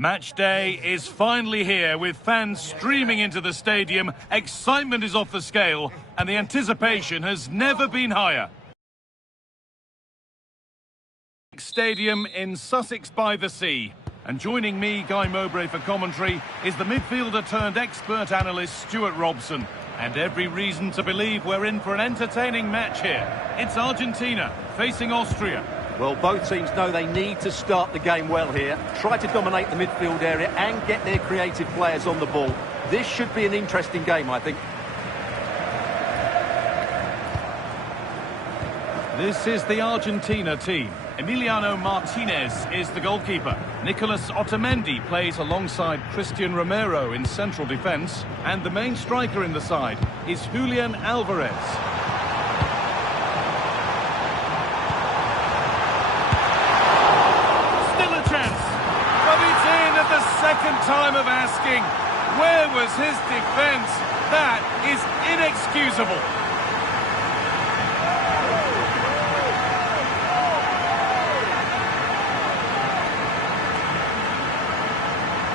Match day is finally here, with fans streaming into the stadium. Excitement is off the scale, and the anticipation has never been higher. Stadium in Sussex by the Sea. And joining me, Guy Mowbray, for commentary is the midfielder turned expert analyst Stuart Robson. And every reason to believe we're in for an entertaining match here. It's Argentina facing Austria. Well, both teams know they need to start the game well here. Try to dominate the midfield area and get their creative players on the ball. This should be an interesting game, I think. This is the Argentina team. Emiliano Martinez is the goalkeeper. Nicolas Otamendi plays alongside Christian Romero in central defence. And the main striker in the side is Julian Alvarez. Still a chance. But it's in at the second time of asking. Where was his defence? That is inexcusable.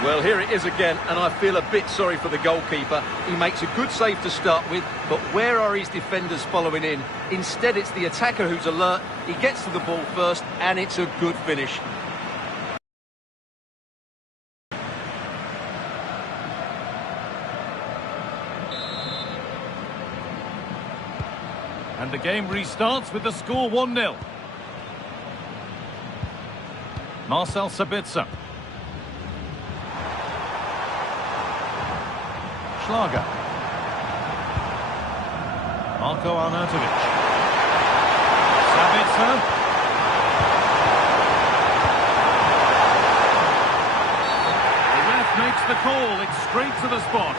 Well, here it is again, and I feel a bit sorry for the goalkeeper. He makes a good save to start with, but where are his defenders following in? Instead, it's the attacker who's alert. He gets to the ball first, and it's a good finish. And the game restarts with the score 1-0. Marcel Sabitzer. Schlager. Marko Arnautovic. Sabitzer. The ref makes the call. It's straight to the spot.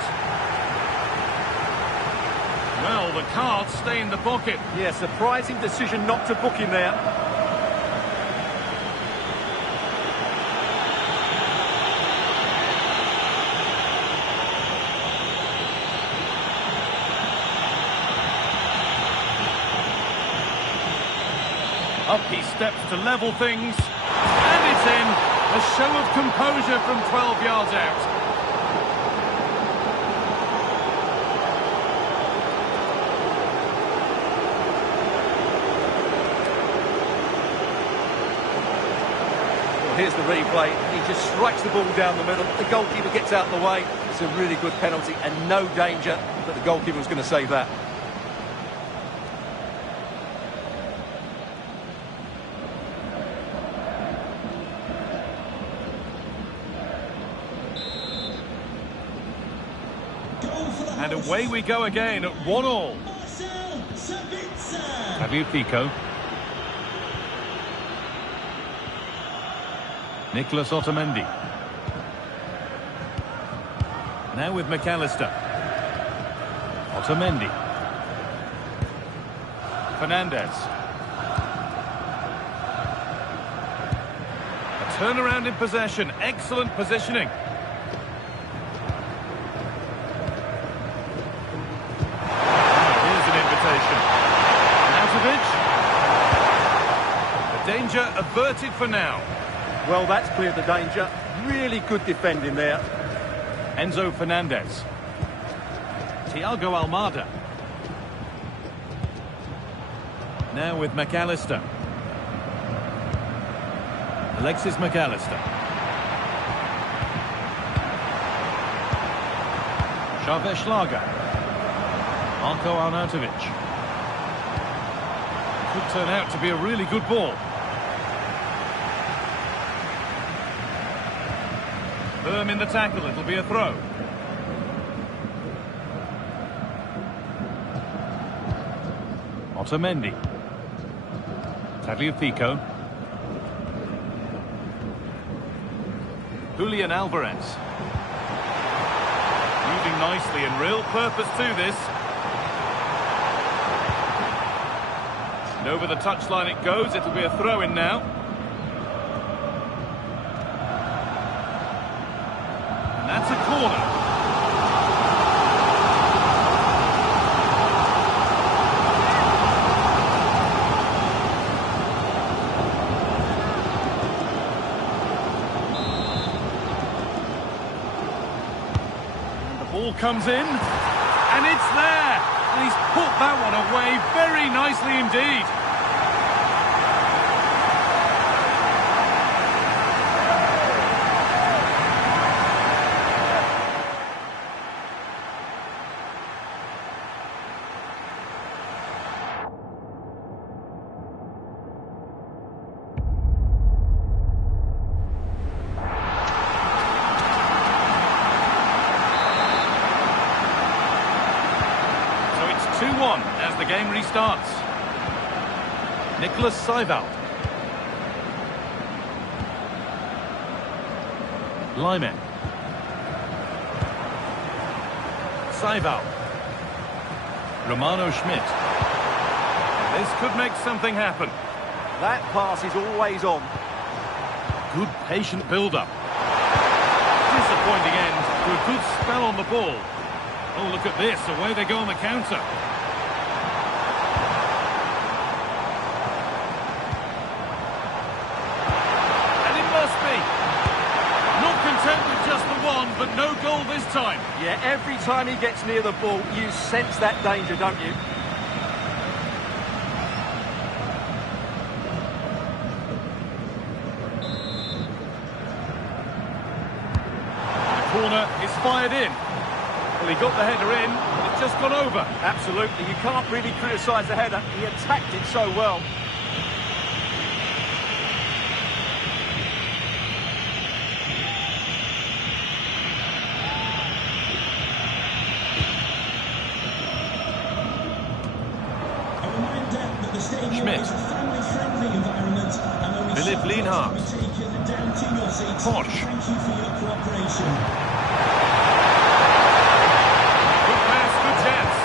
Well, the cards stay in the pocket. Yeah, surprising decision not to book him there. Up he steps to level things, and it's in. A show of composure from 12 yards out. Well, here's the replay. He just strikes the ball down the middle. The goalkeeper gets out of the way. It's a really good penalty and no danger, but the goalkeeper was going to save that. And away we go again at 1-1. Tagliafico. Nicolas Otamendi. Now with McAllister. Otamendi. Fernandez. A turnaround in possession. Excellent positioning. The danger averted for now. Well, that's cleared the danger. Really good defending there. Enzo Fernandez. Thiago Almada. Now with McAllister. Alexis McAllister. Xavier Schlager. Marko Arnautovic. Could turn out to be a really good ball. Firm in the tackle, it'll be a throw. Otamendi. Tagliafico. Julian Alvarez. Moving nicely and real purpose to this. And over the touchline it goes, it'll be a throw-in now. And that's a corner. Ball comes in, and it's there! And he's put that one away very nicely indeed. As the game restarts. Nicholas Seiwald. Lyman. Seiwald. Romano Schmidt. This could make something happen. That pass is always on. Good patient build-up. Disappointing end to a good spell on the ball. Oh, look at this. Away they go on the counter. Just the one, but no goal this time. Yeah, every time he gets near the ball, you sense that danger, don't you? The corner is fired in. Well, he got the header in, but it's just gone over. Absolutely, you can't really criticise the header. He attacked it so well. Schmidt. Philipp Lienhardt. Posch. Good pass, good chance.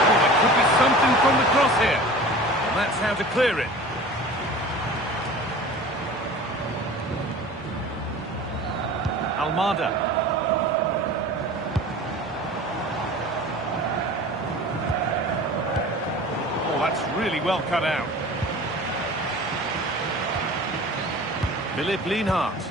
Oh, there could be something from the cross here. And that's how to clear it. Almada. That's really well cut out. Philipp Lienhardt.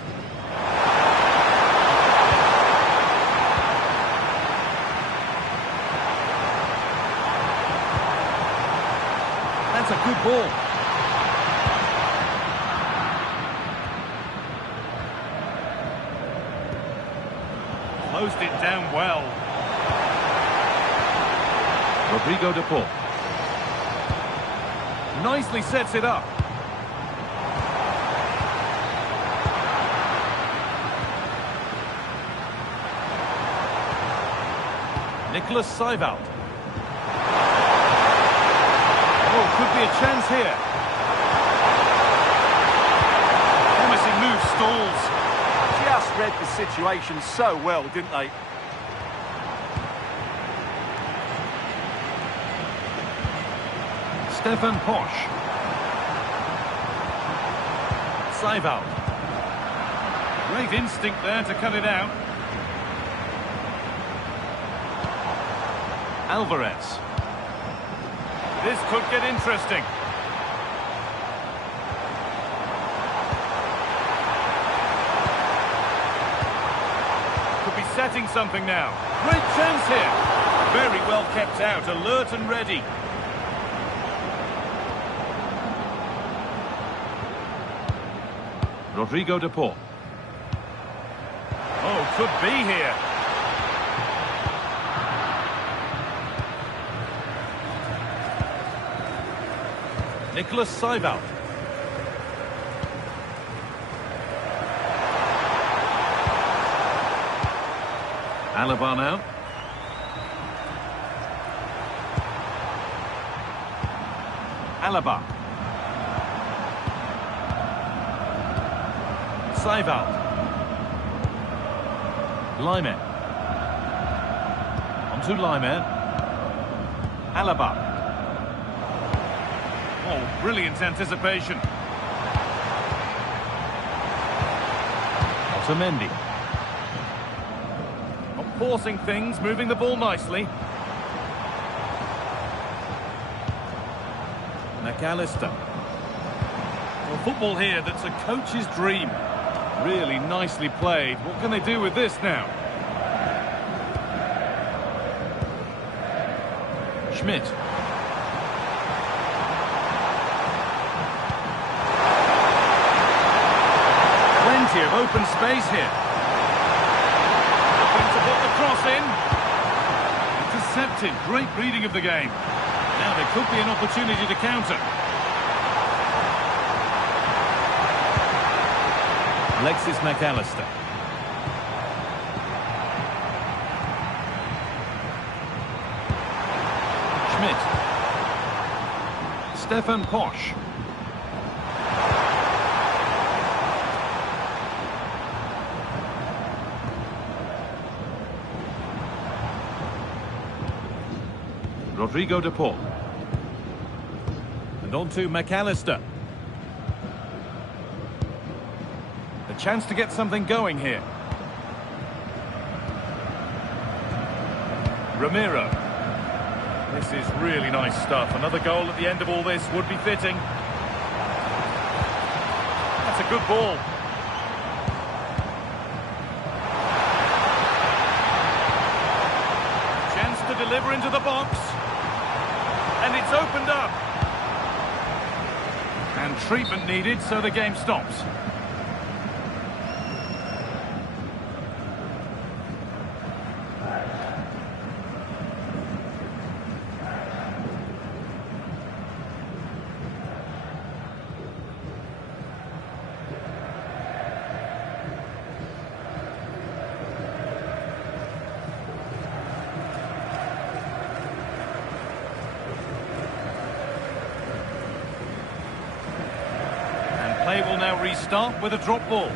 That's a good ball. Closed it down well. Rodrigo de Paul. Nicely sets it up. Nicholas Seiwald. Oh, could be a chance here. Promising move stalls. Just read the situation so well, didn't they? Stefan Posch. Seiwald. Great instinct there to cut it out. Alvarez. This could get interesting. Could be setting something now. Great chance here. Very well kept out, alert and ready. Rodrigo de Paul. Oh, could be here. Nicholas Seiwald. Alaba now. Alaba. Seiwald. Lyman. On to Lyman. Alaba. Oh, brilliant anticipation. Otamendi. Not forcing things, moving the ball nicely. McAllister. Well, football here that's a coach's dream. Really nicely played. What can they do with this now? Schmidt. Plenty of open space here. Looking to put the cross in. Intercepted. Great reading of the game. Now there could be an opportunity to counter. Alexis McAllister. Schmidt. Stefan Posch. Rodrigo de Paul. And on to McAllister. A chance to get something going here. Ramiro. This is really nice stuff. Another goal at the end of all this would be fitting. That's a good ball. Chance to deliver into the box. And it's opened up. And treatment needed, so the game stops. Play will now restart with a drop ball.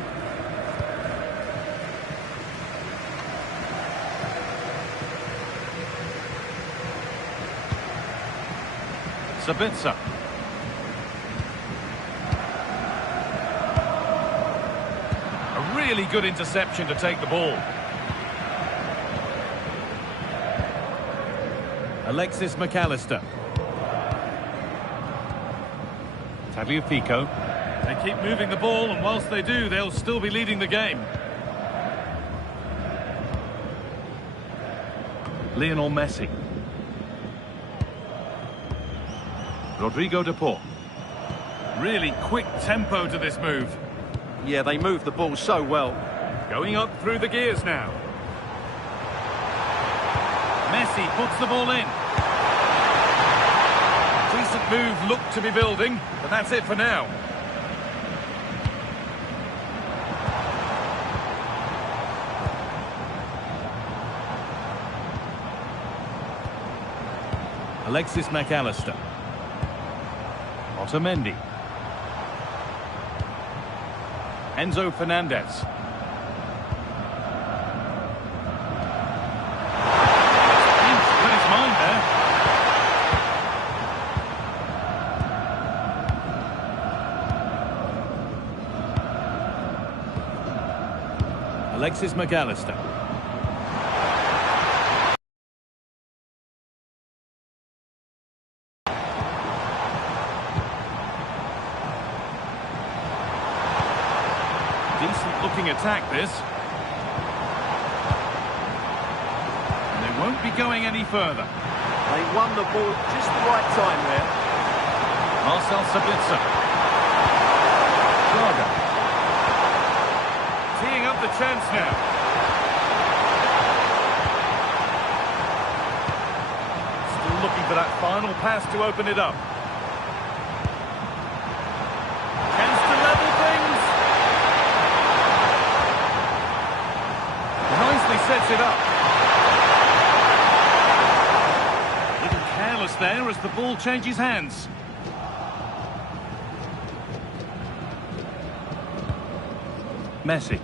Sabitzer. A really good interception to take the ball. Alexis McAllister. Tagliafico. They keep moving the ball, and whilst they do, they'll still be leading the game. Lionel Messi. Rodrigo de Paul. Really quick tempo to this move. Yeah, they move the ball so well. Going up through the gears now. Messi puts the ball in. Decent move looked to be building, but that's it for now. Alexis McAllister. Otamendi. Enzo Fernandez. Went his mind there. Alexis McAllister. Decent looking attack this. And they won't be going any further. They won the ball just the right time there. Marcel Sabitzer. Schlager. Teeing up the chance now. Still looking for that final pass to open it up. Chance to level things. Nicely sets it up. A little careless there as the ball changes hands. Messi.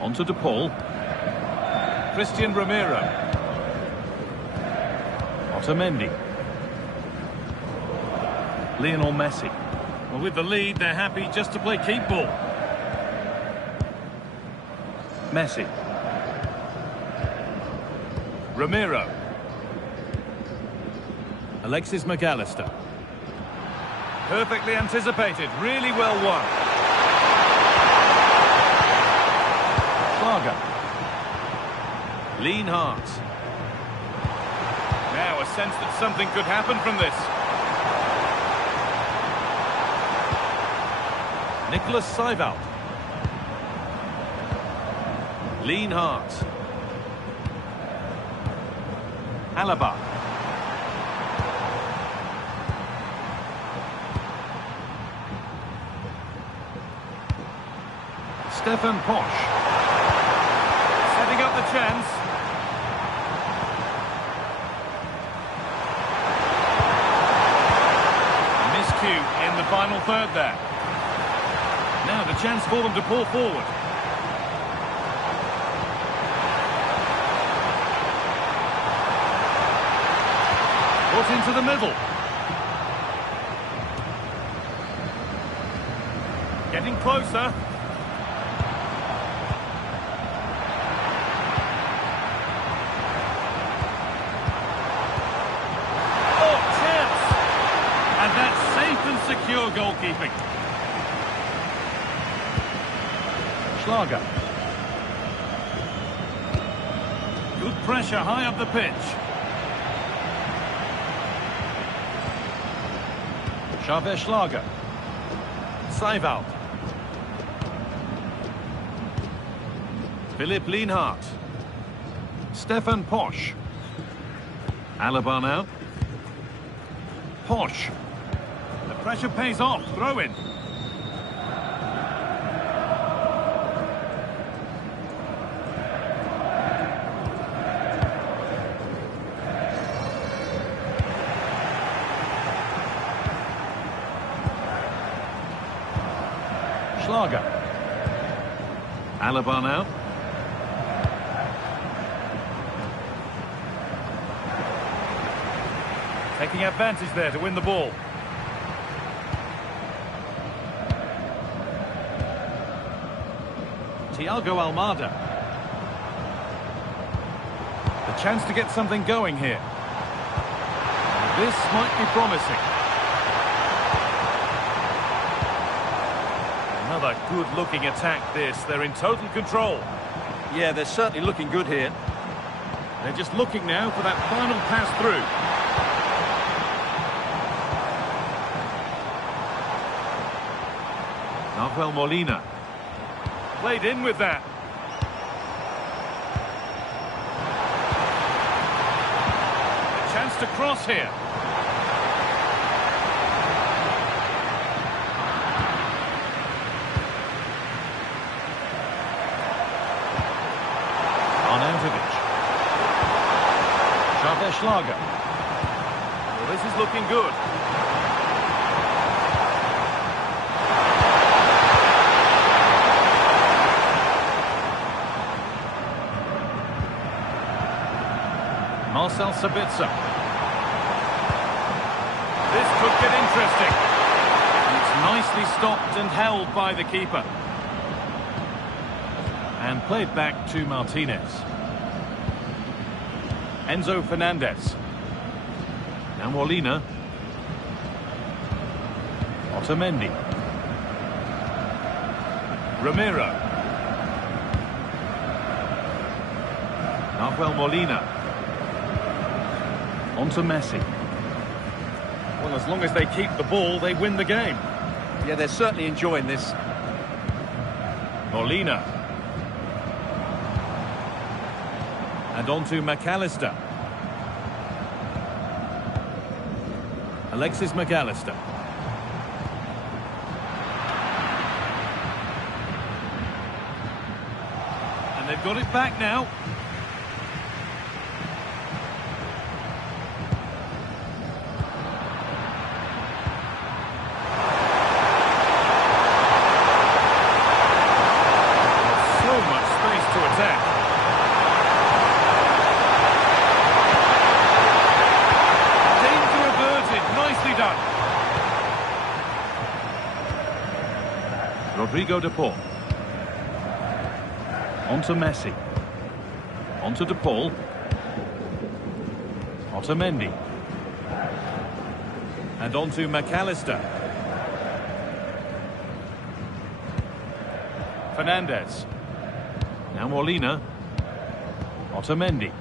On to De Paul. Christian Ramiro. Otamendi. Lionel Messi. Well, with the lead, they're happy just to play keep ball. Messi. Ramiro. Alexis McAllister. Perfectly anticipated, really well won. Schlager. Lienhardt. Now a sense that something could happen from this. Nicholas Seiwald. Lienhardt. Alaba. Stefan Posch. Setting up the chance. Miscue in the final third there. Now the chance for them to pull forward. Put into the middle. Getting closer. Secure goalkeeping. Schlager. Good pressure high up the pitch. Xaver Schlager. Seiwald. Philipp Lienhardt. Stefan Posch. Alaba now. Posch. Pressure pays off, throw in. Schlager. Alaba now. Taking advantage there to win the ball. Thiago Almada. The chance to get something going here. This might be promising. Another good-looking attack this. They're in total control. Yeah, they're certainly looking good here. They're just looking now for that final pass through. Nahuel Molina. Played in with that. A chance to cross here. Arnautovic. Xaver Schlager. Well, this is looking good. Marcel Sabitzer. This could get interesting. It's nicely stopped and held by the keeper. And played back to Martinez. Enzo Fernandez. Now Molina. Otamendi. Romero. Nahuel Molina. On to Messi. Well, as long as they keep the ball, they win the game. Yeah, they're certainly enjoying this. Molina. And on to McAllister. Alexis McAllister. And they've got it back now. Rodrigo de Paul. On to Messi. On to de Paul. Otamendi. And on to McAllister. Fernandez. Now Molina. Otamendi.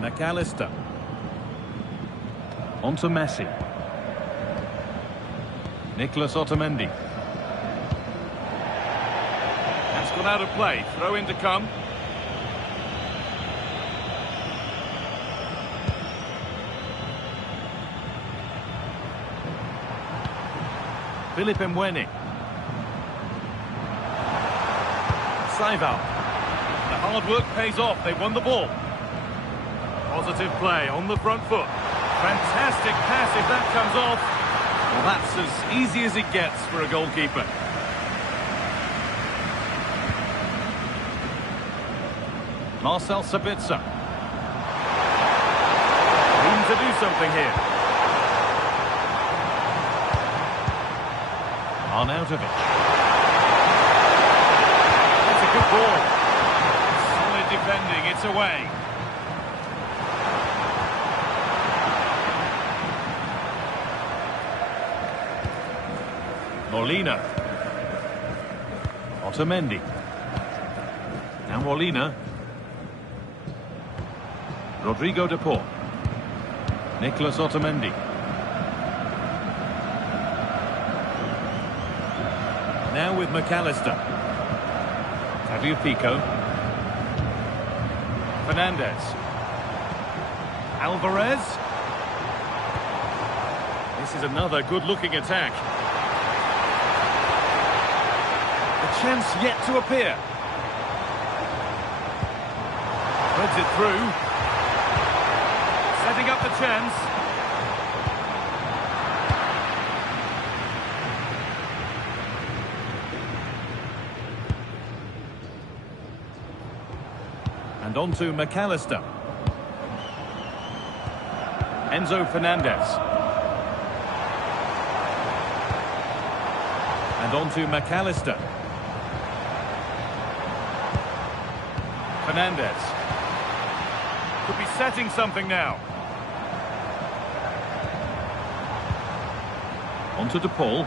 McAllister. On to Messi. Nicholas Otamendi. That's gone out of play. Throw in to come. Philippe Mbweni. Saival. The hard work pays off. They won the ball. Positive play on the front foot. Fantastic pass if that comes off. Well, that's as easy as it gets for a goalkeeper. Marcel Sabitzer. Room to do something here. Arnautovic. That's a good ball. Solid defending, it's away. Molina. Otamendi. Now Molina. Rodrigo de Paul. Nicholas Otamendi. Now with McAllister. Tagliafico. Fernandez. Alvarez. This is another good-looking attack. A chance yet to appear. Threads it through. Setting up the chance. And on to McAllister. Enzo Fernandez. And on to McAllister. Fernandez. Could be setting something now. On to De Paul.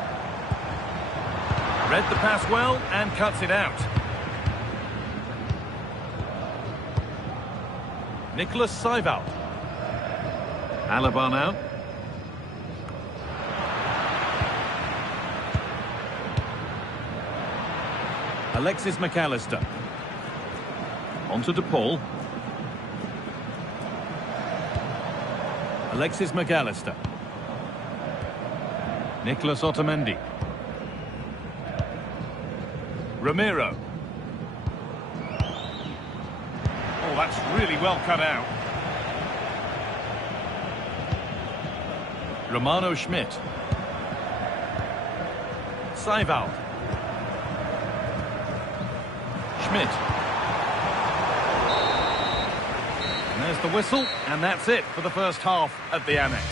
Read the pass well and cuts it out. Nicholas Saival. Alaba now. Alexis McAllister. On to De Paul. Alexis McAllister. Nicholas Otamendi. Ramiro. Oh, that's really well cut out. Romano Schmidt. Saival. Schmidt. And there's the whistle, and that's it for the first half at the Annex.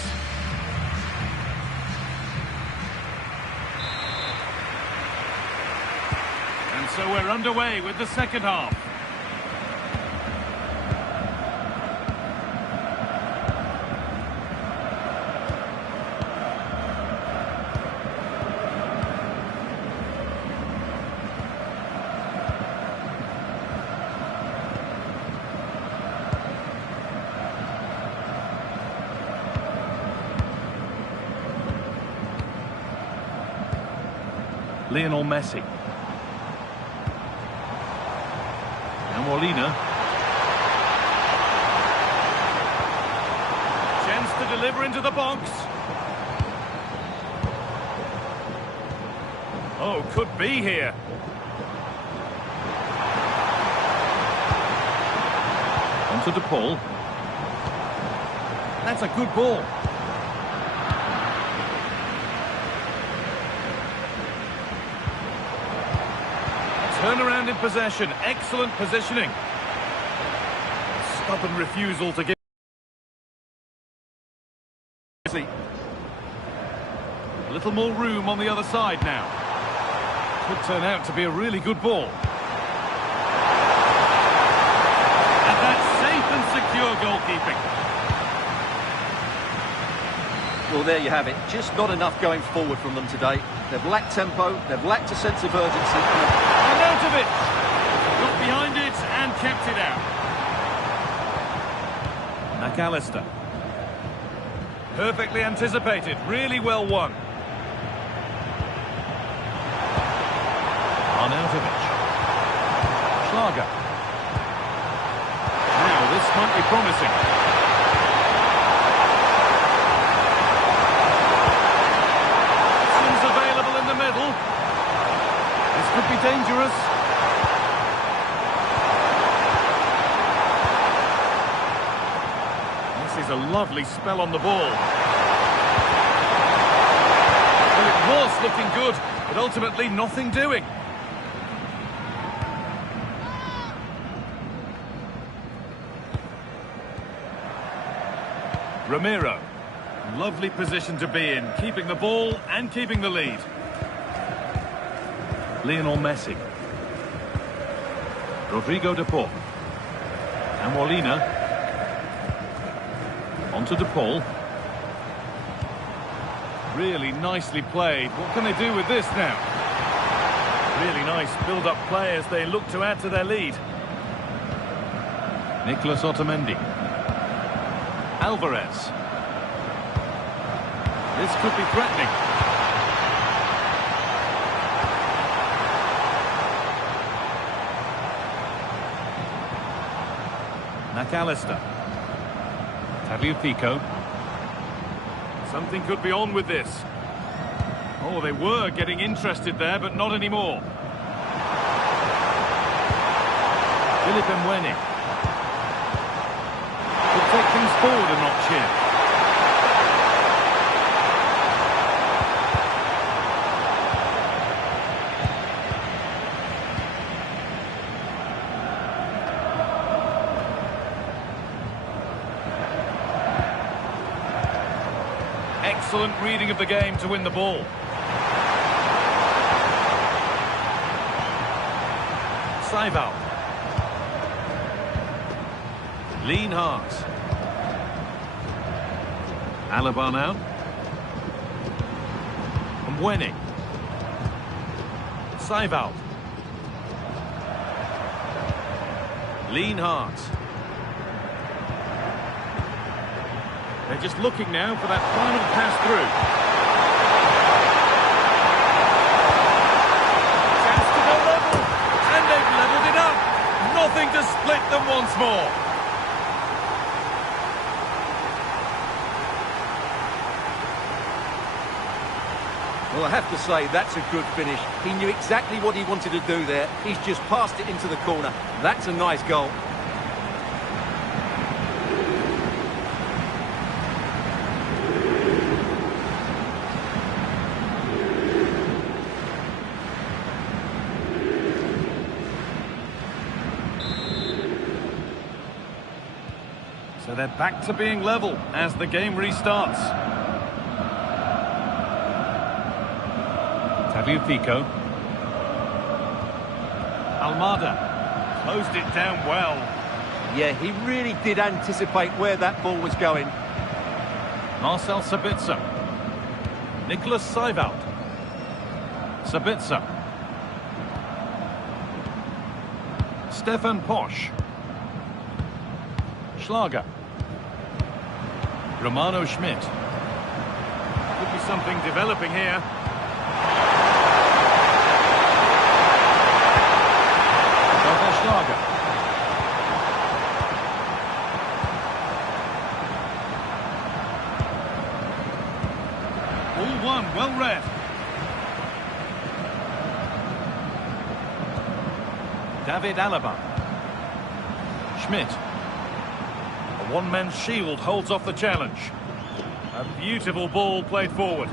And so we're underway with the second half. Lionel Messi. And Molina. Chance to deliver into the box. Oh, could be here. On to De Paul. That's a good ball. Turnaround in possession, excellent positioning. Stubborn refusal to give. A little more room on the other side now. Could turn out to be a really good ball. And that's safe and secure goalkeeping. Well, there you have it. Just not enough going forward from them today. They've lacked tempo, they've lacked a sense of urgency. And out of it! Got behind it and kept it out. McAllister. Perfectly anticipated, really well won. Arnautovic. Schlager. Now, this might be promising. Options available in the middle. This could be dangerous. This is a lovely spell on the ball. Well, it was looking good, but ultimately nothing doing. Ramiro. Lovely position to be in, keeping the ball and keeping the lead. Lionel Messi. Rodrigo de Paul. And Molina. On to de Paul. Really nicely played. What can they do with this now? Really nice build-up play as they look to add to their lead. Nicolas Otamendi. Alvarez. This could be threatening. McAllister. Tagliafico. Something could be on with this. Oh, they were getting interested there, but not anymore. Philippe Mwene. Could take things forward a notch here. Excellent reading of the game to win the ball. Saival. Lienhart. Alaba now. Mwene. Saival. Lienhart. They're just looking now for that final pass through. Chance to go level, and they've levelled it up. Nothing to split them once more. Well, I have to say, that's a good finish. He knew exactly what he wanted to do there. He's just passed it into the corner. That's a nice goal. So they're back to being level as the game restarts. Tagliafico. Almada closed it down well. Yeah, he really did anticipate where that ball was going. Marcel Sabitzer. Nicolas Saival. Sabitzer. Stefan Posch. Schlager. Romano Schmidt. Could be something developing here. Schlager. All one, well read. David Alaba. Schmidt. A one-man shield holds off the challenge. A beautiful ball played forward.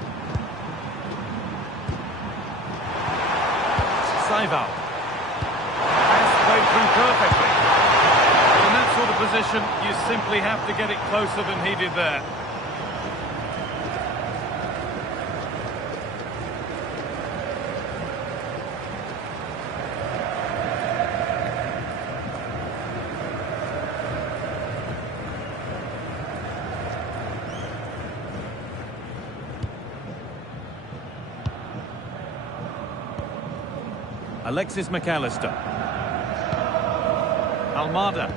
Saival. Played through perfectly. In that sort of position, you simply have to get it closer than he did there. Alexis McAllister. Almada.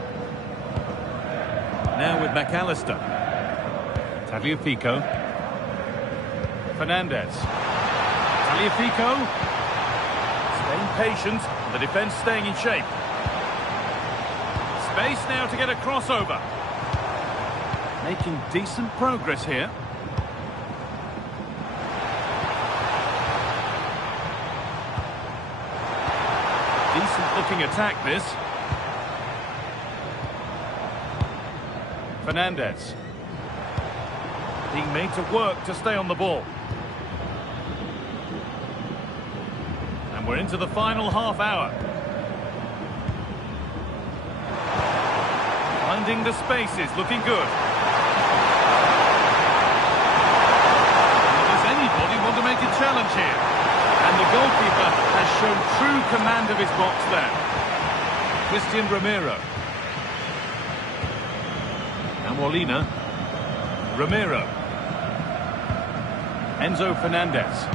Now with McAllister. Tagliafico. Fernandez. Tagliafico. Staying patient. The defence staying in shape. Space now to get a crossover. Making decent progress here. Decent looking attack this. Fernandez. Being made to work to stay on the ball. And we're into the final half hour. Finding the spaces, looking good. Does anybody want to make a challenge here? And the goalkeeper has shown true command of his box there. Christian Romero. Now Molina. Romero. Enzo Fernandez.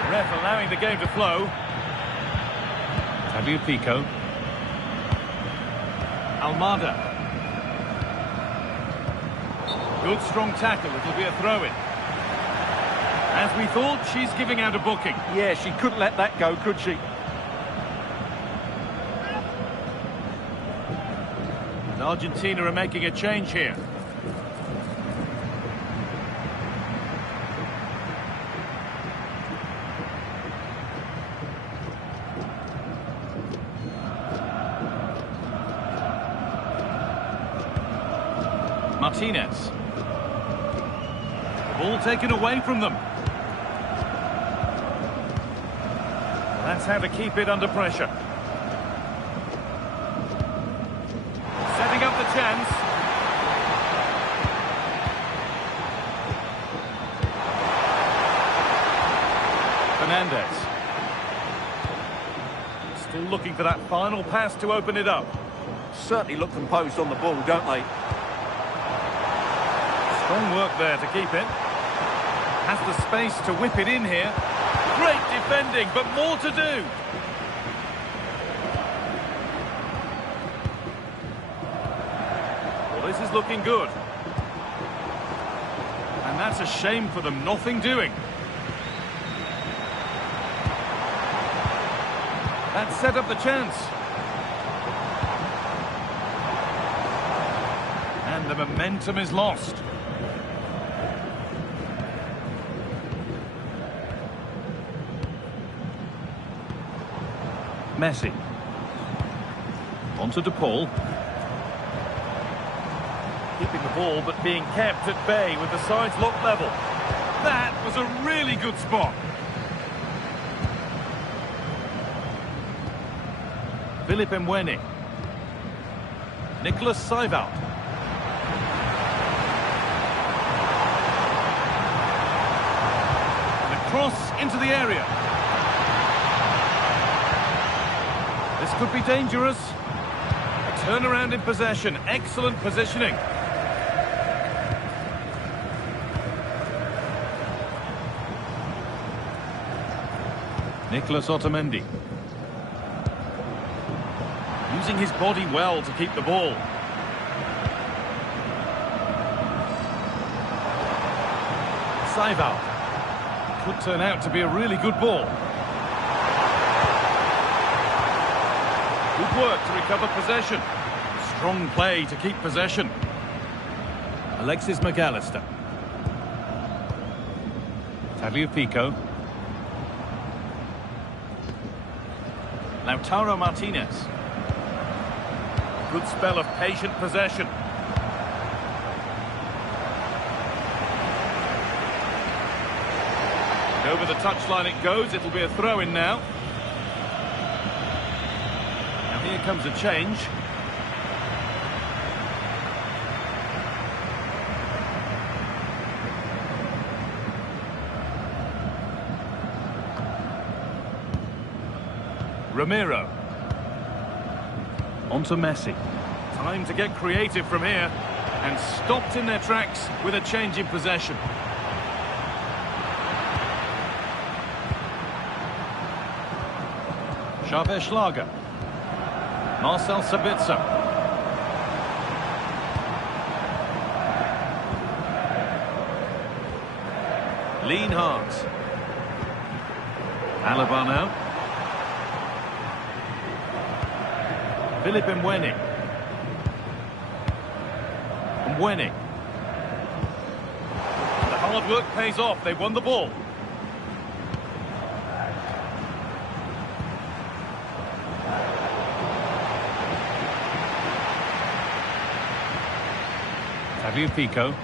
The ref allowing the game to flow. Tagliafico. Almada. Good strong tackle, it'll be a throw-in. As we thought, she's giving out a booking. Yeah, she couldn't let that go, could she? And Argentina are making a change here. Martinez. Ball taken away from them. That's how to keep it under pressure. Setting up the chance. Fernandez. Still looking for that final pass to open it up. Certainly look composed on the ball, don't they? Strong work there to keep it. Has the space to whip it in here. Great defending, but more to do. Well, this is looking good. And that's a shame for them, nothing doing. That set up the chance. And the momentum is lost. Messi. Onto De Paul. Keeping the ball, but being kept at bay with the sides locked level. That was a really good spot. Philippe Mwene. Nicolas Seivaut. The cross into the area. This could be dangerous. A turnaround in possession. Excellent positioning. Nicolas Otamendi. Using his body well to keep the ball. Seivaut. Could turn out to be a really good ball. Good work to recover possession. Strong play to keep possession. Alexis McAllister. Tagliafico. Lautaro Martinez. Good spell of patient possession. And over the touchline it goes. It'll be a throw-in now. Here comes a change. Romero. On to Messi. Time to get creative from here. And stopped in their tracks with a change in possession. Schlager. Marcel Sabitzer. Lienhardt. Alaba now. Philippe Mbweni. Mbweni. The hard work pays off. They won the ball. Pico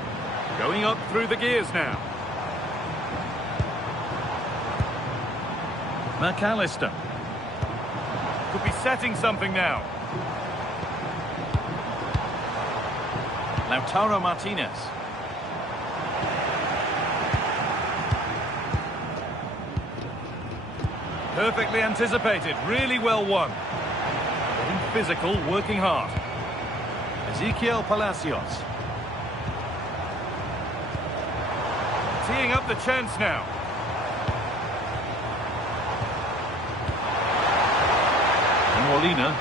going up through the gears now. McAllister could be setting something now. Lautaro Martinez. Perfectly anticipated, really well won. Getting physical, working hard. Ezequiel Palacios. Teeing up the chance now. And Molina.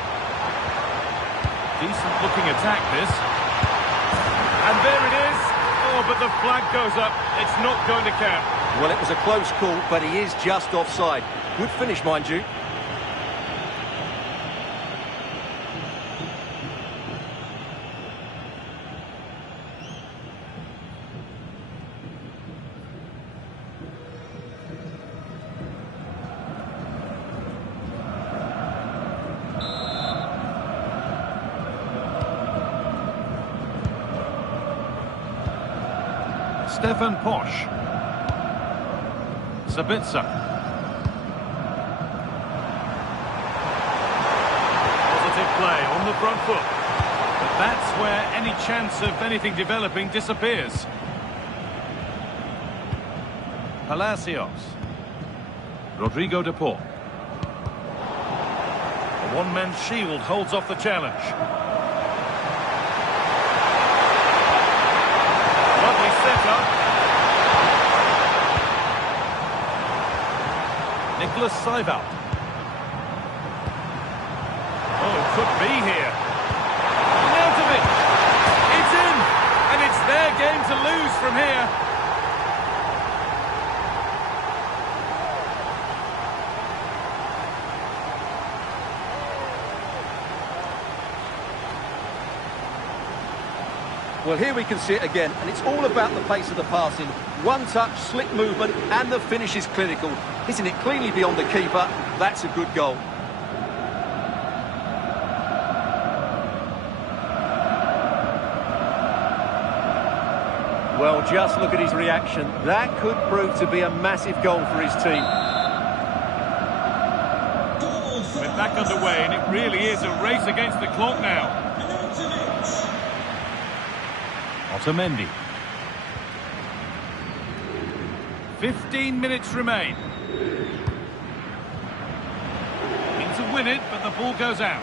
Decent looking attack this. And there it is. Oh, but the flag goes up. It's not going to count. Well, it was a close call, but he is just offside. Good finish, mind you. Stefan Posch. Sabitzer. Positive play on the front foot. But that's where any chance of anything developing disappears. Palacios. Rodrigo de Paul. A one-man shield holds off the challenge. Set up. Nicholas Seibert. Oh, could be here. Nautovic. It's in, and it's their game to lose from here. Well, here we can see it again, and it's all about the pace of the passing. One touch, slick movement, and the finish is clinical. Hitting it cleanly beyond the keeper, that's a good goal. Well, just look at his reaction. That could prove to be a massive goal for his team. We're back underway, and it really is a race against the clock now. Otamendi. 15 minutes remain. Need to win it, but the ball goes out.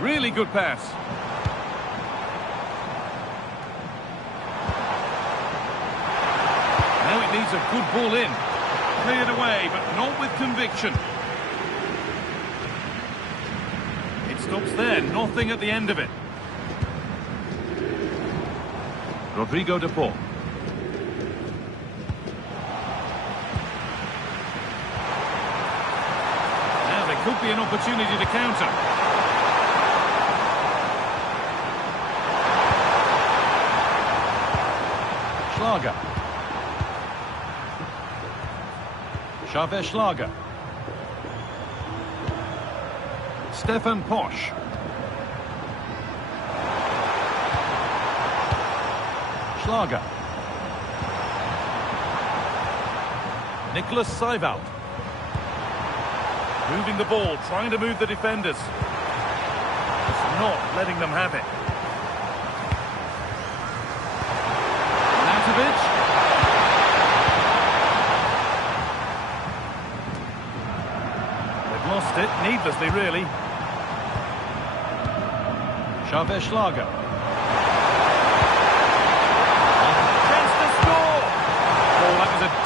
Really good pass. Now it needs a good ball in. Cleared away, but not with conviction. Stops there, nothing at the end of it. Rodrigo de Paul. Now there could be an opportunity to counter. Schlager. Xavier Schlager. Stefan Posch. Schlager. Nicholas Seibert. Moving the ball, trying to move the defenders. Just not letting them have it. Nautovic. They've lost it, needlessly really. Xavier Schlager. Chance to score!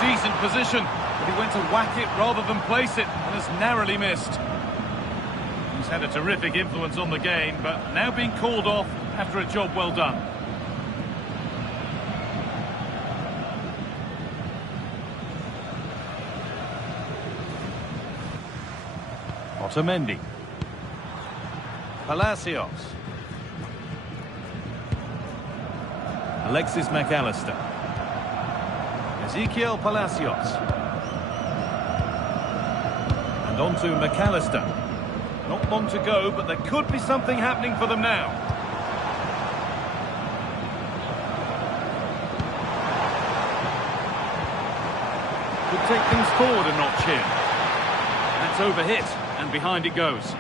decent position, but he went to whack it rather than place it and has narrowly missed. He's had a terrific influence on the game, but now being called off after a job well done. Otamendi. Palacios. Alexis McAllister. Ezequiel Palacios. And on to McAllister. Not long to go, but there could be something happening for them now. Could take things forward a notch here. That's overhit, and behind it goes.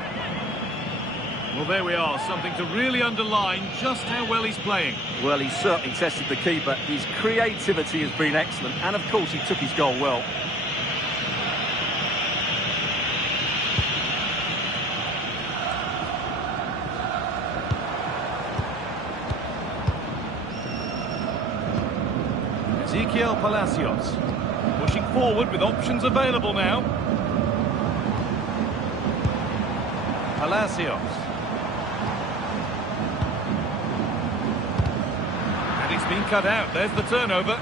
Well, there we are, something to really underline just how well he's playing. Well, he's certainly tested the keeper. His creativity has been excellent, and of course he took his goal well. Ezequiel Palacios. Pushing forward with options available now. Palacios. And it's been cut out. There's the turnover.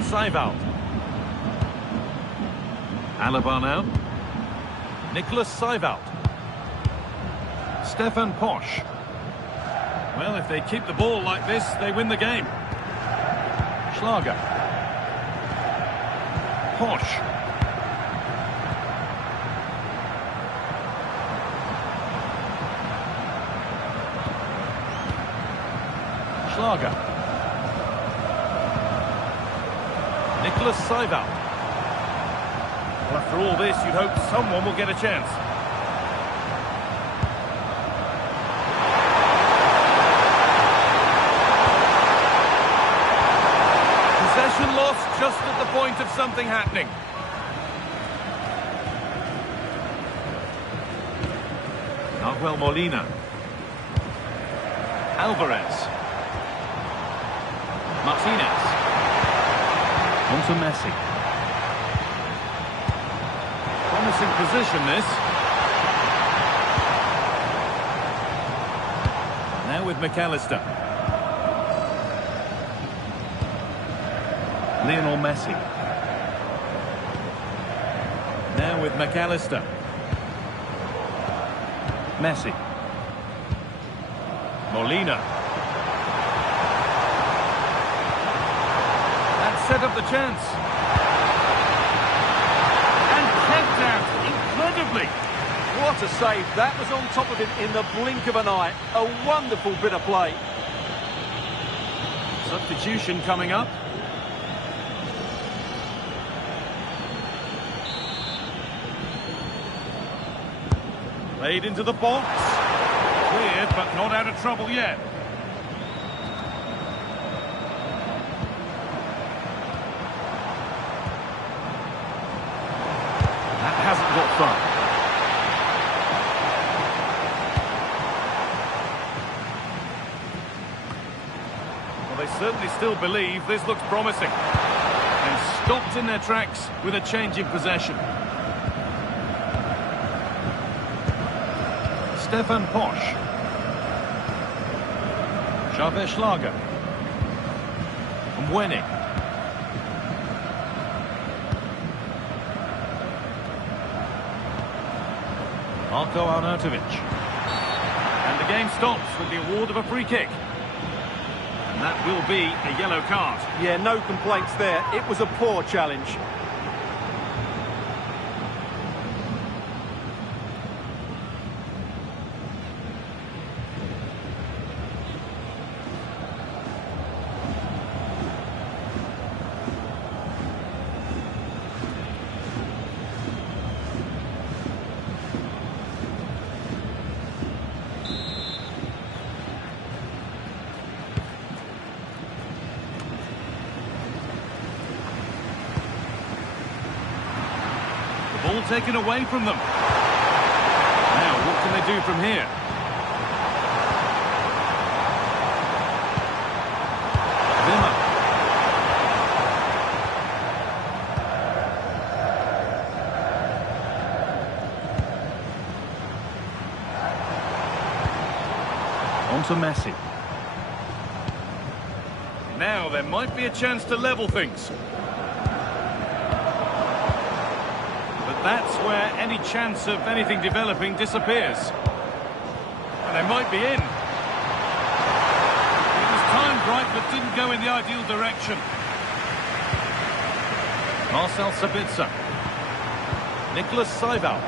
Seivald. Alaba now. Nicholas Seivald. Stefan Posch. Well, if they keep the ball like this, they win the game. Schlager. Posch. Schlager. Nicholas Seivald. Well, after all this, you'd hope someone will get a chance. Possession lost just at the point of something happening. Nahuel Molina. Alvarez. Martinez. On to Messi. Promising position, this. Now with McAllister. Lionel Messi. Now with McAllister. Messi. Molina. That set up the chance. And kept out incredibly. What a save. That was on top of him in the blink of an eye. A wonderful bit of play. Substitution coming up. Played into the box. Cleared, but not out of trouble yet. That hasn't got far. Well, they certainly still believe this looks promising. And stopped in their tracks with a change in possession. Stefan Posch. Xavier Schlager. Mwene. Marko Arnautovic. And the game stops with the award of a free kick. And that will be a yellow card. Yeah, no complaints there. It was a poor challenge. Ball taken away from them. Now, what can they do from here? On to Messi. Now there might be a chance to level things. But that's where any chance of anything developing disappears. And they might be in. It was timed right, but didn't go in the ideal direction. Marcel Sabitzer. Nicholas Seibald.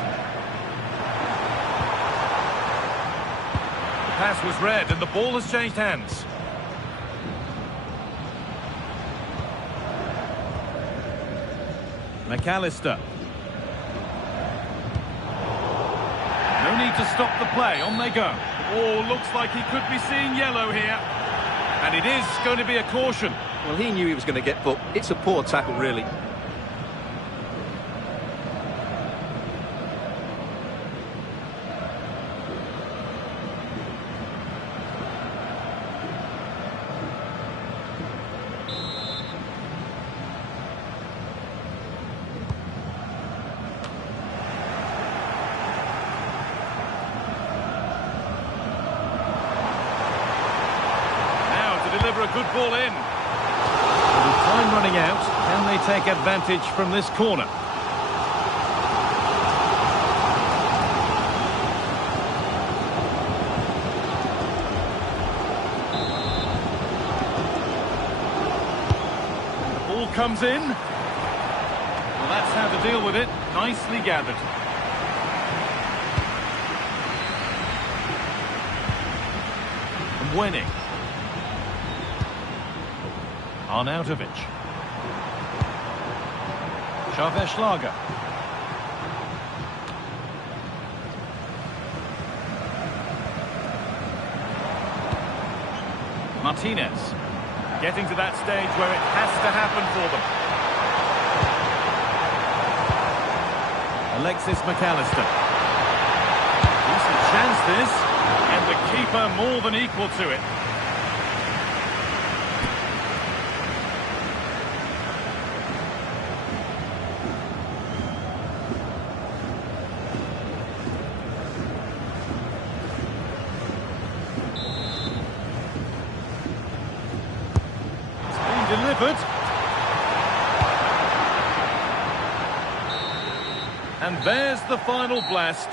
The pass was read and the ball has changed hands. McAllister. No need to stop the play, on they go. Oh, looks like he could be seeing yellow here. And it is going to be a caution. Well, he knew he was going to get booked. It's a poor tackle, really. Deliver a good ball in. With time running out, can they take advantage from this corner? The ball comes in. Well, that's how to deal with it. Nicely gathered. And winning. Arnautovic. Scharfe-Schlager. Martinez. Getting to that stage where it has to happen for them. Alexis McAllister. Decent chance this. And the keeper more than equal to it. Delivered. And there's the final blast.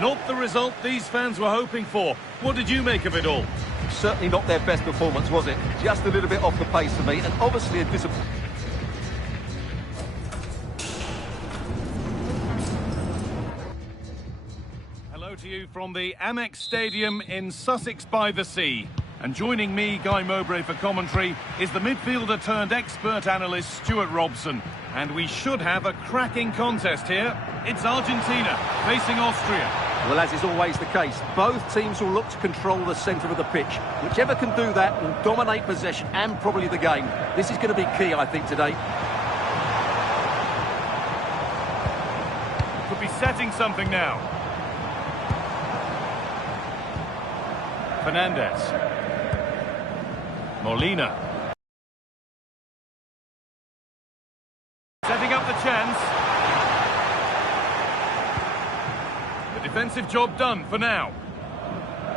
Not the result these fans were hoping for. What did you make of it all? Certainly not their best performance, was it? Just a little bit off the pace for me, and obviously a disappointment. Hello to you from the Amex Stadium in Sussex by the Sea. And joining me, Guy Mowbray, for commentary is the midfielder turned expert analyst Stuart Robson. And we should have a cracking contest here. It's Argentina facing Austria. Well, as is always the case, both teams will look to control the centre of the pitch. Whichever can do that will dominate possession and probably the game. This is going to be key, I think, today. Could be setting something now. Fernandez. Molina. Setting up the chance. The defensive job done for now.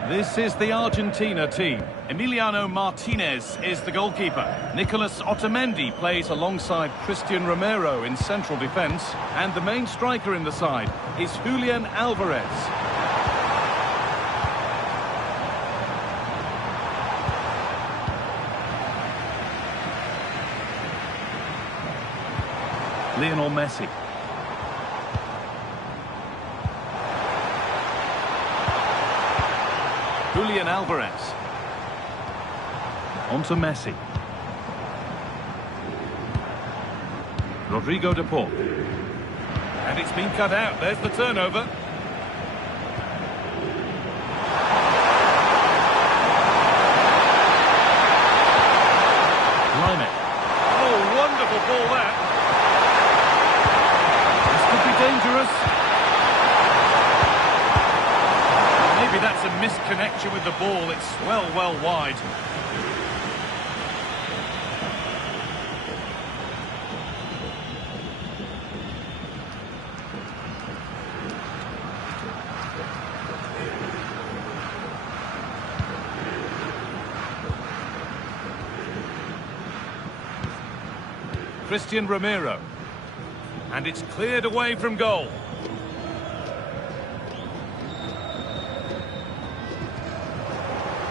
This is the Argentina team. Emiliano Martinez is the goalkeeper. Nicolas Otamendi plays alongside Christian Romero in central defence. And the main striker in the side is Julian Alvarez. Lionel Messi. Julian Alvarez. On to Messi. Rodrigo de Paul. And it's been cut out. There's the turnover. Limit. Oh, wonderful ball that. Dangerous. Maybe that's a misconnection with the ball. It's well wide. Christian Romero. And it's cleared away from goal.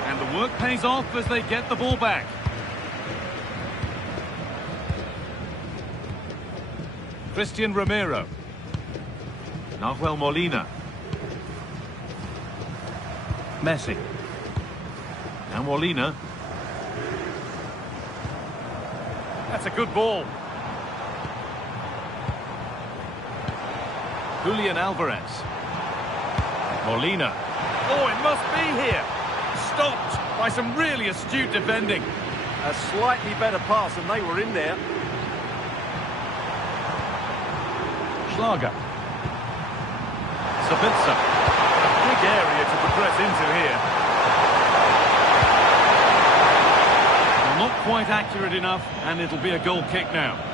And the work pays off as they get the ball back. Christian Romero. Nahuel Molina. Messi. Now Molina. That's a good ball. Julian Alvarez. Molina. Oh, it must be here. Stopped by some really astute defending. A slightly better pass and they were in there. Schlager. Sabitzer. A big area to progress into here. Well, not quite accurate enough, and it'll be a goal kick now.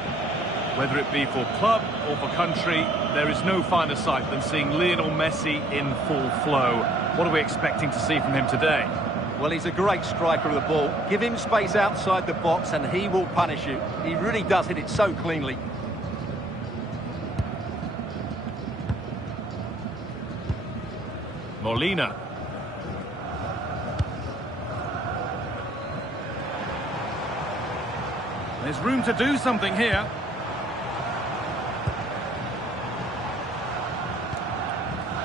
Whether it be for club or for country, there is no finer sight than seeing Lionel Messi in full flow. What are we expecting to see from him today? Well, he's a great striker of the ball. Give him space outside the box and he will punish you. He really does hit it so cleanly. Molina. There's room to do something here.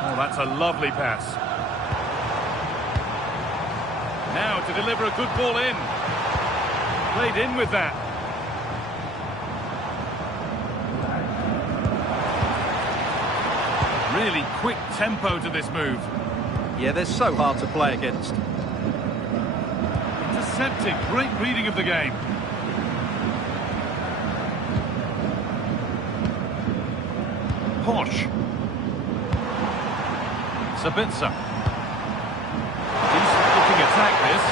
Oh, that's a lovely pass. Now to deliver a good ball in. Played in with that. Really quick tempo to this move. Yeah, they're so hard to play against. Intercepted. Great reading of the game. Posh. Sabitzer. Decent looking attack this.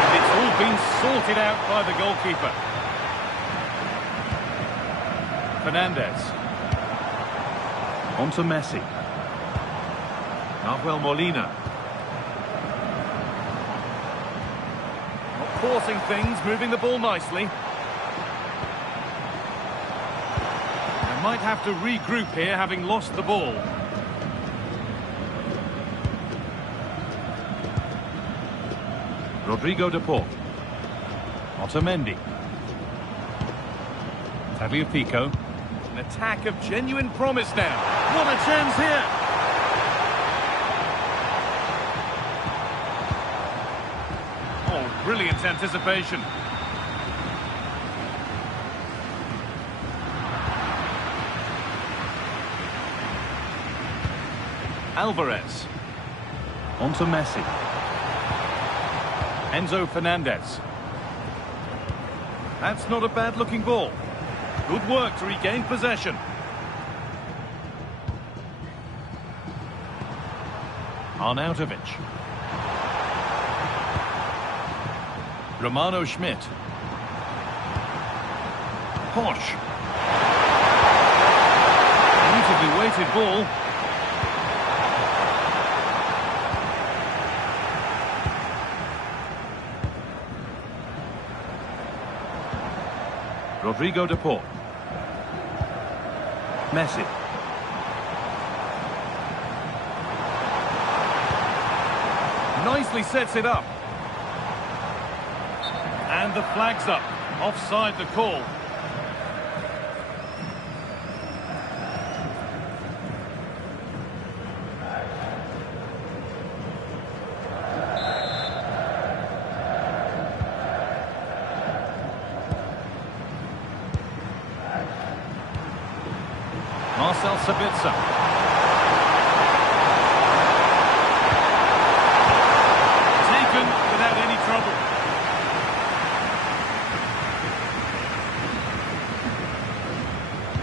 And it's all been sorted out by the goalkeeper. Fernandez. On to Messi. Nahuel Molina. Not forcing things, moving the ball nicely. They might have to regroup here, having lost the ball. Rodrigo de Paul. Otamendi. Tagliafico. An attack of genuine promise now. What a chance here! Oh, brilliant anticipation. Alvarez. On to Messi. Enzo Fernandez. That's not a bad-looking ball. Good work to regain possession. Arnautovic. Romano Schmidt. Posh. Beautifully weighted ball. Rodrigo de Paul. Messi. Nicely sets it up. And the flag's up. Offside the call. Marcel Sabitzer. Taken without any trouble.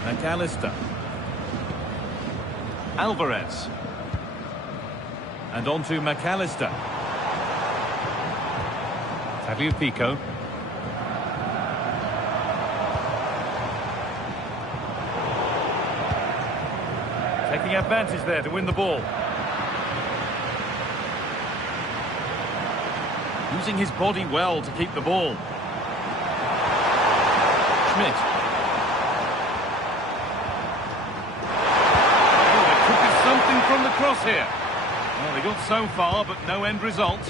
McAllister. Alvarez. And on to McAllister. Tagliafico. Taking advantage there to win the ball. Using his body well to keep the ball. Schmidt. cross here. Well, they got so far, but no end result.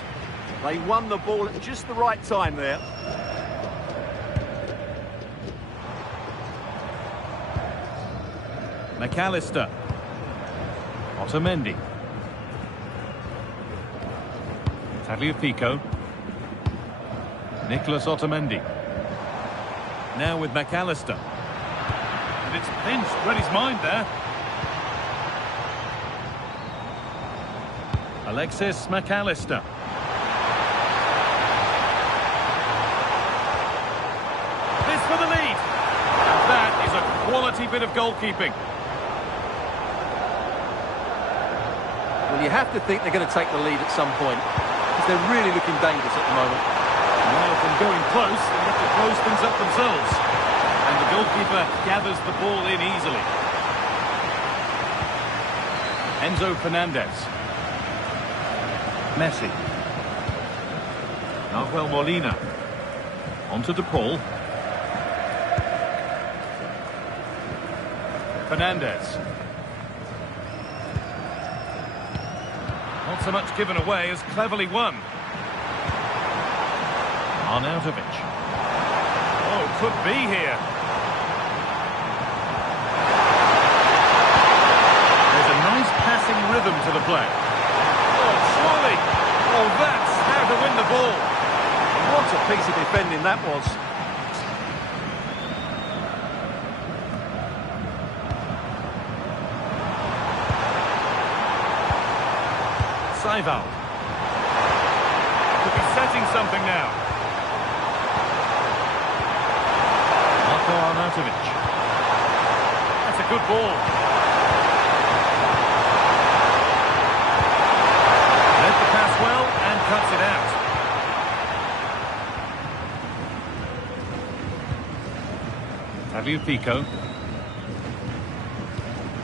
They won the ball at just the right time there. McAllister. Otamendi. Tagliafico. Nicholas Otamendi. Now with McAllister. And it's pinched, read his mind there. Alexis McAllister. This for the lead. And that is a quality bit of goalkeeping. Well, you have to think they're going to take the lead at some point, because they're really looking dangerous at the moment. Well, from going close, they have to close things up themselves. And the goalkeeper gathers the ball in easily. Enzo Fernandez. Messi. Nahuel Molina. On to De Paul. Fernandez. Not so much given away as cleverly won. Arnautovic. Oh, could be here. There's a nice passing rhythm to the play. Oh, surely. Oh, that's how to win the ball. What a piece of defending that was. Saival. Could be setting something now. Marco Arnautovic. That's a good ball. Led the pass well and cuts it out. Tagliafico.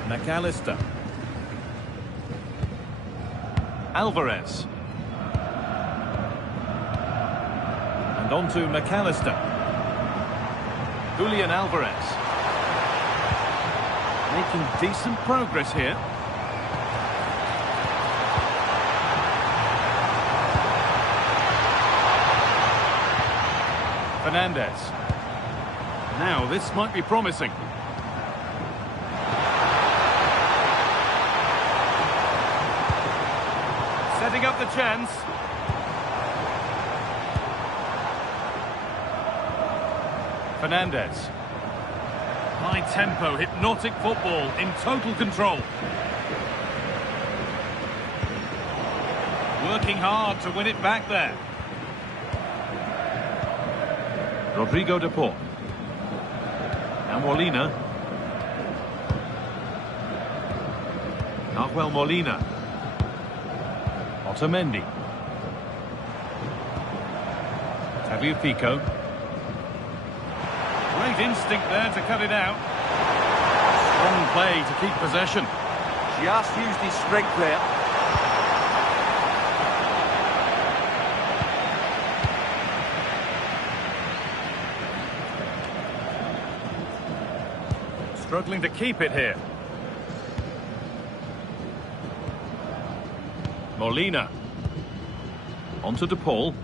McAllister. Alvarez. And on to McAllister. Julian Alvarez. Making decent progress here. Fernandez. Now this might be promising. Setting up the chance. Fernandez. High tempo, hypnotic football in total control. Working hard to win it back there. Rodrigo De Paul. Now Molina. Nahuel Molina. Otamendi. Tagliafico. Great instinct there to cut it out. Strong play to keep possession. Just used his strength there. Struggling to keep it here. Molina. On to De Paul.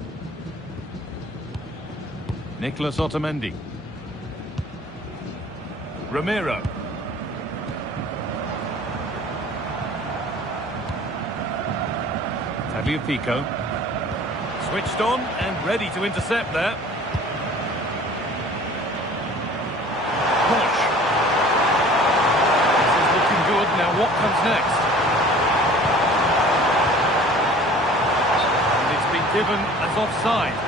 Nicholas Otamendi. Ramiro. Tagliafico. Switched on and ready to intercept there. Push. This is looking good. Now what comes next? And it's been given as offside.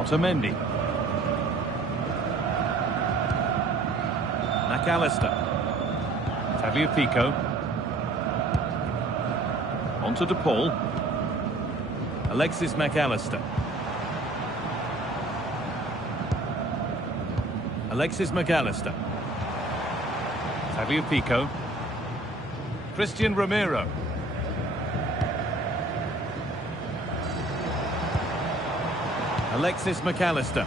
Otamendi. McAllister. Tagliafico. On to De Paul. Alexis McAllister. Alexis McAllister. Tagliafico. Christian Romero. Alexis McAllister.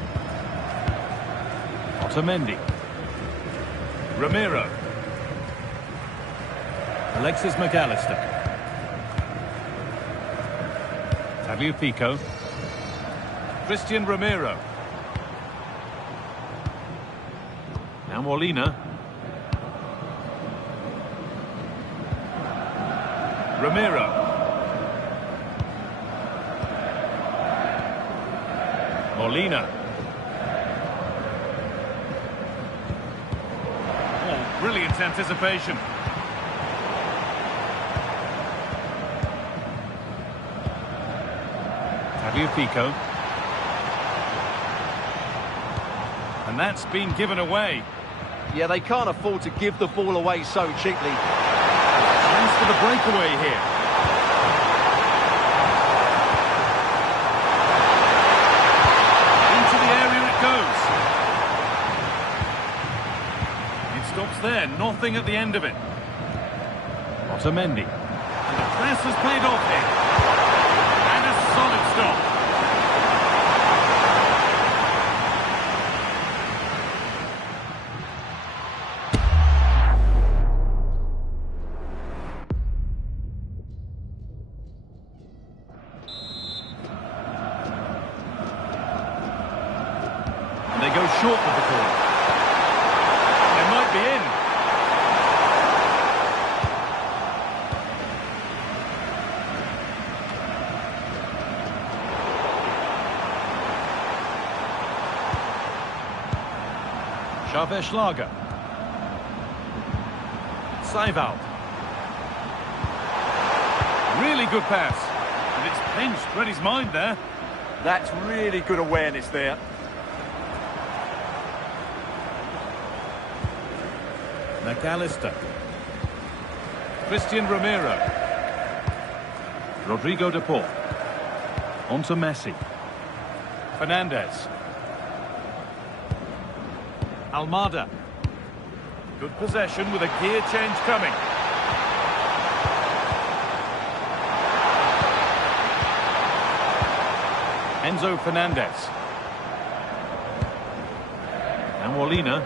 Otamendi. Romero. Alexis McAllister. Tagliafico. Christian Romero. Now Molina. Romero. Molina. Oh, brilliant anticipation. Tagliafico. And that's been given away. Yeah, they can't afford to give the ball away so cheaply. Chance for the breakaway here. Into the area it goes. It stops there, nothing at the end of it. Otamendi. And the press has paid off here. And a solid stop. They go short with the corner. They might be in. Schlager. Seivald. Really good pass. And it's pinched, read his mind there. That's really good awareness there. McAllister. Christian Romero. Rodrigo de Paul. On to Messi. Fernandez. Almada. Good possession with a gear change coming. Enzo Fernandez. And Molina.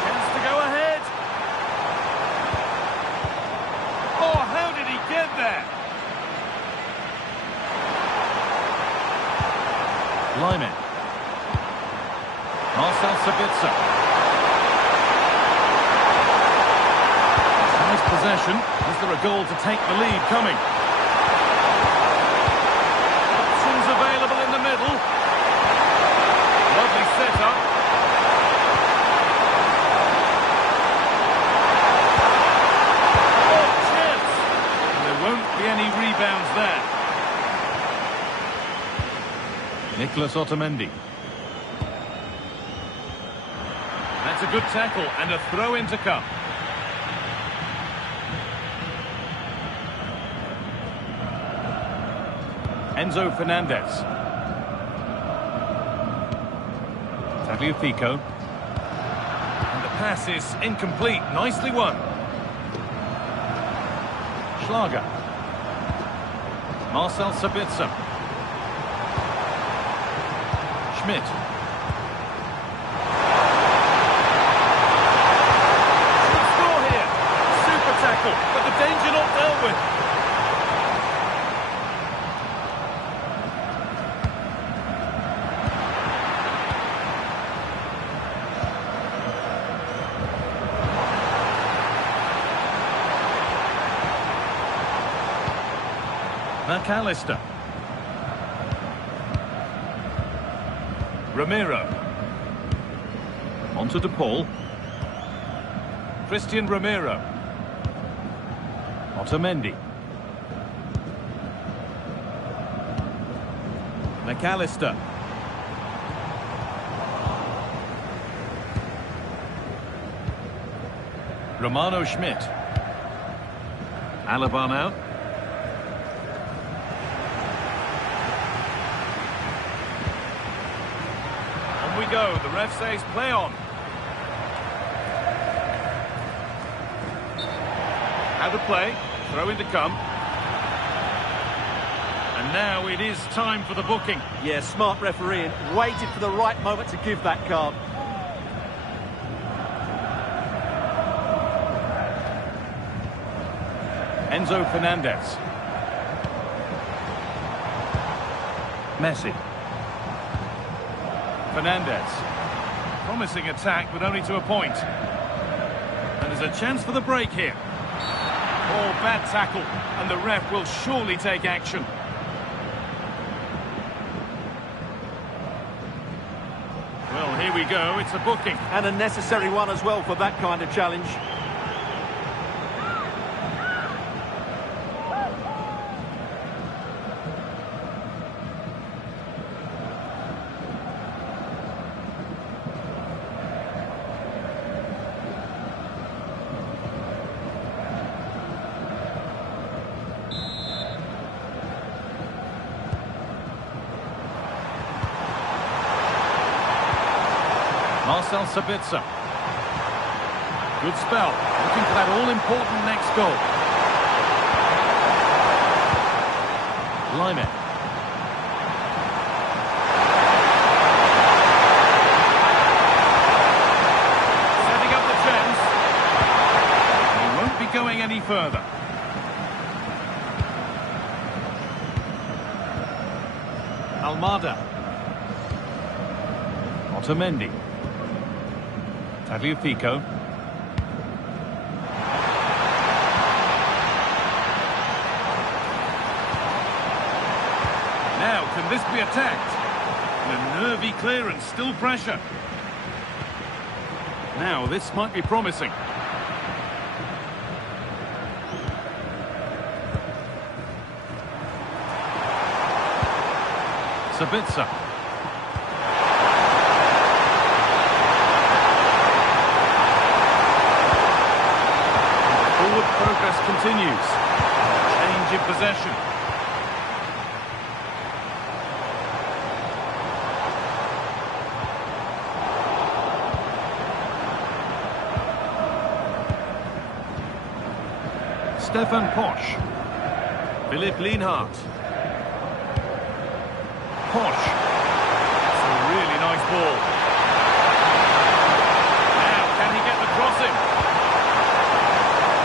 Chance to go ahead. Oh, how did he get there? Lyman. Marcel Sabitzer. Nice possession. Is there a goal to take the lead coming? Options available in the middle. Lovely setup. Oh, chance! And there won't be any rebounds there. Nicolas Otamendi. That's a good tackle and a throw-in to come. Enzo Fernandez. Tagliafico. And the pass is incomplete. Nicely won. Schlager. Marcel Sabitzer. Schmidt. But the danger not dealt with. McAllister. Romero. On to De Paul. Christian Romero. Otamendi. McAllister. Romano Schmidt. Alaba now. we go. The ref says play on. Out of play. Throw in to come. And now it is time for the booking. Yeah, smart refereeing. Waited for the right moment to give that card. Enzo Fernandez. Messi. Fernandez. Promising attack, but only to a point. And there's a chance for the break here. Oh, bad tackle, and the ref will surely take action. Well, here we go, it's a booking. And a necessary one as well for that kind of challenge. Marcel Sabitzer. Good spell. Looking for that all-important next goal. Line. Setting up the chance. He won't be going any further. Almada. Otamendi. Tagliafico. Now, can this be attacked? And a nervy clearance, still pressure. Now, this might be promising. Sabitzer. Progress continues. Change in possession. Stefan Posch. Philipp Lienhardt. Posch. That's a really nice ball. Now, can he get the crossing?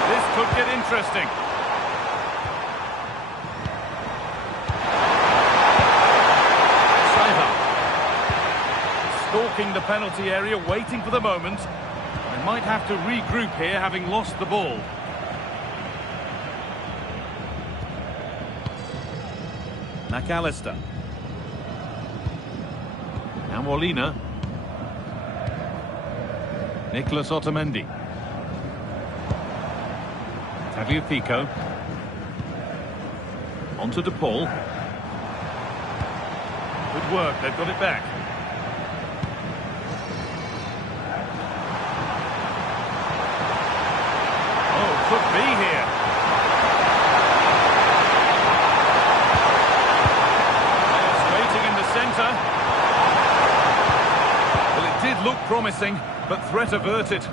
This could get interesting. Saiba. Stalking the penalty area, waiting for the moment. They might have to regroup here, having lost the ball. McAllister. Now Molina. Nicolas Otamendi. Tagliafico. On to De Paul. Good work, they've got it back. Oh, could be here. It's waiting in the centre. Well, it did look promising, but threat averted.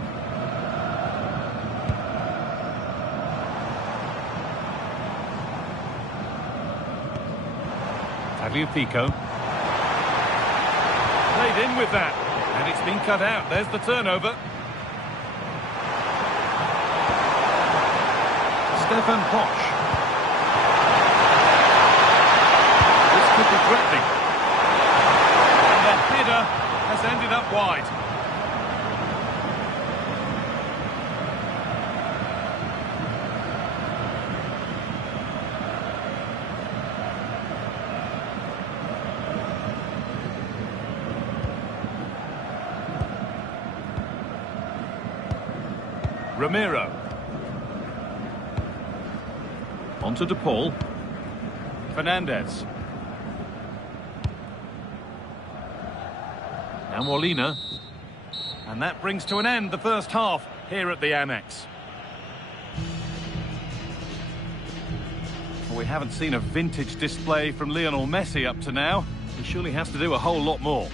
Tagliafico. Played in with that, and it's been cut out. There's the turnover. Stefan Posch. This could be threatening. And the header has ended up wide. Ramiro. On to De Paul. Fernandez. Now Molina. And that brings to an end the first half here at the Annex. Well, we haven't seen a vintage display from Lionel Messi up to now. He surely has to do a whole lot more.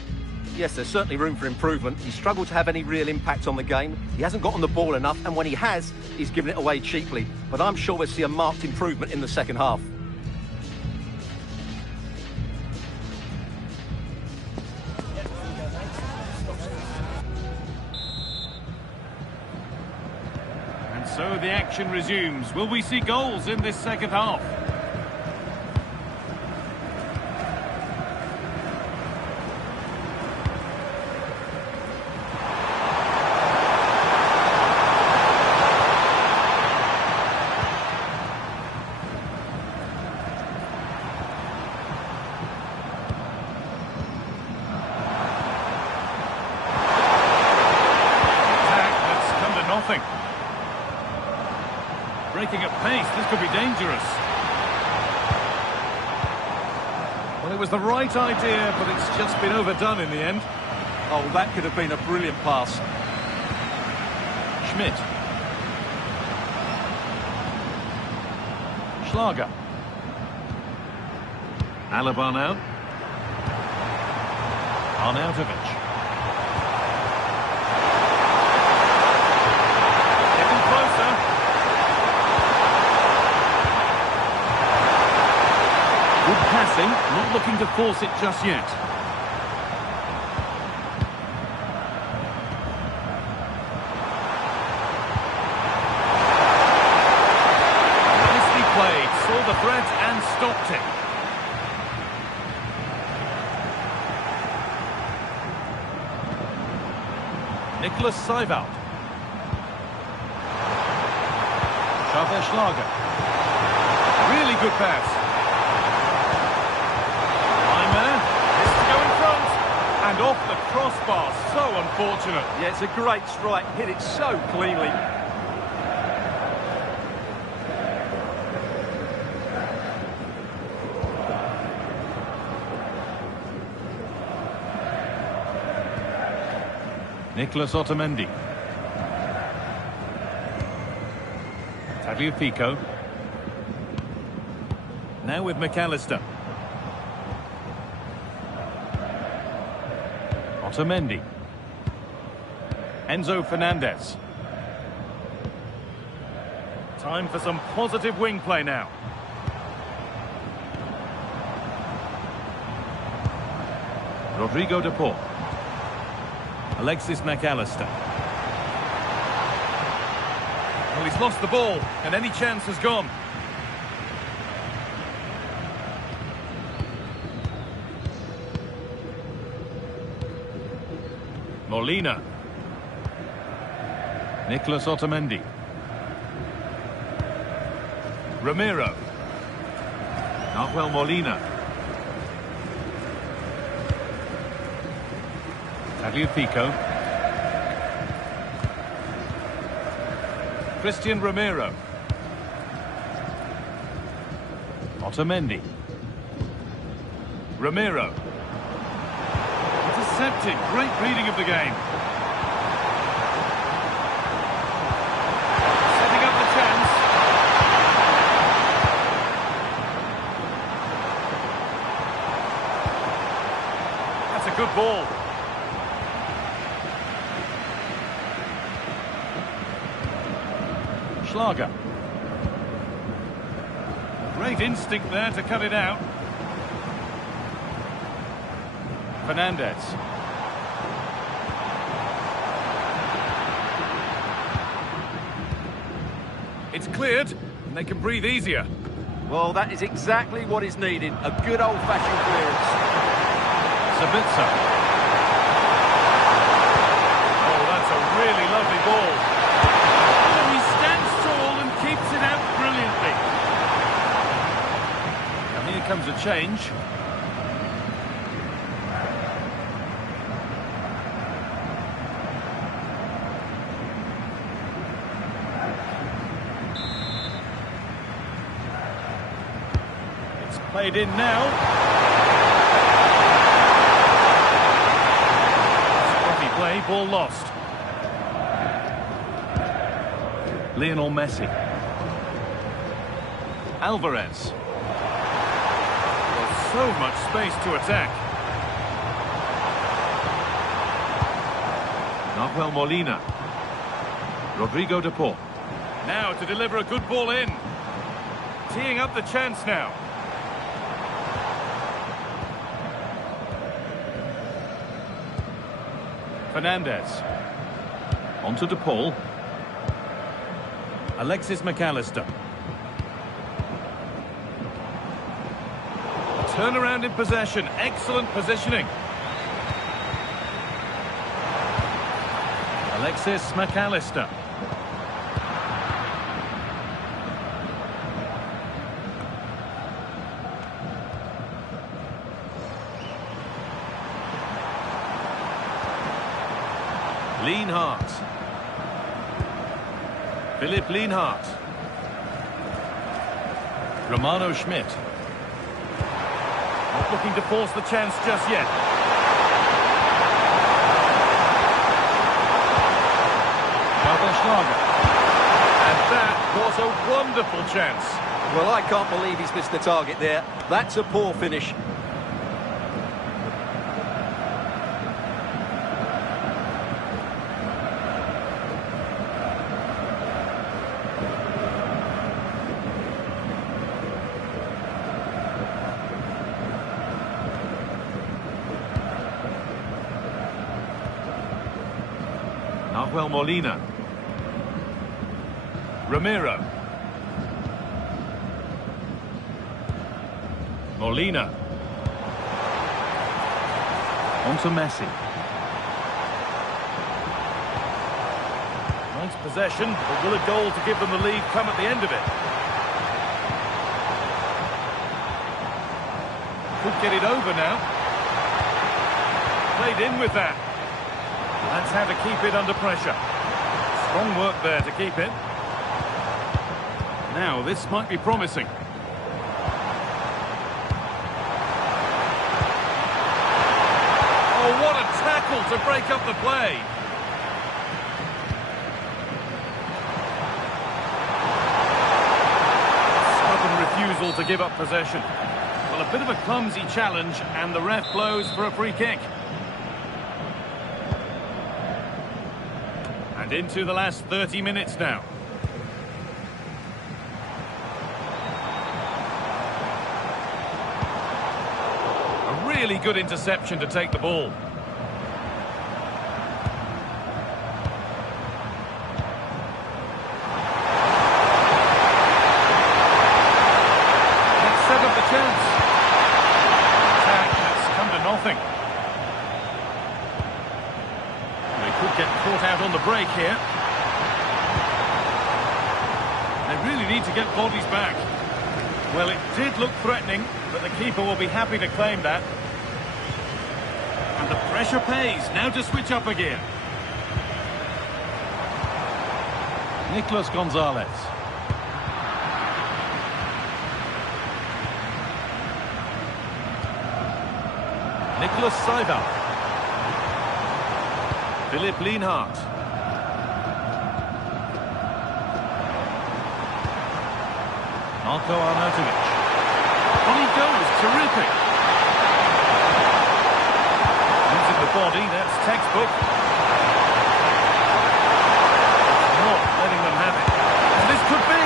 Yes, there's certainly room for improvement. He's struggled to have any real impact on the game. He hasn't got on the ball enough, and when he has, he's given it away cheaply. But I'm sure we'll see a marked improvement in the second half. And so the action resumes. Will we see goals in this second half? Breaking at pace, this could be dangerous. Well, it was the right idea, but it's just been overdone in the end. Oh, that could have been a brilliant pass. Schmidt. Schlager. Alaba now. Arnautovic. Getting closer. Good passing, not looking to force it just yet. Nicely played, saw the threat and stopped it. Nicholas Seiwald. Xaver Schlager. Really good pass. And off the crossbar, so unfortunate. Yeah, it's a great strike, hit it so cleanly. Nicolas Otamendi. Tagliafico. Now with McAllister. Otamendi. Enzo Fernandez. Time for some positive wing play now. Rodrigo de Paul. Alexis McAllister. Well, he's lost the ball, and any chance has gone. Molina. Nicolas Otamendi. Ramiro. Nahuel Molina. Tagliafico. Christian Ramiro. Otamendi. Ramiro. Intercepted. Great reading of the game. Setting up the chance. That's a good ball. Schlager. Great instinct there to cut it out. Fernandez. It's cleared, and they can breathe easier. Well, that is exactly what is needed. A good old-fashioned clearance. Sabitzer. Oh, that's a really lovely ball. Oh, he stands tall and keeps it out brilliantly. And here comes a change. Played in now. Spotty play, ball lost. Lionel Messi. Alvarez. Well, so much space to attack. Nahuel Molina. Rodrigo de Paul. Now to deliver a good ball in. Teeing up the chance now. Fernandez. On to De Paul. Alexis McAllister. Turnaround in possession. Excellent positioning. Alexis McAllister. Lienhart. Philipp Lienhart. Romano Schmidt. Not looking to force the chance just yet. Schlager. And that was a wonderful chance. Well, I can't believe he's missed the target there. That's a poor finish. Nahuel Molina. Ramiro. Molina. On to Messi. Nice possession, but will a goal to give them the lead come at the end of it? Could get it over now. Played in with that. That's how to keep it under pressure. Strong work there to keep it. Now, this might be promising. Oh, what a tackle to break up the play. Stubborn refusal to give up possession. Well, a bit of a clumsy challenge, and the ref blows for a free kick. And into the last 30 minutes now. Really good interception to take the ball. Let's set up the chance. Attack has come to nothing. They could get caught out on the break here. They really need to get bodies back. Well, it did look threatening, but the keeper will be happy to claim that. And the pressure pays. Now to switch up again. Nicolas Gonzalez. Nicolas Seibel. Philipp Lienhart. Marco Arnautovic. On he goes. Terrific. Using the body, that's textbook. Not letting them have it. And this could be.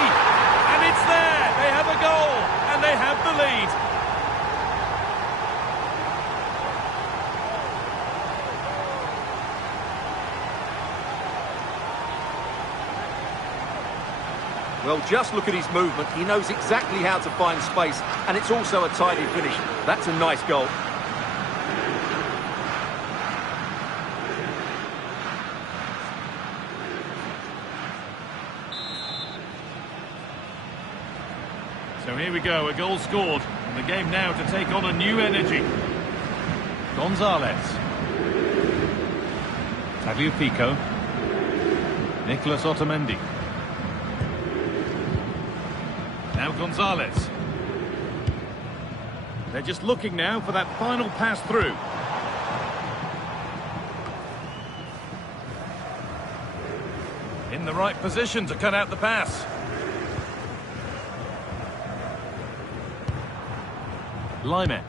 And it's there. They have a goal. And they have the lead. Well, just look at his movement. He knows exactly how to find space. And it's also a tidy finish. That's a nice goal. So here we go, a goal scored. And the game now to take on a new energy. Gonzalez. Tagliafico. Nicolas Otamendi. Now Gonzalez. They're just looking now for that final pass through. In the right position to cut out the pass. Lyman.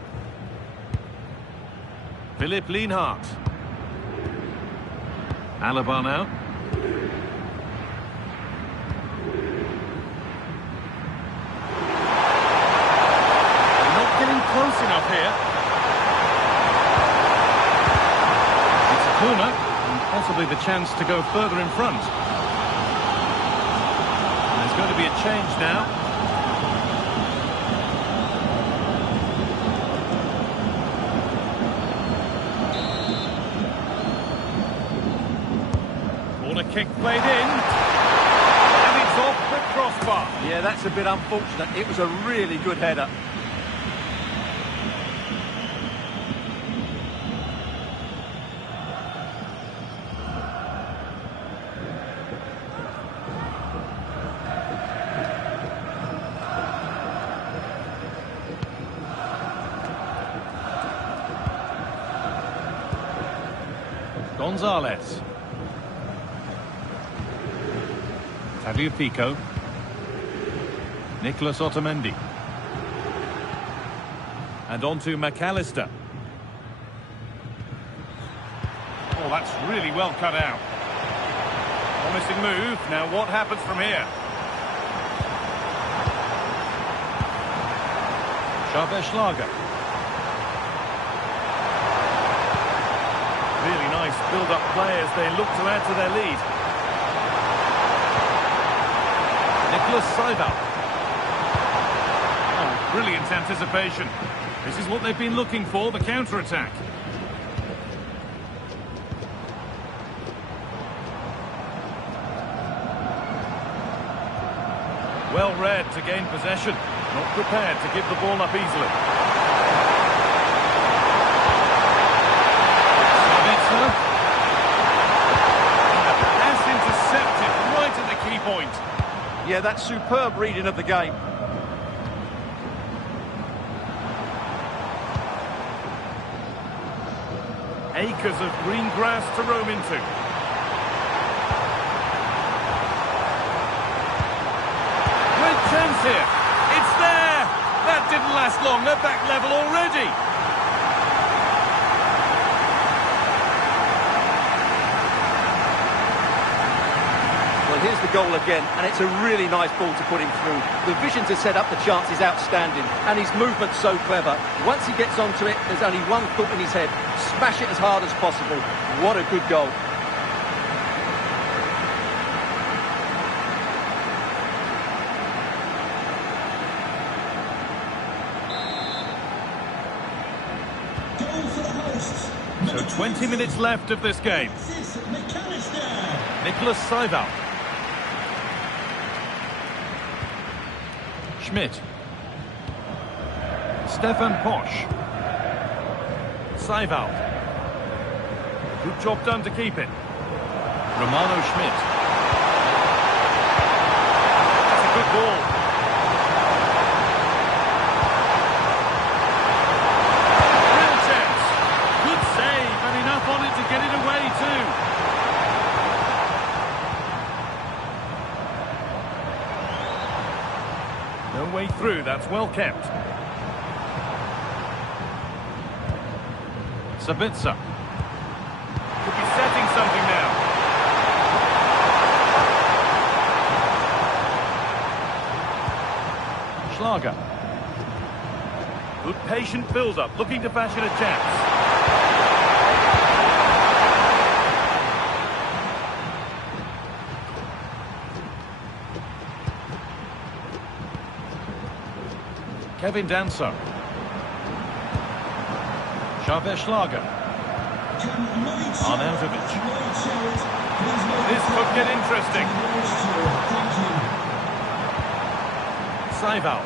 Philipp Lienhart. Alaba now. Not getting close enough here. It's a corner, and possibly the chance to go further in front. And there's going to be a change now. Kick played in, and it's off the crossbar. Yeah, that's a bit unfortunate. It was a really good header. Gonzalez. Tagliafico. Nicholas Otamendi. And on to McAllister. Oh, that's really well cut out. Promising move. Now what happens from here? Schlager. Really nice build-up play as they look to add to their lead. Nicholas Seibel. Oh, brilliant anticipation. This is what they've been looking for, the counter-attack. Well read to gain possession. Not prepared to give the ball up easily. Sabitzer. Pass intercepted right at the key point. Yeah, that's superb reading of the game. Acres of green grass to roam into. Great chance here. It's there. That didn't last long. They're back level already. Well, here's the goal again, and it's a really nice ball to put him through. The vision to set up the chance is outstanding, and his movement's so clever. Once he gets onto it, there's only one thought in his head. Smash it as hard as possible. What a good goal. So 20 minutes left of this game. Nicholas Seibel. Schmidt. Stefan Posch. Seibel. Good job done to keep it. Romano Schmidt. That's a good ball. Real chance. Good save, and enough on it to get it away too. No way through, that's well kept. Sabitzer. Could be setting something now. Schlager. Good patient build-up, looking to fashion a chance. Kevin Danso. Schlager. Arnautovic. This could get interesting. Seibel.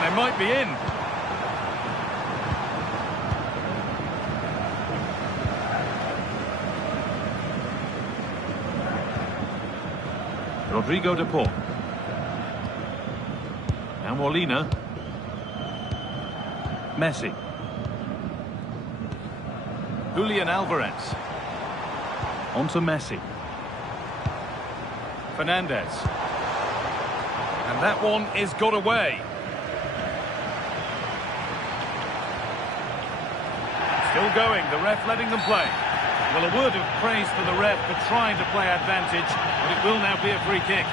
They might be in. Rodrigo de Paul. Now Molina. Messi. Julian Alvarez. On to Messi. Fernandez. And that one is got away. Still going, the ref letting them play. Well, a word of praise for the ref for trying to play advantage, but it will now be a free kick.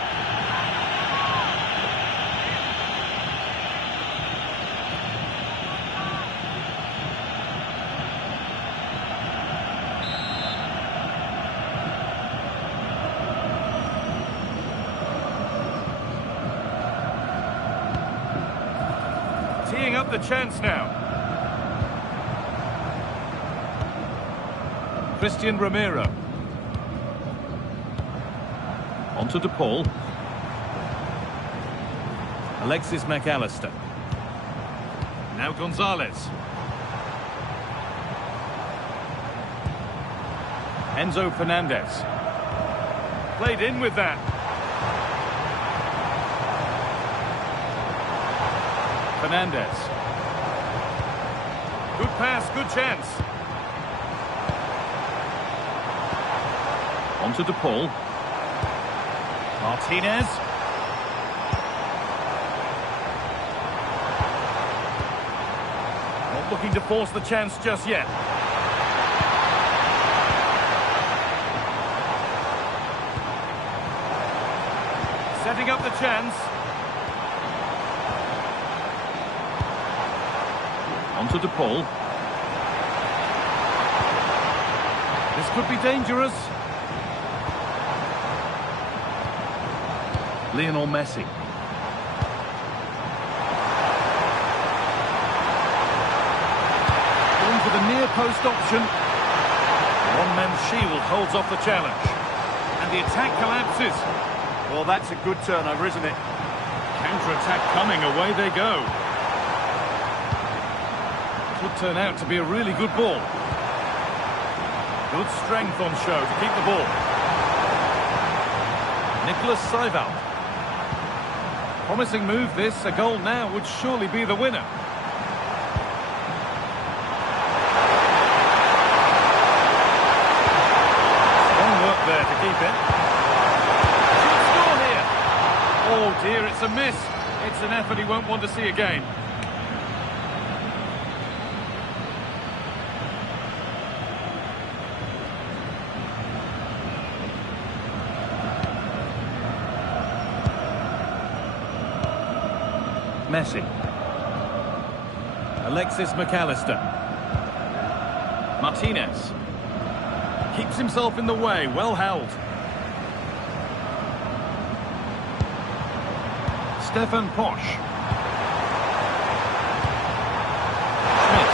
Teeing up the chance now. Christian Romero. On to DePaul. Alexis McAllister. Now Gonzalez. Enzo Fernandez. Played in with that. Fernandez. Good pass, good chance. On to DePaul. Martinez. Not looking to force the chance just yet. Setting up the chance. On to DePaul. This could be dangerous. Lionel Messi. Going for the near post option. One-man shield holds off the challenge. And the attack collapses. Well, that's a good turnover, isn't it? Counter-attack coming, away they go. Could turn out to be a really good ball. Good strength on show to keep the ball. Nicholas Seiwald. Promising move this, a goal now would surely be the winner. Strong work there to keep it. Should score here. Oh dear, it's a miss. It's an effort he won't want to see again. Messi. Alexis McAllister. Martinez. Keeps himself in the way, well held. Stefan Posch. Schmidt.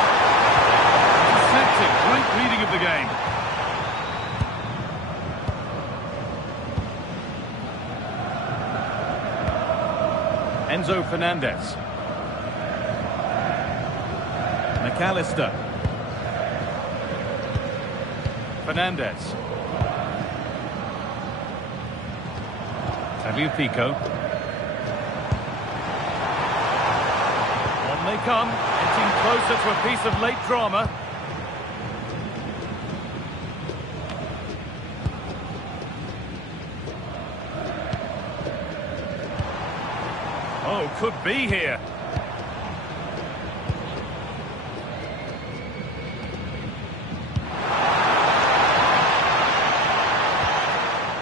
Intercepted, great reading of the game. Enzo Fernandez. McAllister. Fernandez. Tagliafico. On they come, getting closer to a piece of late drama. Oh, could be here.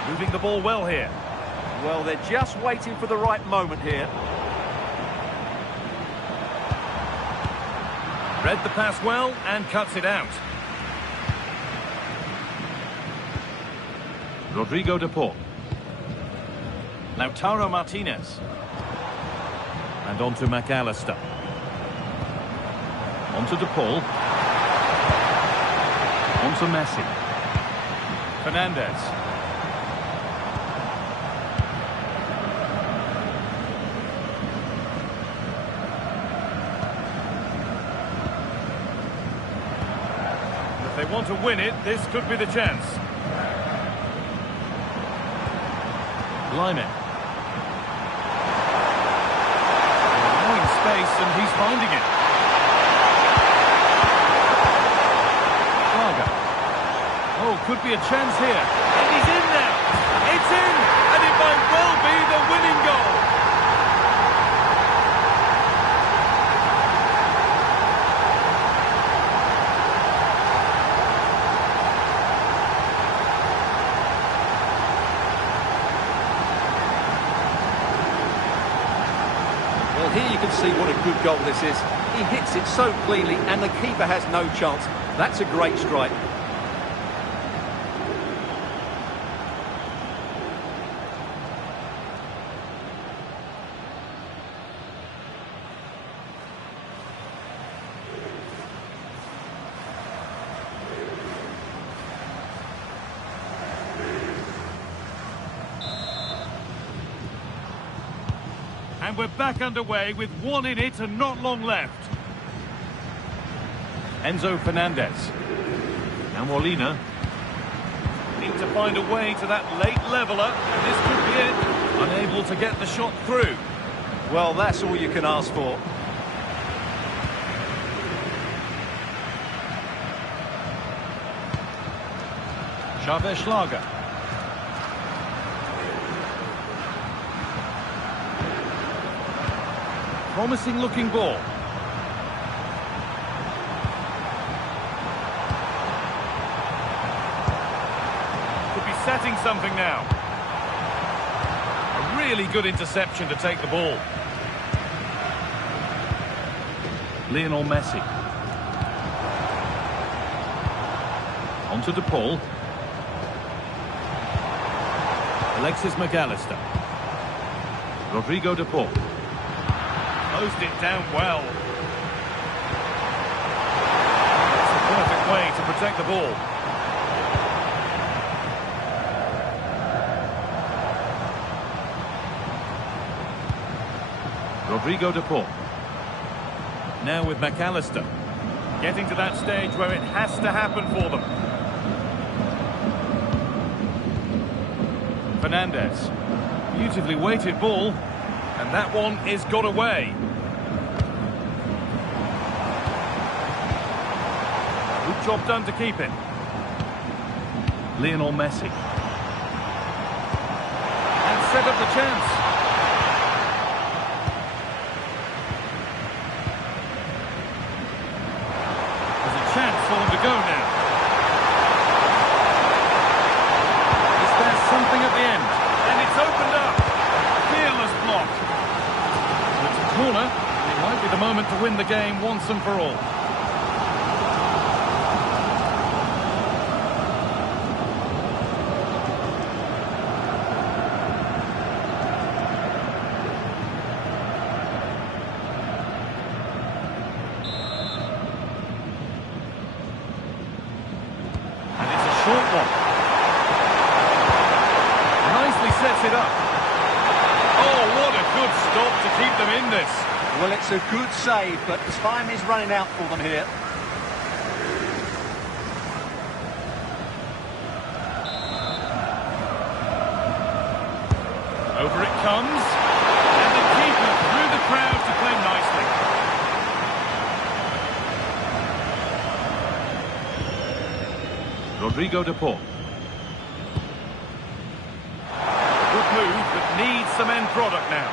Moving the ball well here. Well, they're just waiting for the right moment here. Read the pass well and cuts it out. Rodrigo de Paul. Lautaro Martinez. And on to McAllister. On to DePaul. On to Messi. Fernandez. If they want to win it, this could be the chance. Lyman. Space, and he's finding it. Braga. Oh, could be a chance here. And he's in now. It's in, and it might well be the winning goal. see what a good goal this is. He hits it so cleanly and the keeper has no chance. That's a great strike. And we're back underway with one in it and not long left. Enzo Fernandez. Now Molina. Need to find a way to that late leveller. And this could be it. Unable to get the shot through. Well, that's all you can ask for. Xavier Schlager. Promising looking ball. Could be setting something now. A really good interception to take the ball. Lionel Messi. On to De Paul. Alexis McAllister. Rodrigo De Paul. Closed it down well. It's the perfect way to protect the ball. Rodrigo De Paul. Now with McAllister. Getting to that stage where it has to happen for them. Fernandez. Beautifully weighted ball. And that one is got away. Good job done to keep it. Lionel Messi. And set up the chance. There's a chance for them to go now. Is there something at the end? And it's opened up. Fearless block. It's a corner. It might be the moment to win the game once and for all. Short one. Nicely sets it up. Oh, what a good stop to keep them in this. Well, it's a good save, but time is running out for them here. Over it comes. And the keeper through the crowd to play nicely. Rodrigo De Paul. Good move, but needs some end product now.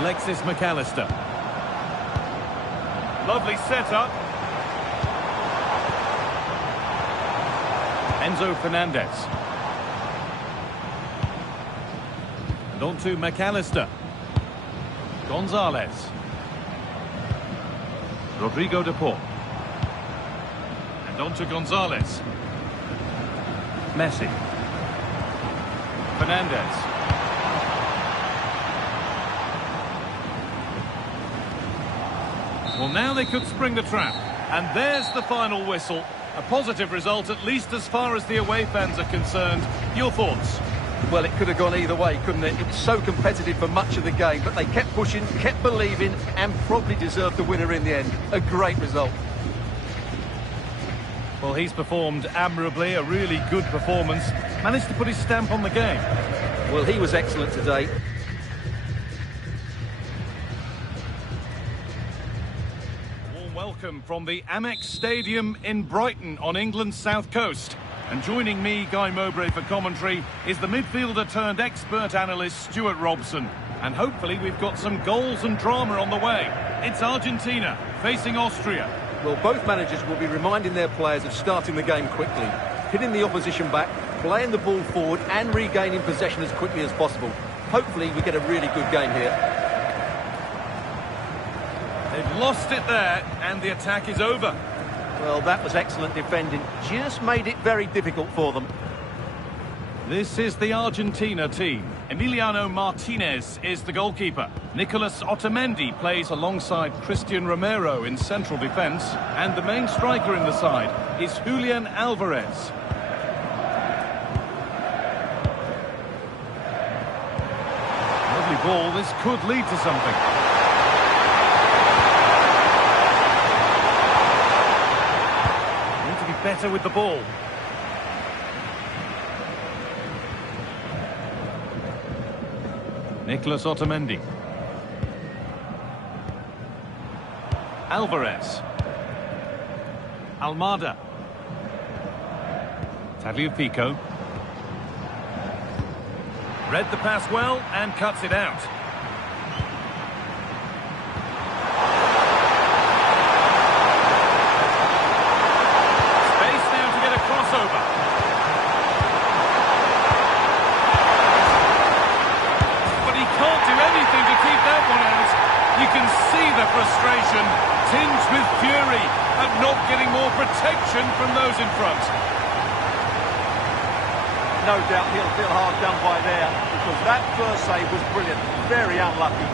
Alexis McAllister. Lovely setup. Enzo Fernandez. And on to McAllister. Gonzalez. Rodrigo De Paul. And on to Gonzalez. Messi. Fernandez. Well, now they could spring the trap. And there's the final whistle. A positive result, at least as far as the away fans are concerned. Your thoughts? Well, it could have gone either way, couldn't it? It was so competitive for much of the game, but they kept pushing, kept believing, and probably deserved the winner in the end. A great result. Well, he's performed admirably, a really good performance. Managed to put his stamp on the game. Well, he was excellent today. Warm welcome from the Amex Stadium in Brighton on England's south coast. And joining me, Guy Mowbray, for commentary is the midfielder turned expert analyst Stuart Robson. And hopefully we've got some goals and drama on the way. It's Argentina facing Austria. Well, both managers will be reminding their players of starting the game quickly, hitting the opposition back, playing the ball forward and regaining possession as quickly as possible. Hopefully we get a really good game here. They've lost it there, and the attack is over. Well, that was excellent defending. Just made it very difficult for them. This is the Argentina team. Emiliano Martinez is the goalkeeper. Nicolas Otamendi plays alongside Christian Romero in central defence. And the main striker in the side is Julian Alvarez. Lovely ball. This could lead to something. Need to be better with the ball. Nicolas Otamendi. Alvarez. Almada. Tagliafico. Read the pass well and cuts it out. Space now to get a crossover. Can't do anything to keep that one out. You can see the frustration, tinged with fury at not getting more protection from those in front. No doubt he'll feel hard done by there, because that first save was brilliant. Very unlucky.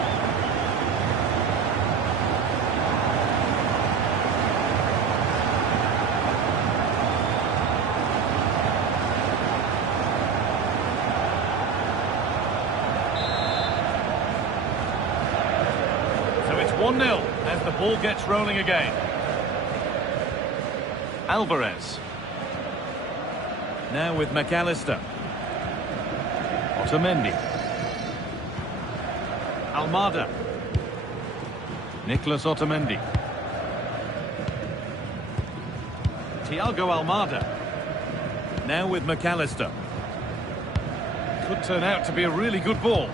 So it's 1-0 as the ball gets rolling again. Alvarez. Now with McAllister. Otamendi. Almada. Nicolas Otamendi. Thiago Almada. Now with McAllister. Could turn out to be a really good ball.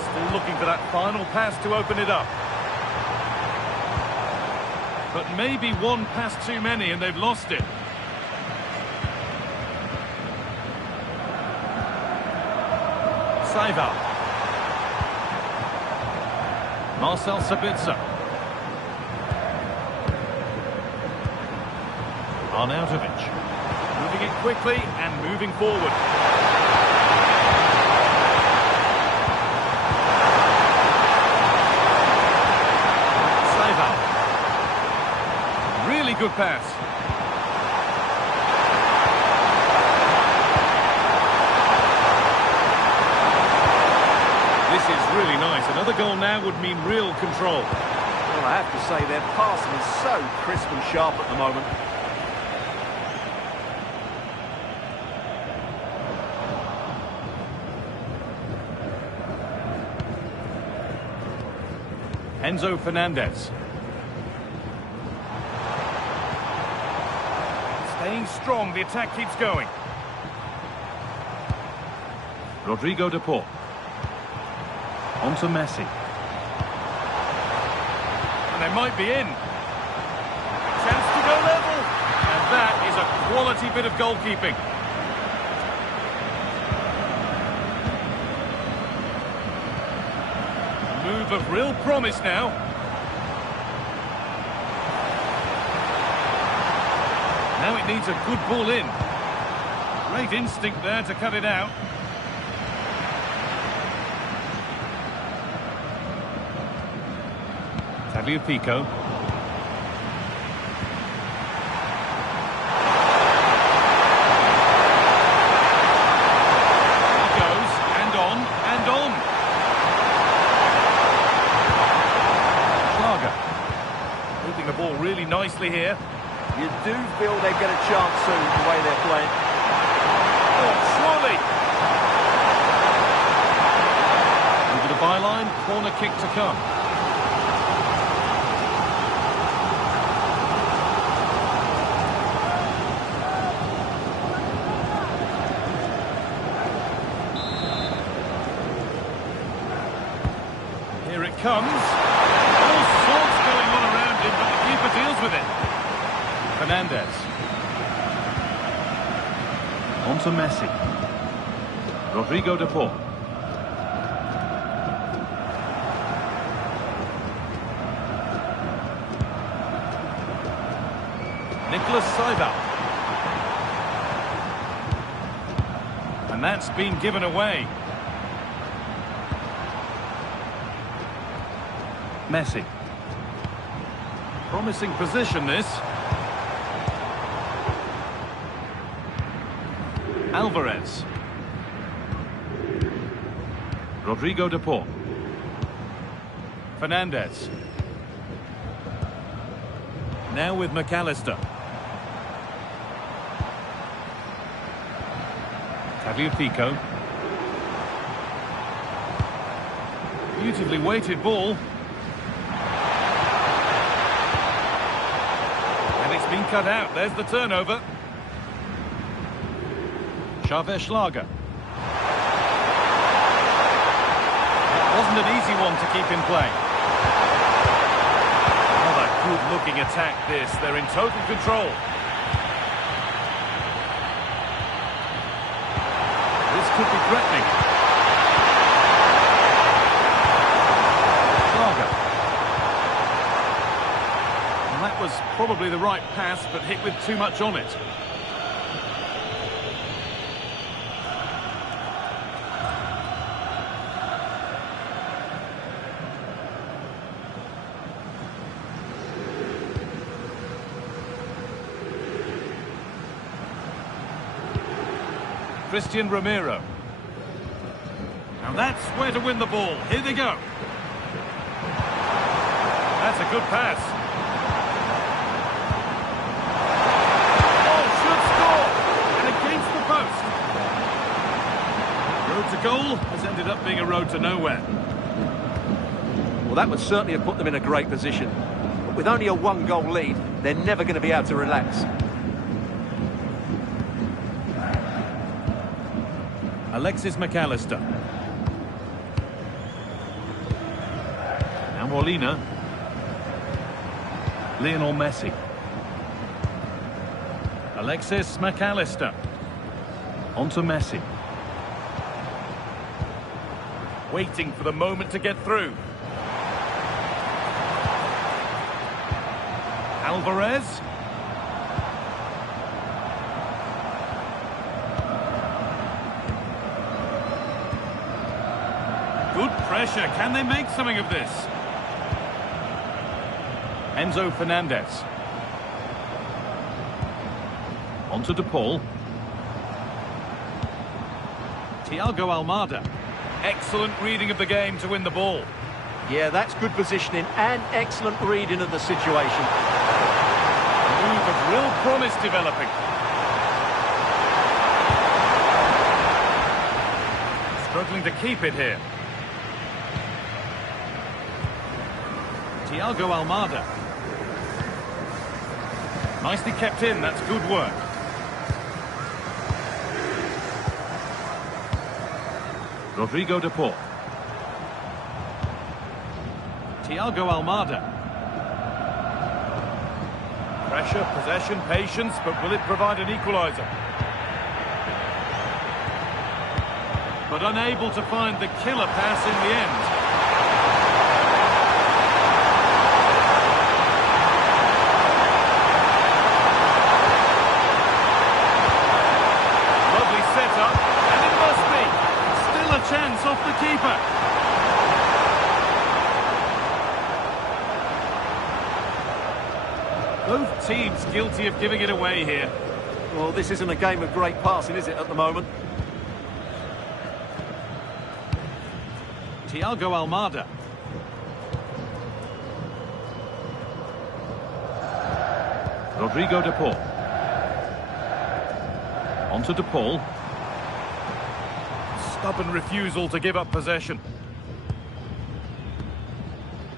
Still looking for that final pass to open it up. But maybe one pass too many and they've lost it. Saival. Marcel Sabitzer. Arnautovic. Moving it quickly and moving forward. Saival. Really good pass. This is really nice. Another goal now would mean real control. Well, I have to say their passing is so crisp and sharp at the moment. Enzo Fernandez. Staying strong, the attack keeps going. Rodrigo de Paul. On to Messi. And they might be in. Chance to go level. And that is a quality bit of goalkeeping. Move of real promise now. Now it needs a good ball in. Great instinct there to cut it out. Tagliafico. He goes, and on, and on. Schlager. Moving the ball really nicely here. You do feel they get a chance soon the way they're playing. Oh, surely. Over the byline, corner kick to come. Here it comes. All sorts going on around him, but the keeper deals with it. Fernandez. On to Messi. Rodrigo de Paul. Nicholas Seibel. And that's been given away. Messi. Promising position, this. Alvarez. Rodrigo de Paul. Fernandez. Now with McAllister. Tagliafico. Beautifully weighted ball. And it's been cut out. There's the turnover. Schlager. It wasn't an easy one to keep in play. Another good-looking attack, this. They're in total control. This could be threatening. Schlager. And that was probably the right pass, but hit with too much on it. Christian Romero. Now that's where to win the ball. Here they go. That's a good pass. Oh, should score. And against the post. Road to goal has ended up being a road to nowhere. Well, that would certainly have put them in a great position. But with only a one-goal lead, they're never going to be able to relax. Alexis McAllister. Now Molina. Lionel Messi. Alexis McAllister. On to Messi. Waiting for the moment to get through. Alvarez. Good pressure. Can they make something of this? Enzo Fernandez. On to De Paul. Thiago Almada. Excellent reading of the game to win the ball. Yeah, that's good positioning and excellent reading of the situation. A move of real promise developing. Struggling to keep it here. Thiago Almada. Nicely kept in, that's good work. Rodrigo de Paul. Thiago Almada. Pressure, possession, patience, but will it provide an equalizer? But unable to find the killer pass in the end. Chance off the keeper. Both teams guilty of giving it away here. Well, this isn't a game of great passing, is it, at the moment? Thiago Almada. Rodrigo de Paul. On to De Paul. Stubborn refusal to give up possession.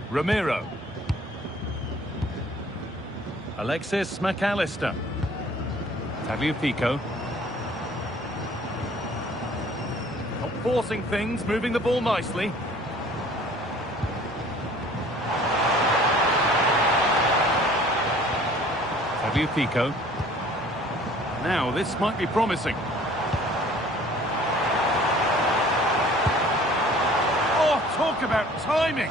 Romero. Alexis McAllister. Tagliafico. Not forcing things, moving the ball nicely. Tagliafico. Now, this might be promising. talk about timing.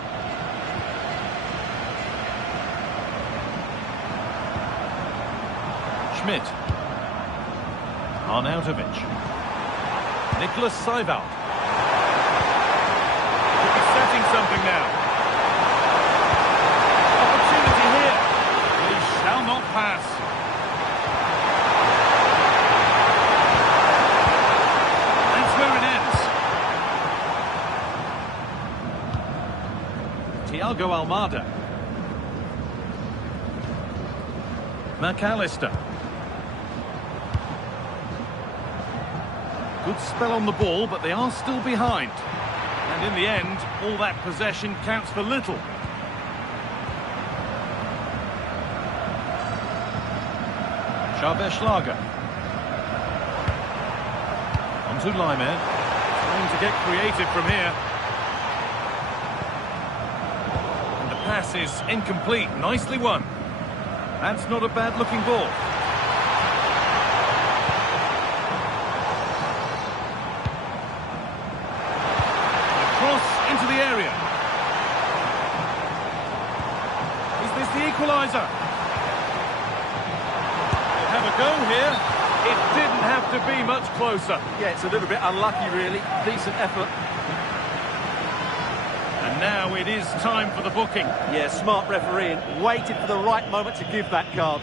Schmidt. Arnautovic. Nicholas Seiwald. Could be setting something now. Opportunity here. He shall not pass. That's where it ends. Thiago Almada. McAllister. Good spell on the ball, but they are still behind. And in the end, all that possession counts for little. Schlager. On to Leimer. Trying to get creative from here. And the pass is incomplete. Nicely won. That's not a bad-looking ball. Into the area. Is this the equalizer? We'll have a go here. It didn't have to be much closer. Yeah, it's a little bit unlucky, really. Decent effort. And now it is time for the booking. Yeah, smart refereeing. Waited for the right moment to give that card.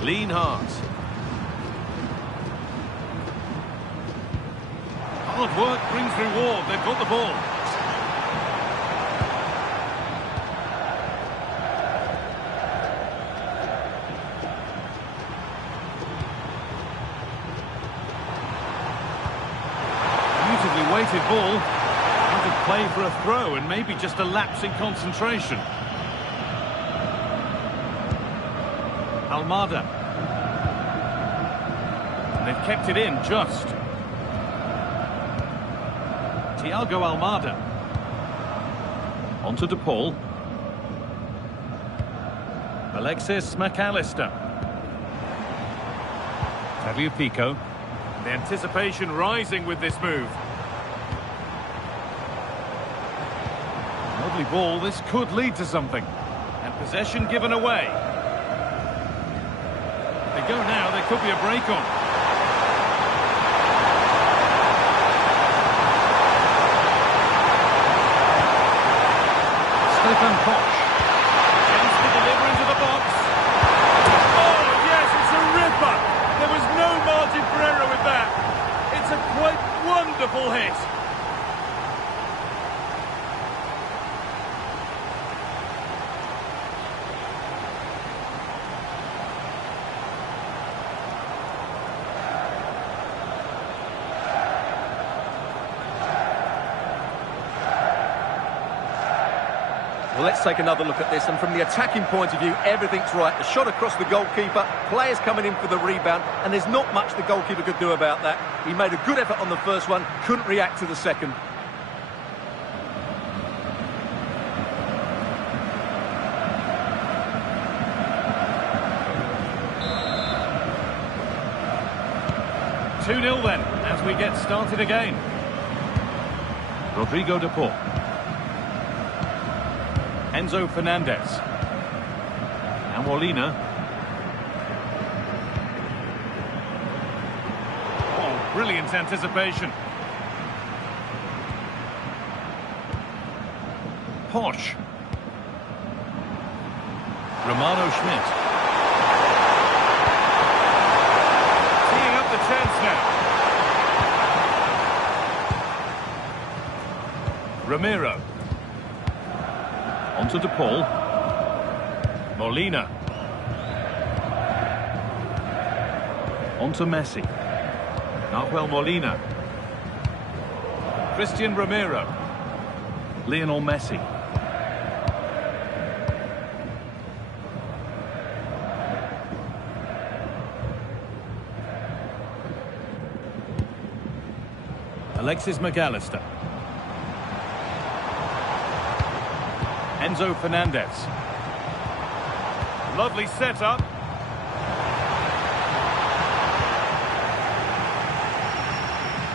Lean hard. Hard work brings reward. They've got the ball. Beautifully weighted ball. Out of play for a throw and maybe just a lapse in concentration. Almada. And they've kept it in just. Thiago Almada. On to De Paul. Alexis McAllister. Tavio Pico. The anticipation rising with this move. Lovely ball. This could lead to something. And possession given away. They go now, there could be a break on. Stefan Koch. Chance to deliver into the box. Oh, yes, it's a ripper. There was no margin for error with that. It's a quite wonderful hit. Well, let's take another look at this, and from the attacking point of view, everything's right. The shot across the goalkeeper, players coming in for the rebound, and there's not much the goalkeeper could do about that. He made a good effort on the first one, couldn't react to the second. Two 2-0 then, as we get started again. Rodrigo De Paul. Enzo Fernandez. Now Molina. Brilliant anticipation. Posh. Romano Schmidt. Teeing up the chance now. Ramiro. On to De Paul. Molina. On to Messi. Nahuel Molina. Christian Ramiro. Lionel Messi. Alexis McAllister. Enzo Fernandez. Lovely setup.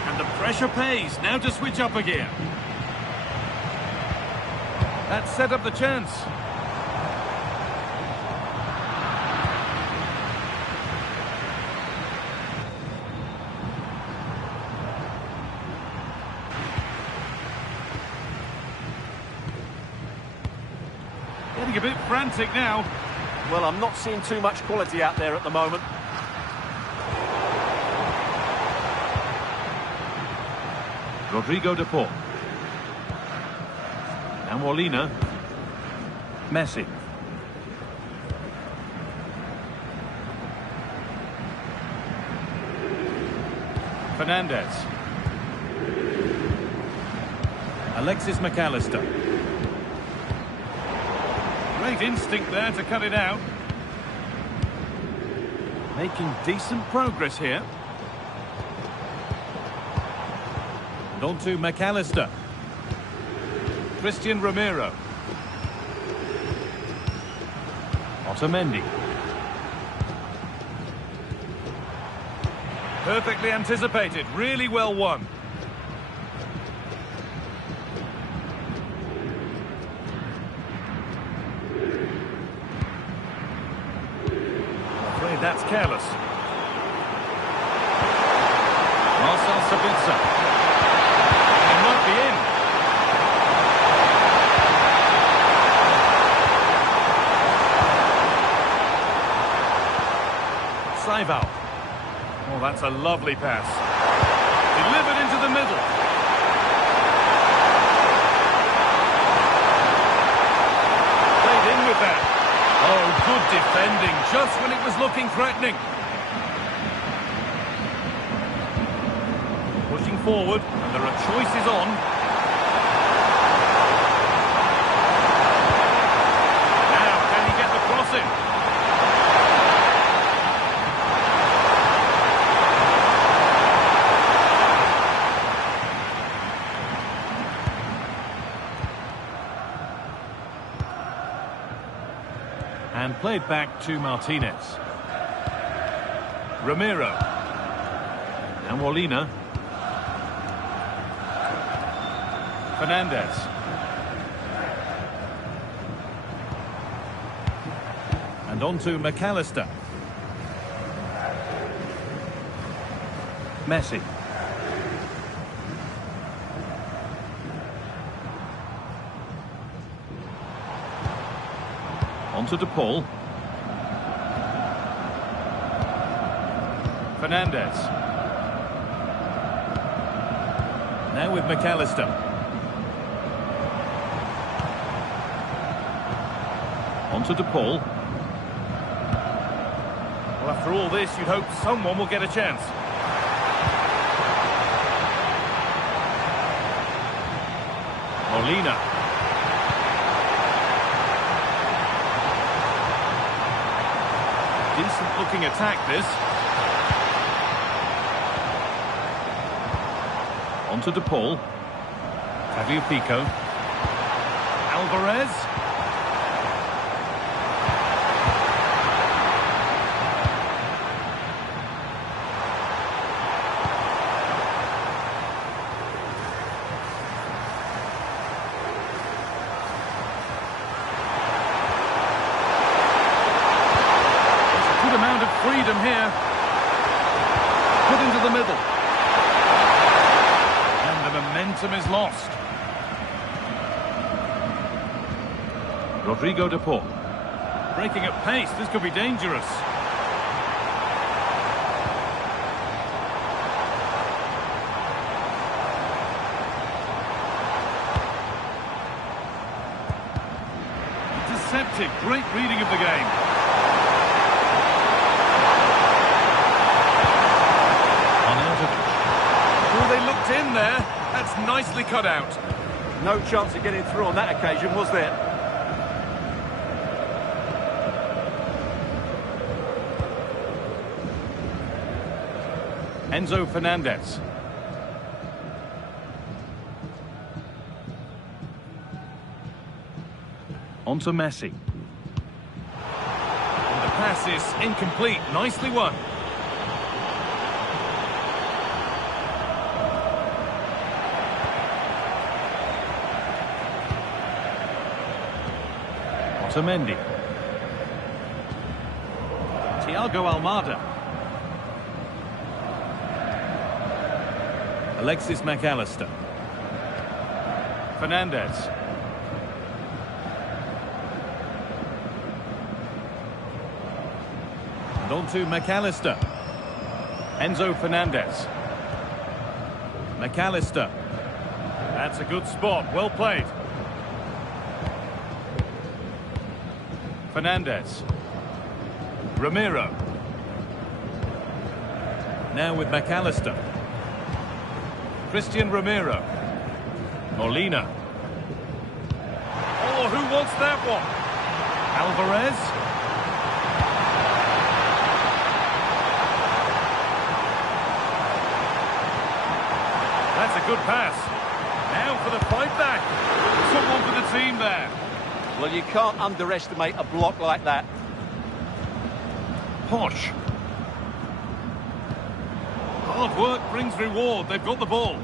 And the pressure pays. Now to switch up again. That set up the chance. Getting a bit frantic now. Well, I'm not seeing too much quality out there at the moment. Rodrigo De Paul. And Molina. Messi. Fernandez. Alexis McAllister. Great instinct there to cut it out. Making decent progress here. And on to McAllister. Christian Ramiro. Otamendi. Perfectly anticipated, really well won. Afraid that's careless. Marcel Sabitzer. It might be in. Saival. Oh, that's a lovely pass. Delivered into the middle. Played in with that. Oh, good defending, just when it was looking threatening. Pushing forward, and there are choices on. Now, can he get the cross in? And played back to Martinez. Ramiro. And Molina. Fernandez. And on to McAllister. Messi. On to De Paul. Fernandez. Now with McAllister. On to De Paul. Well, after all this, you'd hope someone will get a chance. Molina. Decent looking attack, this. On to De Paul. Tagliafico. Alvarez. Freedom here. Put into the middle. momentum is lost. Rodrigo de Paul. Breaking at pace, this could be dangerous. Intercepted, great reading of the game. Oh, they looked in there. That's nicely cut out. No chance of getting through on that occasion, was there? Enzo Fernandez. On to Messi. And the pass is incomplete. Nicely won. Otamendi. Thiago Almada. Alexis McAllister. Fernandez. And on to McAllister. Enzo Fernandez. McAllister. That's a good spot. Well played. Fernandez. Ramiro. Now with McAllister. Christian Ramiro. Molina. Oh, who wants that one? Alvarez. That's a good pass. Now for the fight back. Someone for the team there. Well, you can't underestimate a block like that. Posh. Hard work brings reward. They've got the ball.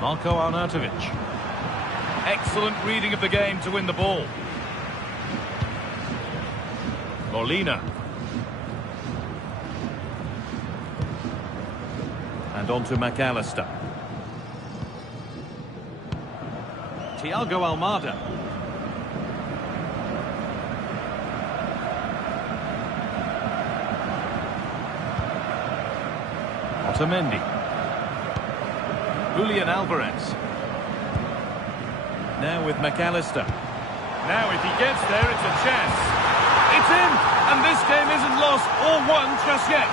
Marko Arnautovic. Excellent reading of the game to win the ball. Molina. And on to McAllister. Thiago Almada. Otamendi. Julian Alvarez. Now with McAllister. Now if he gets there, it's a chance. It's in! And this game isn't lost or won just yet.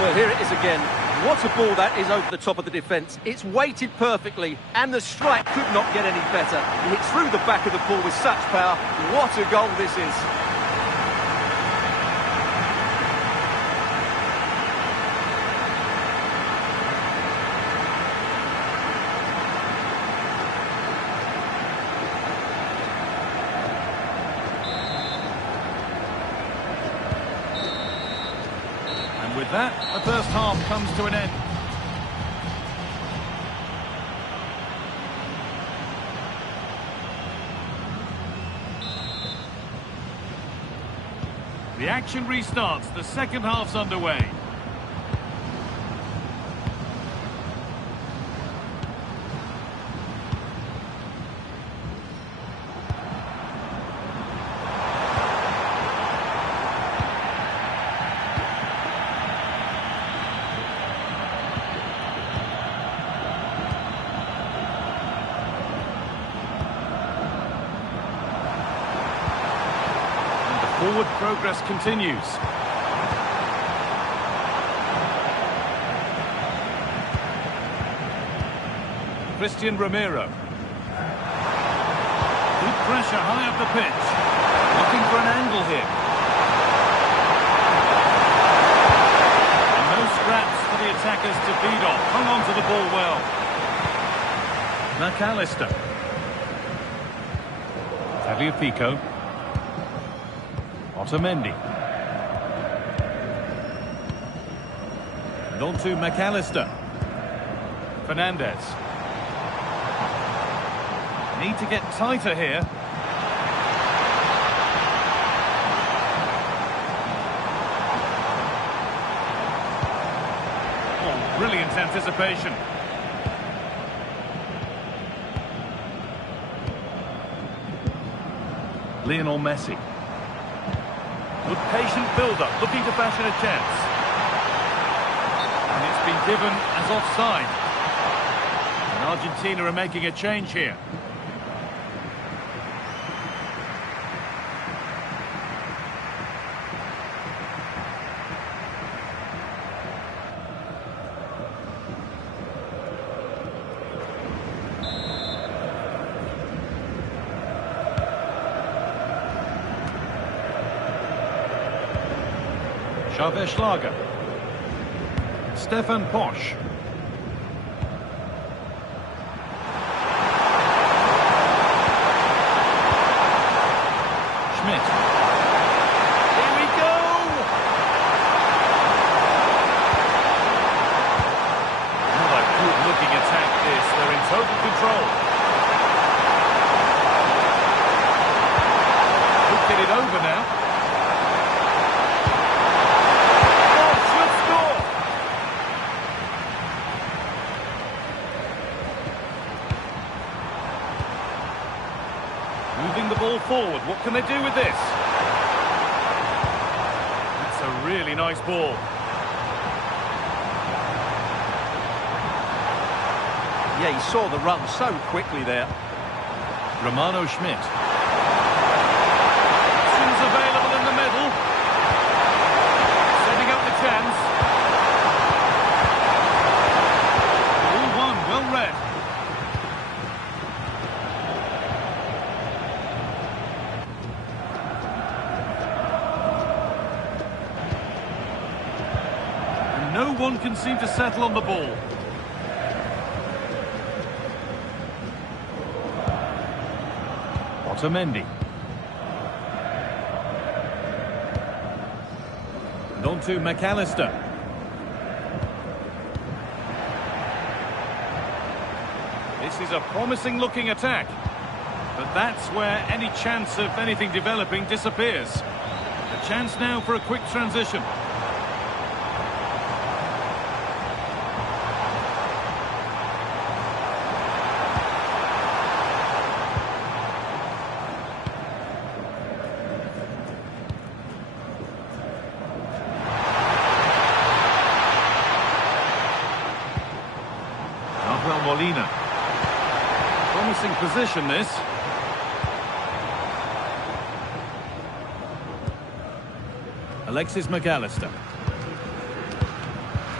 Well, here it is again. What a ball that is over the top of the defence. It's weighted perfectly, and the strike could not get any better. He hit through the back of the ball with such power. What a goal this is. With that, the first half comes to an end. The action restarts. The second half's underway. Forward progress continues. Christian Ramiro. Good pressure high up the pitch. Looking for an angle here. And no scraps for the attackers to feed off. Hung on to the ball well. McAllister. Tagliafico. Otamendi. And on to McAllister. Fernandez. Need to get tighter here. Oh, brilliant anticipation. Lionel Messi. Good patient build-up, looking to fashion a chance. And it's been given as offside. And Argentina are making a change here. Schlager. Stefan Posch. Schmidt. Here we go! What a good-looking attack this. They're in total control. Could get it over now. Moving the ball forward. What can they do with this? That's a really nice ball. Yeah, he saw the run so quickly there. Romano Schmidt. Options available in the middle. Setting up the chance. All one, well read. No one can seem to settle on the ball. Otamendi. And on to McAllister. This is a promising looking attack. But that's where any chance of anything developing disappears. A chance now for a quick transition. Molina. Promising position, this. Alexis McAllister.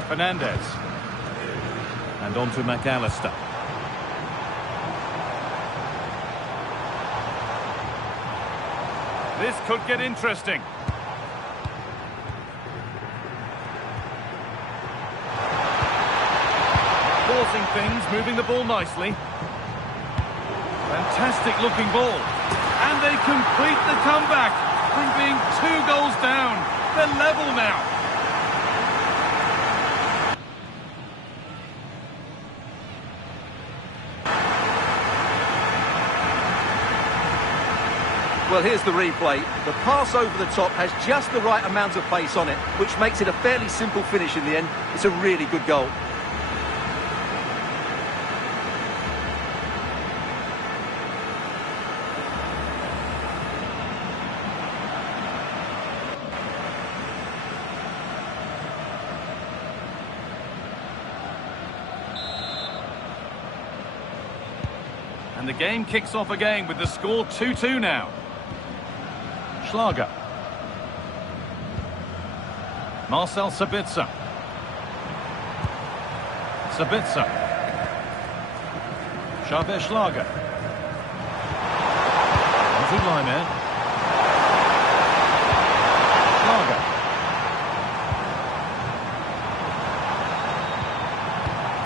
Fernandez. And on to McAllister. This could get interesting. Forcing things, moving the ball nicely. Fantastic looking ball. And they complete the comeback from being 2 goals down. They're level now. Well, here's the replay. The pass over the top has just the right amount of pace on it, which makes it a fairly simple finish in the end. It's a really good goal. And the game kicks off again with the score 2-2 now. Schlager. Marcel Sabitzer. Sabitzer. Xavier Schlager. Onto Leimer. Schlager.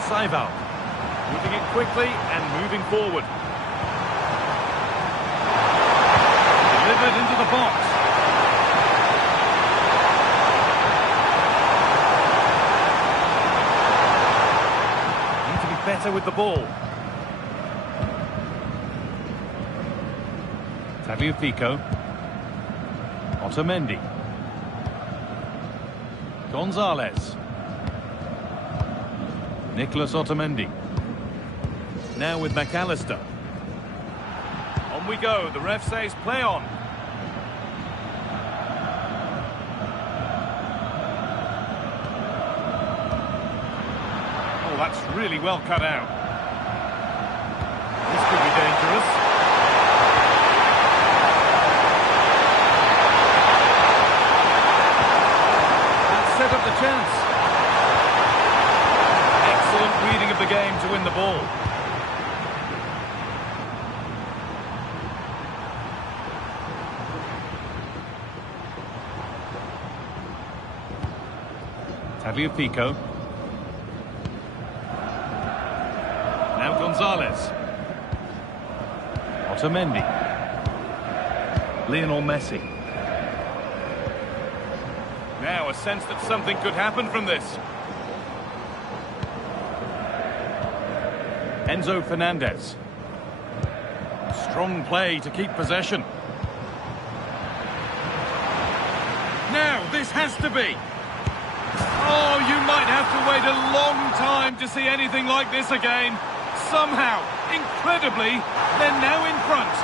Seival. Moving it quickly and moving forward. Delivered into the box. better with the ball. Tagliafico. Otamendi. Gonzalez. Nicholas Otamendi. Now with McAllister. On we go. The ref says play on. Oh, that's really well cut out. This could be dangerous. That set up the chance. Excellent reading of the game to win the ball. Tagliafico. Now Gonzalez. Otamendi. Lionel Messi. Now a sense that something could happen from this. Enzo Fernandez. Strong play to keep possession. Now this has to be. Oh, you might have to wait a long time to see anything like this again. Somehow, incredibly, they're now in front.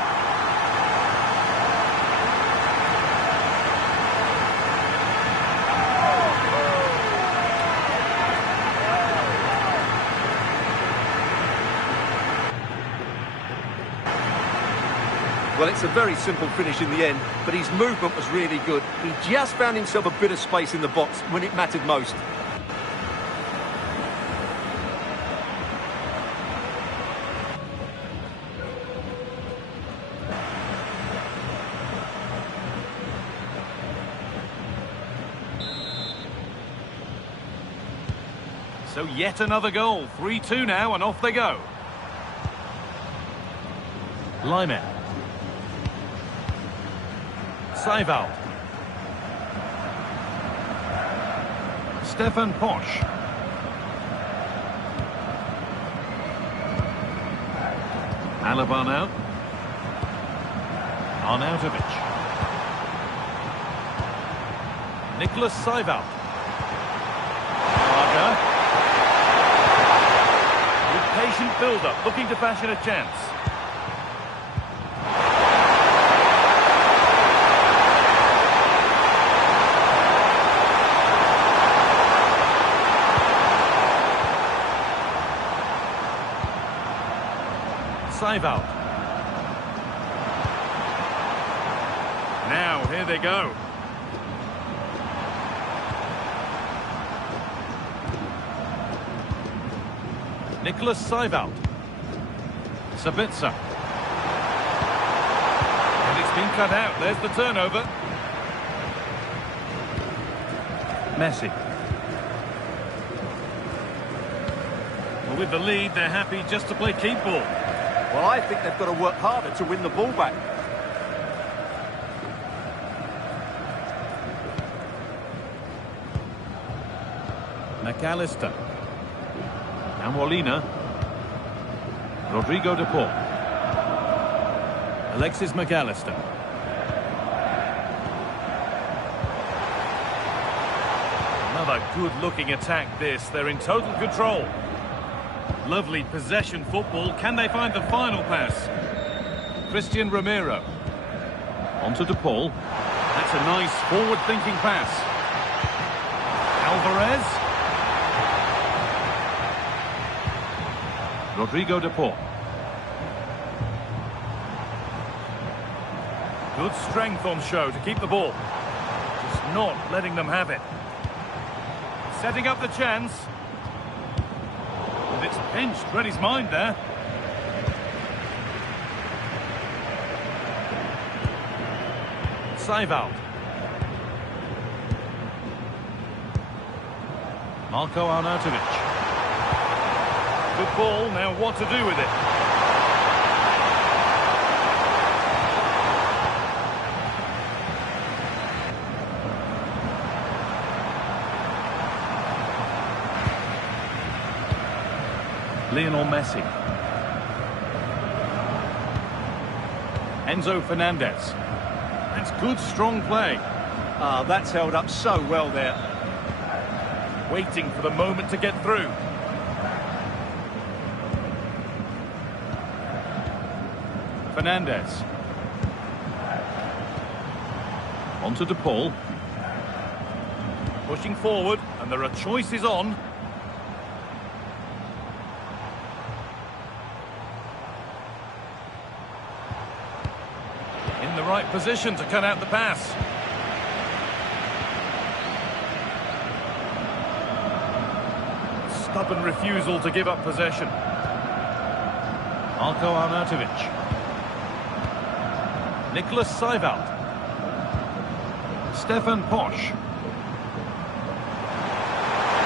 Well, it's a very simple finish in the end, but his movement was really good. He just found himself a bit of space in the box when it mattered most. So yet another goal. 3-2 now, and off they go. Lyman. Seiwald. Stefan Posch. Alaba now. Arnautovic. Nicholas Seiwald. Braga. With patient build-up, looking to fashion a chance. Seiwald. Now, here they go. Nicholas Seiwald. Sabitzer. And it's been cut out. There's the turnover. Messi. Well, with the lead, they're happy just to play keep ball. Well, I think they've got to work harder to win the ball back. McAllister. Now Molina. Rodrigo de Paul. Alexis McAllister. Another good-looking attack this. They're in total control. Lovely possession football. Can they find the final pass? Christian Romero. Onto De Paul. That's a nice forward-thinking pass. Alvarez. Rodrigo de Paul. Good strength on show to keep the ball. Just not letting them have it. Setting up the chance. And it's pinched. Read his mind there. Seiwald. Marco Arnautovic. Good ball, now what to do with it? Lionel Messi. Enzo Fernandez. That's good, strong play. Ah, that's held up so well there. Waiting for the moment to get through. Fernandez. On to De Paul. Pushing forward, and there are choices on. In the right position to cut out the pass. Stubborn refusal to give up possession. Marko Arnautovic. Nicholas Seiwald. Stefan Posch.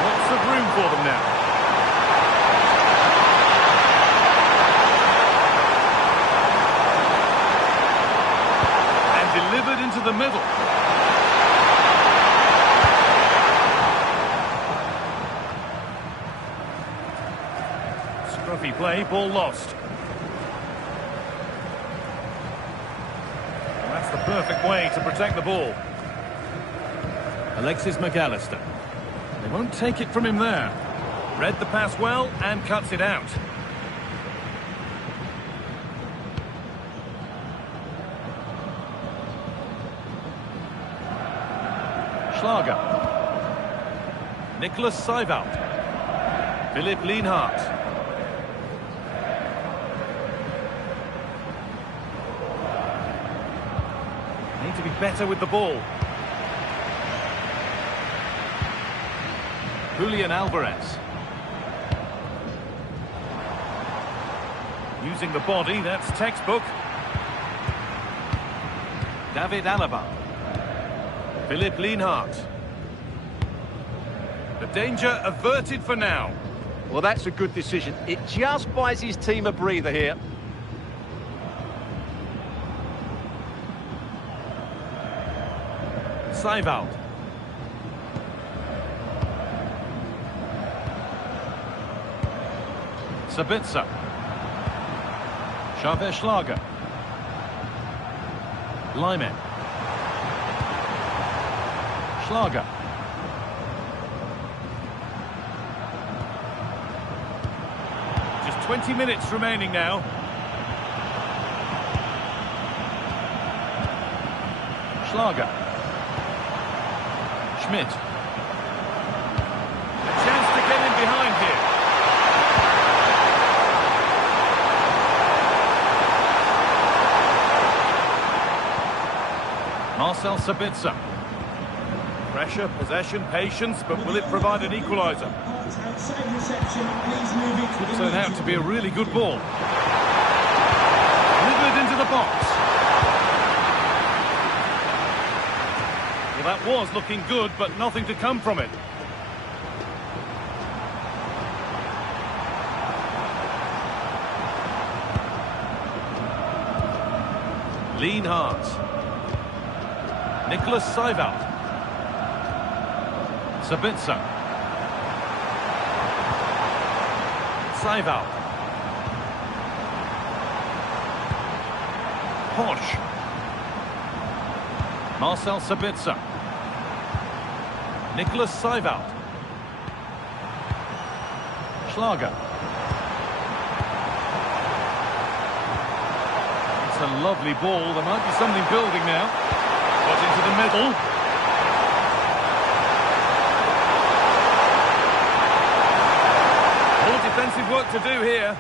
Lots of room for them now. And delivered into the middle. Scruffy play, ball lost. That's the perfect way to protect the ball. Alexis McAllister. They won't take it from him there. Read the pass well and cuts it out. Schlager. Nicholas Seiwald. Philipp Lienhardt. Need to be better with the ball. Julian Alvarez. Using the body, that's textbook. David Alaba. Philipp Lienhardt. The danger averted for now. Well, that's a good decision. It just buys his team a breather here. Seiwald. Sabitzer. Xaver Schlager. Lyman. Schlager. Just 20 minutes remaining now. Schlager. Schmidt. A chance to get in behind here. Marcel Sabitzer. Pressure, possession, patience, but will it provide an equalizer? Could turn out to be a really good ball. Delivered into the box. Well, that was looking good, but nothing to come from it. Lienhardt. Nicholas Seiwald. Sabitzer. Seiwald. Posch. Marcel Sabitzer. Nicholas Seiwald. Schlager. It's a lovely ball. There might be something building now. Got into the middle. More defensive work to do here.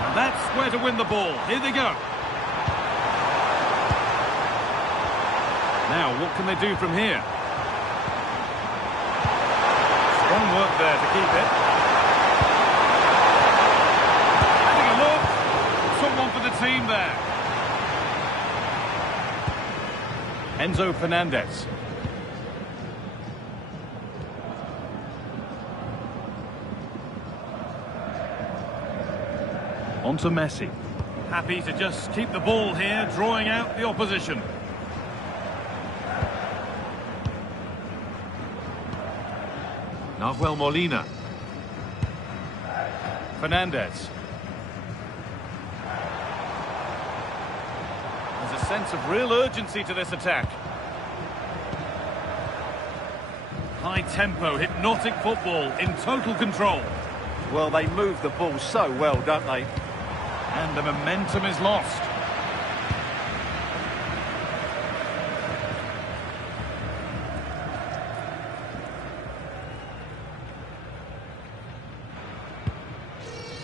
And that's where to win the ball. Here they go. Now, what can they do from here? Strong work there to keep it. Having a look. Someone for the team there. Enzo Fernandez. On to Messi. Happy to just keep the ball here, drawing out the opposition. Nahuel Molina. Fernandez. There's a sense of real urgency to this attack. High tempo, hypnotic football in total control. Well, they move the ball so well, don't they? And the momentum is lost.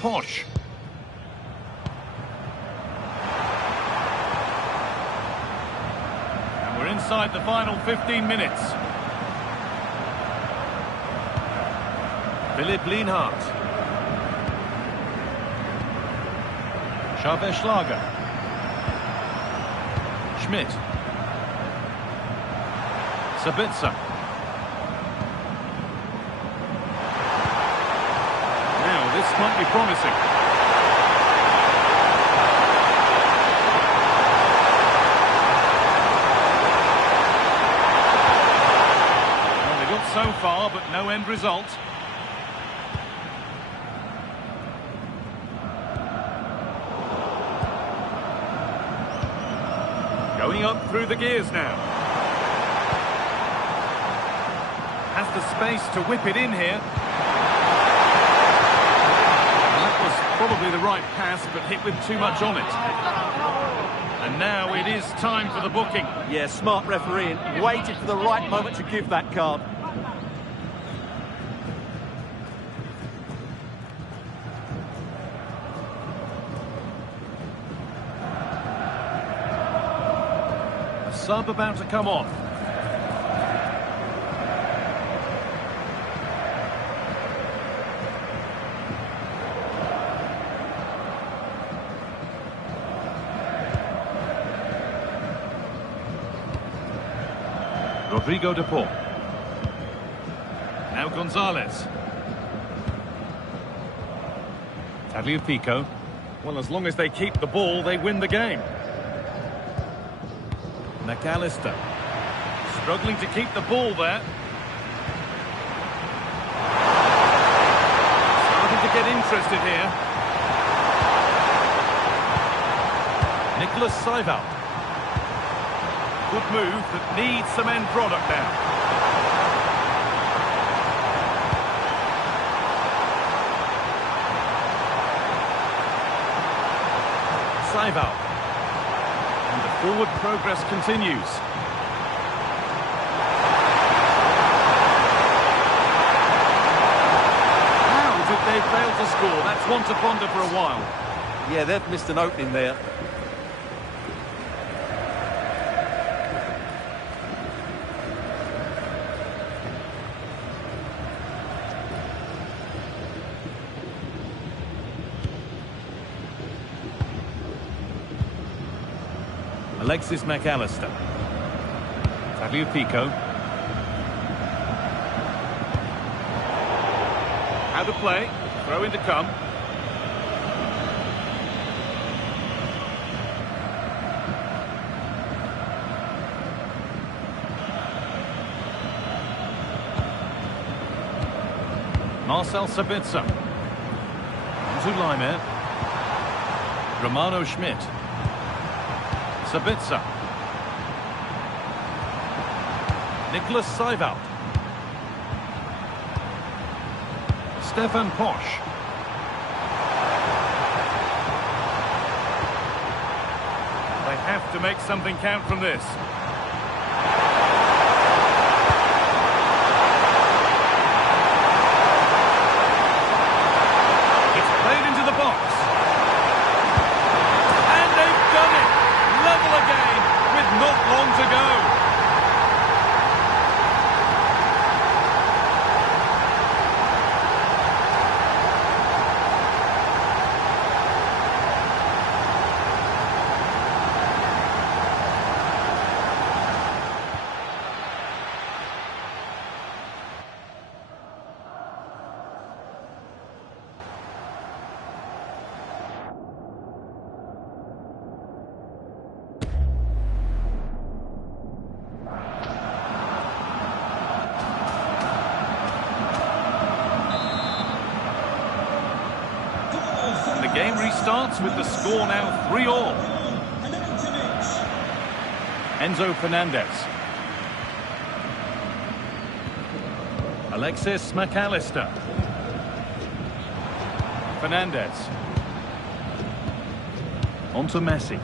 Posh. And we're inside the final 15 minutes. Philipp Lienhardt. Xaver Schlager. Schmidt. Sabitzer. Now, this might be promising. Well, they got so far, but no end result. Going up through the gears now. Has the space to whip it in here. That was probably the right pass, but hit with too much on it. And now it is time for the booking. Yeah, smart refereeing. Waited for the right moment to give that card. Sub about to come on. Rodrigo de Paul. Now Gonzalez. Tagliafico. Well, as long as they keep the ball, they win the game. McAllister, struggling to keep the ball there. Starting to get interested here. Nicholas Seival. Good move that needs some end product now. Seival. Forward progress continues. How did they fail to score? That's one to ponder for a while. Yeah, they've missed an opening there. Alexis McAllister. Tagliafico. How to play. Throw in to come. Marcel Sabitzer. Zulaimer. Romano Schmidt. Sabitzer. Nicholas Seival. Stefan Posch. They have to make something count from this. It's played into the box. And they've done it! Level again with not long to go. Game restarts with the score now 3-all. Enzo Fernandez. Alexis McAllister. Fernandez. On to Messi.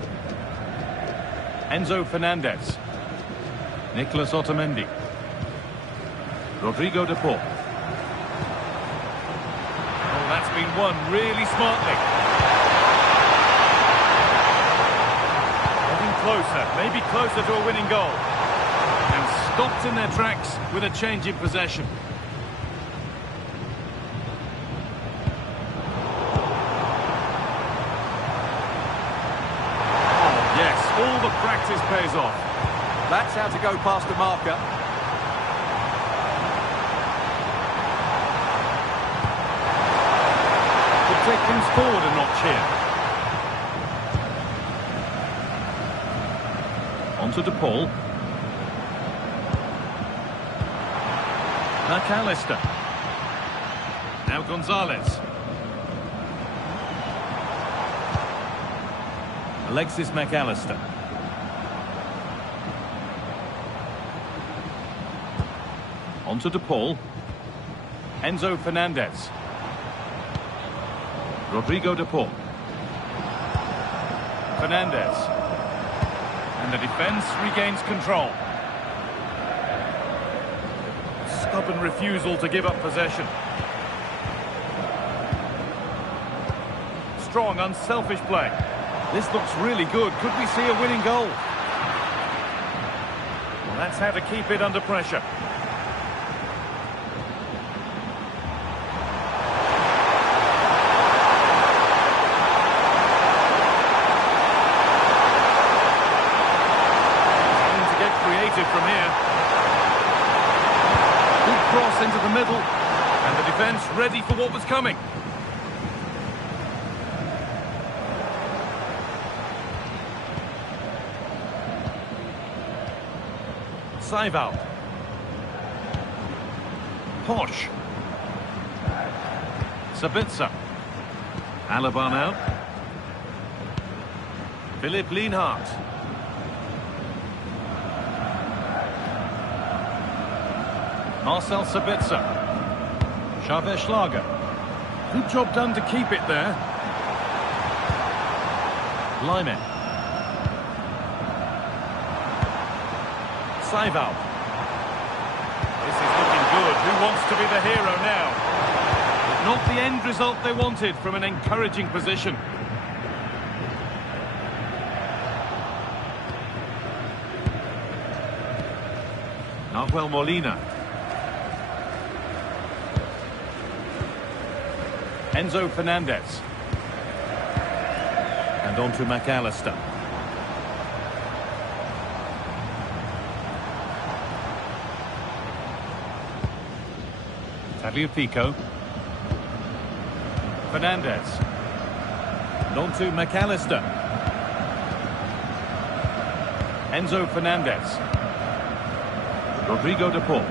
Enzo Fernandez. Nicolas Otamendi. Rodrigo de Paul. Oh, that's been won really smartly. Getting closer, maybe closer to a winning goal. And stopped in their tracks with a change in possession. Oh, yes, all the practice pays off. That's how to go past the marker. Could take things forward a notch here. On to De Paul. McAllister. Now Gonzalez. Alexis McAllister. On to De Paul. Enzo Fernandez. Rodrigo de Paul. Fernandez. And the defence regains control. Stubborn refusal to give up possession. Strong, unselfish play. This looks really good. Could we see a winning goal? Well, that's how to keep it under pressure. From here. Good cross into the middle, and the defence ready for what was coming. Saival. Posh. Sabitzer. Alaba now. Philipp Lienhardt. Marcel Sabitzer. Xavier Schlager. Good job done to keep it there. Lyman. Saival. This is looking good. Who wants to be the hero now? But not the end result they wanted from an encouraging position. Nahuel Molina. Enzo Fernandez. And on to McAllister. Tagliafico. Fernandez. And on to McAllister. Enzo Fernandez. Rodrigo de Paul.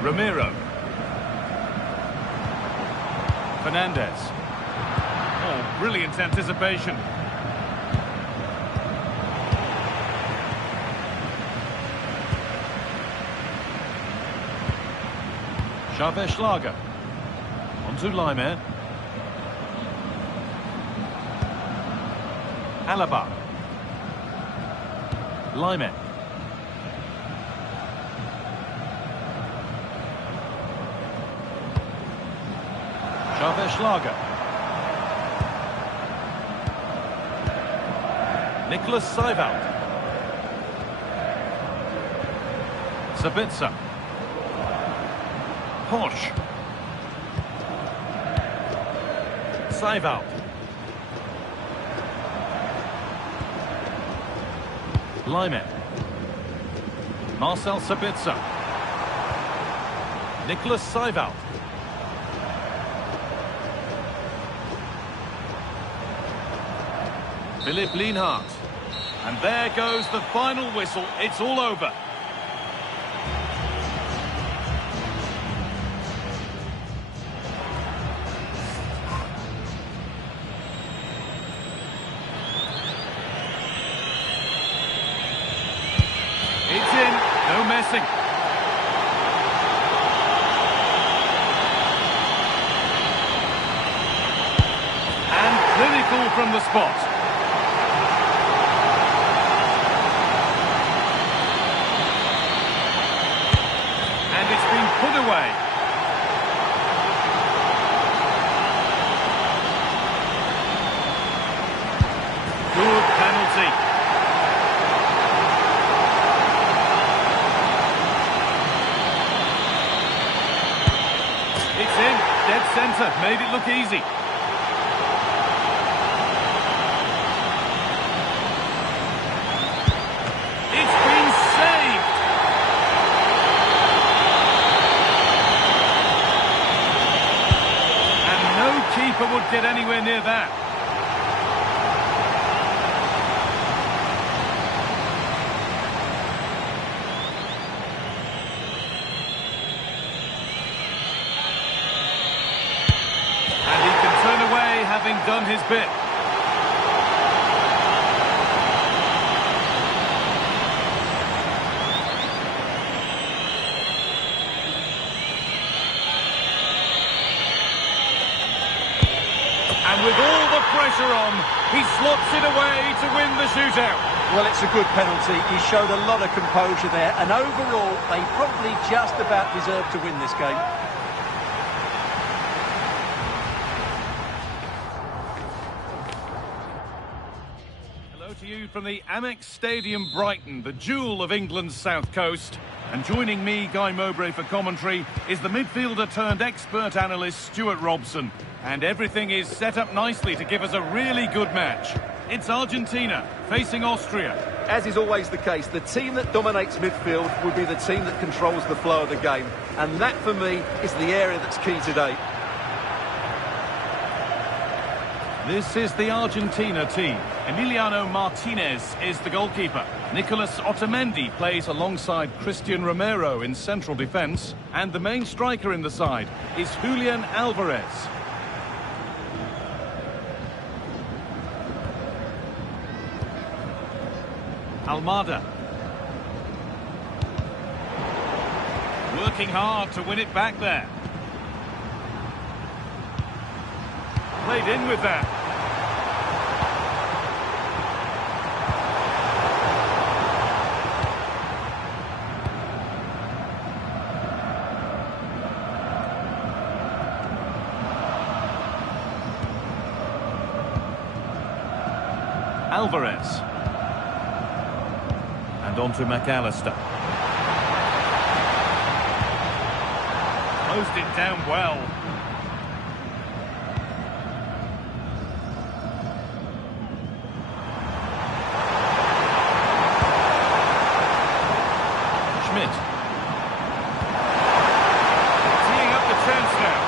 Ramiro. Fernandez. Oh, brilliant anticipation. Xavier Schlager. On to Lyman. Alaba. Lyman. Xavier Schlager. Nicolas Saival. Sabitzer. Posh. Saival. Lyman. Marcel Sabitzer. Nicolas Saival. Philipp Lienhardt. And there goes the final whistle. It's all over. from the spot. And it's been put away. Good penalty. It's in, dead centre, made it look easy. It's been saved. And no keeper would get anywhere near that. Having done his bit. And with all the pressure on, he slots it away to win the shootout. Well, it's a good penalty. He showed a lot of composure there, and overall, they probably just about deserved to win this game. To you from the Amex Stadium, Brighton, the jewel of England's south coast. And joining me, Guy Mowbray, for commentary is the midfielder turned expert analyst Stuart Robson. And everything is set up nicely to give us a really good match. It's Argentina facing Austria. As is always the case, the team that dominates midfield will be the team that controls the flow of the game. And that, for me, is the area that's key today. This is the Argentina team. Emiliano Martinez is the goalkeeper. Nicolas Otamendi plays alongside Christian Romero in central defence. And the main striker in the side is Julian Alvarez. Almada. Working hard to win it back there. Played in with that. Alvarez. And on to McAllister. Closed it down well. Schmidt. Teeing up the chance now.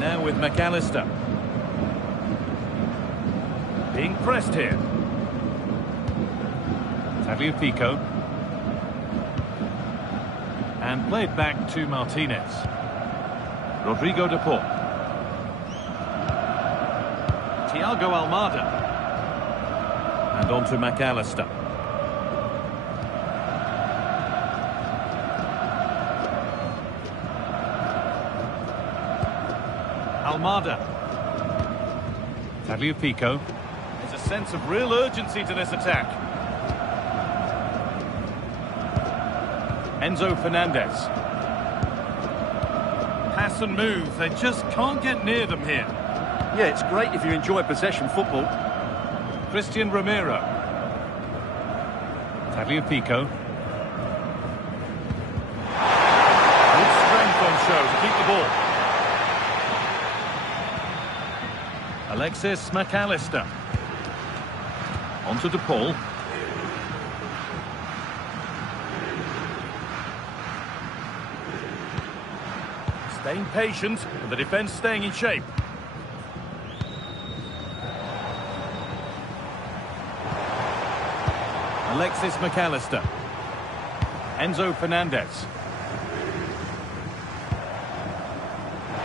Now with McAllister. Being pressed here. Tagliafico. And played back to Martinez. Rodrigo de Paul. Thiago Almada. And on to McAllister. Almada. Tagliafico. There's a sense of real urgency to this attack. Enzo Fernandez. Pass and move. They just can't get near them here. Yeah, it's great if you enjoy possession football. Christian Romero. Tagliafico. Good strength on show to keep the ball. Alexis McAllister. On to De Paul. Staying patient, and the defence staying in shape. Alexis McAllister. Enzo Fernandez.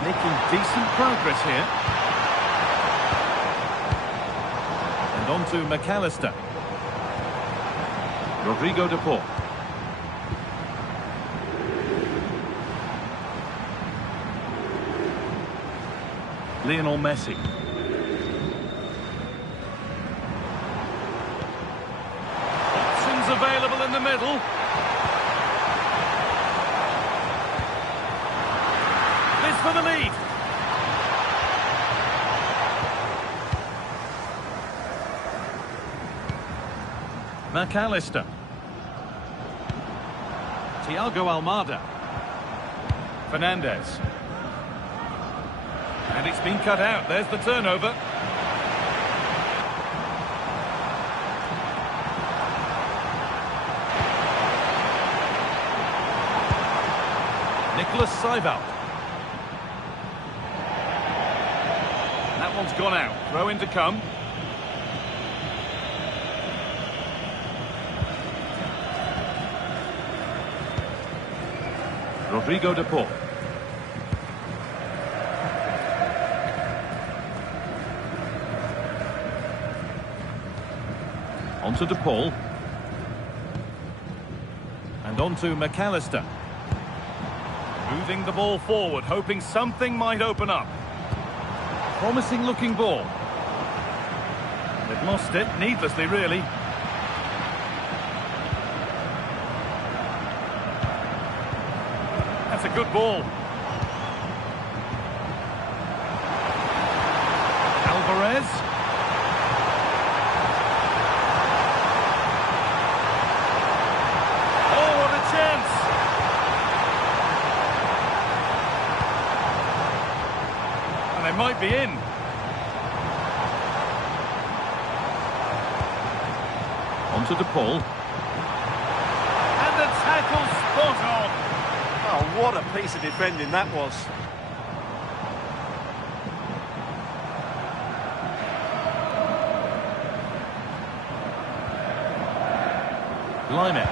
Making decent progress here. And on to McAllister. Rodrigo de Paul. Lionel Messi. Options available in the middle. This for the lead. McAllister. Thiago Almada. Fernandez. And it's been cut out. There's the turnover. Nicholas Seibald. That one's gone out. Throw in to come. Rodrigo de Paul. Onto de Paul. And onto McAllister. Moving the ball forward, hoping something might open up. Promising looking ball. They've lost it, needlessly really. That's a good ball. Alvarez. Oh, what a chance! And they might be in. Onto de Paul. And the tackle spot on. Oh, what a piece of defending that was. Liner.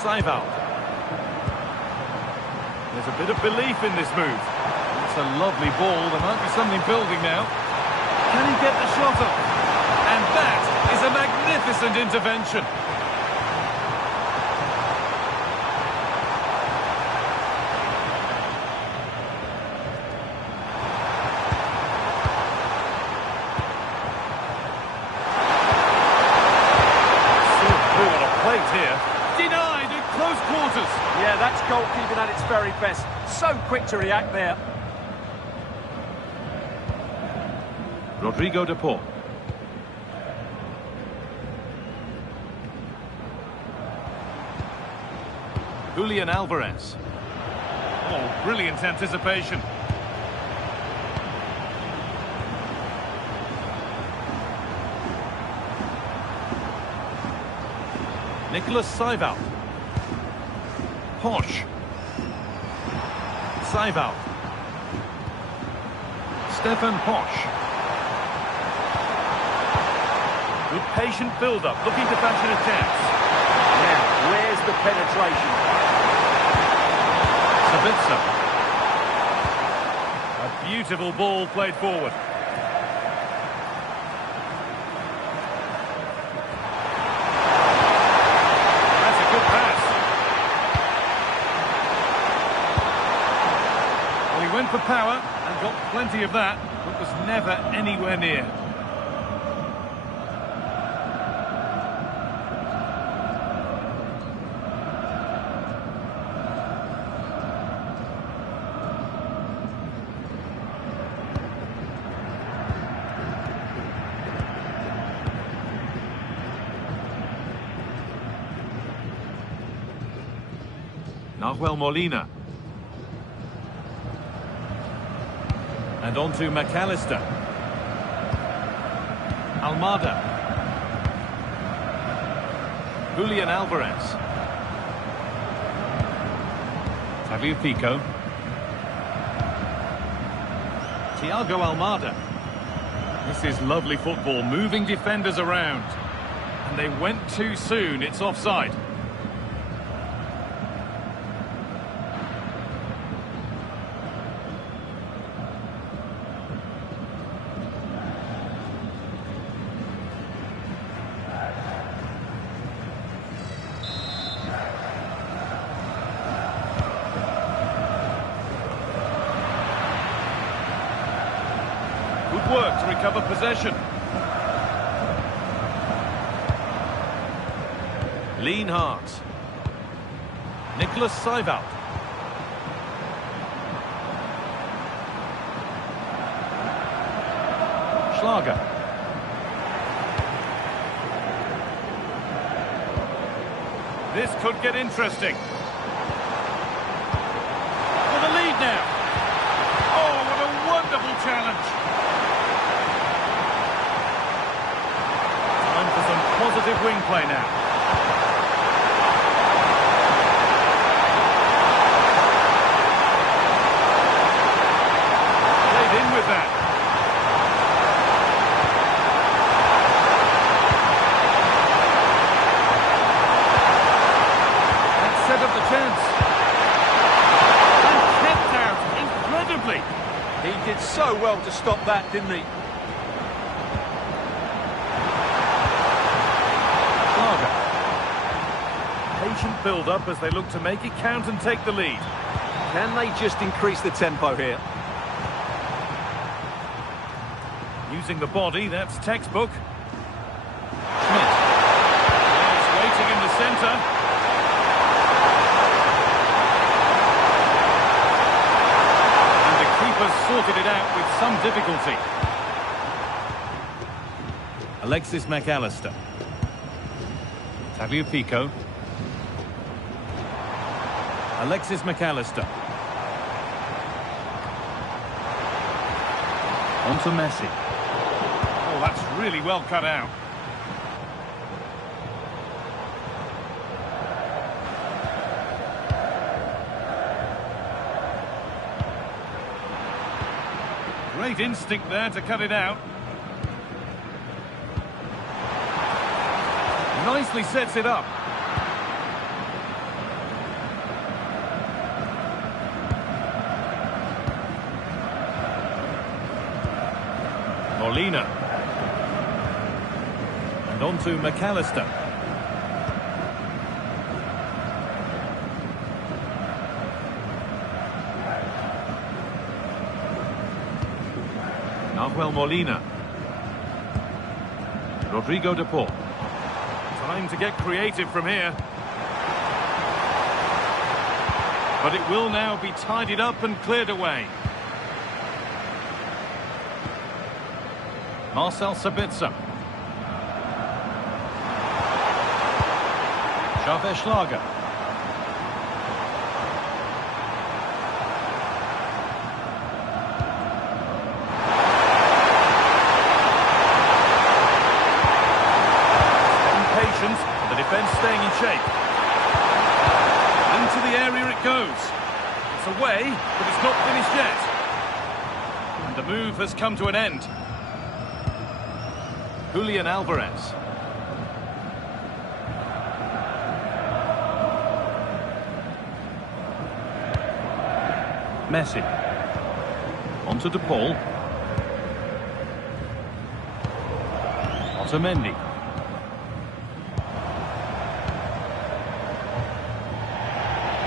Seibald. There's a bit of belief in this move. It's a lovely ball. There might be something building now. Can he get the shot up? And that is a magnificent intervention. Here. Denied at close quarters. Yeah, that's goalkeeping at its very best. So quick to react there. Rodrigo de Paul. Julian Alvarez. Oh, brilliant anticipation. Nicholas Seibald. Posh. Seibald. Stefan Posh. Good patient build-up, looking to fashion a chance. Now, where's the penetration? Sabitzer. A beautiful ball played forward. Went for power and got plenty of that, but was never anywhere near. Nahuel Molina. And on to McAllister. Almada. Julian Alvarez. Tagliafico. Thiago Almada. This is lovely football, moving defenders around. And they went too soon, it's offside. Good work to recover possession. Lienhardt. Nicholas Seiwald. Schlager. This could get interesting. With a lead now. Oh, what a wonderful challenge. Time for some positive wing play now. Played in with that. Set up the chance. And kept out incredibly. He did so well to stop that, didn't he? Schlager. Patient build-up as they look to make it count and take the lead. Can they just increase the tempo here? Using the body, that's textbook. Schmidt. He's waiting in the centre. Sorted it out with some difficulty. Alexis McAllister. Tagliafico. Alexis McAllister. On to Messi. Oh, that's really well cut out. Great instinct there to cut it out. Nicely sets it up. Molina. And on to McAllister. Nahuel Molina. Rodrigo de Paul. Time to get creative from here. But it will now be tidied up and cleared away. Marcel Sabitzer. Xavier Schlager. The defence staying in shape. Into the area it goes. It's away, but it's not finished yet. And the move has come to an end. Julian Alvarez. Messi. On to De Paul. Otamendi.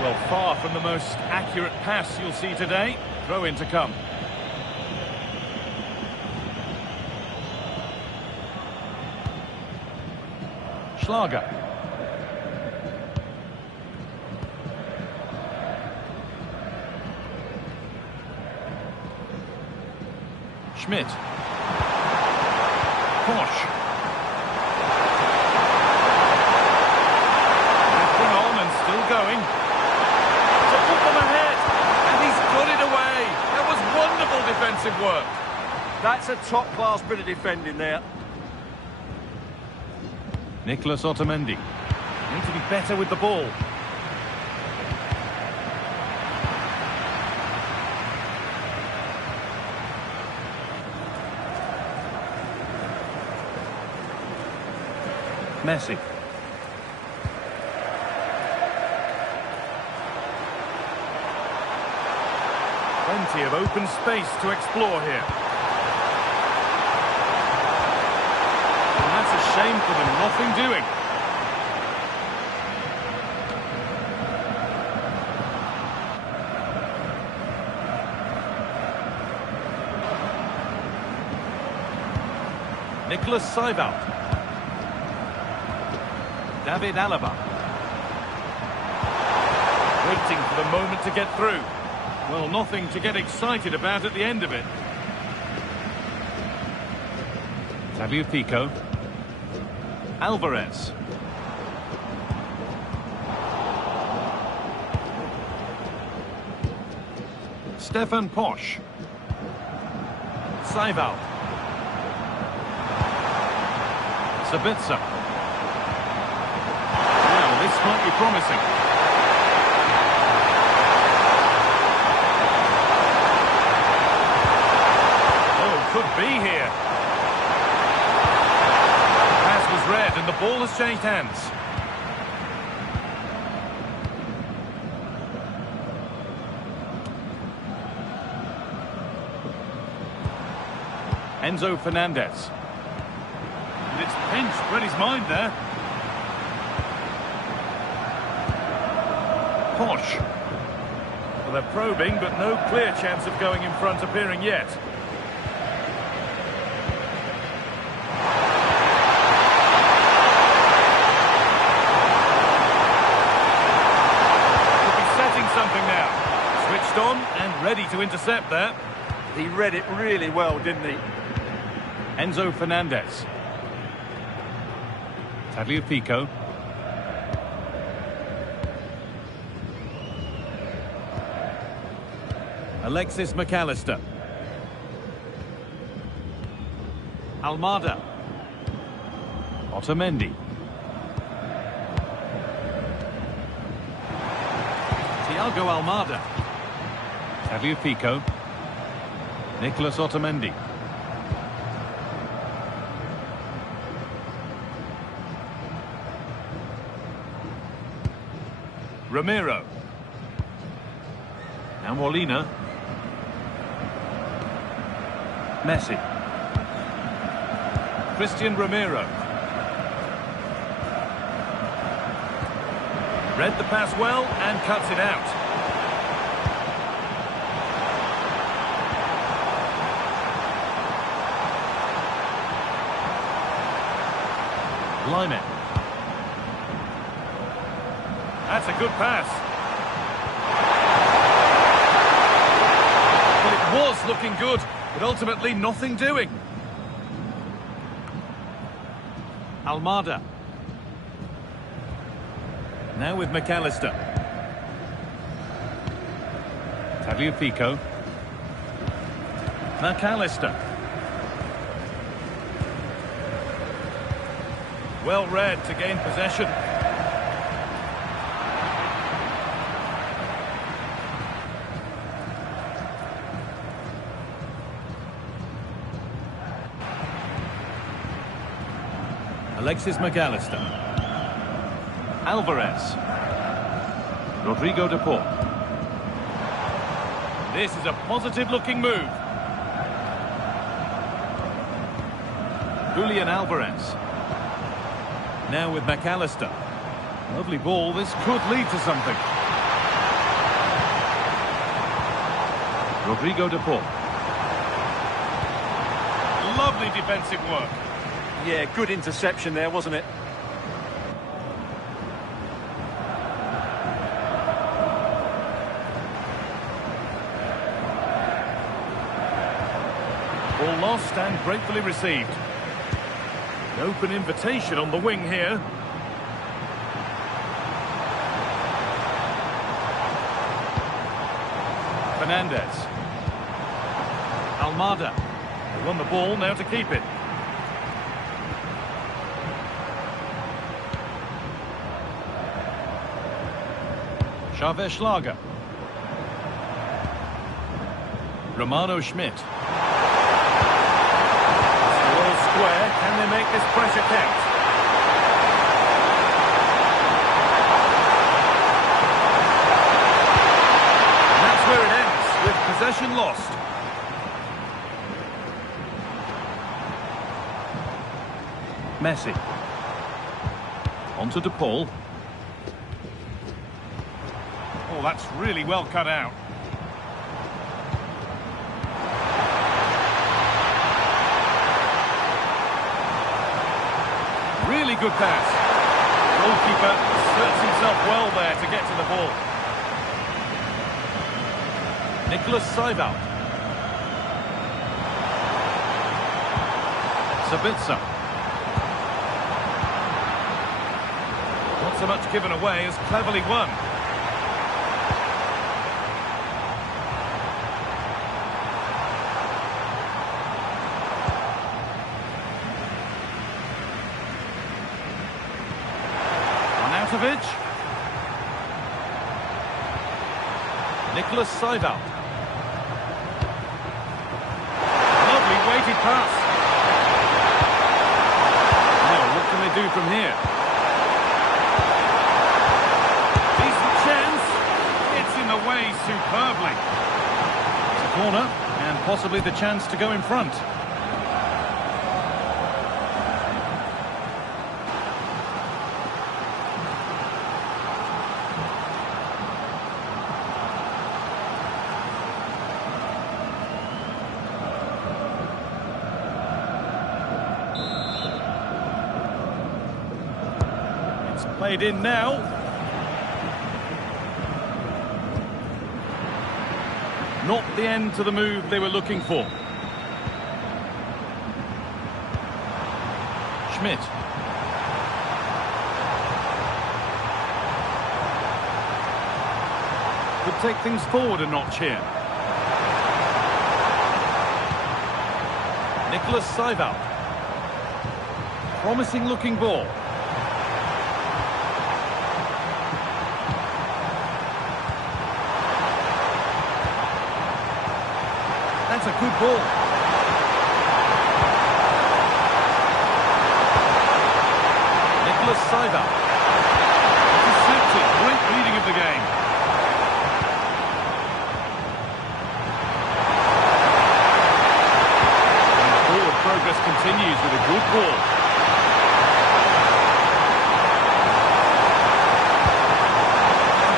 Well, far from the most accurate pass you'll see today. Throw in to come. Schlager. Schmidt. Posch. Drifting on and still going. To put them ahead. And he's got it away. That was wonderful defensive work. That's a top-class bit of defending there. Nicholas Otamendi. Need to be better with the ball. Messi. Plenty of open space to explore here. And that's a shame for them, nothing doing. Nicholas Seibelt. David Alaba. Waiting for the moment to get through. Well, nothing to get excited about at the end of it. Tagliafico. Alvarez. Stefan Posch. Seibelt. Sabitzer. Well, this might be promising. Oh, could be here. The pass was read and the ball has changed hands. Enzo Fernandez. And it's pinched, read his mind there. Posch. Well, they're probing, but no clear chance of going in front appearing yet. Could be setting something now. Switched on and ready to intercept there. He read it really well, didn't he? Enzo Fernandez. Tagliafico. Alexis McAllister. Almada. Otamendi. Thiago Almada. Tagliafico. Nicholas Otamendi. Ramiro. Now Molina. Messi. Christian Ramiro. Read the pass well and cuts it out. Lyman. That's a good pass. Well, it was looking good, but ultimately nothing doing. Almada. Now with McAllister. Tagliafico. McAllister. Well read to gain possession. Alexis McAllister. Alvarez. Rodrigo de Paul. This is a positive-looking move. Julian Alvarez. Now with McAllister. Lovely ball. This could lead to something. Rodrigo de Paul. Lovely defensive work. Yeah, good interception there, wasn't it? Ball lost and gratefully received. An open invitation on the wing here. Fernandez. Almada. They won the ball, now to keep it. Xavier Schlager. Romano Schmidt. Well square, can they make this pressure count? And that's where it ends, with possession lost. Messi. On to De Paul. Oh, that's really well cut out. Really good pass. Goalkeeper asserts himself well there to get to the ball. Nicholas Seibel. Sabitzer. Not so much given away as cleverly won. Nicholas Seibel. Lovely weighted pass. Now, what can they do from here? Decent chance. It's in the way superbly. It's a corner, and possibly the chance to go in front. Played in now. Not the end to the move they were looking for. Schmidt. Could take things forward a notch here. Nicholas Seibel. Promising looking ball. That's a good ball. Nicholas Seibel. Intercepted. Great reading of the game. And forward progress continues with a good ball.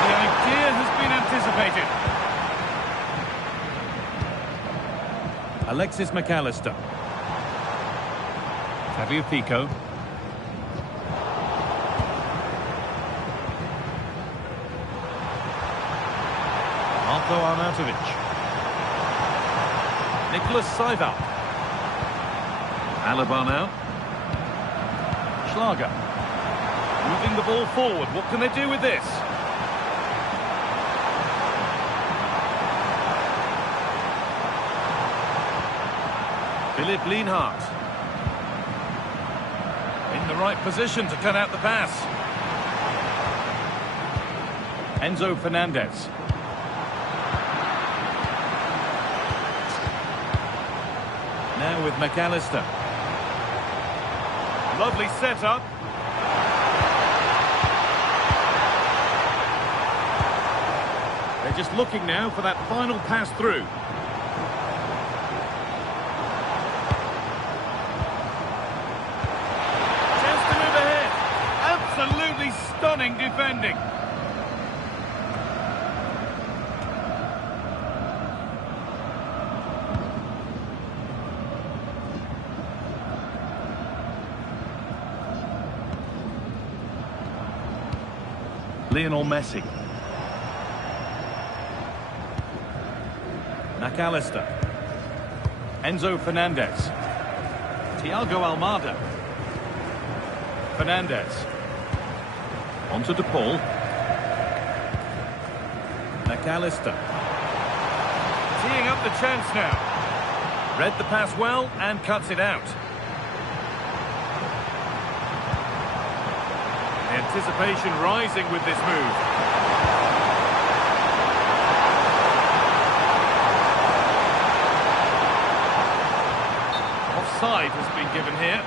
The idea has been anticipated. Alexis McAllister. Tagliafico. Marco Arnautovic. Nicholas Seibel. Alaba now. Schlager. Moving the ball forward. What can they do with this? Philipp Lienhardt. In the right position to cut out the pass. Enzo Fernandez. Now with McAllister. Lovely setup. They're just looking now for that final pass through. Absolutely stunning defending. Lionel Messi. McAllister. Enzo Fernandez. Thiago Almada. Fernandez. Onto De Paul. McAllister. Teeing up the chance now. Read the pass well and cuts it out. Anticipation rising with this move. Offside has been given here.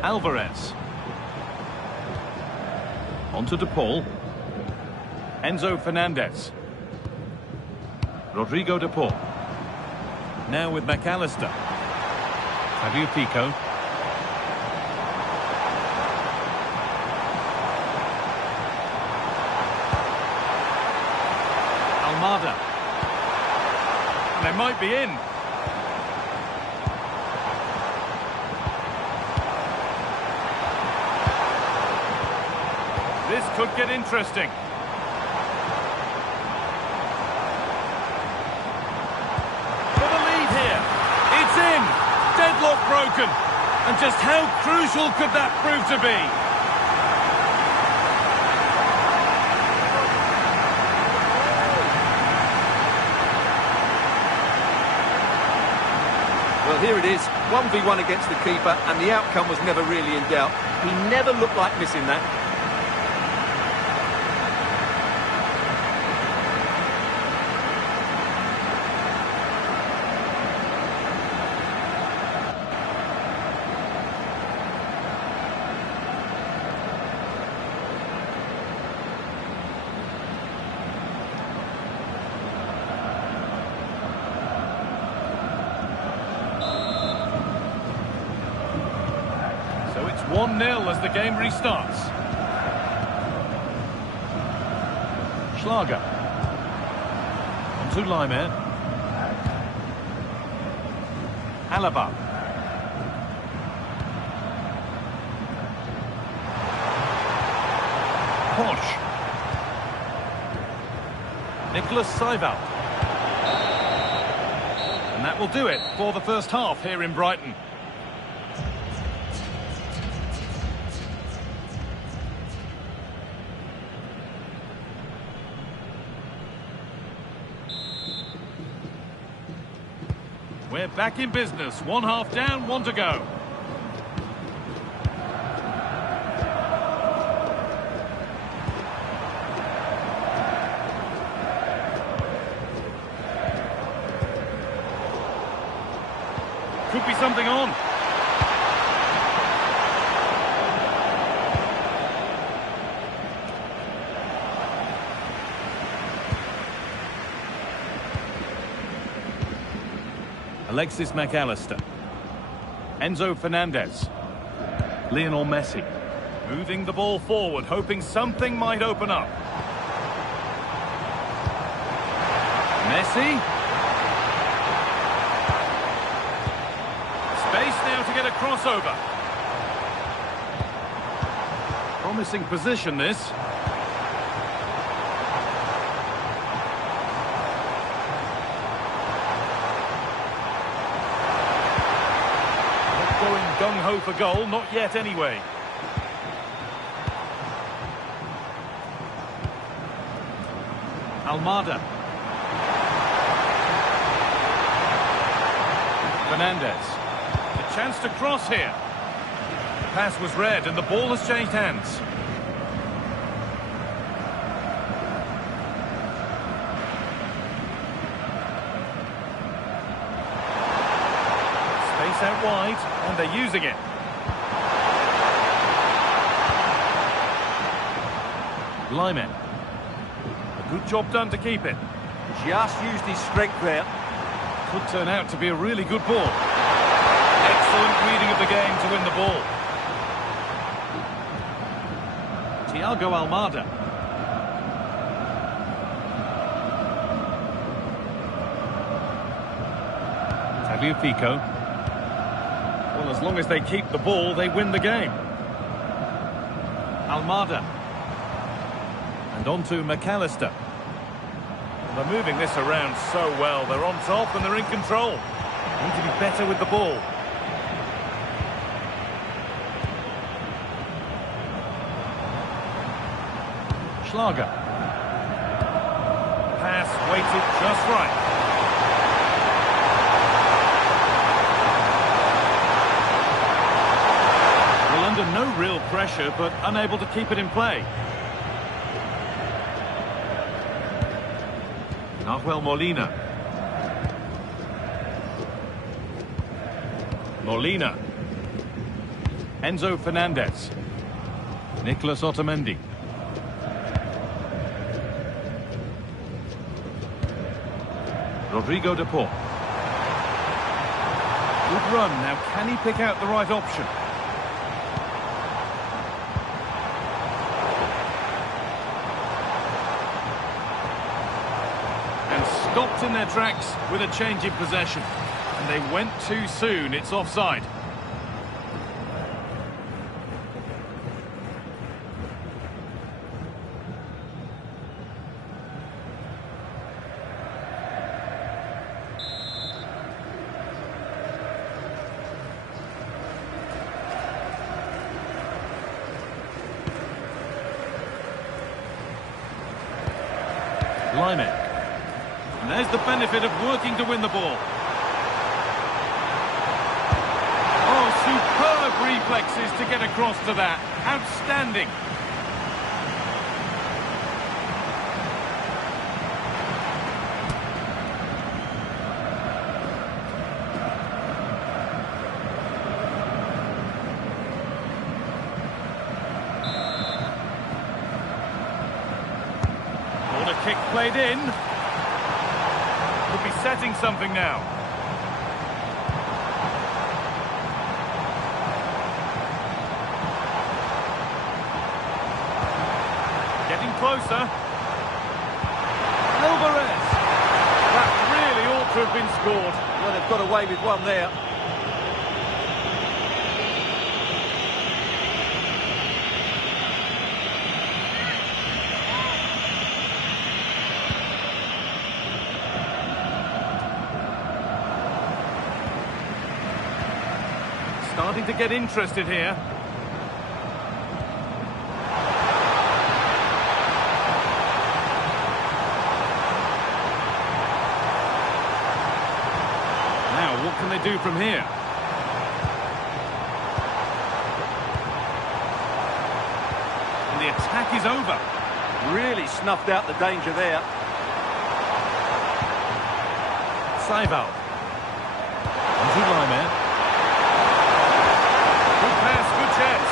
Alvarez. Onto De Paul. Enzo Fernandez. Rodrigo De Paul. Now with McAllister. Tagliafico. Almada. And they might be in. This could get interesting. For the lead here. It's in. Deadlock broken. And just how crucial could that prove to be? Well, here it is, 1v1 against the keeper, and the outcome was never really in doubt. He never looked like missing that. So it's 1-0 as the game restarts. Schlager. On to Lyman. Alaba. Posh. Nicholas Seival. And that will do it for the first half here in Brighton. We're back in business. One half down, one to go. Could be something on. Alexis McAllister. Enzo Fernandez. Lionel Messi. Moving the ball forward, hoping something might open up. Messi. Space now to get a crossover. Promising position, this. Going gung-ho for goal, not yet anyway. Almada. Fernandez. A chance to cross here. The pass was read and the ball has changed hands. Space out wide, and they're using it. Lyman. A good job done to keep it. Just used his strength there. Could turn out to be a really good ball. Excellent reading of the game to win the ball. Thiago Almada. Tagliafico. Well, as long as they keep the ball, they win the game. Almada. And on to McAllister. They're moving this around so well. They're on top and they're in control. Need to be better with the ball. Schlager. Pass weighted just right. Well, under no real pressure, but unable to keep it in play. Nahuel Molina. Molina. Enzo Fernandez. Nicolas Otamendi. Rodrigo de Paul. Good run. Now, can he pick out the right option? And stopped in their tracks with a change in possession. And they went too soon. It's offside. Linek. And there's the benefit of working to win the ball. Oh, superb reflexes to get across to that. Outstanding. Kick played in. Could be setting something now. Getting closer. Alvarez. That really ought to have been scored. Well, they've got away with one there. Starting to get interested here. Now, what can they do from here? And the attack is over. Really snuffed out the danger there. Saival. Onto Linek. Good chance.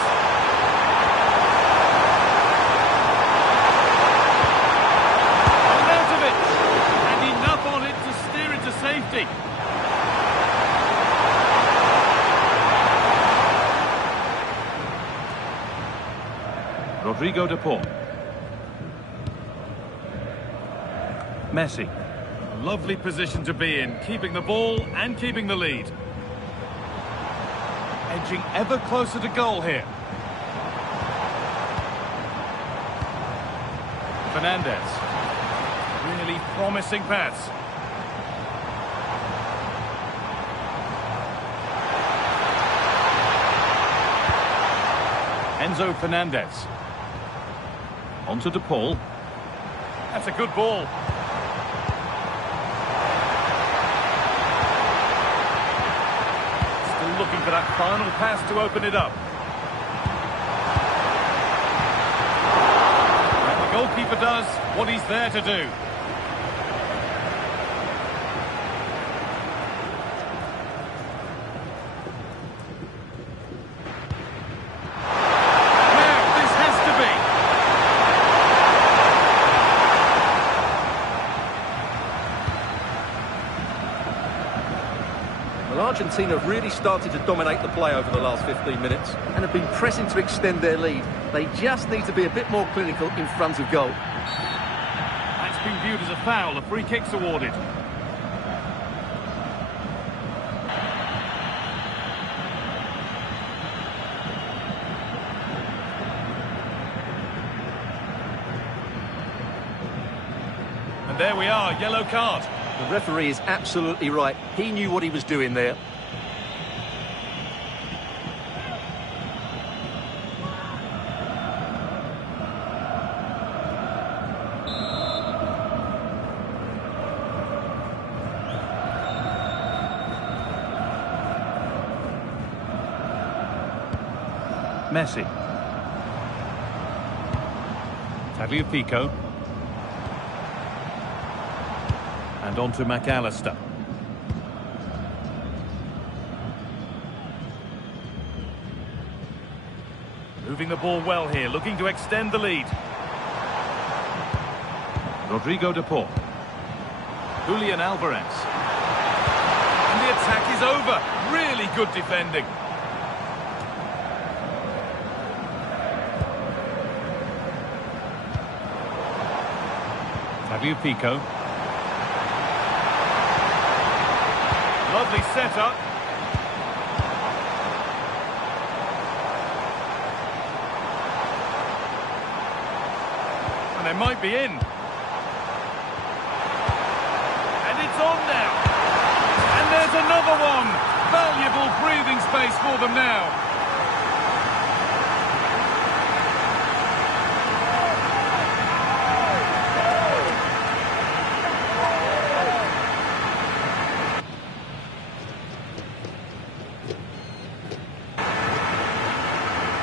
Arnautovic. And enough on it to steer it to safety. Rodrigo de Paul. Messi. A lovely position to be in, keeping the ball and keeping the lead. Edging ever closer to goal here. Fernandez. Really promising pass. Enzo Fernandez. Onto De Paul. That's a good ball. Looking for that final pass to open it up. And the goalkeeper does what he's there to do. Now, this has to be. Well, Argentina have really started to dominate the play over the last 15 minutes and have been pressing to extend their lead. They just need to be a bit more clinical in front of goal. That's been viewed as a foul. A free kick's awarded. And there we are, yellow card. The referee is absolutely right. He knew what he was doing there. Messi. Tagliafico. And on to McAllister. Moving the ball well here, looking to extend the lead. Rodrigo de Paul. Julian Alvarez. And the attack is over. Really good defending. Pico. Lovely setup. And they might be in. And it's on now. And there's another one. Valuable breathing space for them now.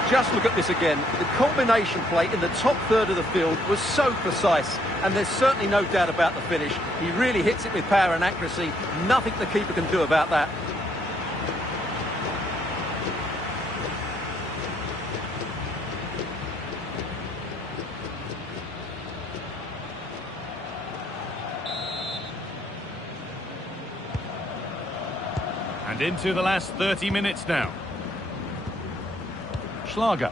Just look at this again. The combination play in the top third of the field was so precise, and there's certainly no doubt about the finish. He really hits it with power and accuracy. Nothing the keeper can do about that. And into the last 30 minutes now. Schlager.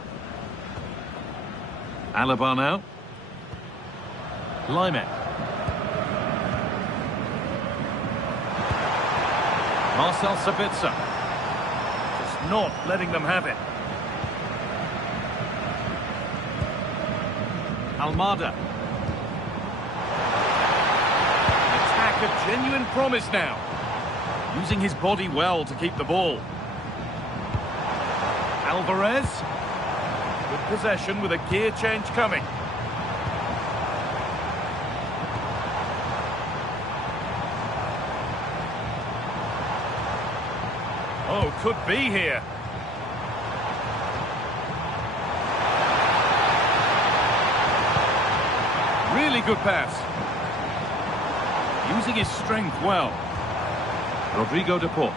Alaba now. Lyman. Marcel Sabitzer. Just not letting them have it. Almada. Attack of genuine promise now. Using his body well to keep the ball. Alvarez. Good possession with a gear change coming. Oh, could be here. Really good pass. Using his strength well. Rodrigo de Paul.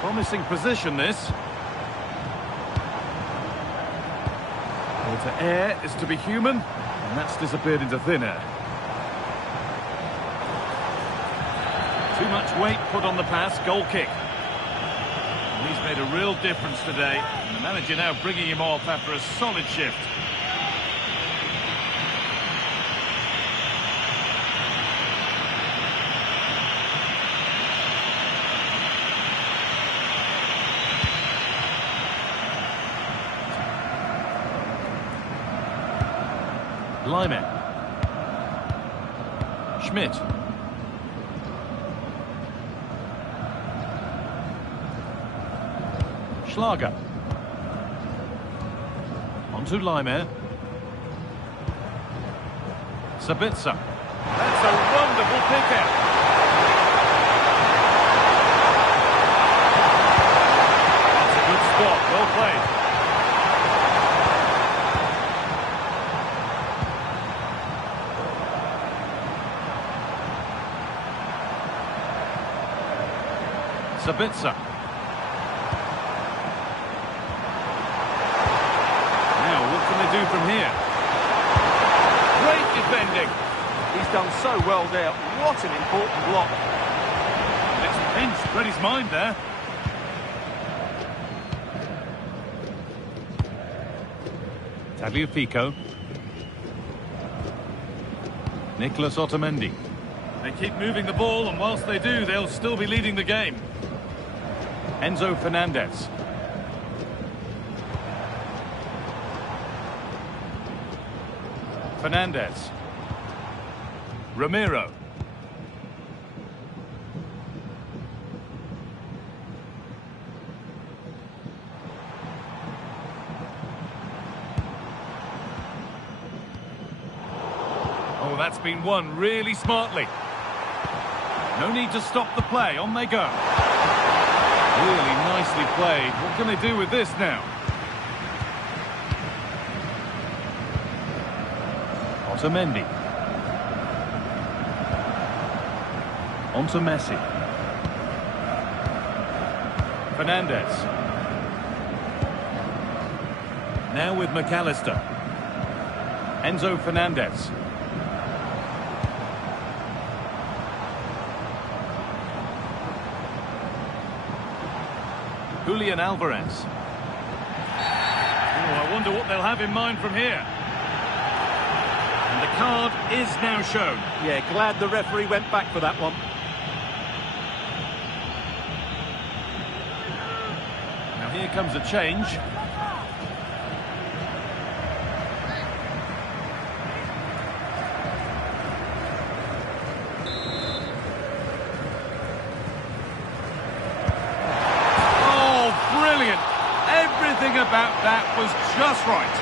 Promising position this. To err is to be human, and that's disappeared into thin air. Too much weight put on the pass, goal kick. And he's made a real difference today, and the manager now bringing him off after a solid shift. Lyman. Schmidt. Schlager. On to Lyman. Sabitzer. That's a wonderful pick out. That's a good spot. Well played. Sabitzer. Now, what can they do from here? Great defending. He's done so well there. What an important block. Next pinch, read his mind there. Tagliafico. Nicolas Otamendi. They keep moving the ball, and whilst they do, they'll still be leading the game. Enzo Fernandez. Fernandez. Ramiro. Oh, that's been won really smartly. No need to stop the play. On they go. Really nicely played. What can they do with this now? Otamendi. On to Messi. Fernandez. Now with McAllister. Enzo Fernandez. Julian Alvarez. Oh, I wonder what they'll have in mind from here. And the card is now shown. Yeah, glad the referee went back for that one. Now here comes a change. Everything about that was just right.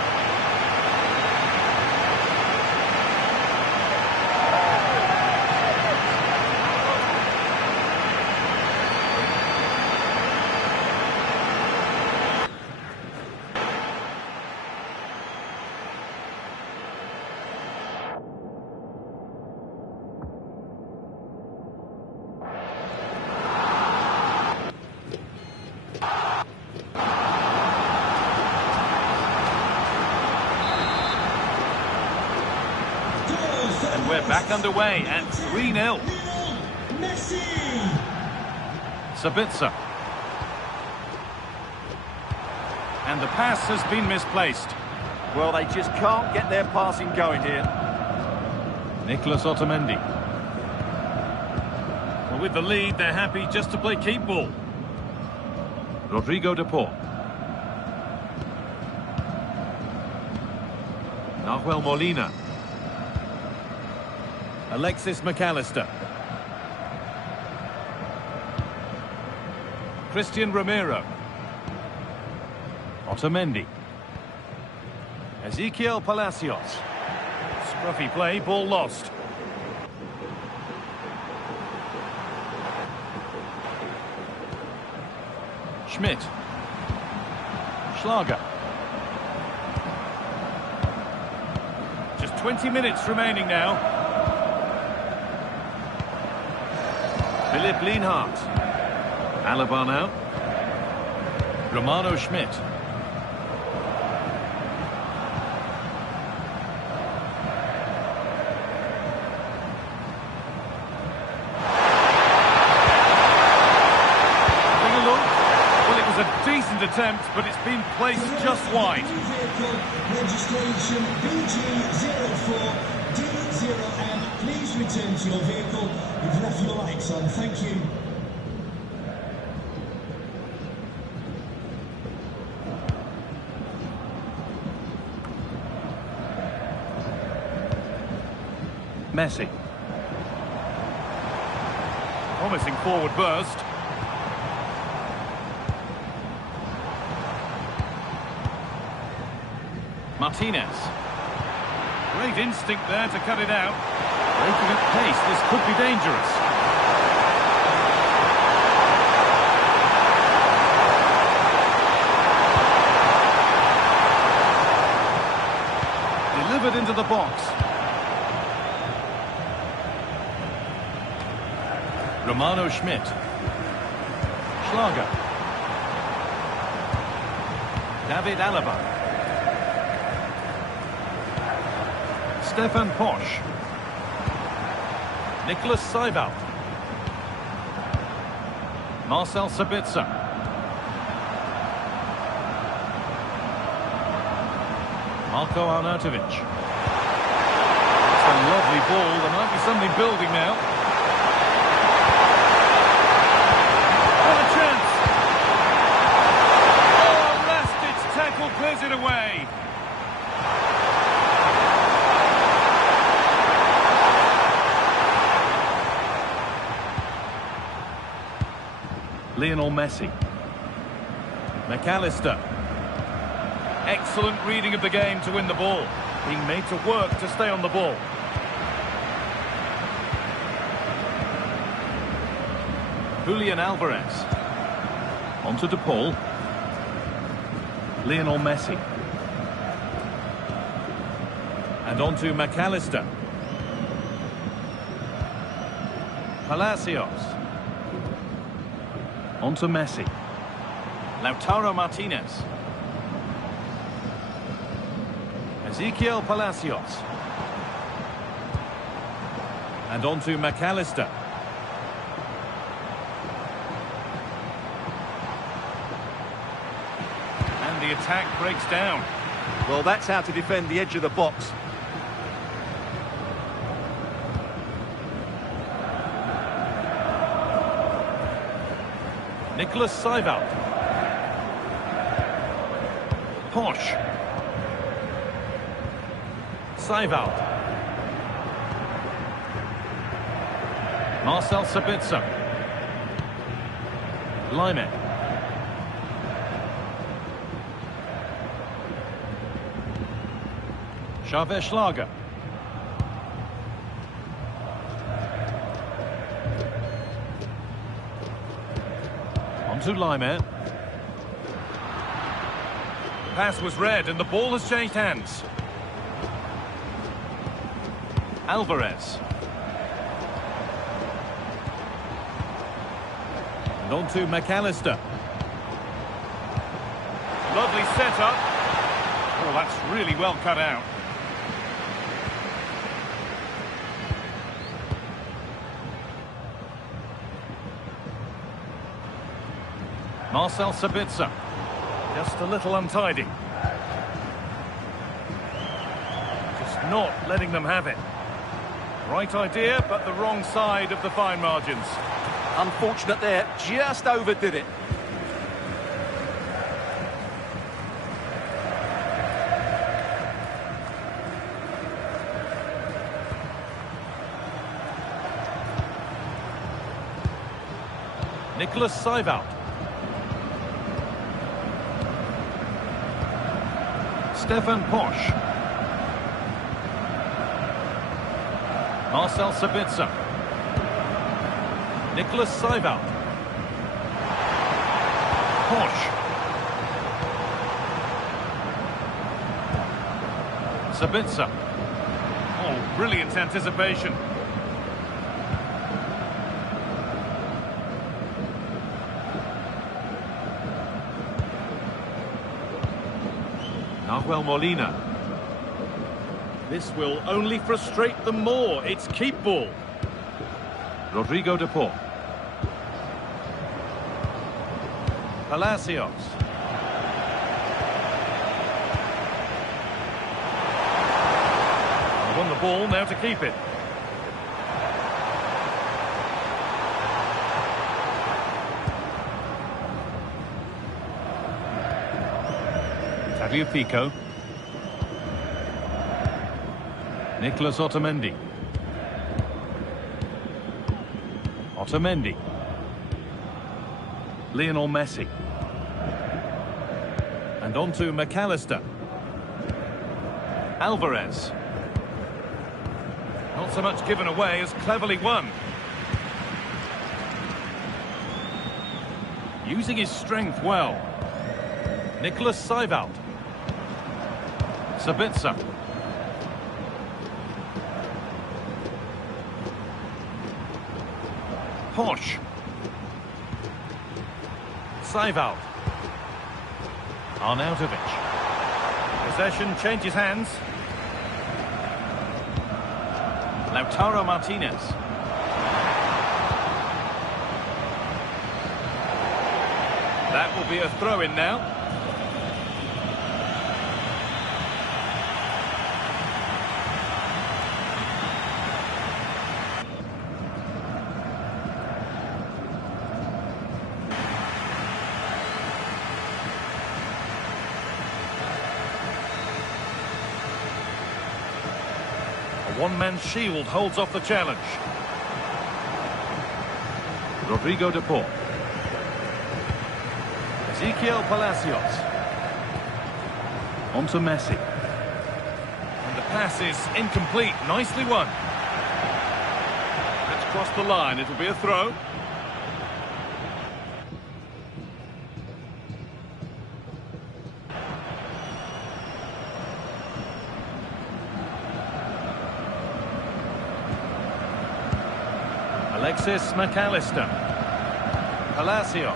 And we're back underway at 3-0. Sabitzer. And the pass has been misplaced. Well, they just can't get their passing going here. Nicolas Otamendi. Well, with the lead, they're happy just to play keep ball. Rodrigo de Paul. Nahuel Molina. Alexis McAllister. Christian Romero. Otamendi. Ezequiel Palacios. Scruffy play, ball lost. Schmidt. Schlager. Just 20 minutes remaining now. Philipp Lienhardt. Alaba now. Romano Schmidt. Take a look. Well, it was a decent attempt, but it's been placed just wide. Registration BG04D0M. Please return to your vehicle. You've left your lights on. Thank you. Messi. Promising forward burst. Martinez. Great instinct there to cut it out. Breaking at pace, this could be dangerous. Delivered into the box. Romano Schmidt. Schlager. David Alaba. Stefan Posch. Nicholas Seibelt. Marcel Sabitzer. Marko Arnautovic. It's a lovely ball. There might be something building now. What a chance! Oh, Rastic's tackle clears it away. Lionel Messi. McAllister. Excellent reading of the game to win the ball. Being made to work to stay on the ball. Julian Alvarez. Onto De Paul. Lionel Messi. And onto McAllister. Palacios. Onto Messi. Lautaro Martinez. Ezequiel Palacios. And onto McAllister. the attack breaks down. Well, that's how to defend the edge of the box. Nicholas Seiwald. Posch. Seiwald. Marcel Sabitzer. Lyman. Xaver Schlager. On to Lyman. Pass was read and the ball has changed hands. Alvarez. And on to McAllister. Lovely setup. Oh, that's really well cut out. Marcel Sabitzer. Just a little untidy. Just not letting them have it. Right idea, but the wrong side of the fine margins. Unfortunate there, just overdid it. Nicholas Seiwald. Stefan Posch. Marcel Sabitzer. Nicholas Seiwald. Posch. Sabitzer. Oh, brilliant anticipation. Nahuel Molina. This will only frustrate them more. It's keep ball. Rodrigo de Paul. Palacios. Won the ball, now to keep it. Tagliafico. Nicolas Otamendi. Otamendi. Lionel Messi. And on to McAllister. Alvarez. Not so much given away as cleverly won. Using his strength well. Nicholas Seiwald. Sabitzer. Posch. Seiwald. Arnautovic. Possession changes hands. Lautaro Martinez. That will be a throw-in now. One-man shield holds off the challenge. Rodrigo de Paul. Ezequiel Palacios. On to Messi. And the pass is incomplete. Nicely won. Let's cross the line. It'll be a throw. Alexis McAllister. Palacios.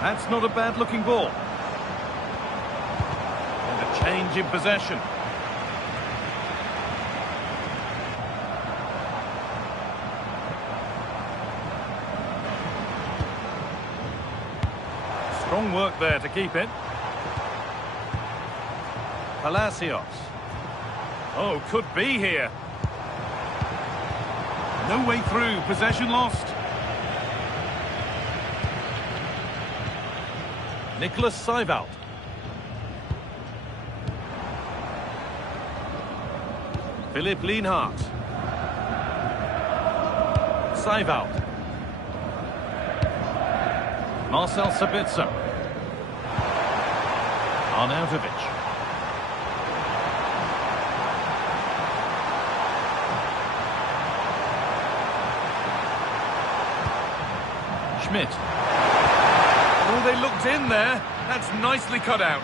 That's not a bad-looking ball. And a change in possession. Strong work there to keep it. Palacios. Oh, could be here. No way through. Possession lost. Nicholas Seivald. Philipp Lienhardt. Seivald. Marcel Sabitzer. Arnautovic. Schmidt. Oh, they looked in there. That's nicely cut out.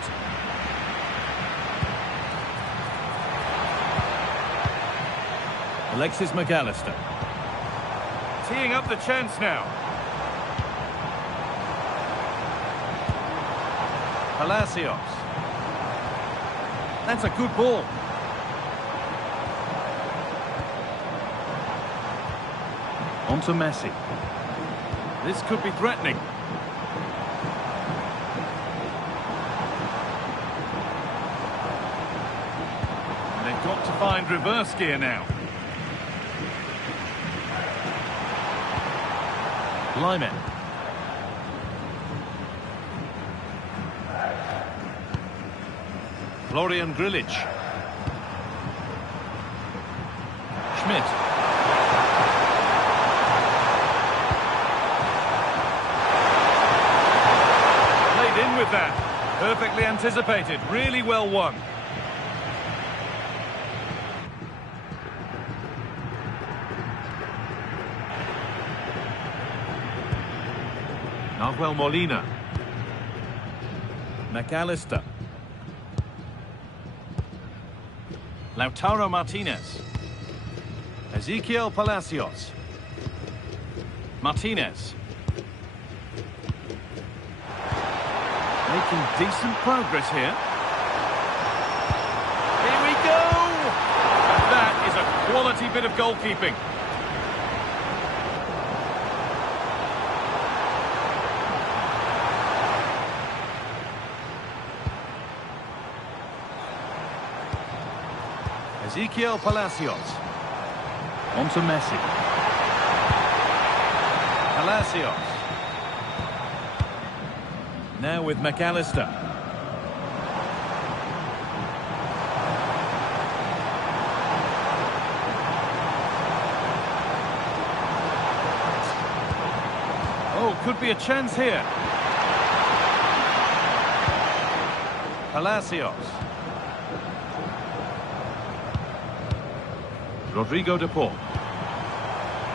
Alexis McAllister. Teeing up the chance now. Palacios. That's a good ball. On to Messi. This could be threatening. They've got to find reverse gear now. Lyman. Florian Grillitsch. Schmidt. Played in with that. Perfectly anticipated. Really well won. Nahuel Molina. McAllister. Lautaro Martinez. Ezequiel Palacios. Martinez. Making decent progress here. Here we go! That is a quality bit of goalkeeping. Ezequiel Palacios. On to Messi. Palacios. Now with McAllister. Oh, could be a chance here. Palacios. Rodrigo de Paul.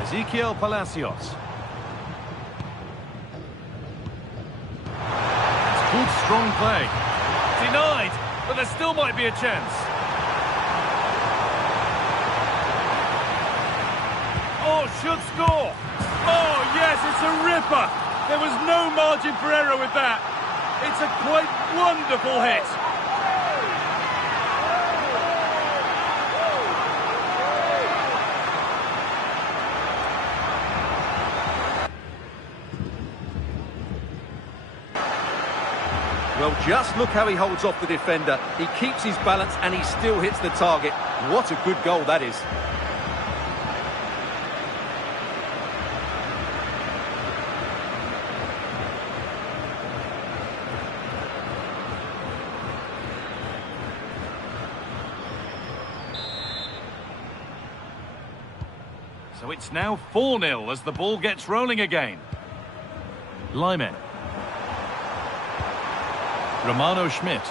Ezequiel Palacios. It's good, strong play. Denied, but there still might be a chance. Oh, should score. Oh, yes, it's a ripper. There was no margin for error with that. It's a quite wonderful hit. Well, just look how he holds off the defender. He keeps his balance and he still hits the target. What a good goal that is. So it's now 4-0 as the ball gets rolling again. Lyman. Romano Schmidt.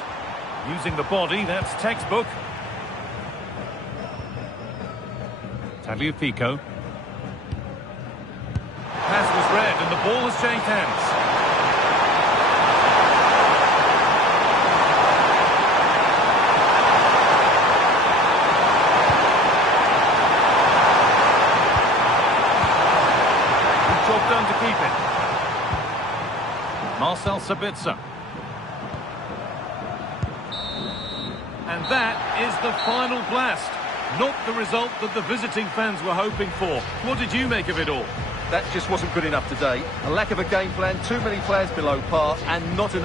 Using the body, that's textbook. Tagliafico. Pass was read and the ball has changed hands. Good job done to keep it. Marcel Sabitzer. And that is the final blast. Not the result that the visiting fans were hoping for. What did you make of it all? that just wasn't good enough today. A lack of a game plan, too many players below par, and not an...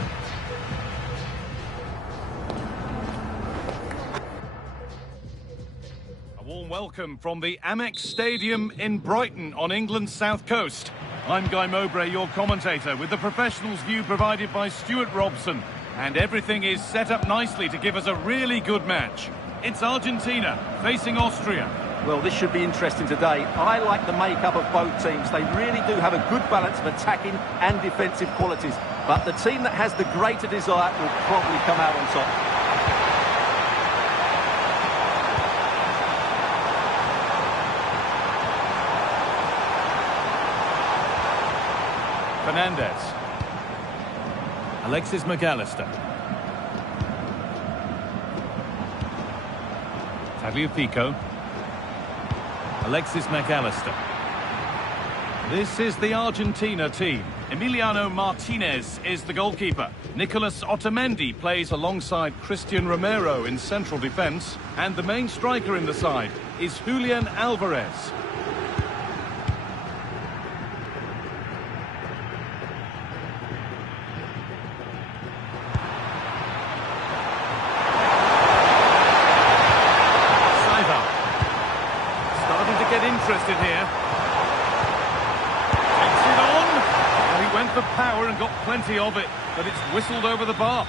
A warm welcome from the Amex Stadium in Brighton on England's south coast. I'm Guy Mowbray, your commentator, with the professionals' view provided by Stuart Robson. And everything is set up nicely to give us a really good match. It's Argentina facing Austria. Well, this should be interesting today. I like the makeup of both teams. They really do have a good balance of attacking and defensive qualities. But the team that has the greater desire will probably come out on top. Fernandez. Alexis McAllister. Tagliafico. Alexis McAllister. This is the Argentina team. Emiliano Martinez is the goalkeeper. Nicolas Otamendi plays alongside Christian Romero in central defence. And the main striker in the side is Julian Alvarez. Interested here. Takes it on. Well, he went for power and got plenty of it, but it's whistled over the bar.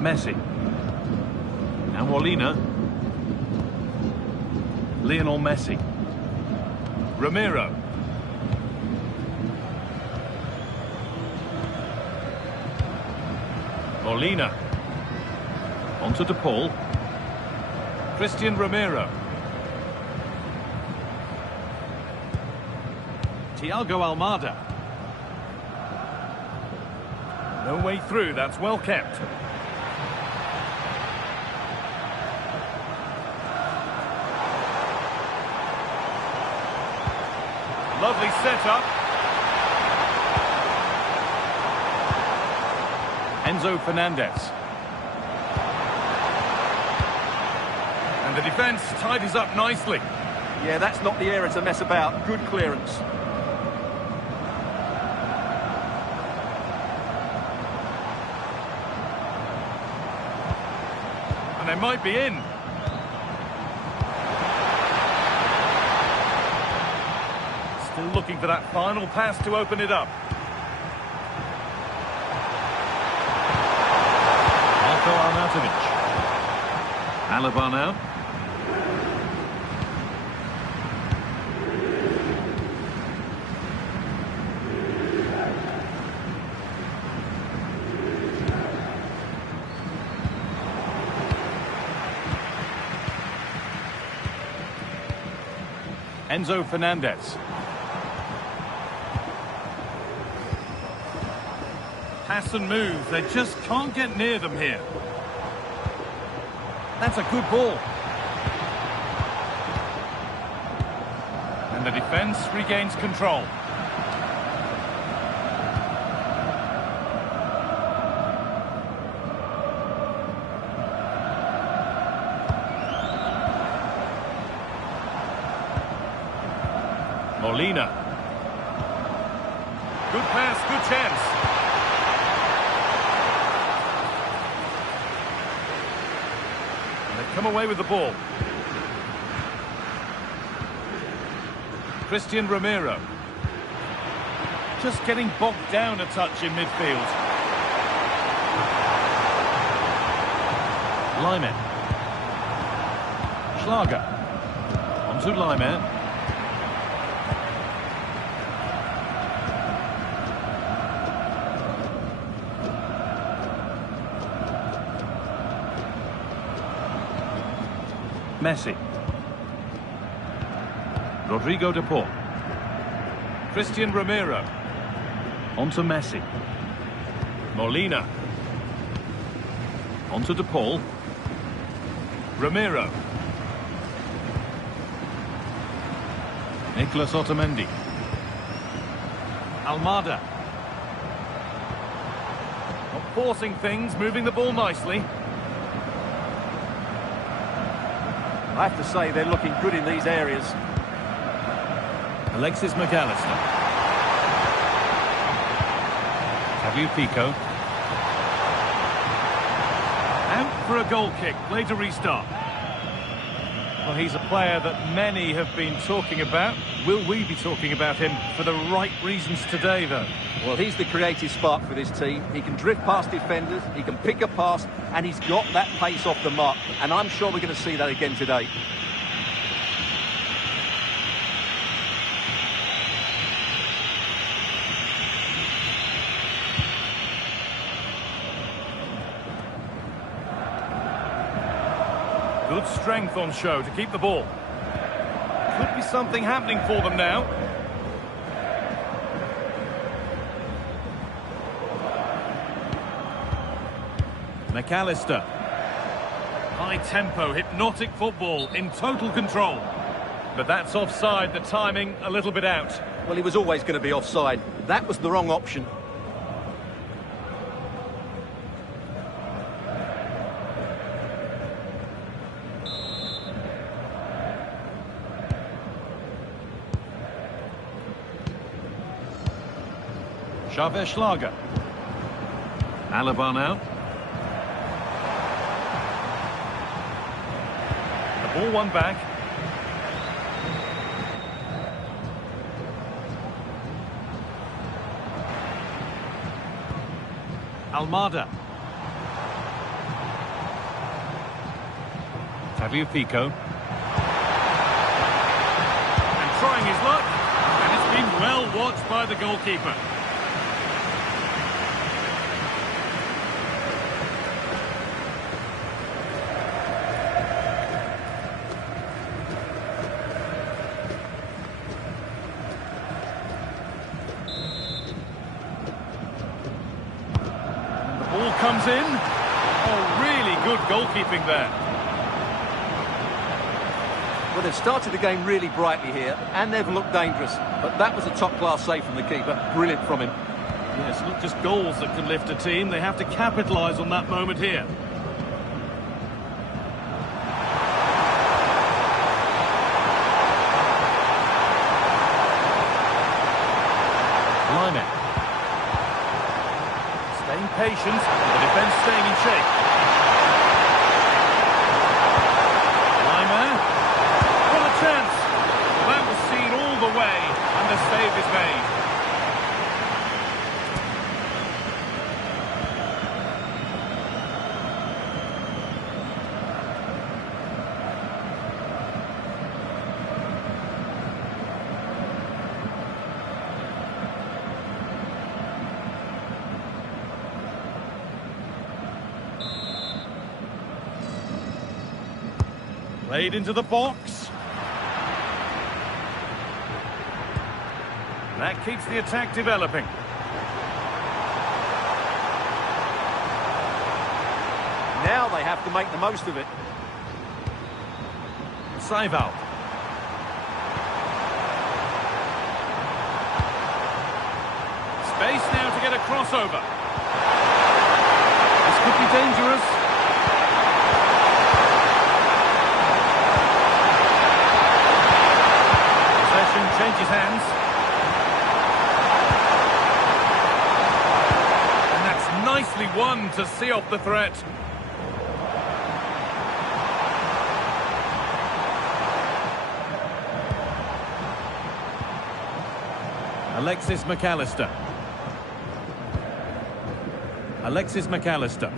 Messi. Now Molina. Lionel Messi. Romero. Molina. Onto De Paul. Christian Romero. Thiago Almada. No way through, that's well kept. Lovely setup. Enzo Fernandez. And the defence tidies up nicely. Yeah, that's not the area to mess about. Good clearance. And they might be in. Still looking for that final pass to open it up. Marco Arnautovic. Alaba now. Enzo Fernandez. Pass and move, they just can't get near them here. That's a good ball. And the defence regains control. Molina. Good pass, good chance. And they come away with the ball. Christian Romero. Just getting bogged down a touch in midfield. Lyman. Schlager. Onto Lyman. Messi. Rodrigo De Paul. Christian Romero. Onto Messi. Molina. Onto De Paul. Romero. Nicolas Otamendi. Almada. Not forcing things, moving the ball nicely. I have to say they're looking good in these areas. Alexis McAllister. Pico. Out for a goal kick, play to restart. Well, he's a player that many have been talking about. Will we be talking about him for the right reasons today, though? Well, he's the creative spark for this team. He can drift past defenders, he can pick a pass, and he's got that pace off the mark. And I'm sure we're going to see that again today. Good strength on show to keep the ball. Could be something happening for them now. McAllister. High tempo, hypnotic football in total control. But that's offside, the timing a little bit out. Well, he was always going to be offside. That was the wrong option. Schlager. Alaba now. The ball won back. Almada. Pico. And trying his luck. And it's been well watched by the goalkeeper. Ball comes in. Oh, really good goalkeeping there. Well, they've started the game really brightly here, and they've looked dangerous. But that was a top-class save from the keeper. Brilliant from him. Yes, not just goals that can lift a team. They have to capitalise on that moment here. Limit. Staying patient, the defence staying in shape. Lima. What a chance! That was seen all the way, and the save is made. Played into the box. That keeps the attack developing. Now they have to make the most of it. Seival. Space now to get a crossover. This could be dangerous. Changes hands. And that's nicely won to see off the threat. Alexis McAllister. Alexis McAllister.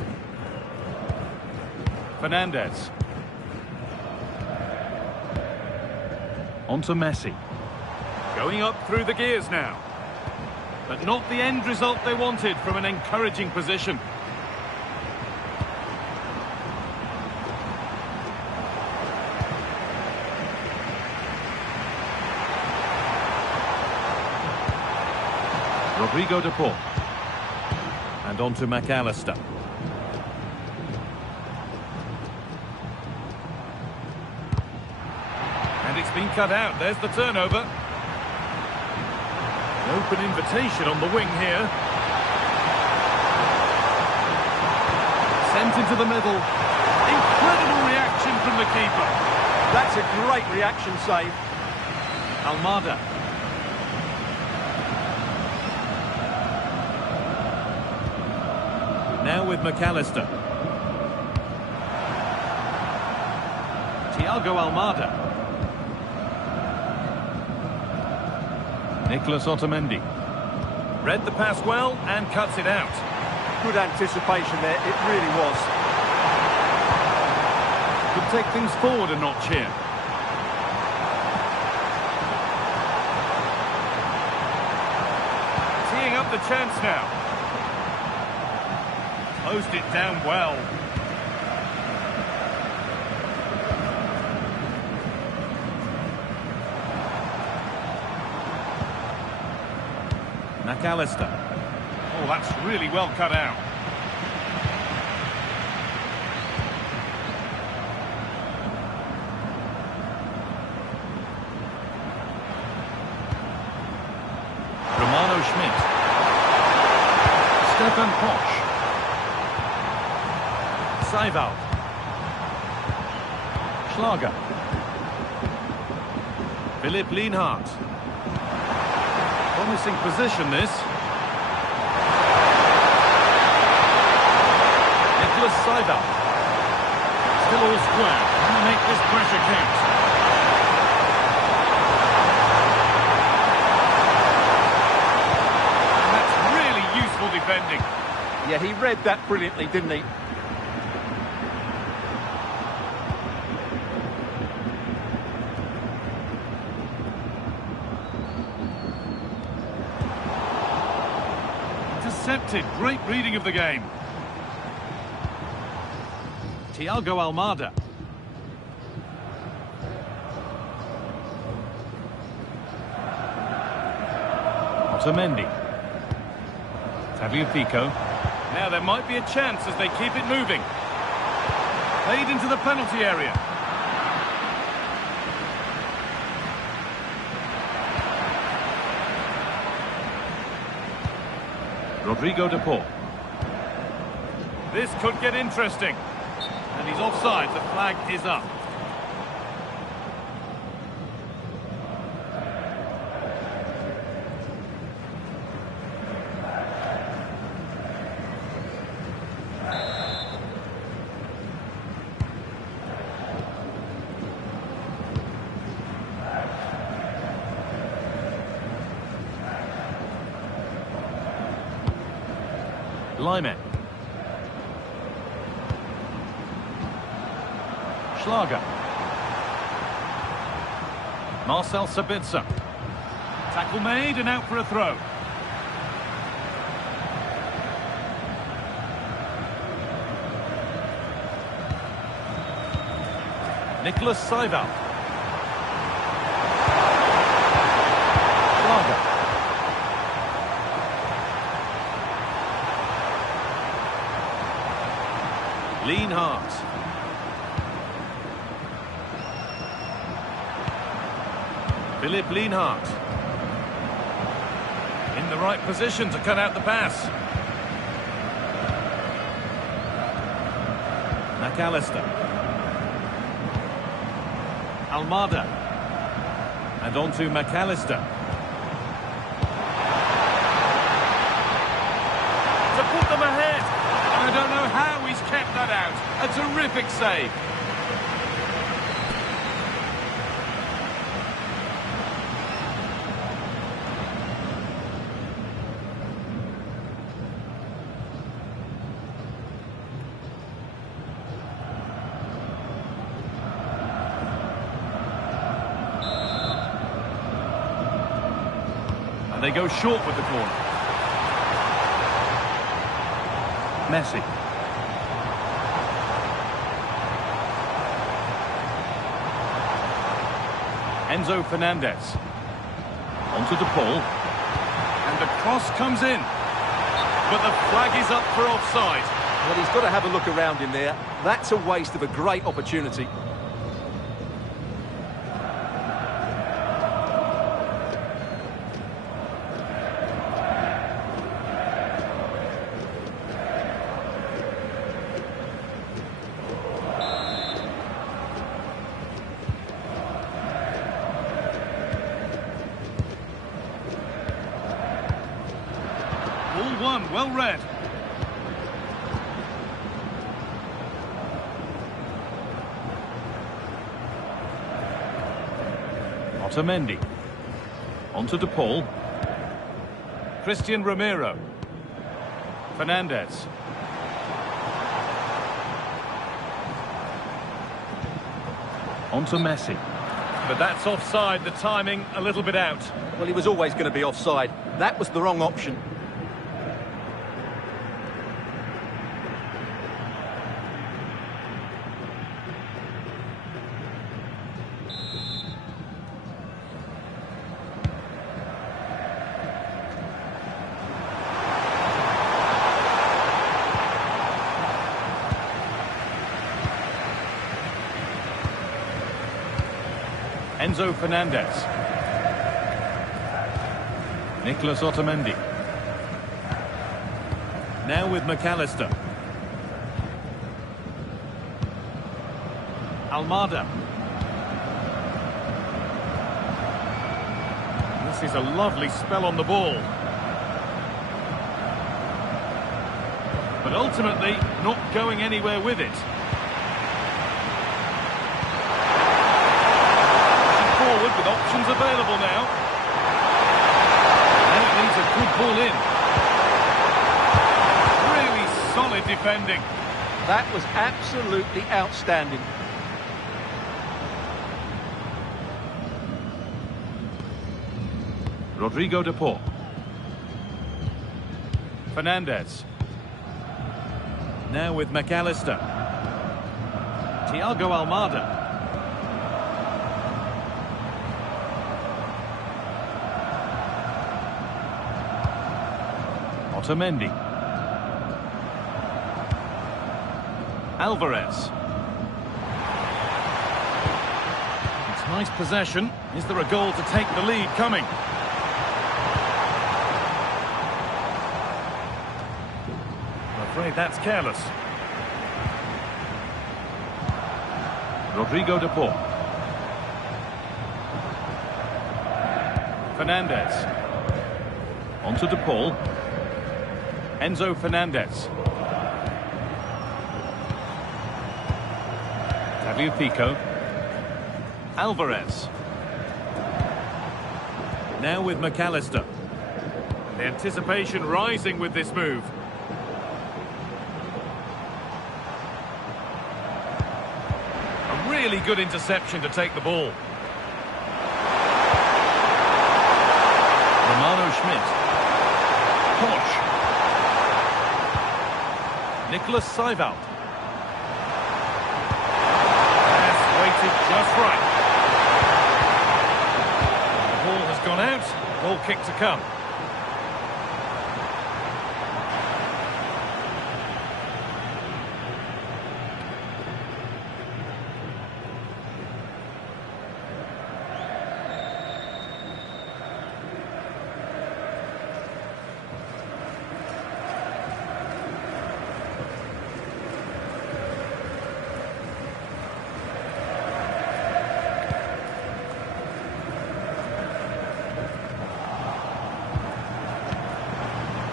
Fernandez. On to Messi. Going up through the gears now. But not the end result they wanted from an encouraging position. Rodrigo de Paul. And on to McAllister. And it's been cut out. There's the turnover. Open invitation on the wing here. Sent into the middle. Incredible reaction from the keeper. That's a great reaction save. Almada. Now with McAllister. Thiago Almada. Nicolas Otamendi. Read the pass well and cuts it out. Good anticipation there, it really was. Could take things forward a notch here. Teeing up the chance now. Closed it down well. McAllister. Oh, that's really well cut out. Romano Schmidt. Stefan Posch. Seiwald. Schlager. Philipp Lienhardt. Promising position, this. Nicolas Seiwald. Still all square. Can they make this pressure count? And that's really useful defending. Yeah, he read that brilliantly, didn't he? Intercepted. Great reading of the game. Thiago Almada. Otamendi. Tagliafico. Now there might be a chance as they keep it moving. Played into the penalty area. Rodrigo de Paul. This could get interesting. And he's offside. The flag is up. Lyman. Schlager. Marcel Sabitzer. Tackle made and out for a throw. Nicolas Seiwald. Schlager. Lienhardt. Philipp Lienhardt. In the right position to cut out the pass. McAllister. Almada. And on to McAllister. To put them ahead. I don't know how he's kept that out. A terrific save. And they go short with the corner. Messi. Enzo Fernandez. Onto De Paul. And the cross comes in. But the flag is up for offside. Well, he's got to have a look around him there. That's a waste of a great opportunity. well read. Otamendi. On to De Paul. Christian Romero. Fernandez. On to Messi. But that's offside, the timing a little bit out. Well, he was always going to be offside. That was the wrong option. Enzo Fernandez. Nicolas Otamendi. Now with McAllister. Almada. This is a lovely spell on the ball. But ultimately, not going anywhere with it. Forward with options available now. And it needs a good ball in. Really solid defending. That was absolutely outstanding. Rodrigo De Paul. Fernandez. Now with McAllister. Thiago Almada. Otamendi. Alvarez. It's nice possession. Is there a goal to take the lead coming? I'm afraid that's careless. Rodrigo De Paul. Fernandez. On to De Paul. Enzo Fernandez. Tagliafico. Alvarez. Now with McAllister. The anticipation rising with this move. A really good interception to take the ball. Romano Schmidt. Posch. Nicholas Seiwald. Pass weighted just right. The ball has gone out. Ball kick to come.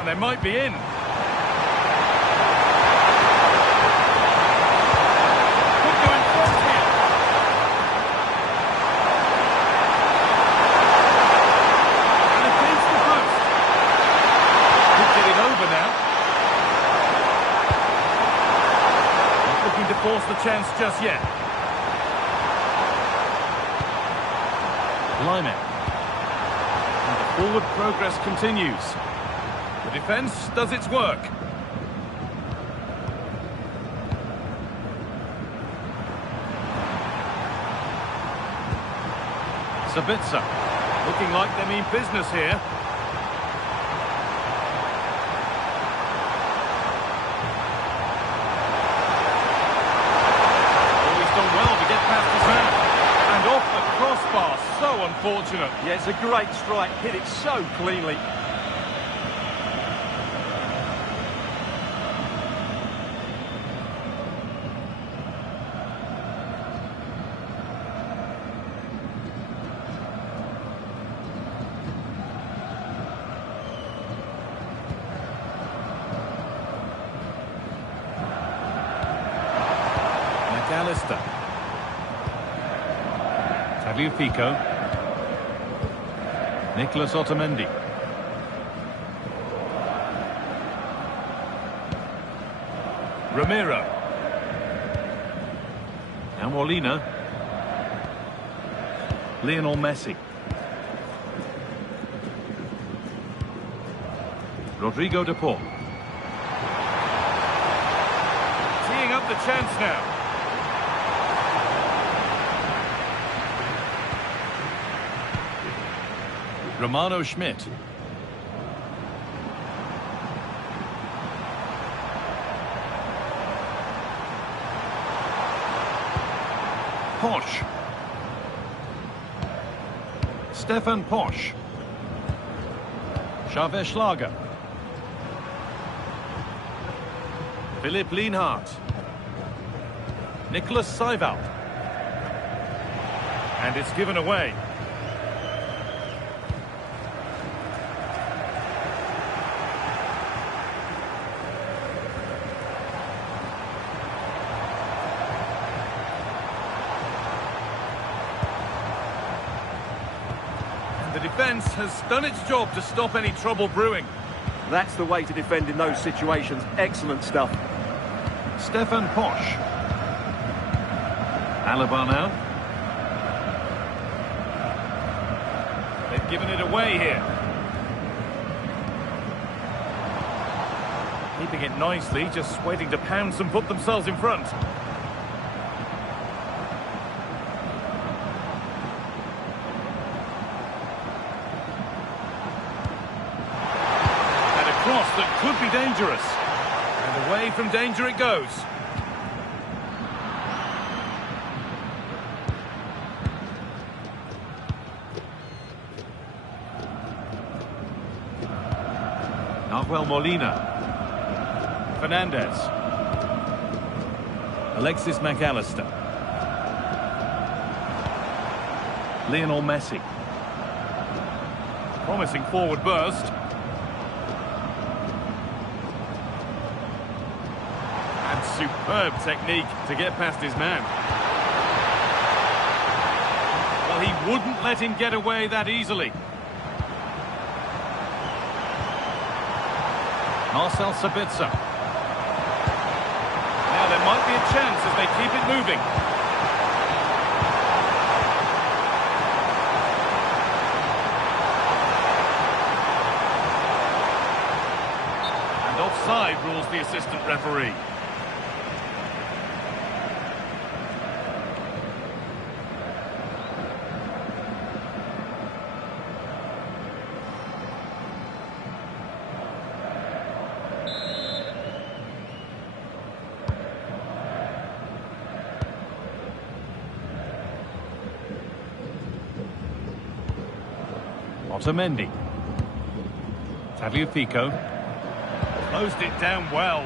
They might be in. Could go in front here. And against the post. Could get it over now. Not looking to force the chance just yet. Lyman. And the forward progress continues. The defence does its work. Sabitzer, looking like they mean business here. Always done well to get past his man. And off the crossbar, so unfortunate. Yeah, it's a great strike, hit it so cleanly. McAllister. Tagliafico. Nicolas Otamendi. Ramiro. Now Molina. Lionel Messi. Rodrigo de Paul. Teeing up the chance now. Romano Schmidt. Posch. Stefan Posch. Xaver Schlager. Philipp Lienhardt. Nicholas Seiwald. And it's given away. The defence has done its job to stop any trouble brewing. That's the way to defend in those situations. Excellent stuff. Stefan Posch. Alaba now. They've given it away here. Keeping it nicely, just waiting to pounce and put themselves in front. That could be dangerous, and away from danger it goes. Nahuel Molina. Fernandez. Alexis McAllister. Lionel Messi. Promising forward burst. Superb technique to get past his man. Well, he wouldn't let him get away that easily. Marcel Sabitzer. Now there might be a chance as they keep it moving. And offside rules the assistant referee. Otamendi. Tagliafico. Closed it down well.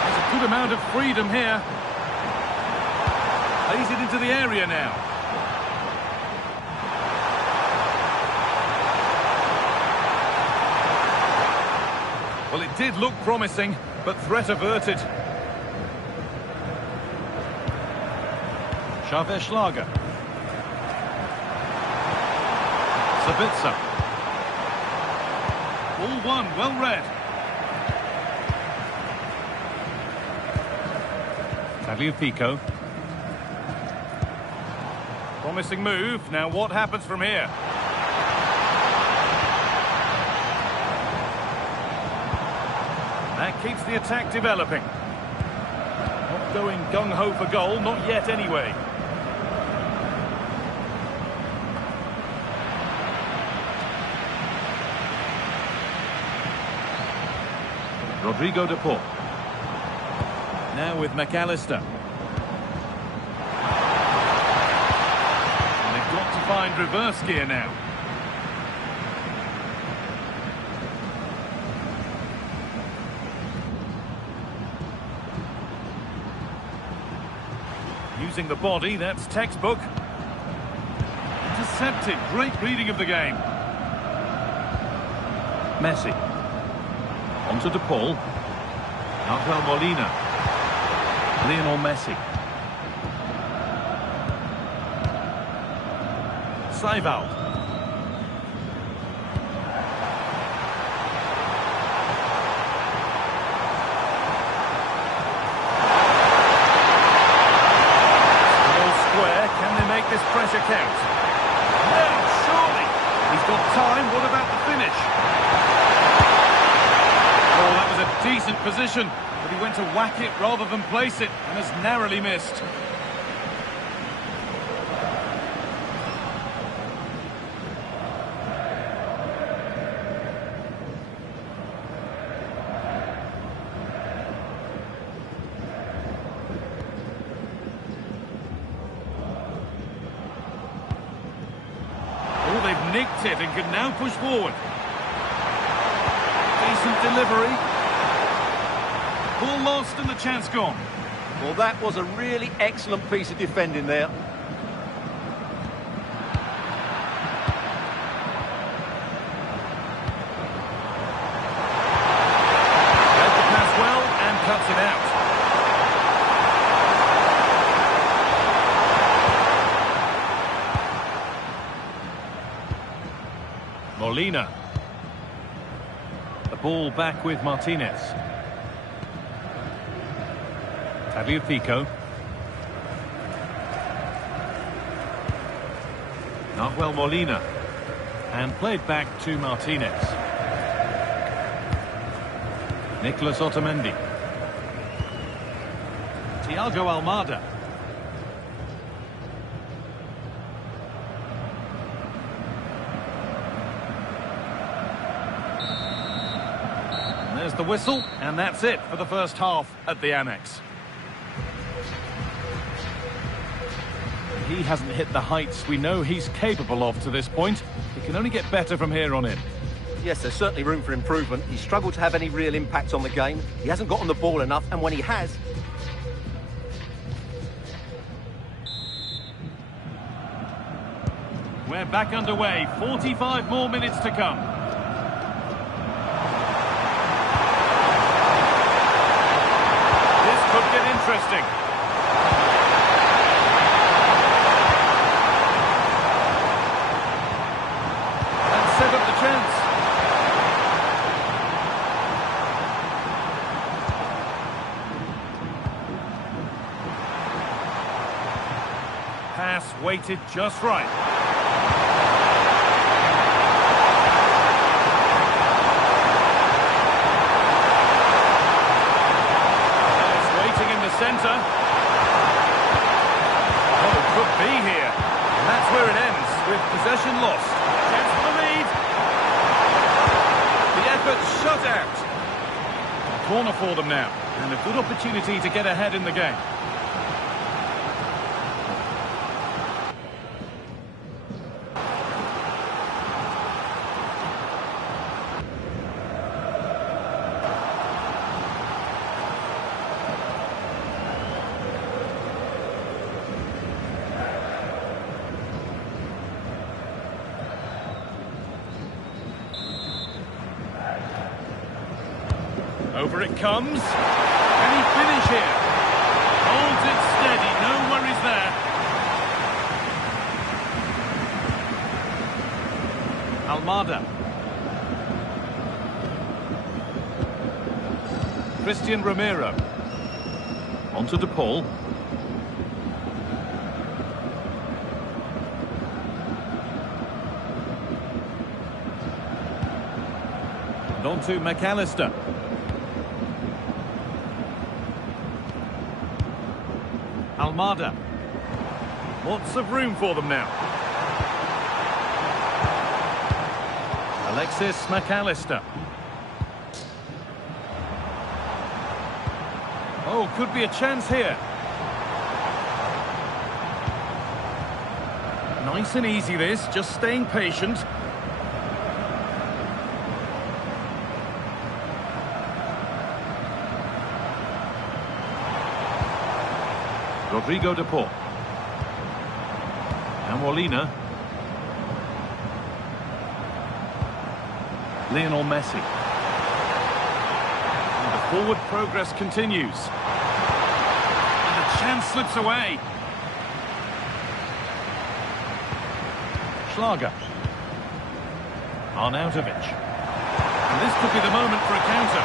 There's a good amount of freedom here. Plays it into the area now. Well, it did look promising, but threat averted. Xaver Schlager. Sabitzer. All one, well read. Tagliafico. Promising move. Now what happens from here? That keeps the attack developing. Not going gung-ho for goal, not yet anyway. Rodrigo de Paul. Now with McAllister. And they've got to find reverse gear now. Using the body, that's textbook. Intercepted, great reading of the game. Messi. Onto De Paul. Angel Molina. Lionel Messi. Seival. This pressure count. No, surely. He's got time. What about the finish? Oh, that was a decent position, but he went to whack it rather than place it and has narrowly missed. They've nicked it and can now push forward. Decent delivery. Ball lost and the chance gone. Well, that was a really excellent piece of defending there. Read the pass well and cuts it out. Molina. The ball back with Martinez. Tagliafico. Angel Molina. And played back to Martinez. Nicolas Otamendi. Thiago Almada. There's the whistle, and that's it for the first half at the Annex. He hasn't hit the heights we know he's capable of to this point. He can only get better from here on in. Yes, there's certainly room for improvement. He's struggled to have any real impact on the game. He hasn't got on the ball enough, and when he has... We're back underway. 45 more minutes to come. Could get interesting. And set up the chance. Pass weighted just right. Centre. Oh, could be here. And that's where it ends, with possession lost. Chance for the lead. The effort shut out. A corner for them now, and a good opportunity to get ahead in the game. Over it comes. Can he finish here? Holds it steady, no worries there. Almada. Christian Romero. Onto De Paul. And on to McAllister. Almada. Lots of room for them now. Alexis McAllister. Oh, could be a chance here. Nice and easy this, just staying patient. Rodrigo De Paul. And Molina. Lionel Messi. And the Forward progress continues. And the chance slips away. Schlager. Arnautovic. And this could be the moment for a counter.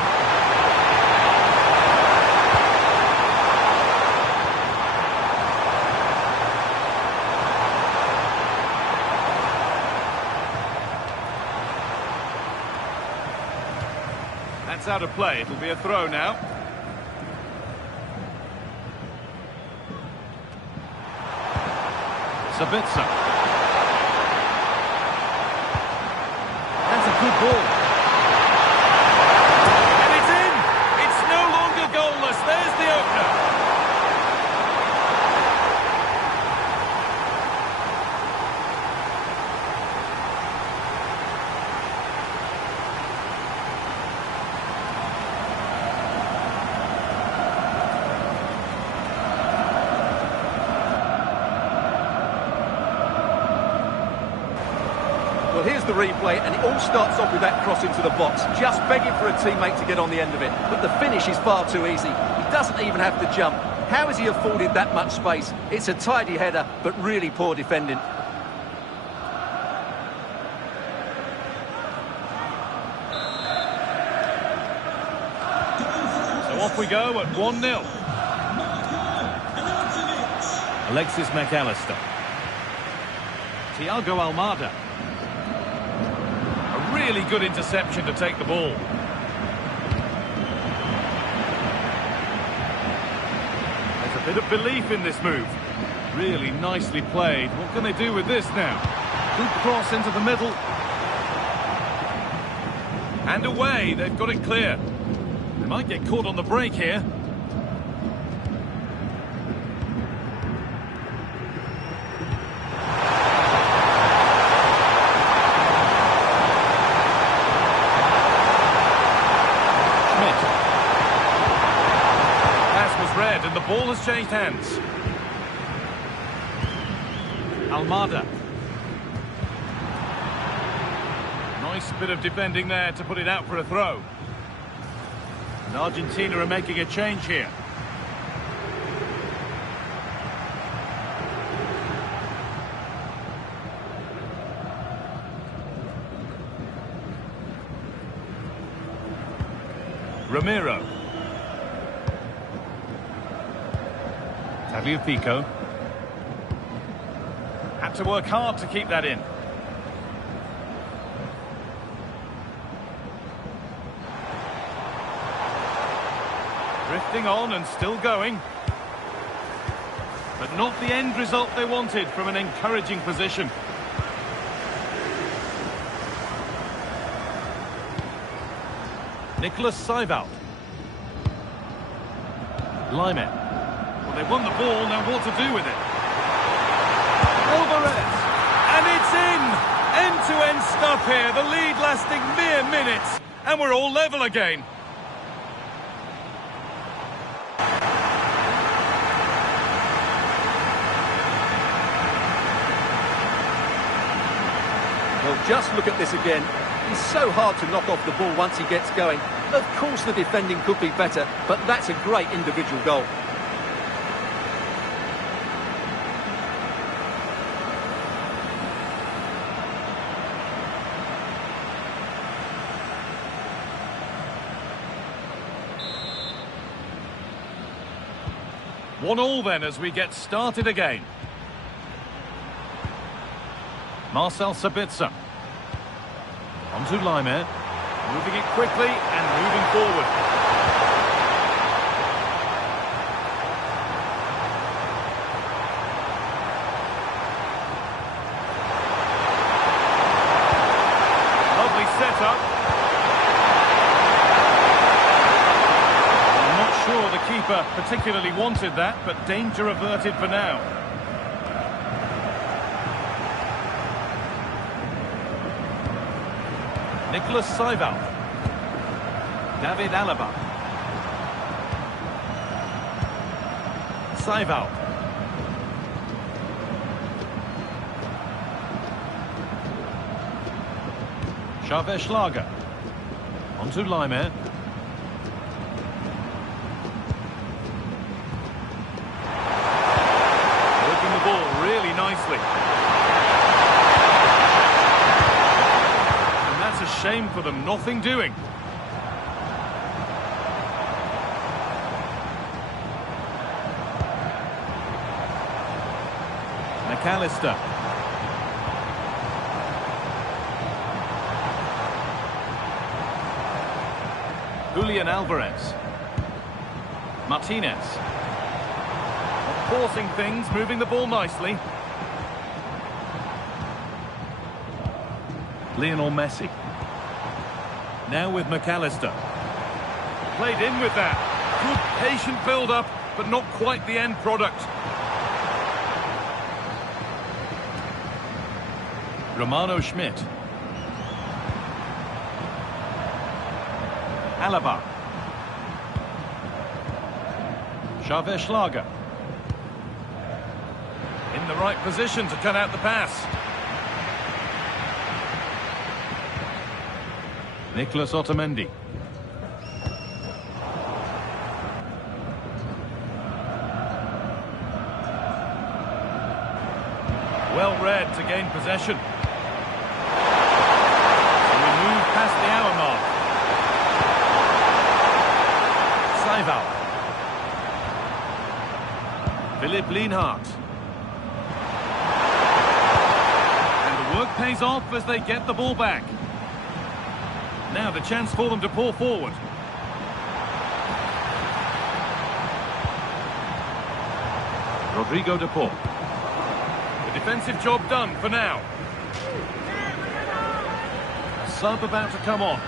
That's out of play. It'll be a throw now. Sabitzer. That's a good ball. And it's in! It's no longer goalless. There's the opener. Well, here's the replay, and it all starts off with that cross into the box, just begging for a teammate to get on the end of it. But the finish is far too easy. He doesn't even have to jump. How has he afforded that much space? It's a tidy header, but really poor defending. So off we go at 1-0. Alexis McAllister. Thiago Almada. Really good interception to take the ball. There's a bit of belief in this move. Really nicely played. What can they do with this now? Good cross into the middle. And away. They've got it clear. They might get caught on the break here. And the ball has changed hands. Almada. Nice bit of defending there to put it out for a throw. And Argentina are making a change here. Ramiro. Tagliafico. Had to work hard to keep that in. Drifting on and still going. But not the end result they wanted from an encouraging position. Nicholas Seiwald. Lyman. Well, they won the ball, now what to do with it? Alvarez. And it's in! End-to-end stuff here, the lead lasting mere minutes. And we're all level again. Well, just look at this again. He's so hard to knock off the ball once he gets going. Of course the defending could be better, but that's a great individual goal. One all then as we get started again. Marcel Sabitzer. On to Lyman. Moving it quickly and moving forward. Lovely setup. I'm not sure the keeper particularly wanted that, but danger averted for now. Nicholas Seiwald. David Alaba. Seiwald. Schlager. On to Lyman. nicely. And that's a shame for them, nothing doing. McAllister. Julian Alvarez. Martinez. Forcing things, moving the ball nicely. Lionel Messi. Now with McAllister. Played in with that. Good patient build-up, but not quite the end product. Romano Schmidt. Alaba. Xavier Schlager. In the right position to cut out the pass. Nicolas Otamendi. Well read to gain possession. And we move past the hour mark. Saival. Philipp Lienhardt. Work pays off as they get the ball back. Now the chance for them to pull forward. Rodrigo de Paul. The defensive job done for now. A sub about to come on.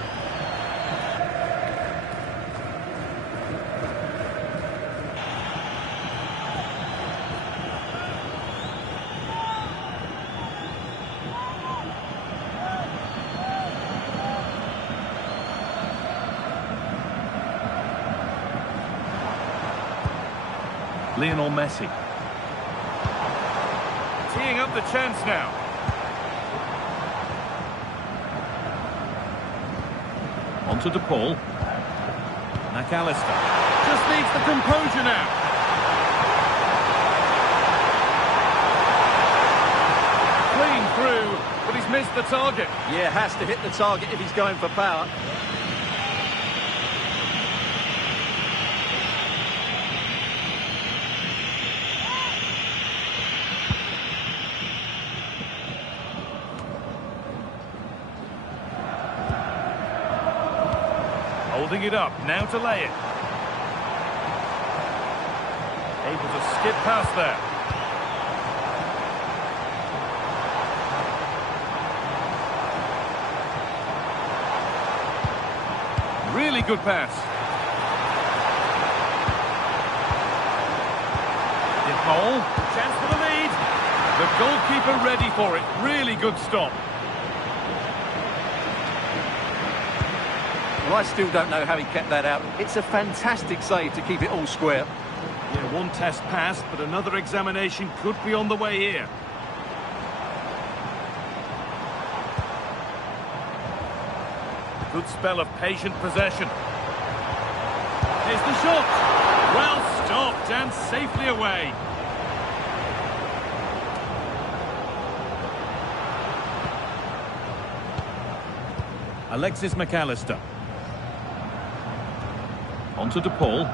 Lionel Messi. Teeing up the chance now. On to De Paul. McAllister. Just needs the composure now. Clean through, but he's missed the target. Yeah, has to hit the target if he's going for power. Holding it up, now to lay it. Able to skip past there. Really good pass. De Paul, chance for the lead. The goalkeeper ready for it. Really good stop. Well, I still don't know how he kept that out. It's a fantastic save to keep it all square. Yeah, one test passed, but another examination could be on the way here. Good spell of patient possession. Here's the shot. Well stopped and safely away. Alexis McAllister. On to De Paul.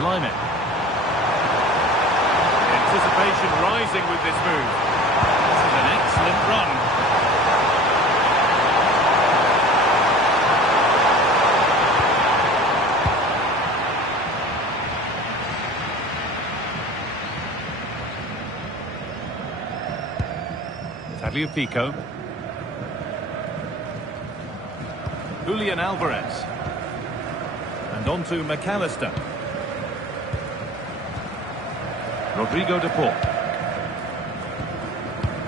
Limit. Anticipation rising with this move. This is an excellent run. Tagliafico. Julian Alvarez. And on to McAllister. Rodrigo de Paul.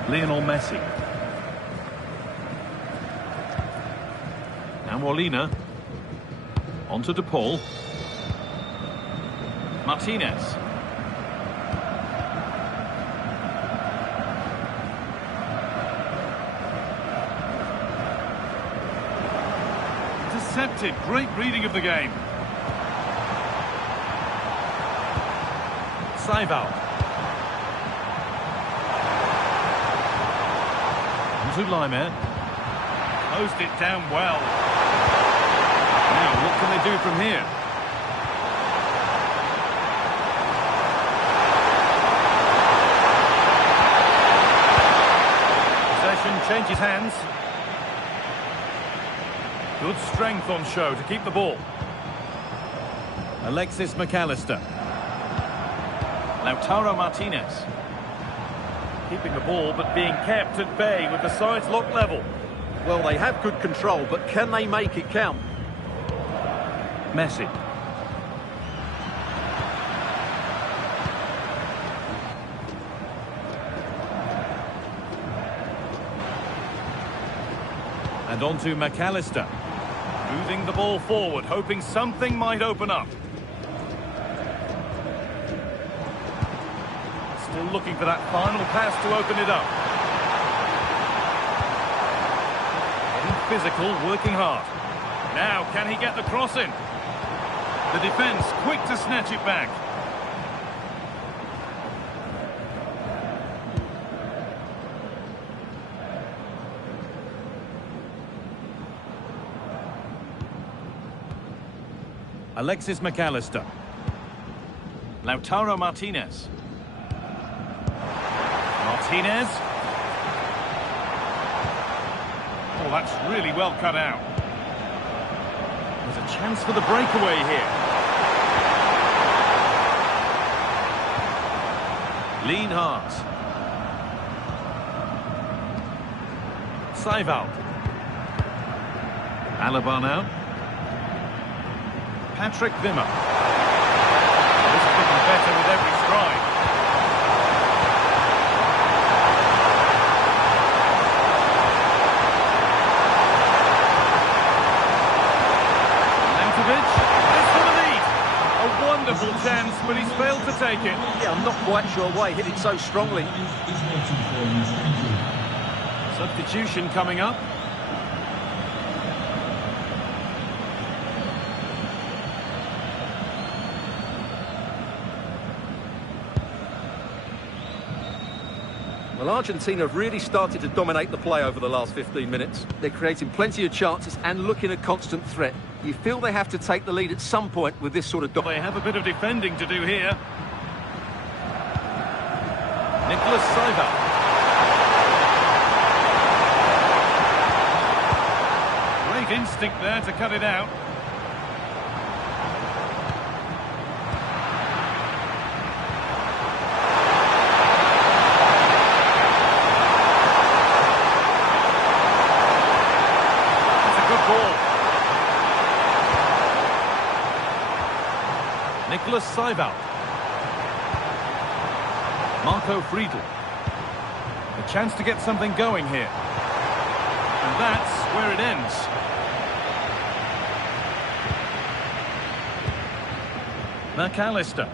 Lionel Messi. Now Molina. On to De Paul. Martinez. Intercepted. Great reading of the game. Seival. To Laimer. Closed it down well. Now, what can they do from here? Possession changes hands. Good strength on show to keep the ball. Alexis McAllister. Lautaro Martinez. Keeping the ball, but being kept at bay with the sides locked level. Well, they have good control, but can they make it count? Messi. And on to McAllister. Moving the ball forward, hoping something might open up. Still looking for that final pass to open it up. Getting physical, working hard. Now, can he get the cross in? The defence quick to snatch it back. Alexis McAllister. Lautaro Martinez. Martinez. Oh, that's really well cut out. There's a chance for the breakaway here. Lienhardt. Seival. Alaba now. Patrick Wimmer. This is getting better with every stride. A wonderful chance, but he's failed to take it. Yeah, I'm not quite sure why he hit it so strongly. Substitution coming up. Well, Argentina have really started to dominate the play over the last 15 minutes. They're creating plenty of chances and looking a constant threat. You feel they have to take the lead at some point with this sort of... They have a bit of defending to do here. Nicolas Seival. Great instinct there to cut it out. Nicolas Seival. Marco Friedl. A chance to get something going here. And that's where it ends. McAllister.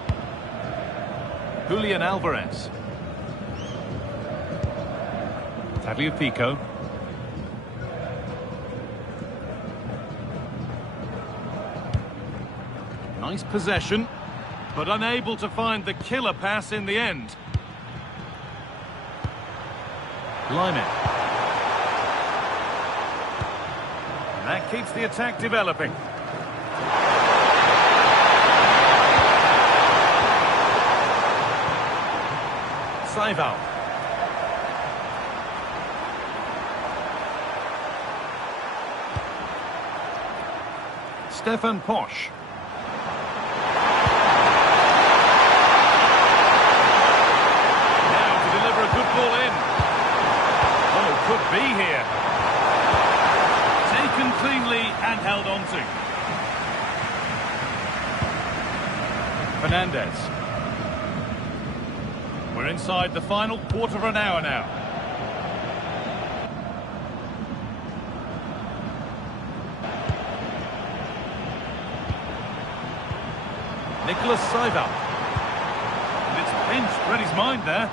Julian Alvarez. Tagliafico. Nice possession, but unable to find the killer pass in the end. Laimer. And that keeps the attack developing. Seival. Stefan Posch. Could be here. Taken cleanly and held on to. Fernandez. We're inside the final quarter of an hour now. Nicolas Seival. And it's pinched, read his mind there.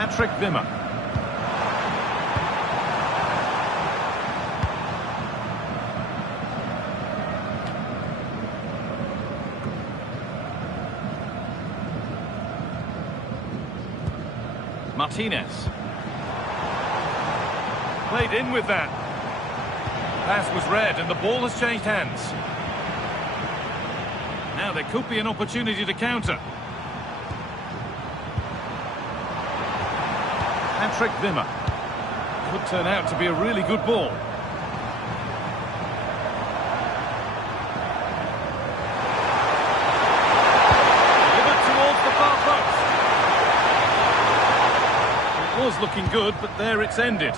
Patrick Wimmer. Martinez. Played in with that. Pass was read and the ball has changed hands. Now there could be an opportunity to counter. Patrick Wimmer. Could turn out to be a really good ball. Delivered towards the far post. It was looking good, but there it's ended.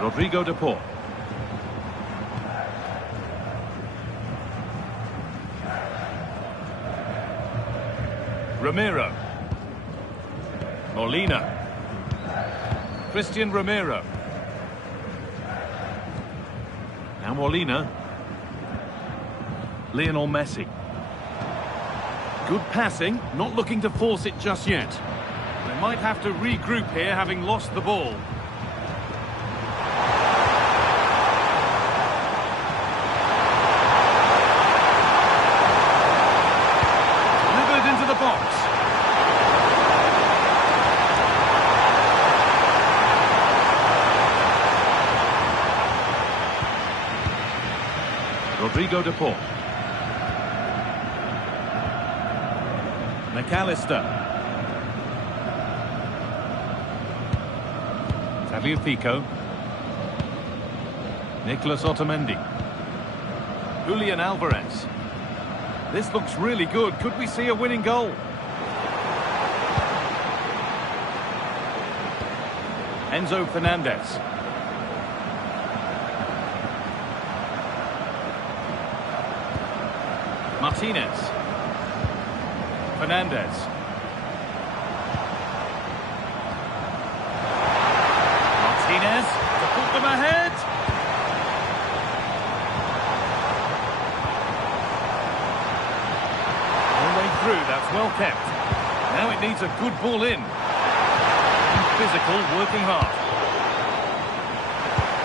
Rodrigo de Paul. Romero. Molina. Christian Romero. Now Molina. Lionel Messi. Good passing, not looking to force it just yet. They might have to regroup here, having lost the ball. Rodrigo de Paul. McAllister. Tagliafico. Nicolas Otamendi. Julian Alvarez. This looks really good. Could we see a winning goal? Enzo Fernandez. Martinez. Fernandez. Martinez to put them ahead. All the way through, that's well kept. Now it needs a good ball in. Physical, working hard.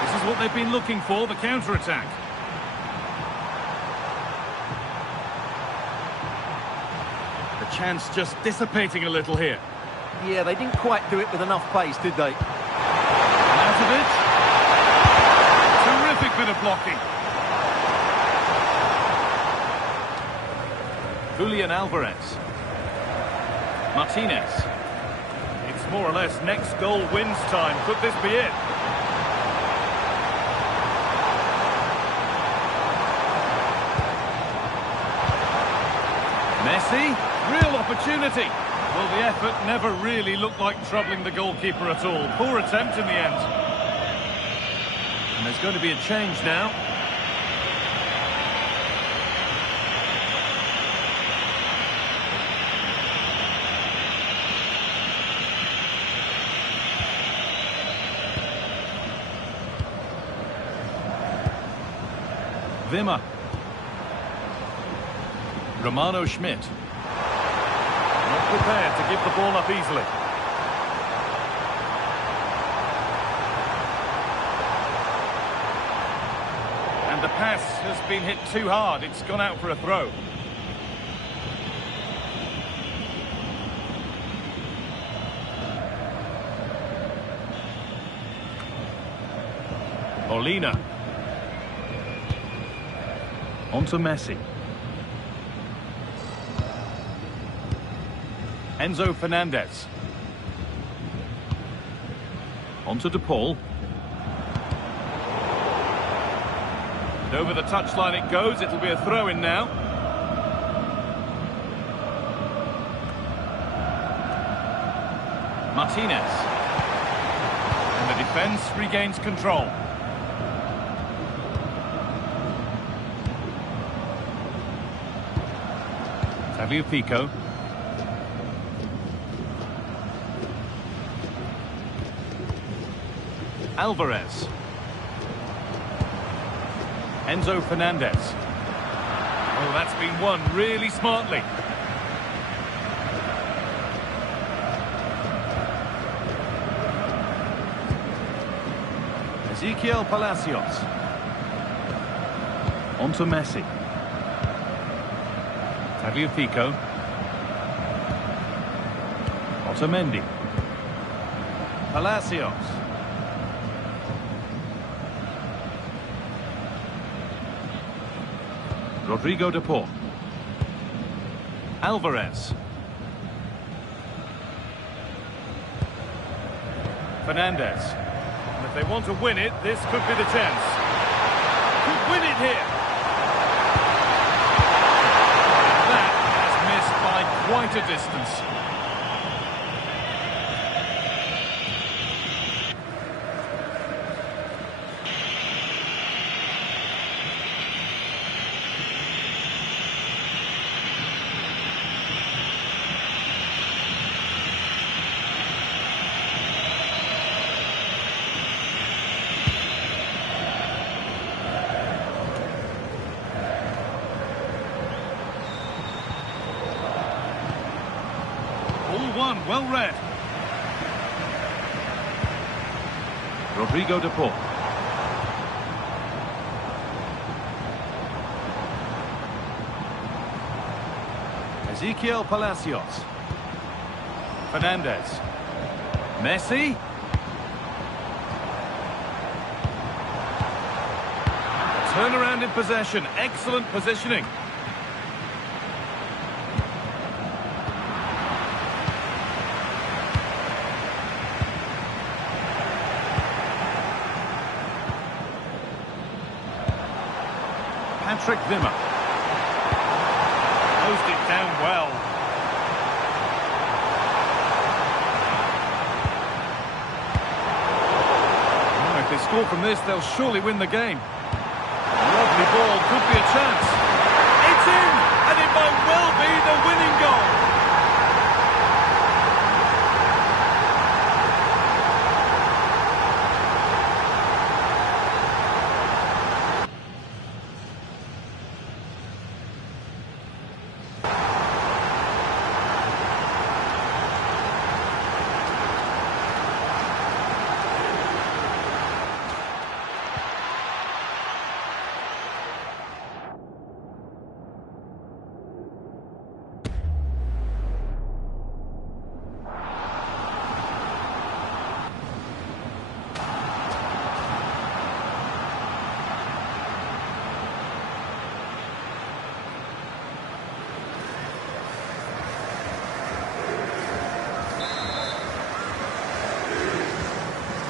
This is what they've been looking for, the counter-attack. Chance just dissipating a little here. Yeah, they didn't quite do it with enough pace, did they? Out of it. Terrific bit of blocking. Julian Alvarez. Martinez. It's more or less next goal wins time. Could this be it? Messi. Real opportunity. Well, the effort never really looked like troubling the goalkeeper at all. Poor attempt in the end. And there's going to be a change now. Wimmer. Romano Schmidt. Not prepared to give the ball up easily. And the pass has been hit too hard. It's gone out for a throw. Molina. On to Messi. Enzo Fernandez. On to De Paul. And over the touchline it goes. It'll be a throw-in now. Martinez. And the defence regains control. Tagliafico. Alvarez. Enzo Fernandez. Oh, that's been won really smartly. Ezequiel Palacios. On to Messi. Tagliafico. Otamendi. Palacios. Rodrigo de Paul. Alvarez. Fernandez. And if they want to win it, this could be the chance. Could win it here. That has missed by quite a distance. Well read. Rodrigo de Paul. Ezequiel Palacios. Fernandez. Messi. Turnaround in possession. Excellent positioning. Patrick Wimmer. Closed it down well. Oh, if they score from this, they'll surely win the game. Lovely ball, could be a chance. It's in, and it might well be the winning goal.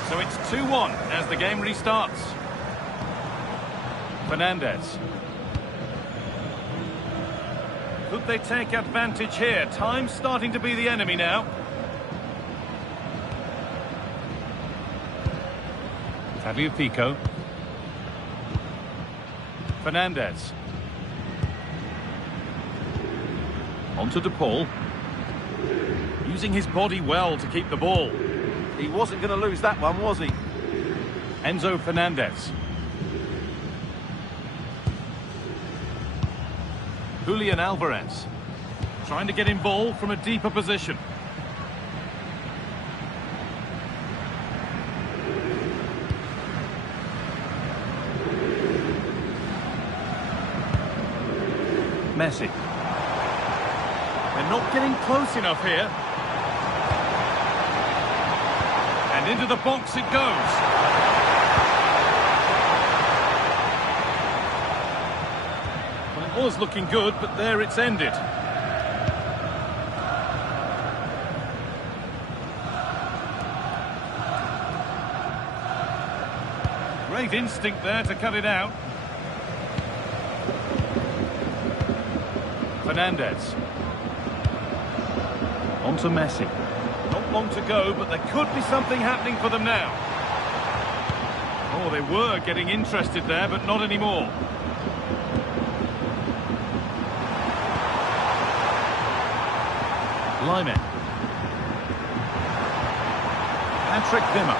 So it's 2-1 as the game restarts. Fernandez. Could they take advantage here? Time's starting to be the enemy now. Tagliafico. Fernandez. On to De Paul. Using his body well to keep the ball. He wasn't going to lose that one, was he? Enzo Fernandez. Julian Alvarez. Trying to get involved from a deeper position. Messi. They're not getting close enough here. And into the box it goes. Well, it was looking good, but there it's ended. Great instinct there to cut it out. Fernandez. On to Messi. Not long to go, but there could be something happening for them now. Oh, they were getting interested there, but not anymore. Lyman. Patrick Wimmer.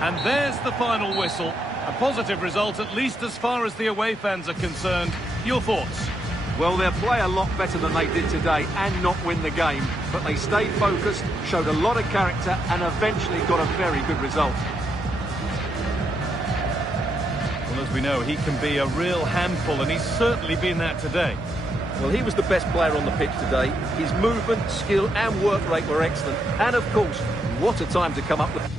And there's the final whistle. A positive result, at least as far as the away fans are concerned. Your thoughts? Well, they'll play a lot better than they did today and not win the game. But they stayed focused, showed a lot of character and eventually got a very good result. Well, as we know, he can be a real handful and he's certainly been that today. Well, he was the best player on the pitch today. His movement, skill and work rate were excellent. And of course, what a time to come up with...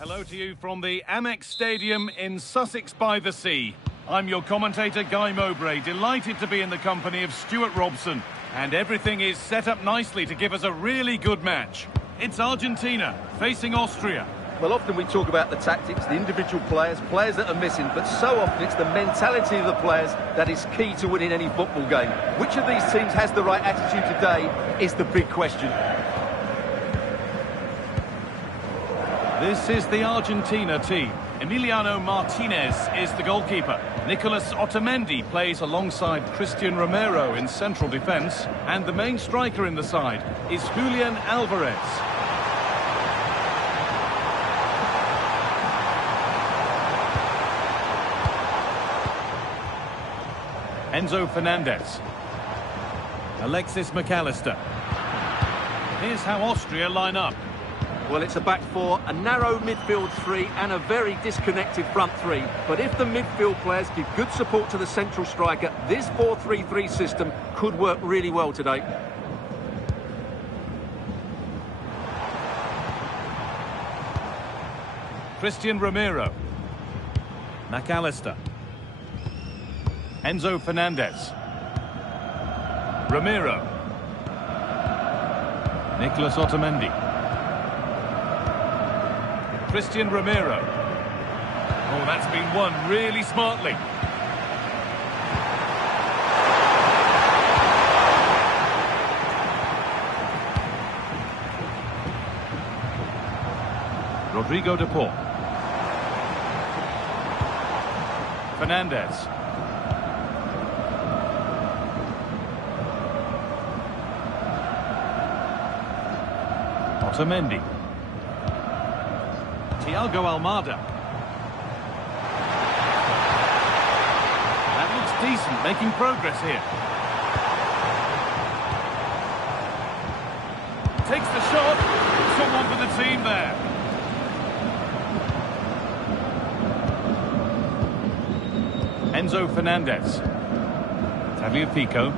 Hello to you from the Amex Stadium in Sussex by the Sea. I'm your commentator, Guy Mowbray, delighted to be in the company of Stuart Robson. And everything is set up nicely to give us a really good match. It's Argentina facing Austria. Well, often we talk about the tactics, the individual players that are missing, but so often it's the mentality of the players that is key to winning any football game. Which of these teams has the right attitude today is the big question. This is the Argentina team. Emiliano Martinez is the goalkeeper. Nicolas Otamendi plays alongside Christian Romero in central defence. And the main striker in the side is Julian Alvarez. Enzo Fernandez. Alexis McAllister. Here's how Austria line up. Well, it's a back four, a narrow midfield three and a very disconnected front three. But if the midfield players give good support to the central striker, this 4-3-3 system could work really well today. Christian Romero. McAllister. Enzo Fernandez. Romero. Nicolas Otamendi. Christian Romero. Oh, that's been won really smartly. Rodrigo de Paul. Fernandez. Otamendi. Thiago Almada. That looks decent, making progress here. Takes the shot. Someone for the team there. Enzo Fernandez. Tagliafico.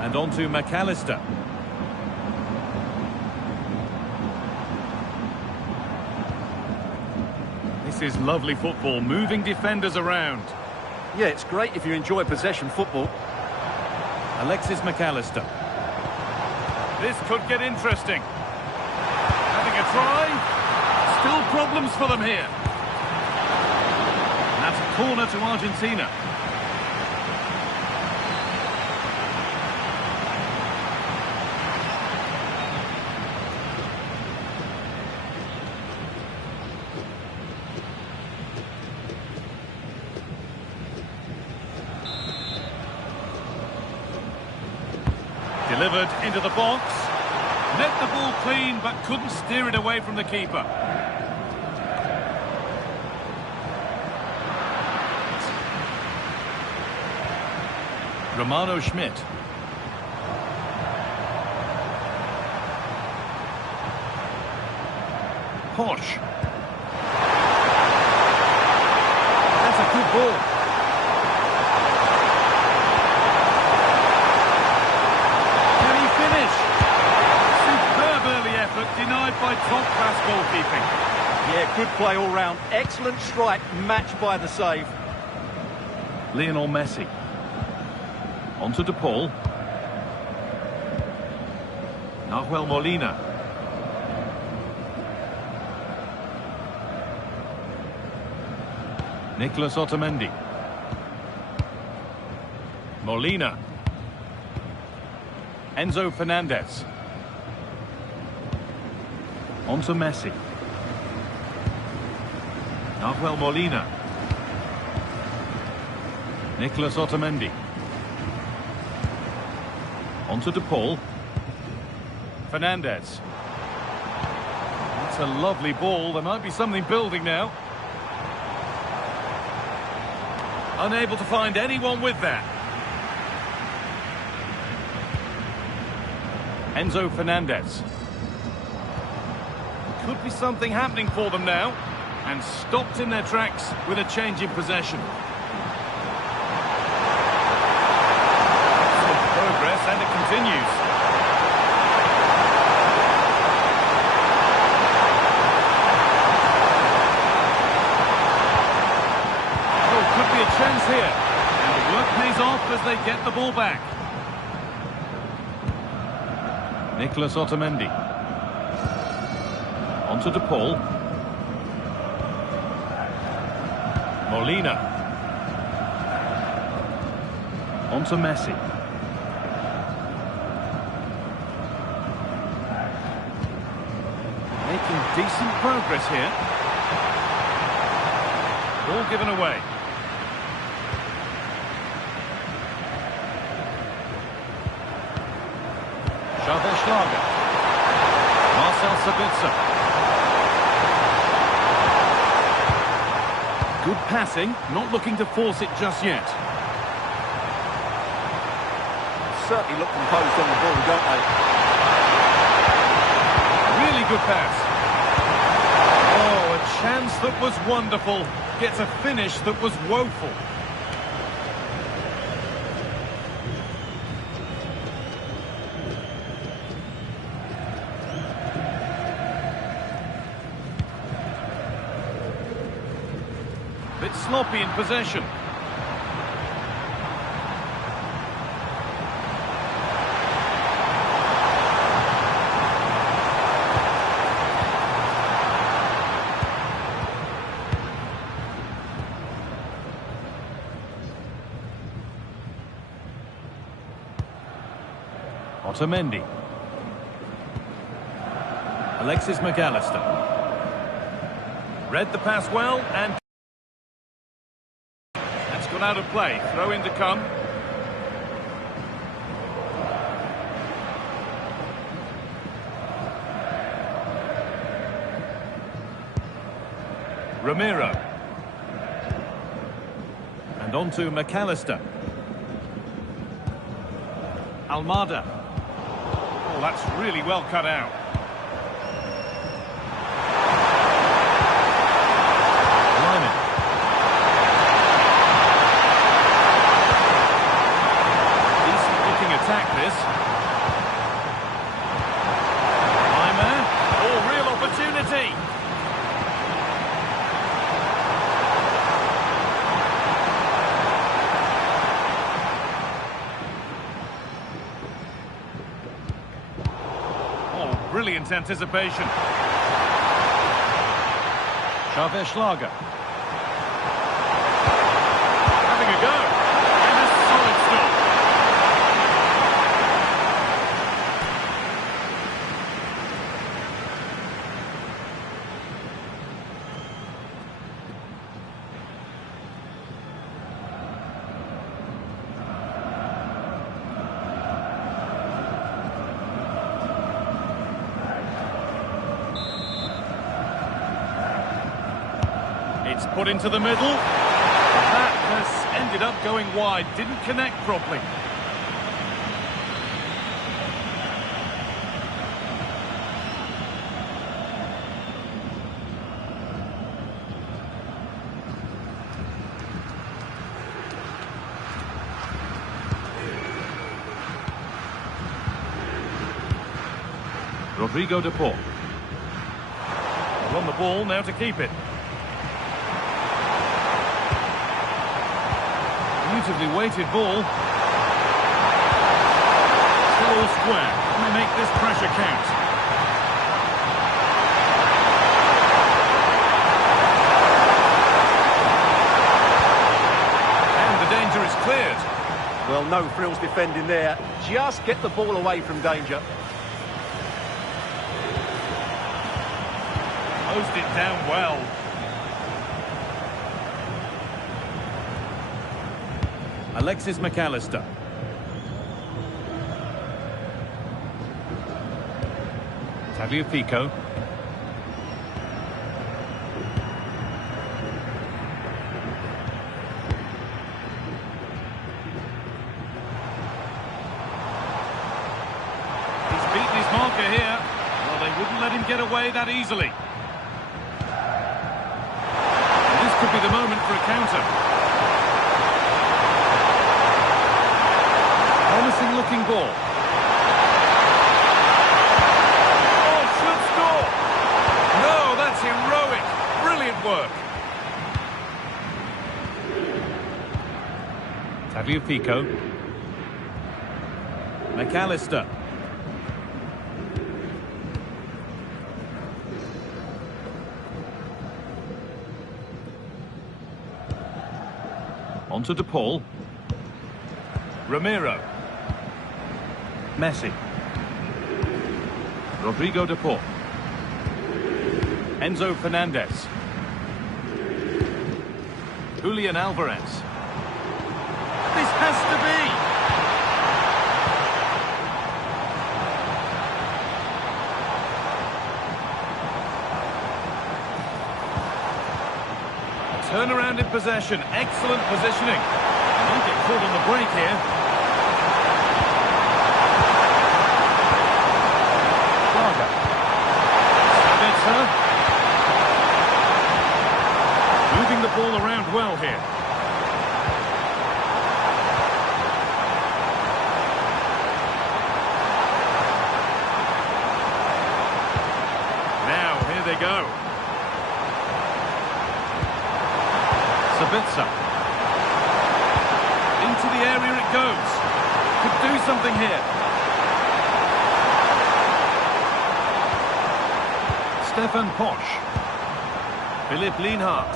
And on to McAllister. This is lovely football, moving defenders around. Yeah, it's great if you enjoy possession football. Alexis McAllister. This could get interesting. Having a try. Still problems for them here. And that's a corner to Argentina. Delivered into the box. Met the ball clean, but couldn't steer it away from the keeper. Romano Schmidt. Posh. That's a good ball. Can he finish? Superb early effort, denied by top-class goalkeeping. Yeah, good play all round. Excellent strike, matched by the save. Lionel Messi. On to De Paul. Nahuel Molina. Nicolas Otamendi. Molina. Enzo Fernandez. On to Messi. Nahuel Molina. Nicolas Otamendi. On to De Paul. Fernandez. That's a lovely ball. There might be something building now. Unable to find anyone with that. Enzo Fernandez. could be something happening for them now. And stopped in their tracks with a change in possession. Excellent progress, and it continues. Oh, could be a chance here. And the work pays off as they get the ball back. Nicolas Otamendi. Onto De Paul. Molina. Onto Messi. Making decent progress here. Ball given away. Schlager. Marcel Sabitzer. Good passing, not looking to force it just yet. Certainly look composed on the ball, don't they? Really good pass. Oh, a chance that was wonderful. Gets a finish that was woeful. Bit sloppy in possession. Otamendi. Alexis McAllister. Read the pass well and that's gone out of play. Throw in to come. Ramiro. And on to McAllister. Almada. Oh, that's really well cut out. Lyman. Decent looking attack this. Lyman. Oh, real opportunity. Brilliant anticipation. Schlager. Having a go. And a solid stop. It's put into the middle. That has ended up going wide. Didn't connect properly. Rodrigo De Paul. On the ball now to keep it. Beautifully weighted ball. Still all square. Can they make this pressure count? And the danger is cleared. Well, no frills defending there. Just get the ball away from danger. Closed it down well. Alexis McAllister. Tagliafico. He's beaten his marker here. Well, they wouldn't let him get away that easily. And this could be the moment for a counter. Promising looking ball. Oh, should score. No, that's heroic. Brilliant work. Tagliafico. McAllister. On to DePaul. Romero. Messi. Rodrigo DePaul. Enzo Fernandez. Julian Alvarez. This has to be. Turnaround in possession. Excellent positioning. Might get caught on the break here. Schlager. Sabitzer. Moving the ball around well here. Now, here they go. Sabitzer. Into the area it goes. Could do something here. Stefan Posch. Philipp Lienhardt.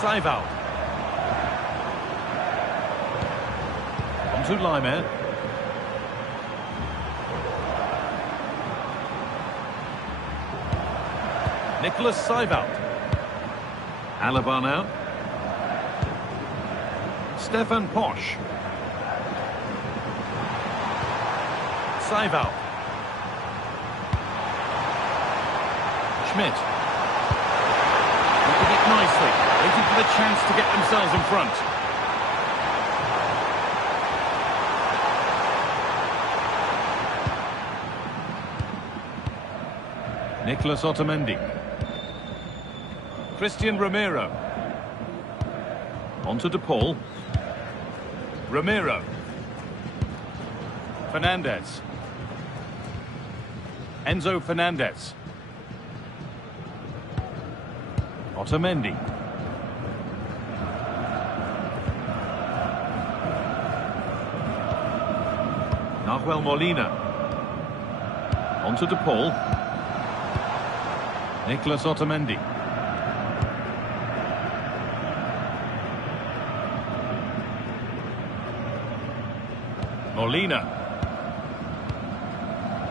Seiwald. On to Leimer. Nicholas Seiwald. Alaba now. Stefan Posch. Seiwald. Schmidt. Looking it nicely, waiting for the chance to get themselves in front. Nicolas Otamendi. Christian Romero. On to DePaul. Romero. Fernandez. Enzo Fernandez. Otamendi. Nahuel Molina. On to DePaul. Nicolas Otamendi. Molina.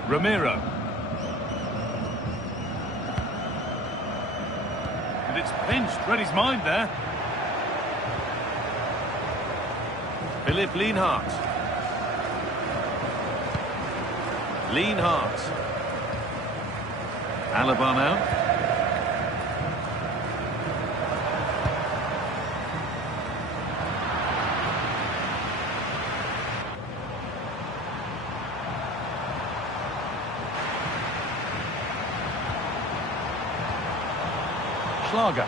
Romero. And it's pinched, read his mind there. Philipp Lienhardt. Lienhardt. Alaba now. Schlager.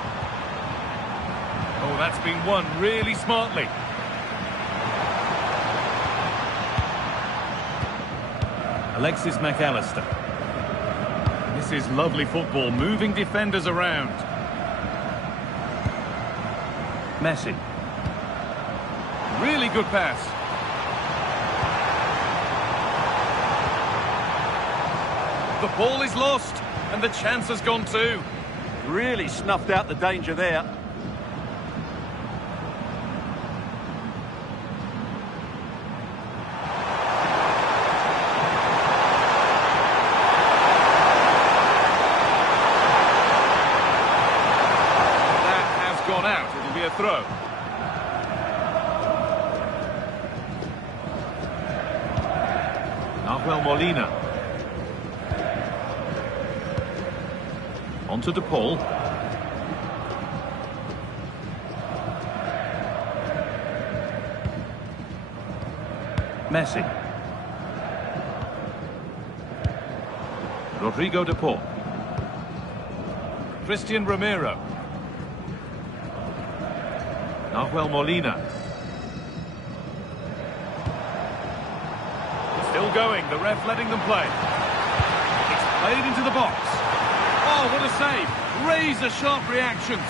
Oh, that's been won really smartly. Alexis McAllister. This is lovely football, moving defenders around. Messi. Really good pass. The ball is lost, and the chance has gone too. Really snuffed out the danger there. That has gone out. It'll be a throw. Nahuel Molina. On to DePaul. Messi. Rodrigo de Paul. Christian Romero. Nahuel Molina. Still going, the ref letting them play. It's played into the box. Oh, what a save. Razor-sharp reactions.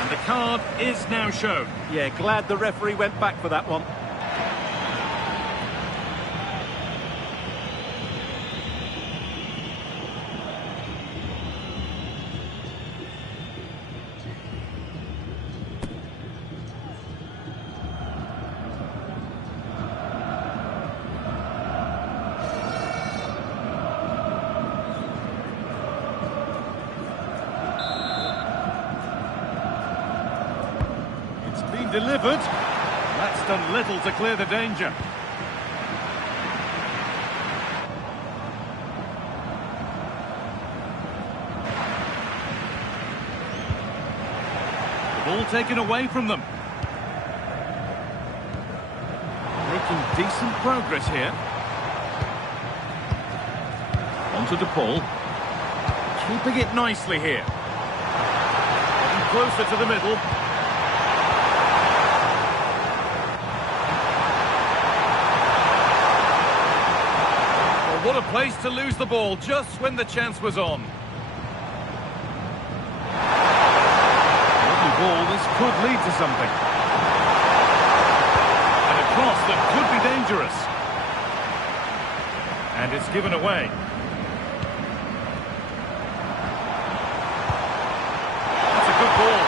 And the card is now shown. Yeah, glad the referee went back for that one. Delivered. That's done little to clear the danger. The ball taken away from them. Making decent progress here. Onto De Paul. Keeping it nicely here. Getting closer to the middle. What a place to lose the ball just when the chance was on. Lovely ball, this could lead to something. And a cross that could be dangerous. And it's given away. That's a good ball.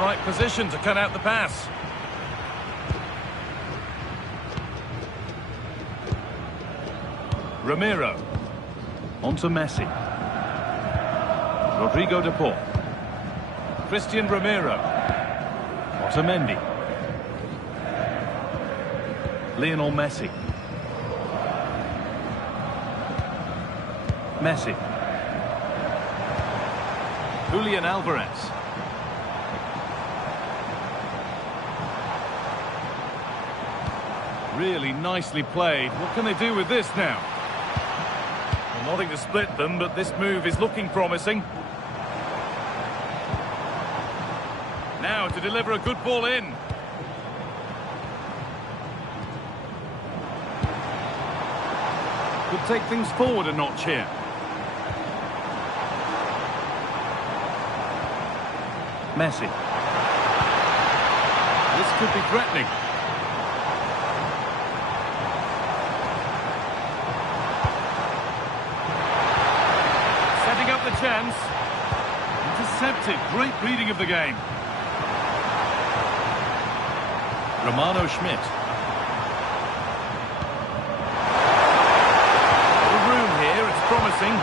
Right position to cut out the pass. Romero. Onto Messi. Rodrigo de Paul. Christian Romero. Otamendi. Lionel Messi. Messi. Julian Alvarez. Really nicely played. What can they do with this now? Well, nothing to split them, but this move is looking promising. Now to deliver a good ball in. Could take things forward a notch here. Messi. This could be threatening. The chance. Intercepted. Great reading of the game. Romano Schmidt. The room here, it's promising.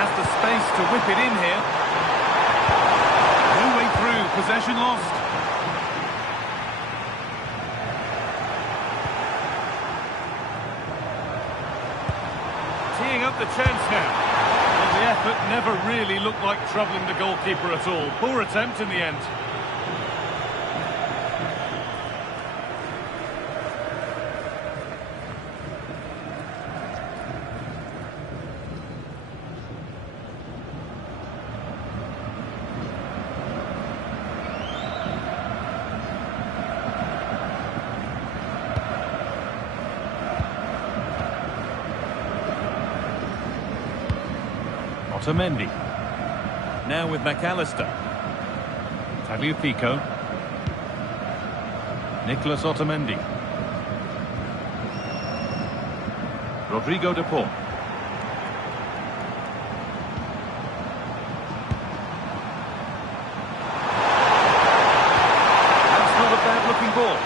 Has the space to whip it in here. No way through. Possession lost. Up the chance now. Well, the effort never really looked like troubling the goalkeeper at all. Poor attempt in the end. Otamendi. Now with McAllister. Tagliafico. Nicolas Otamendi. Rodrigo de Paul. That's not a bad-looking ball.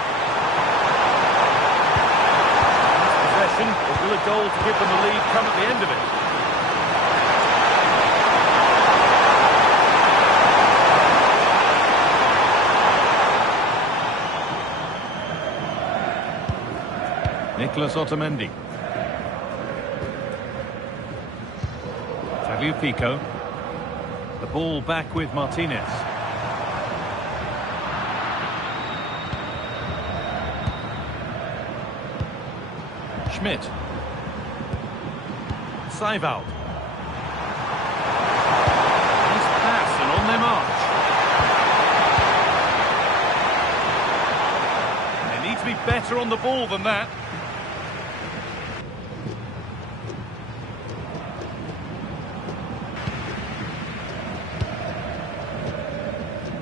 Possession, but will a goal to give them the lead come at the end of it? Nicholas Otamendi. Tagliafico. The ball back with Martinez. Schmidt. Seivald. Nice pass and on their march. They need to be better on the ball than that.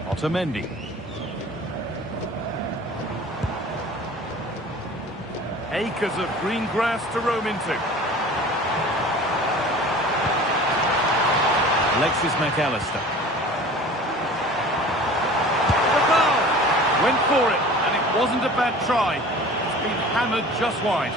Otamendi. Acres of green grass to roam into. Alexis McAllister. The foul! Went for it, and it wasn't a bad try. It's been hammered just wide.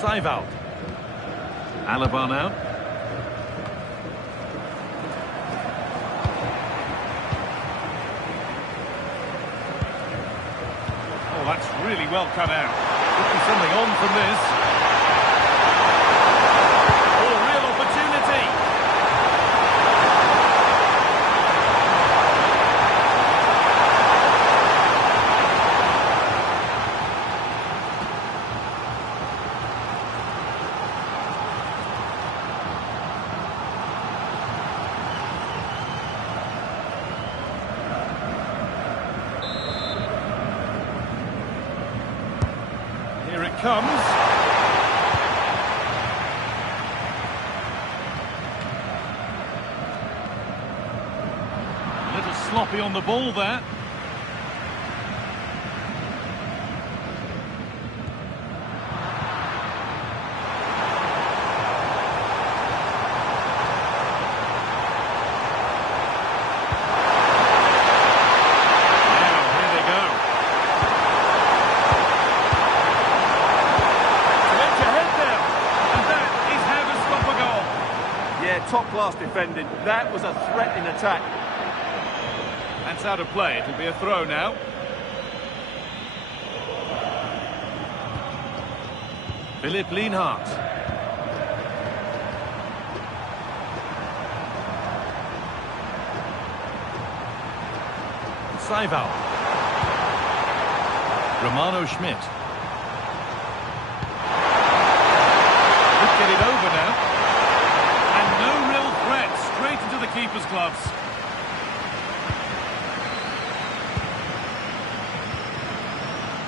Seivald. Alaba now. Oh, that's really well cut out. Could be something on from this. Oh, real opportunity. Here it comes. A little sloppy on the ball there. Top-class defending. That was a threat in attack. That's out of play. It'll be a throw now. Philipp Lienhardt. Seivald. Romano Schmidt. Could get it over now. No real threat, straight into the keeper's gloves.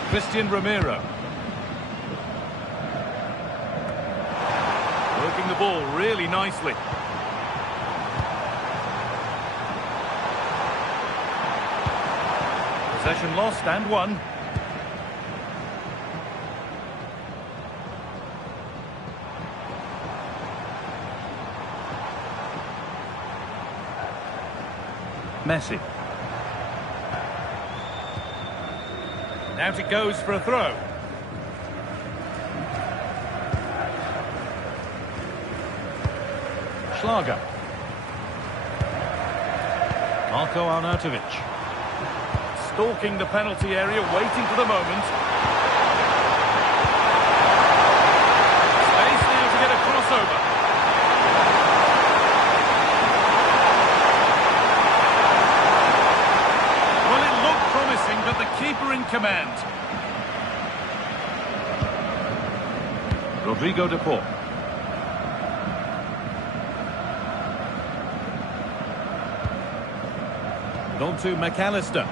Christian Romero. Working the ball really nicely. Possession lost and won. Messi. Out it goes for a throw. Schlager. Marko Arnautovic. Stalking the penalty area, waiting for the moment. Space now to get a crossover. But the keeper in command. Rodrigo de Paul. On to McAllister.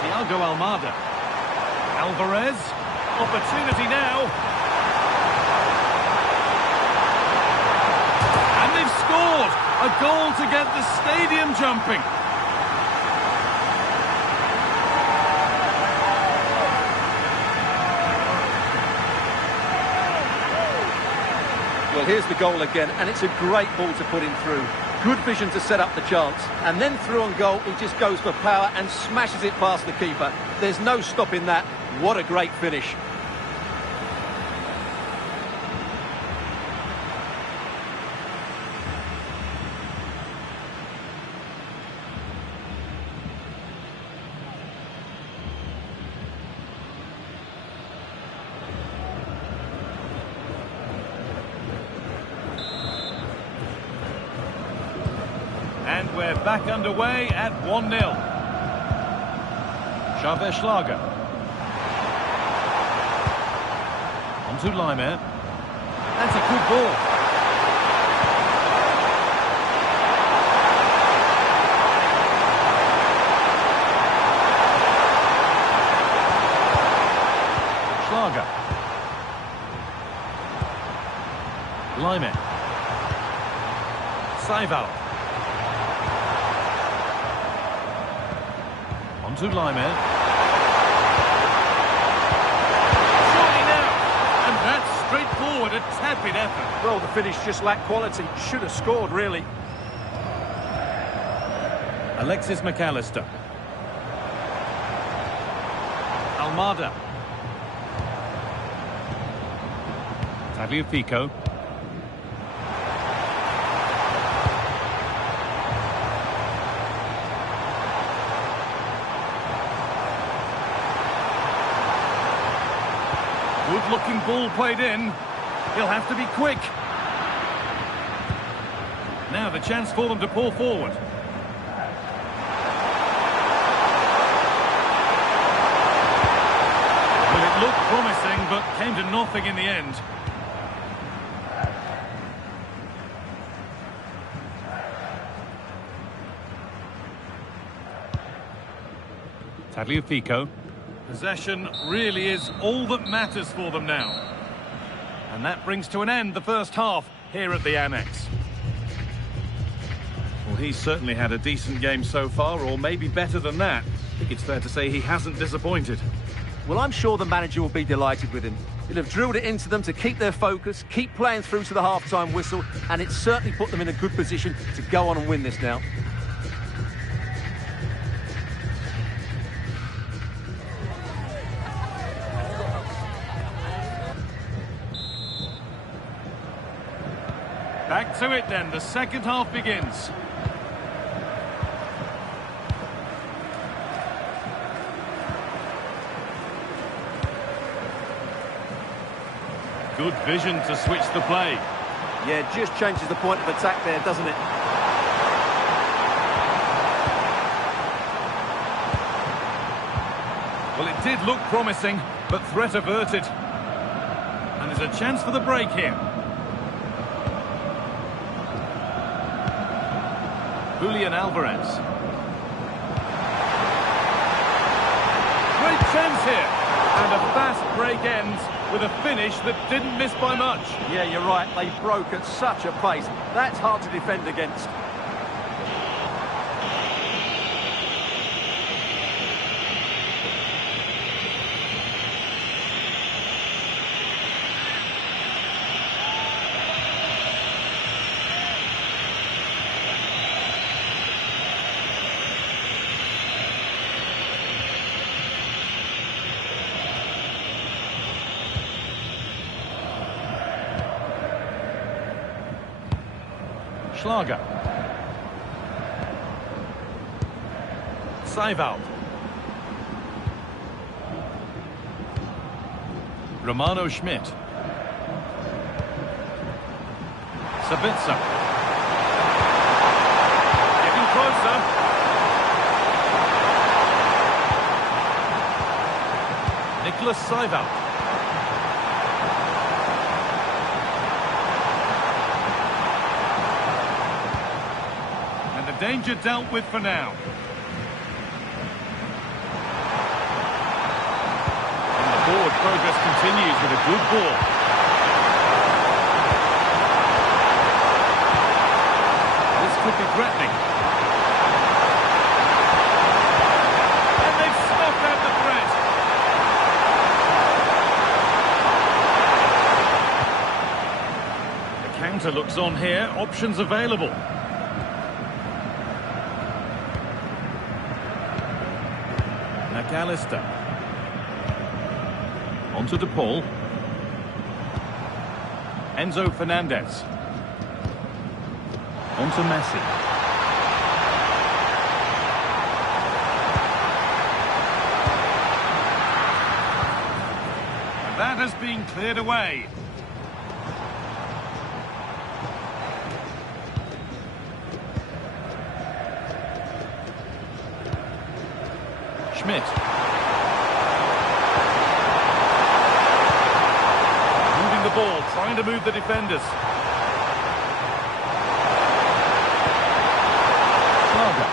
Thiago Almada. Alvarez. Opportunity now. And they've scored. A goal to get the stadium jumping. Well, Well, here's the goal again, and it's a great ball to put him through. Good vision to set up the chance. And then through on goal, he just goes for power and smashes it past the keeper. There's no stopping that. What a great finish. And we're back underway at 1-0. Schlager. On to Leimer. That's a good ball. Schlager. Leimer. Seival. On to Leimer. Surely now. And that's straightforward, a tepid effort. Well, the finish just lacked quality. Should have scored, really. Alexis McAllister. Almada. Tagliafico. Good-looking ball played in. He'll have to be quick. Now the chance for them to pull forward. Well, it looked promising, but came to nothing in the end. Tagliafico. Possession really is all that matters for them now. And that brings to an end the first half here at the Annex. Well, he's certainly had a decent game so far, or maybe better than that. I think it's fair to say he hasn't disappointed. Well, I'm sure the manager will be delighted with him. He'll have drilled it into them to keep their focus, keep playing through to the half-time whistle, and it's certainly put them in a good position to go on and win this now. Back to it then, the second half begins. Good vision to switch the play. Yeah, just changes the point of attack there, doesn't it? Well, it did look promising, but threat averted. And there's a chance for the break here. Julian Alvarez. Great chance here. And a fast break ends with a finish that didn't miss by much. Yeah, you're right. They broke at such a pace. That's hard to defend against. Schlager. Seival. Romano Schmidt. Sabitzer. Getting closer. Nicholas Seival. Danger dealt with for now. And the forward progress continues with a good ball. This could be threatening. And they've snuffed out the threat. The counter looks on here. Options available. McAllister. Onto De Paul. Enzo Fernandez. Onto Messi. And that has been cleared away. Schmidt. Moving the ball, trying to move the defenders. Schlager.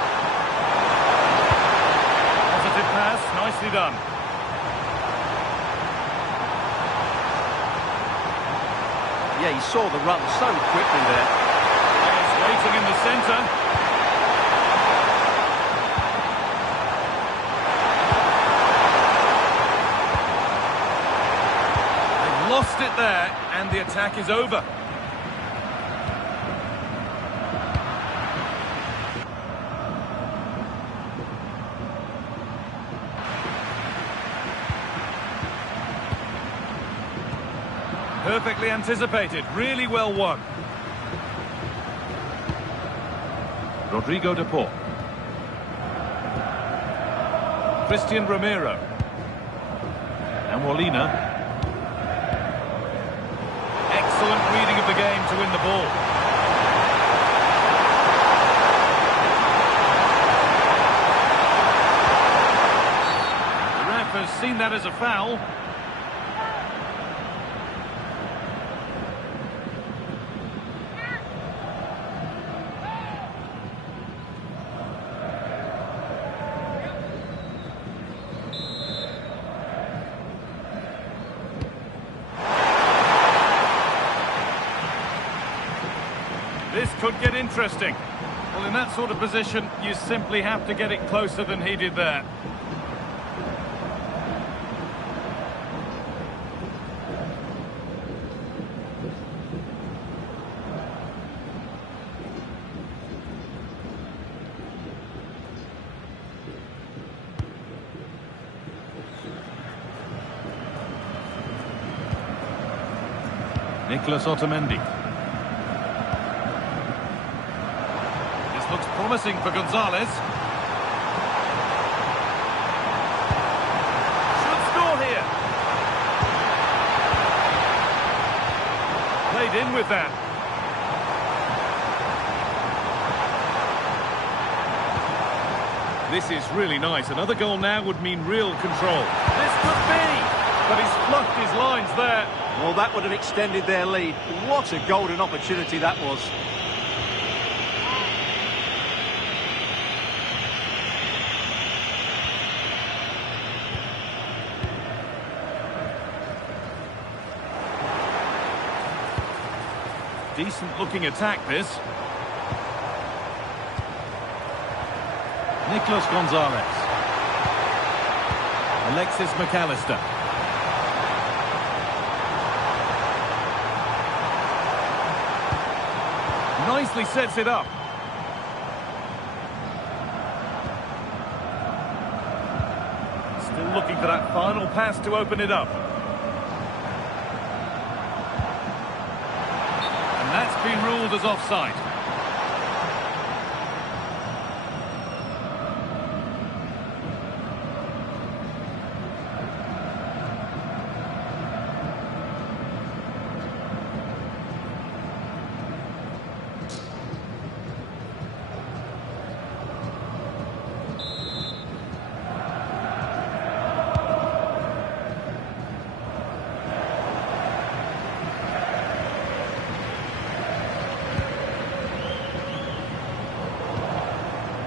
Positive pass, nicely done. Yeah, he saw the run so quickly there. Players waiting in the centre. Lost it there, and the attack is over. Perfectly anticipated, really well won. Rodrigo De Paul. Christian Romero. And Molina. Excellent reading of the game to win the ball. The ref has seen that as a foul. This could get interesting. Well, in that sort of position, you simply have to get it closer than he did there. Nicolas Otamendi. Looks promising for Gonzalez. Should score here. Played in with that. This is really nice. Another goal now would mean real control. This could be, but he's fluffed his lines there. Well, that would have extended their lead. What a golden opportunity that was. Decent-looking attack, this. Nicolas Gonzalez. Alexis McAllister. Nicely sets it up. Still looking for that final pass to open it up. That's been ruled as offside.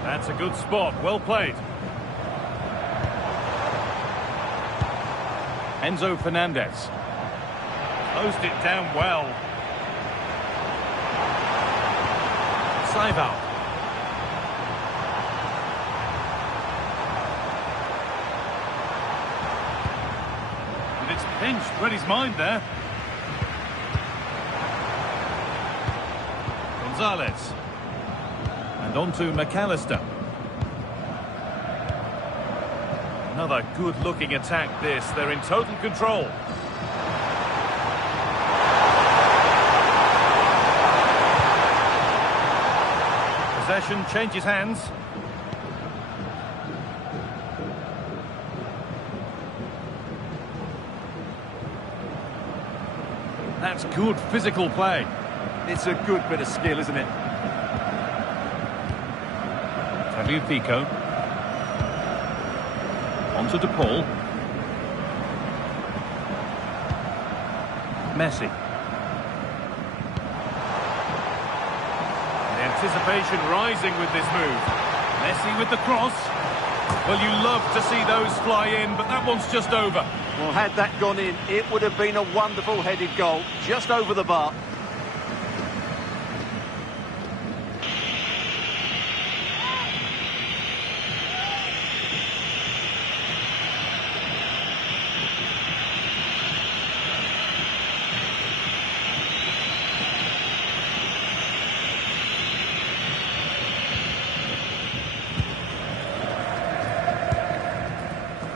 That's a good spot, well played. Enzo Fernandez. Closed it down well. Saival. And it's pinched, read his mind there. Gonzalez. And on to McAllister. Another good-looking attack this. They're in total control. Possession changes hands. That's good physical play. It's a good bit of skill, isn't it? Tagliafico. On to De Paul. Messi. The anticipation rising with this move. Messi with the cross. Well, you love to see those fly in, but that one's just over. Well, had that gone in, it would have been a wonderful headed goal, just over the bar.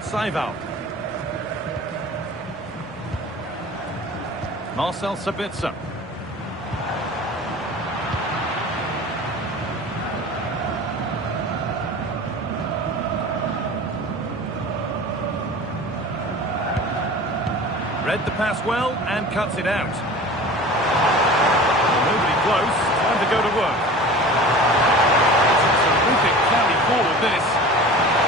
Saival. Marcel Sabitzer. Read the pass well and cuts it out. Nobody close. Time to go to work. It's a terrific carry forward, this.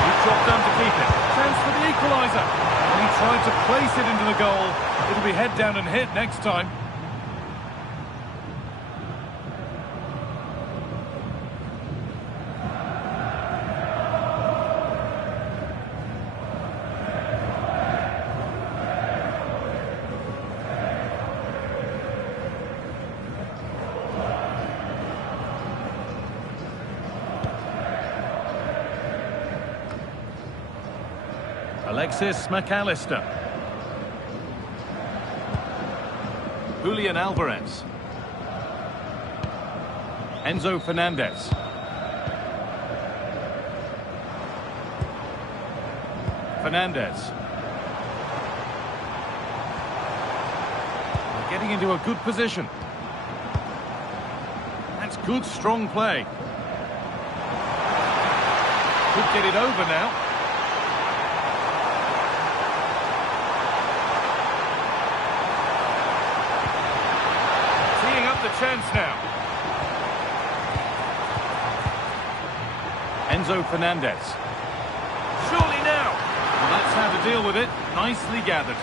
Good job done to keep it. Chance for the equalizer. And he tried to place it into the goal. It'll be head down and hit next time. Alexis McAllister. Julian Alvarez. Enzo Fernandez. Fernandez. They're getting into a good position. That's good, strong play. Could get it over now. The chance now. Enzo Fernandez. Surely now. Well, that's how to deal with it. Nicely gathered.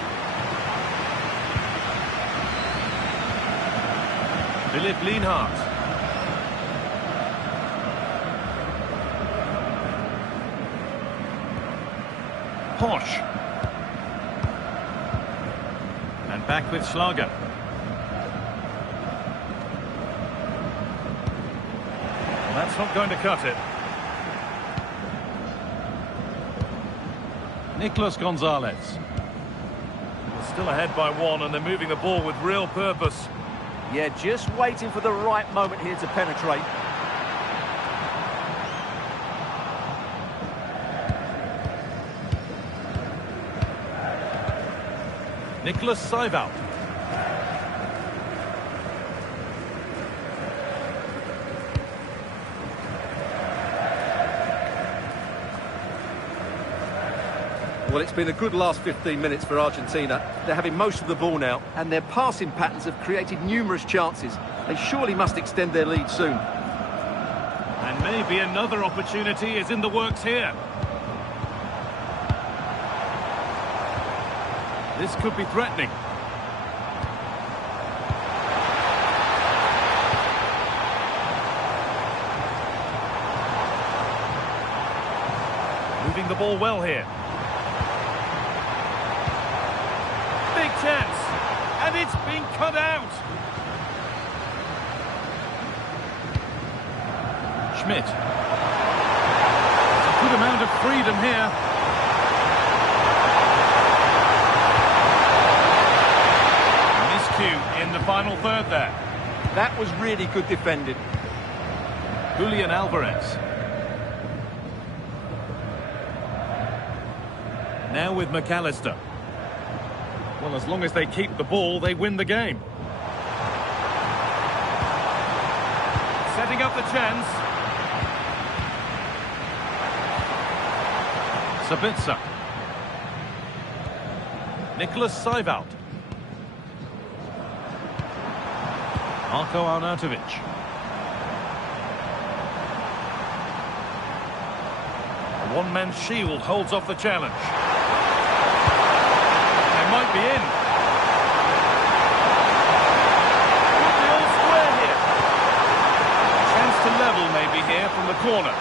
Philipp Lienhardt. Posch. And back with Schlager. That's not going to cut it. Nicolas Gonzalez. They're still ahead by one and they're moving the ball with real purpose. Yeah, just waiting for the right moment here to penetrate. Nicolas Saival. Well, it's been a good last 15 minutes for Argentina. They're having most of the ball now, and their passing patterns have created numerous chances. They surely must extend their lead soon. And maybe another opportunity is in the works here. This could be threatening. Moving the ball well here. Big chance, and it's been cut out. Schmidt. A good amount of freedom here. Miscue in the final third there. That was really good defending. Julian Alvarez. Now with McAllister. Well, as long as they keep the ball, they win the game. Setting up the chance. Sabitzer. Nicholas Seiwald. Marko Arnautovic. A one-man shield holds off the challenge. They might be in. Could be all square here. Chance to level maybe here from the corner.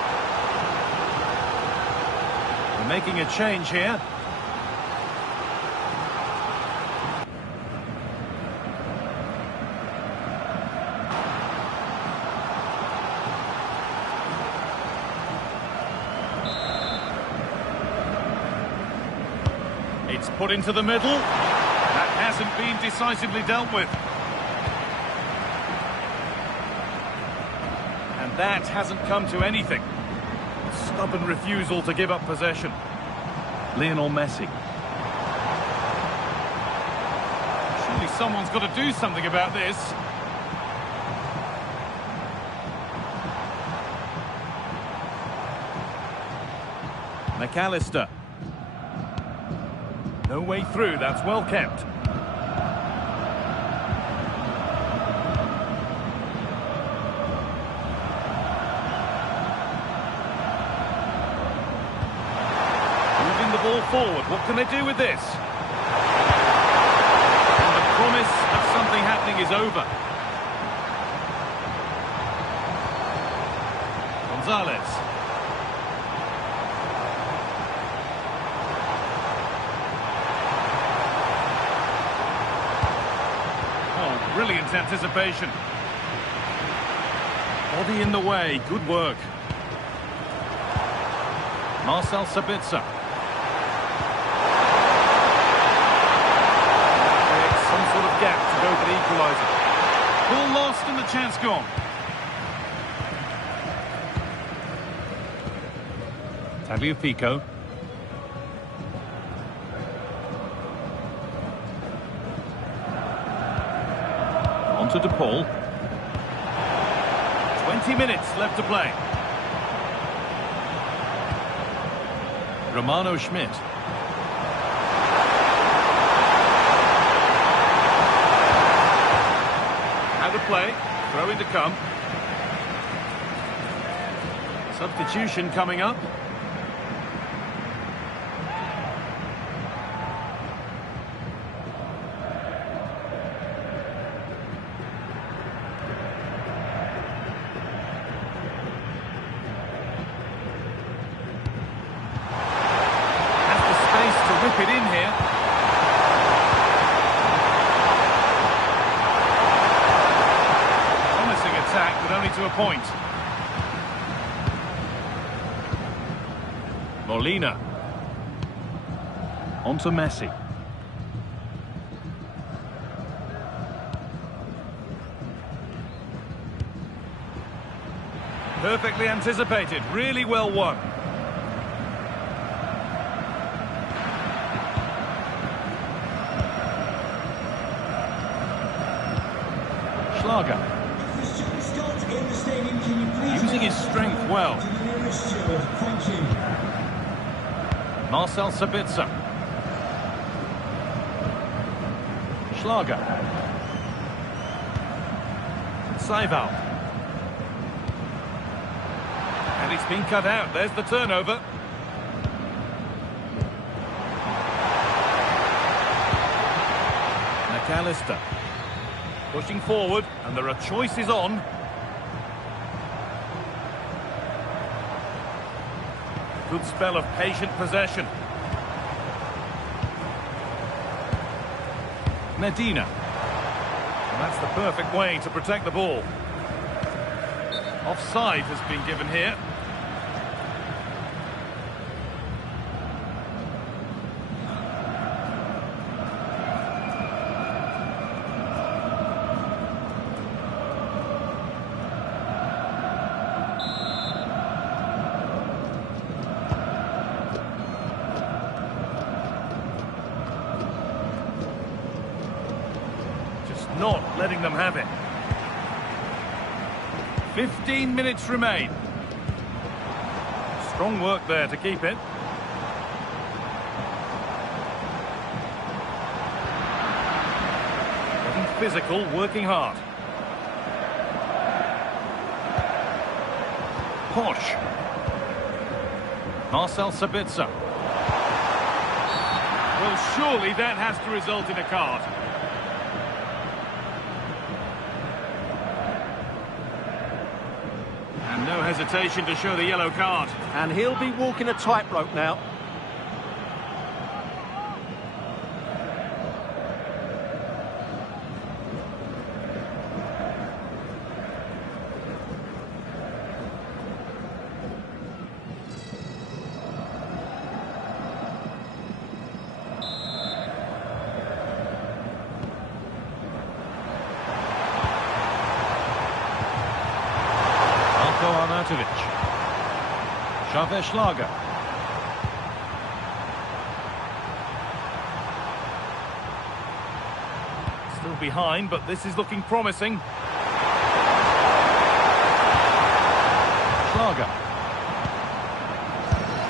They're making a change here. It's put into the middle. That hasn't been decisively dealt with. And that hasn't come to anything. Stubborn refusal to give up possession. Lionel Messi. Surely someone's got to do something about this. McAllister. No way through, that's well kept. Moving the ball forward, what can they do with this? And the promise of something happening is over. Gonzalez. Brilliant anticipation. Body in the way, good work. Marcel Sabitzer. Creates some sort of gap to go for the equalizer. Ball lost and the chance gone. Tagliafico. To DePaul. 20 minutes left to play. Romano Schmidt. Out of play. Throw in to come. Substitution coming up. Whip it in here. Promising attack, but only to a point. Molina. On to Messi. Perfectly anticipated, really well won. Using his strength well. Marcel Sabitzer. Schlager. Seiwald. And it's been cut out. There's the turnover. McAllister. Pushing forward, and there are choices on. Good spell of patient possession. Medina. And that's the perfect way to protect the ball. Offside has been given here. not letting them have it. 15 minutes remain. Strong work there to keep it. Getting physical, working hard. Posh. Marcel Sabitzer. Well, surely that has to result in a card. And no hesitation to show the yellow card. And he'll be walking a tightrope now. Schlager. Still behind, but this is looking promising. Schlager.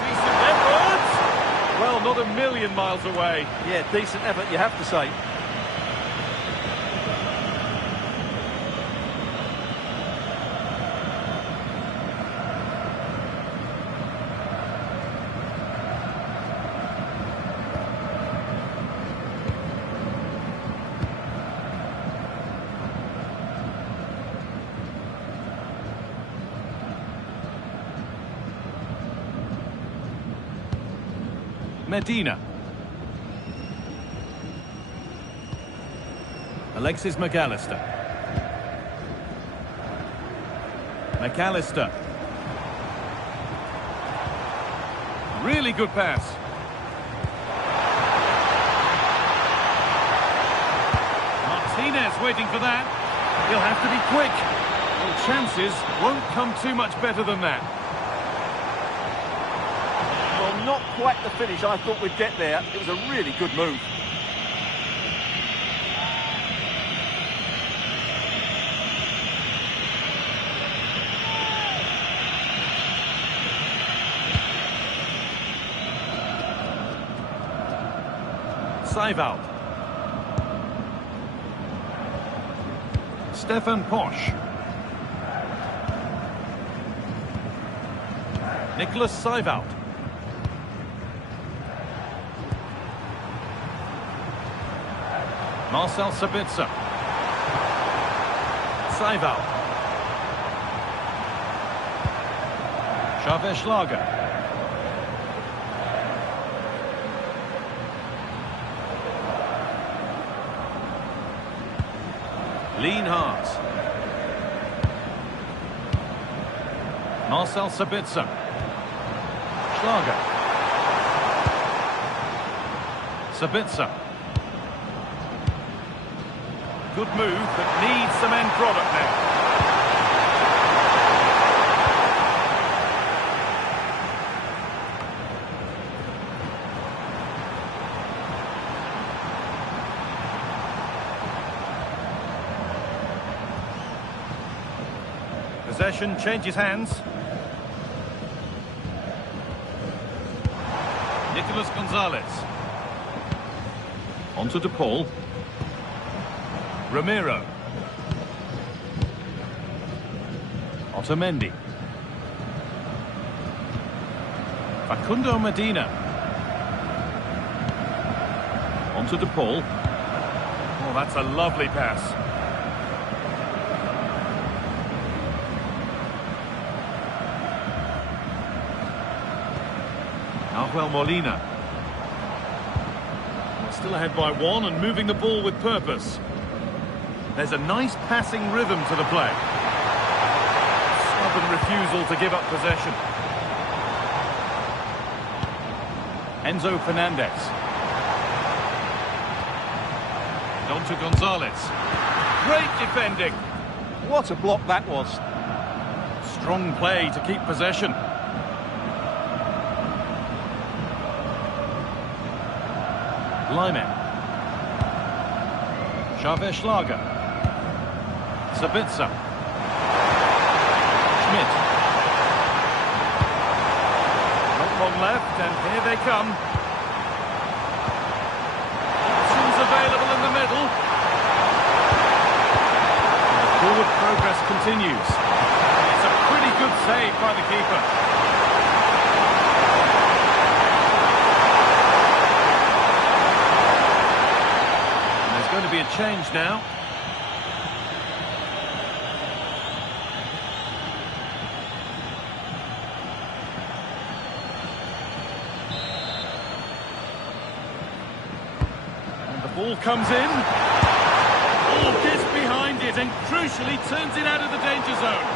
Decent effort! Well, not a million miles away. Yeah, decent effort, you have to say. Medina. Alexis McAllister. McAllister. Really good pass. Martinez waiting for that. He'll have to be quick. Well, chances won't come too much better than that. Not quite the finish I thought we'd get there. It was a really good move. Seiwald. Stefan Posch. Nicholas Seiwald. Marcel Sabitzer. Seiwald. Schlager. Lienhardt. Marcel Sabitzer. Schlager. Sabitzer. Good move, but needs some end product there. Possession changes hands. Nicolas Gonzalez. Onto De Paul. Ramiro. Otamendi. Facundo Medina. Onto De Paul. Oh, that's a lovely pass. Nahuel Molina. Still ahead by one and moving the ball with purpose. There's a nice passing rhythm to the play. Stubborn refusal to give up possession. Enzo Fernandez. Onto Gonzalez. Great defending. What a block that was. Strong play to keep possession. Lyman. Schlager. Sabitzer. Schmidt. Not long left, and here they come. Options available in the middle. The forward progress continues. It's a pretty good save by the keeper. And there's going to be a change now. Ball comes in. Oh, gets behind it and crucially turns it out of the danger zone.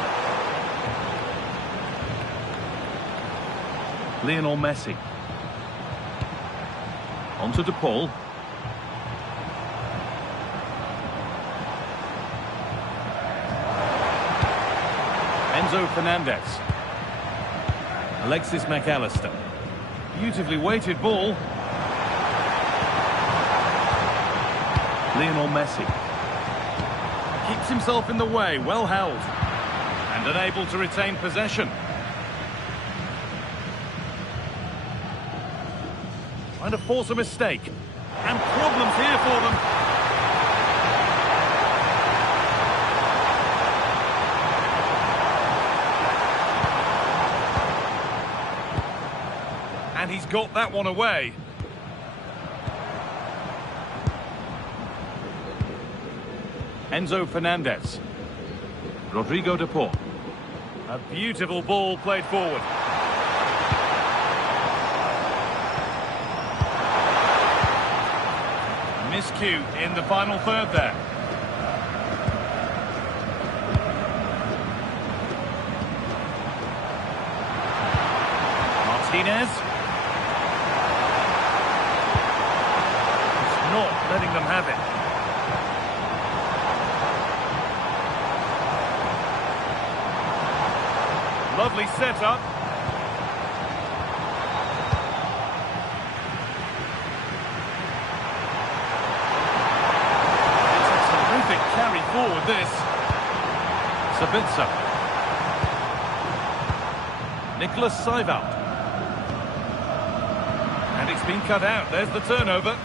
Lionel Messi. On to De Paul. Enzo Fernandez. Alexis McAllister. Beautifully weighted ball. Lionel Messi keeps himself in the way, well held, and unable to retain possession. Trying to force a mistake, and problems here for them. And he's got that one away. Enzo Fernandez. Rodrigo De Paul. A beautiful ball played forward. Miscue in the final third there. Martinez. It's not letting them have it. Lovely setup. It's a terrific carry forward, this. Sabitzer. Nicholas Seivald. And it's been cut out. There's the turnover.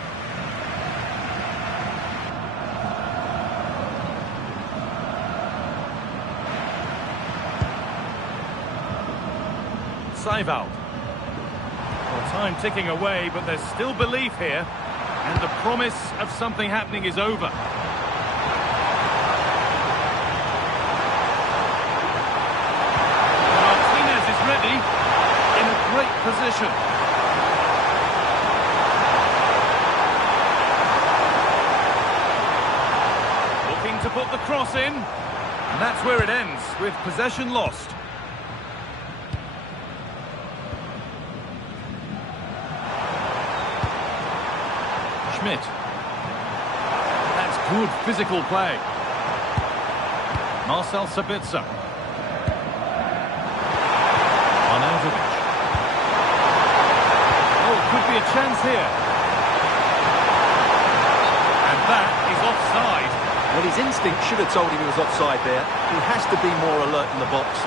Seivald. Well, time ticking away, but there's still belief here, and the promise of something happening is over. Martinez is ready, in a great position. Looking to put the cross in, and that's where it ends, with possession lost. Schmidt. That's good physical play. Marcel Sabitzer. Arnautovic. Oh, could be a chance here. And that is offside. Well, his instinct should have told him he was offside there. He has to be more alert in the box.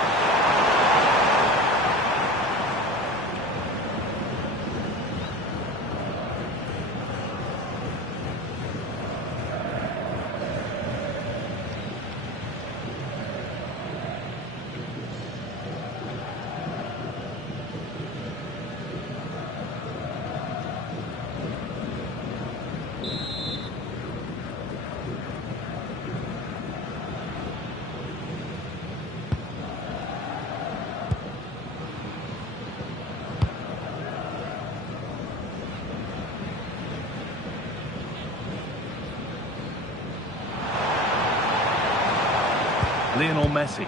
Lionel Messi.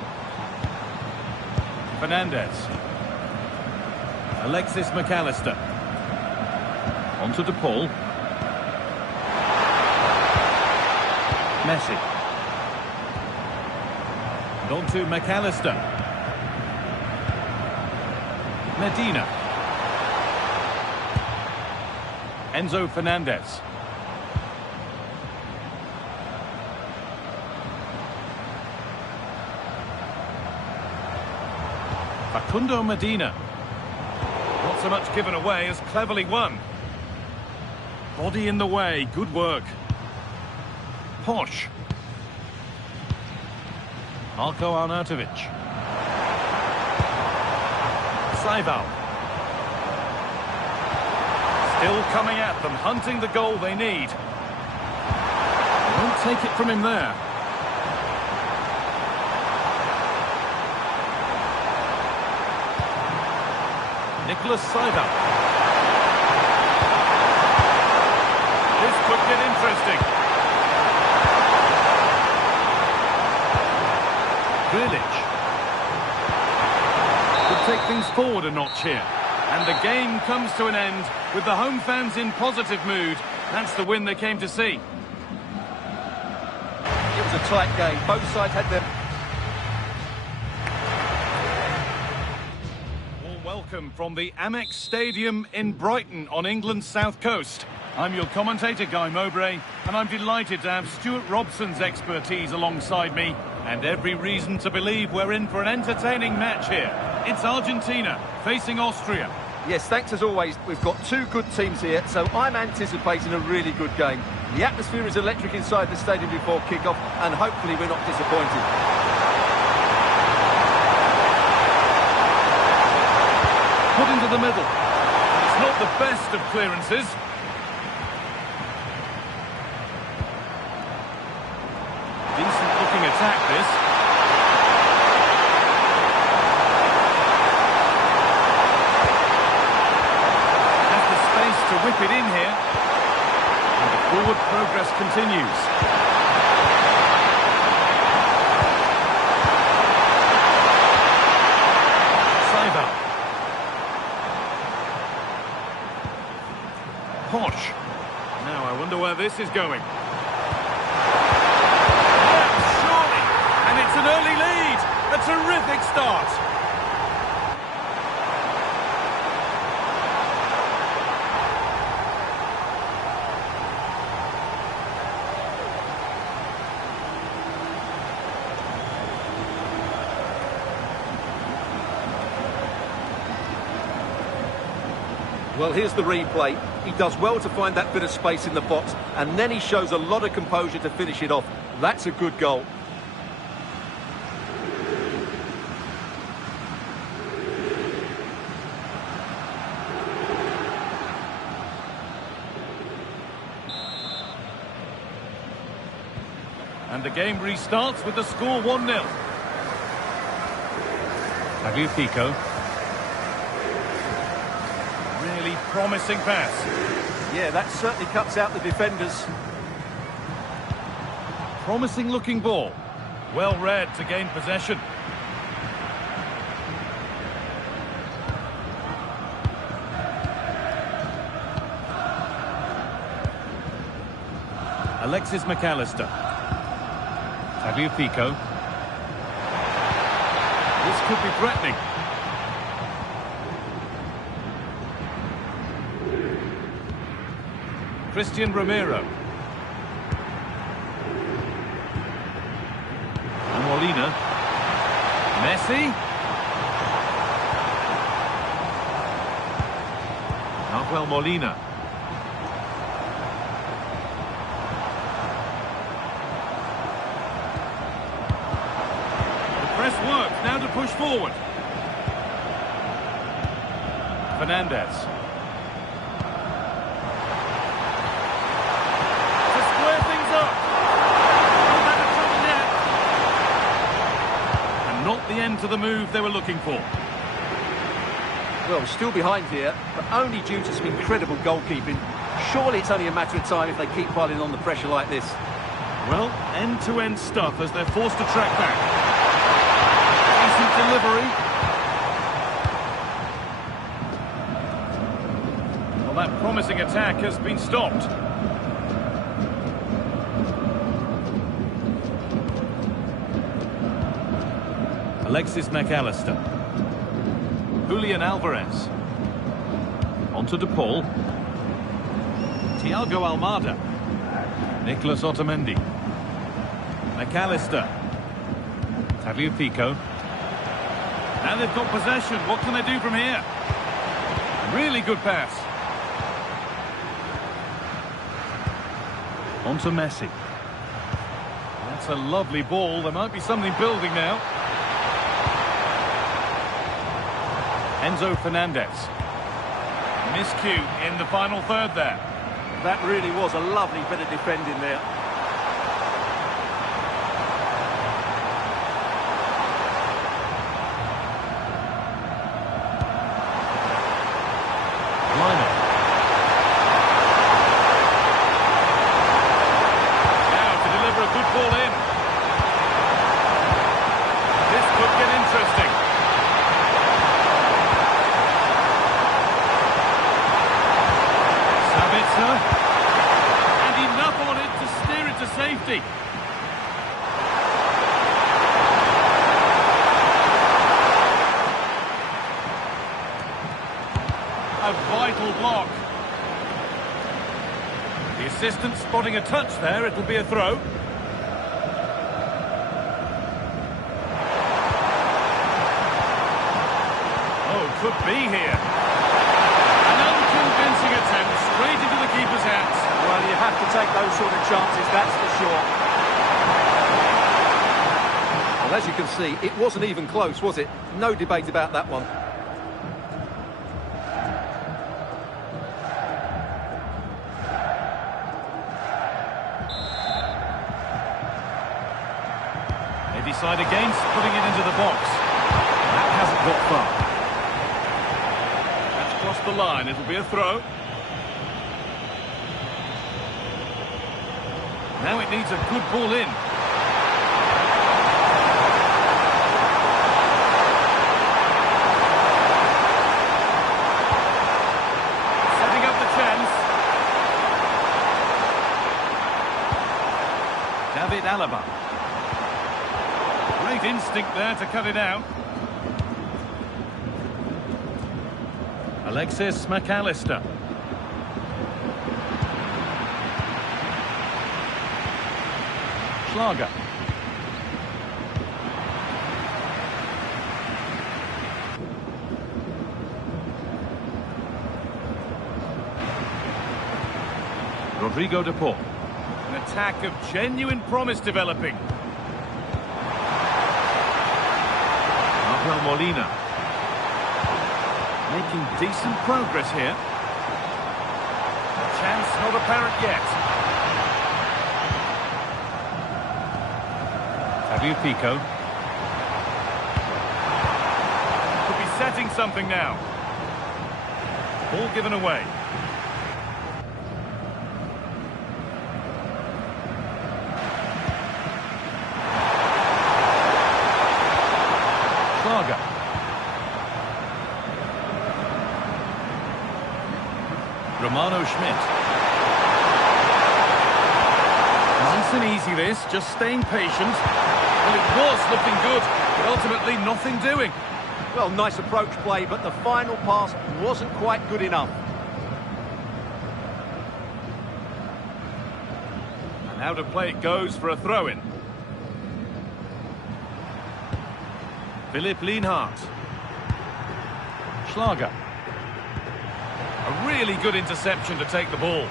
Fernandez. Alexis McAllister. On to De Paul. Messi. And on to McAllister. Medina. Enzo Fernandez. Facundo Medina. Not so much given away as cleverly won. Body in the way, good work. Posh. Marko Arnautovic. Saival. Still coming at them, hunting the goal they need. Won't take it from him there. Nicholas Saival. This could get interesting. Grealish. Could take things forward a notch here. And the game comes to an end with the home fans in positive mood. That's the win they came to see. It was a tight game. Both sides had their... Warm welcome from the Amex Stadium in Brighton on England's south coast. I'm your commentator, Guy Mowbray, and I'm delighted to have Stuart Robson's expertise alongside me. And every reason to believe we're in for an entertaining match here. It's Argentina facing Austria. Yes, thanks as always. We've got two good teams here, so I'm anticipating a really good game. The atmosphere is electric inside the stadium before kick-off, and hopefully we're not disappointed. Put into the middle. It's not the best of clearances. Decent looking attack, this. Has the space to whip it in here. And the forward progress continues. Saival. Posh. Now I wonder where this is going. And it's an early lead. A terrific start. Well, here's the replay. He does well to find that bit of space in the box, and then he shows a lot of composure to finish it off. That's a good goal. And the game restarts with the score 1-0. Tagliafico. Really promising pass. Yeah, that certainly cuts out the defenders. Promising looking ball. Well read to gain possession. Alexis McAllister. Tagliafico. This could be threatening. Christian Romero. And Molina. Messi. Nahuel Molina. Press works, now to push forward. Fernandez. To square things up. Not had a trouble yet. And not the end to the move they were looking for. Well, still behind here, but only due to some incredible goalkeeping. Surely it's only a matter of time if they keep piling on the pressure like this. Well, end-to-end stuff as they're forced to track back. Delivery. Well, that promising attack has been stopped. Alexis McAllister. Julian Alvarez. Onto De Paul. Thiago Almada. Nicolas Otamendi. McAllister. Tagliafico. Now they've got possession. What can they do from here? Really good pass. On to Messi. That's a lovely ball. There might be something building now. Enzo Fernandez. Miscue in the final third there. That really was a lovely bit of defending there. Lionel. Now to deliver a good ball in. This could get interesting. And enough on it to steer it to safety. A vital block. The assistant spotting a touch there. It'll be a throw. Oh, could be here. Convincing attempt straight into the keeper's hands. Well, you have to take those sort of chances, that's for sure. Well, as you can see, it wasn't even close, was it? No debate about that one. They decide against putting it into the box. That hasn't got far. Across the line, it'll be a throw. Now it needs a good ball in. Setting up the chance. David Alaba. Great instinct there to cut it out. Alexis McAllister. Schlager. Rodrigo de Paul. An attack of genuine promise developing. Rafael Molina. Making decent progress here. Chance not apparent yet. Fabio Pico. Could be setting something now. Ball given away. Schlager. Romano Schmidt. Nice and easy this, just staying patient. Well, it was looking good, but ultimately nothing doing. Well, nice approach play, but the final pass wasn't quite good enough. And out of play it goes for a throw-in. Philipp Lienhardt. Schlager. A really good interception to take the ball.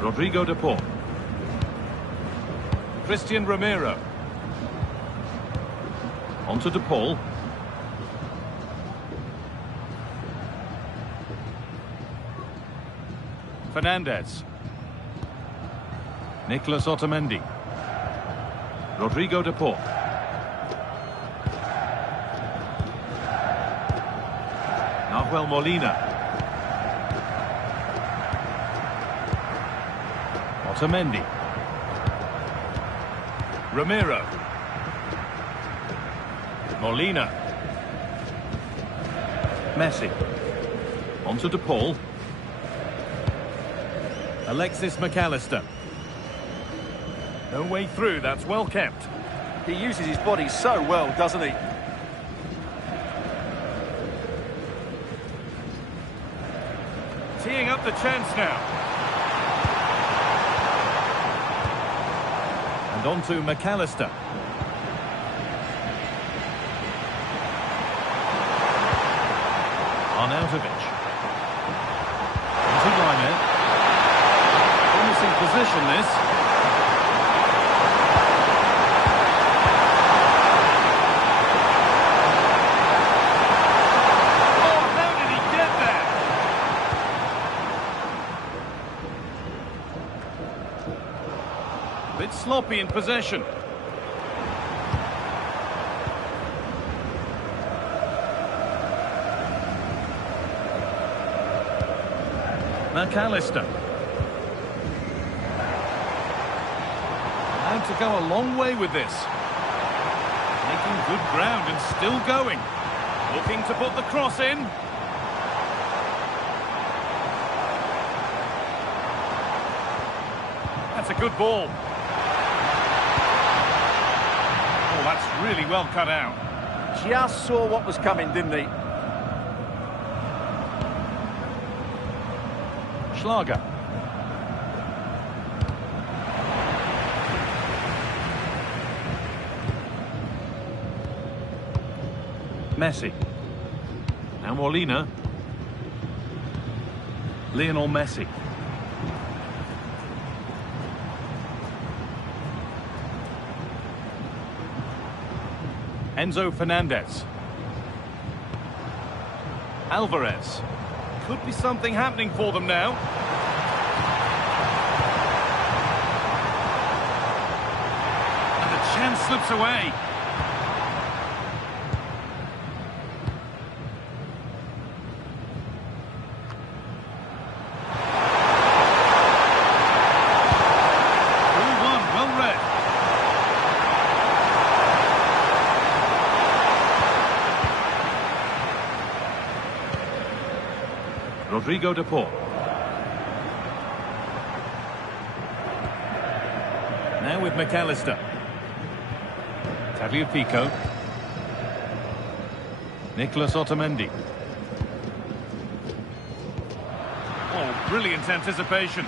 Rodrigo de Paul. Christian Romero. On to de Paul. Fernandez. Nicolas Otamendi. Rodrigo de Paul. Nahuel Molina. Otamendi. Romero. Molina. Messi. On to de Paul. Alexis McAllister. No way through, that's well kept. He uses his body so well, doesn't he? Teeing up the chance now. on to McAllister. Arnautovic. Into Greimer. Promising position, this. Oh, how did he get there? Bit sloppy in possession. McAllister. Allowed to go a long way with this. Making good ground and still going. Looking to put the cross in. That's a good ball. Oh, that's really well cut out. Just saw what was coming, didn't he? Schlager. Messi. Now Molina. Lionel Messi. Enzo Fernandez. Alvarez. Could be something happening for them now. And the chance slips away. Rodrigo de Paul. Now with McAllister. Tagliafico. Nicolas Otamendi. Oh, brilliant anticipation.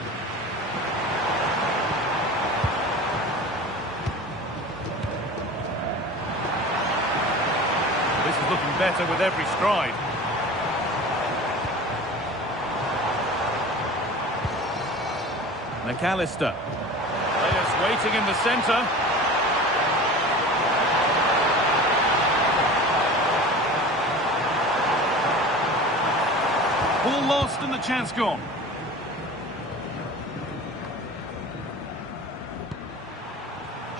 This is looking better with every stride. McAllister. Players waiting in the centre. Ball lost and the chance gone.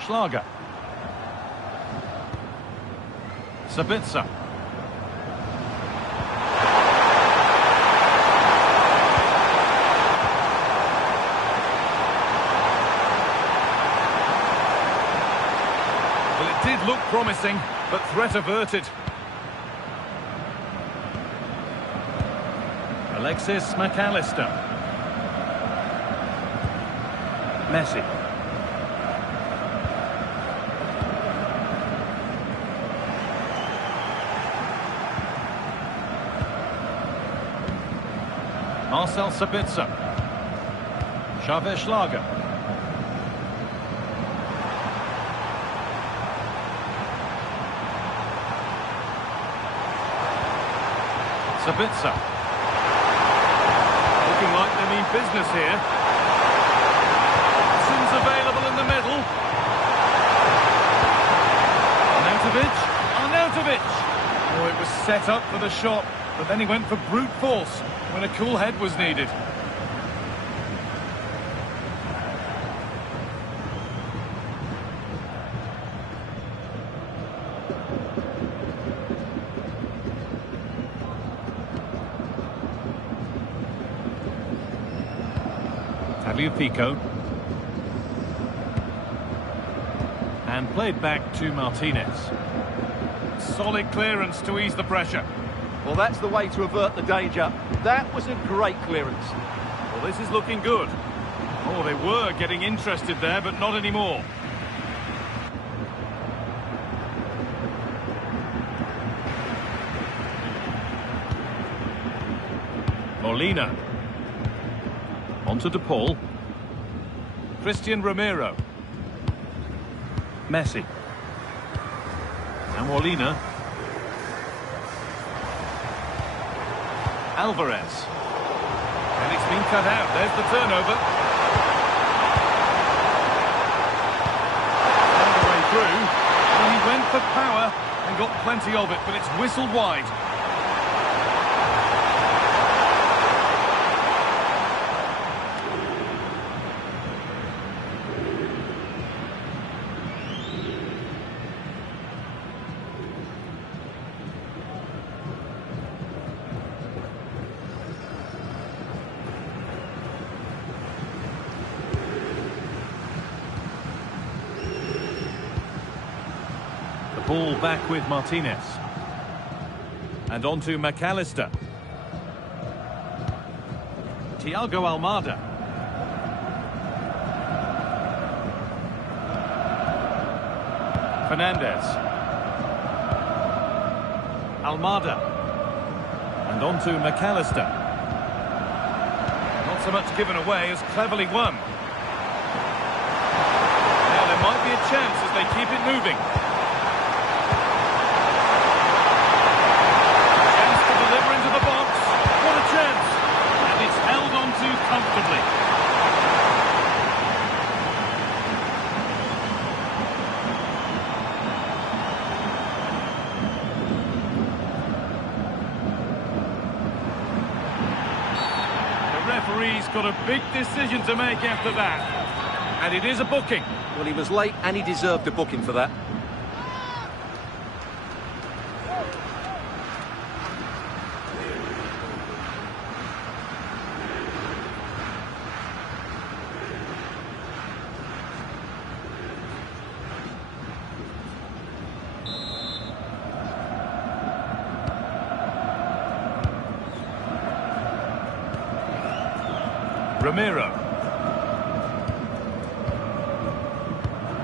Schlager. Sabitzer. Did look promising, but threat averted. Alexis McAllister. Messi. Marcel Sabitzer. Xavier Schlager. Sabitzer. Looking like they mean business here. Options available in the middle. Arnautovic. Oh, it was set up for the shot, but then he went for brute force when a cool head was needed. Tagliafico. And played back to Martinez. Solid clearance to ease the pressure. Well, that's the way to avert the danger. That was a great clearance. Well, this is looking good. Oh, they were getting interested there, but not anymore. Molina. On to De Paul. Christian Romero. Messi. And Molina. Alvarez. And it's been cut out. There's the turnover. Found the way through. Well, he went for power and got plenty of it, but it's whistled wide. Ball back with Martinez. And on to McAllister. Thiago Almada. Fernandez. Almada. And on to McAllister. Not so much given away as cleverly won. Now there might be a chance as they keep it moving. Comfortably. The referee's got a big decision to make after that. And it is a booking. Well, he was late and he deserved a booking for that. Romero.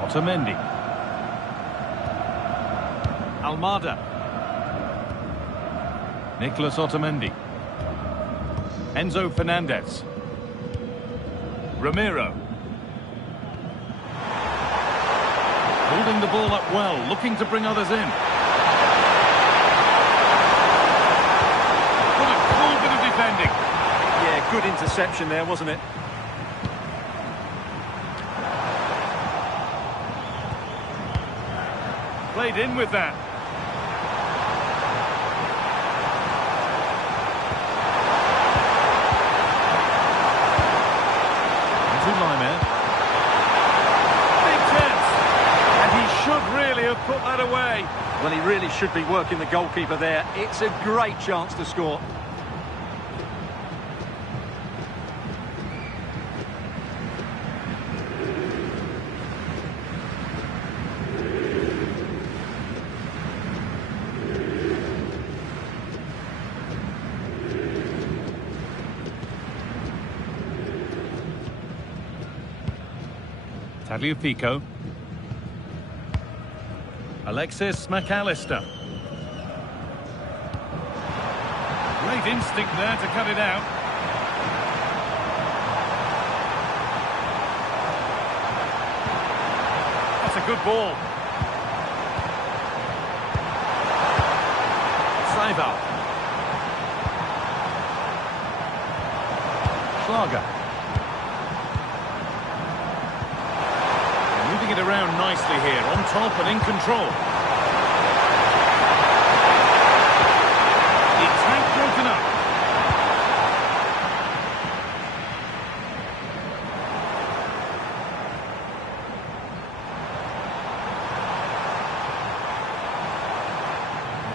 Otamendi. Almada. Nicolas Otamendi. Enzo Fernandez. Romero. Holding the ball up well, looking to bring others in. What a cool bit of defending. Yeah, good interception there, wasn't it? Played in with that. Into Laimer. Big chance. And he should really have put that away. Well, he really should be working the goalkeeper there. It's a great chance to score. Tagliafico. Alexis McAllister. Great instinct there to cut it out. That's a good ball. Saival. Schlager. Moving it around nicely here, on top and in control. The attack broken up.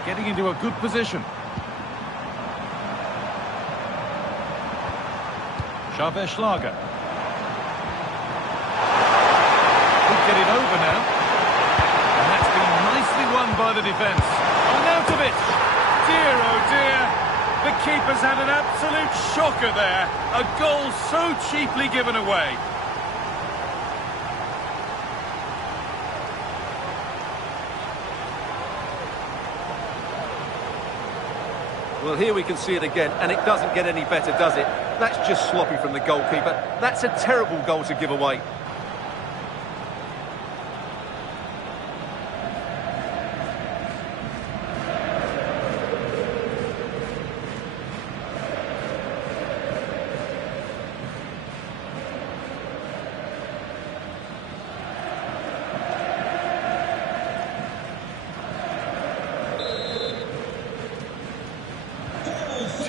Getting into a good position. Xavier Schlager. Get it over now. And that's been nicely won by the defence. Arnautovic! Dear, oh dear. The keeper's had an absolute shocker there. A goal so cheaply given away. Well, here we can see it again, and it doesn't get any better, does it? That's just sloppy from the goalkeeper. That's a terrible goal to give away.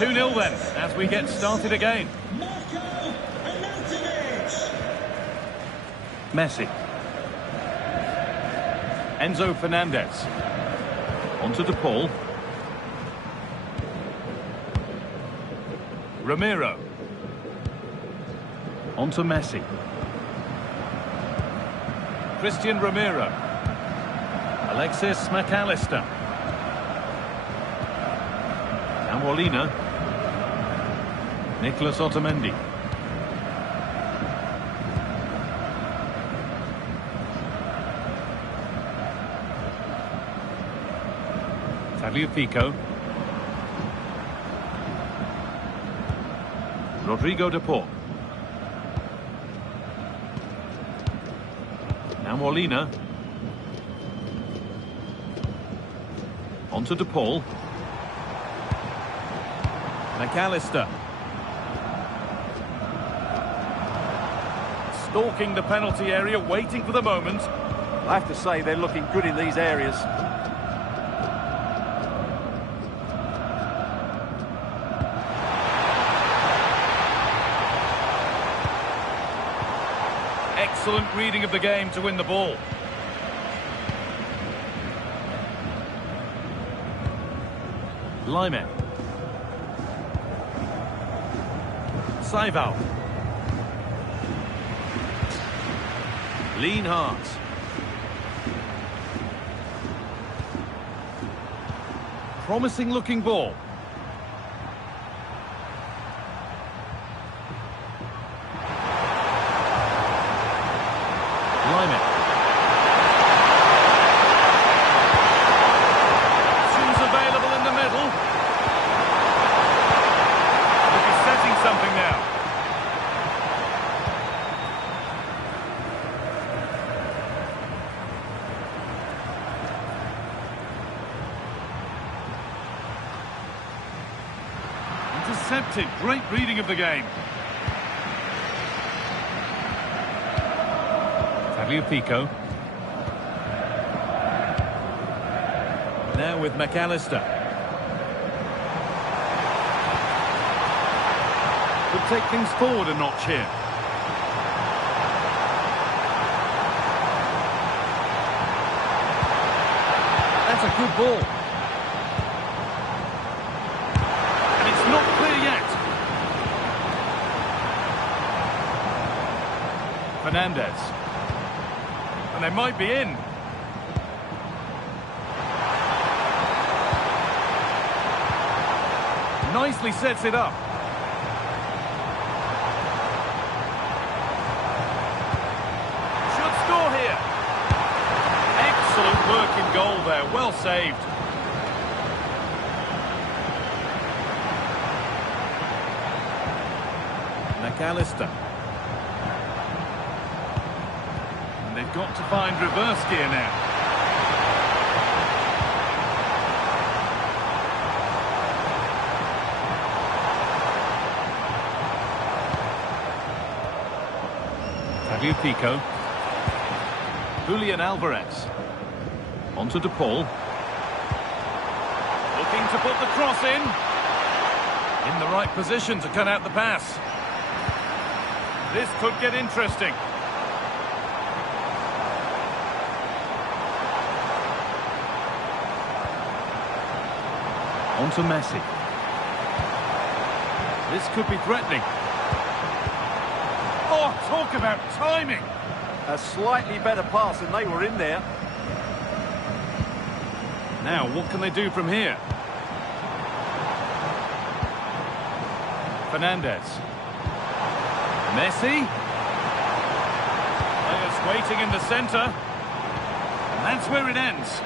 2-0 then, as we get started again. Messi. Enzo Fernandez. Onto De Paul. Ramiro. Onto Messi. Christian Ramiro. Alexis McAllister. Molina. Nicolas Otamendi. Tagliafico. Rodrigo de Paul. Now Molina. Onto De Paul. McAllister. Stalking the penalty area, waiting for the moment. I have to say they're looking good in these areas. Excellent reading of the game to win the ball. Lyman. Saival. Lienhardt. Promising looking ball. Lyman. Options available in the middle. He'll be setting something now. Intercepted. Great reading of the game. Tagliafico. Now with McAllister. Could take things forward a notch here. That's a good ball. And it's not clear yet. Fernandez. And they might be in. Nicely sets it up. Should score here. Excellent work in goal there. Well saved. McAllister. And they've got to find reverse gear now. Tagliafico. Julian Alvarez. Onto De Paul. Looking to put the cross in. In the right position to cut out the pass. This could get interesting. Onto Messi. This could be threatening. Oh, talk about timing. A slightly better pass and they were in there. Now, what can they do from here? Fernandez. Messi. Players waiting in the centre. And that's where it ends.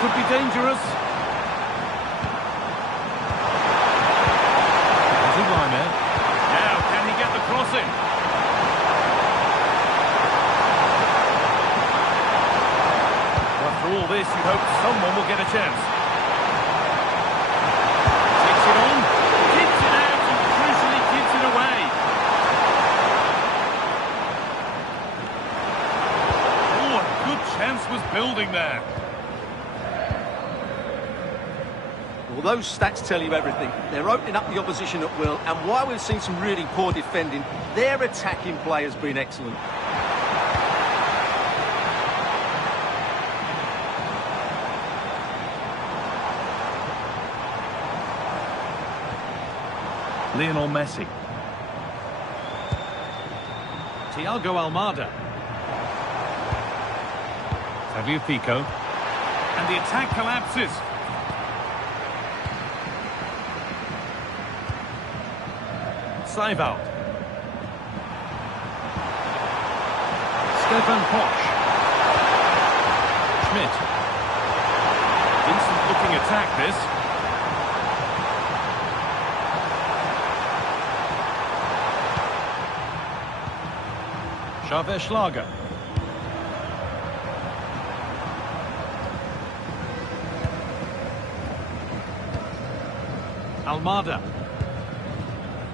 Could be dangerous. Now, can he get the cross in? After all this, you hope someone will get a chance. building there. Well, those stats tell you everything. They're opening up the opposition at will, and while we've seen some really poor defending, their attacking play has been excellent. Lionel Messi. Thiago Almada. Tagliafico. And the attack collapses. Seibald. Stefan Posch. Schmidt. Decent looking attack this. Schlager. Almada.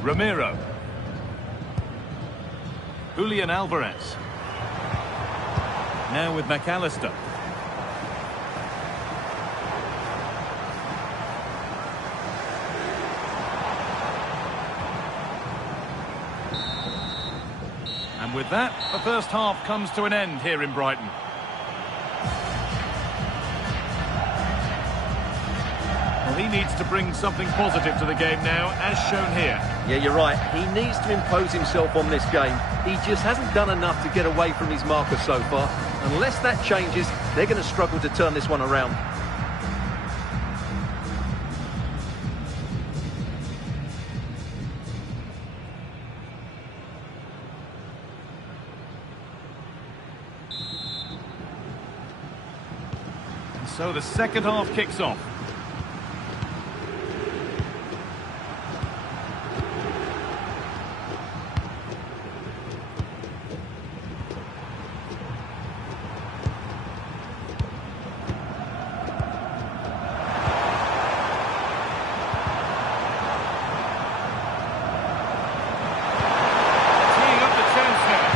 Ramiro. Julian Alvarez. Now with McAllister. And with that, the first half comes to an end here in Brighton. Well, he needs to bring something positive to the game now, as shown here. Yeah, you're right. He needs to impose himself on this game. He just hasn't done enough to get away from his marker so far. Unless that changes, they're going to struggle to turn this one around. So the second half kicks off. Teeing up the chance here.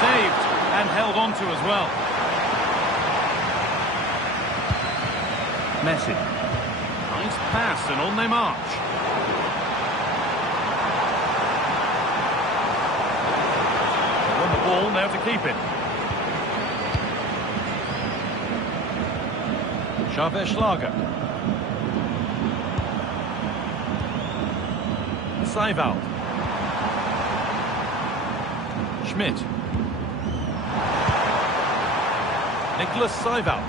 Saved and held on to as well. Messi. Nice pass and on they march. They won the ball, now to keep it. Schlager. Seibald. Schmidt. Nicholas Seibald.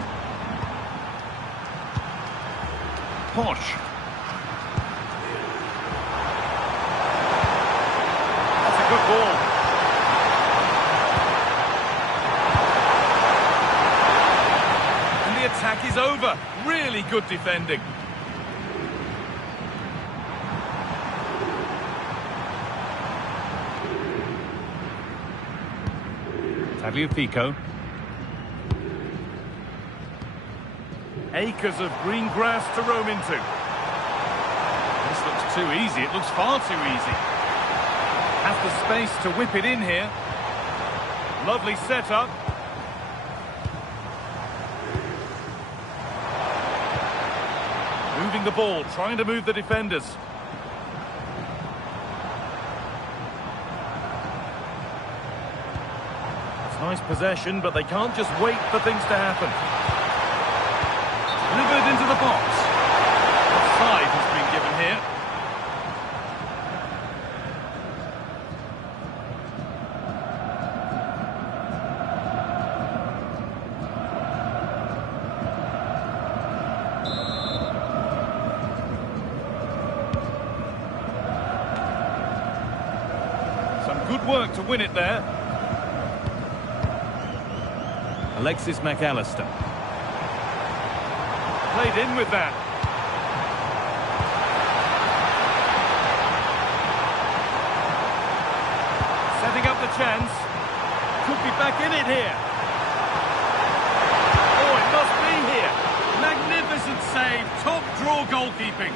Posch. That's a good ball. And the attack is over. Really good defending. Tagliafico. Acres of green grass to roam into. This looks too easy. It looks far too easy. Has the space to whip it in here. Lovely setup. Moving the ball, trying to move the defenders. It's nice possession, but they can't just wait for things to happen. Delivered into the box. Offside has been given here. Some good work to win it there. Alexis McAllister. Played in with that. Setting up the chance. Could be back in it here. Oh, it must be here. Magnificent save. Top draw goalkeeping.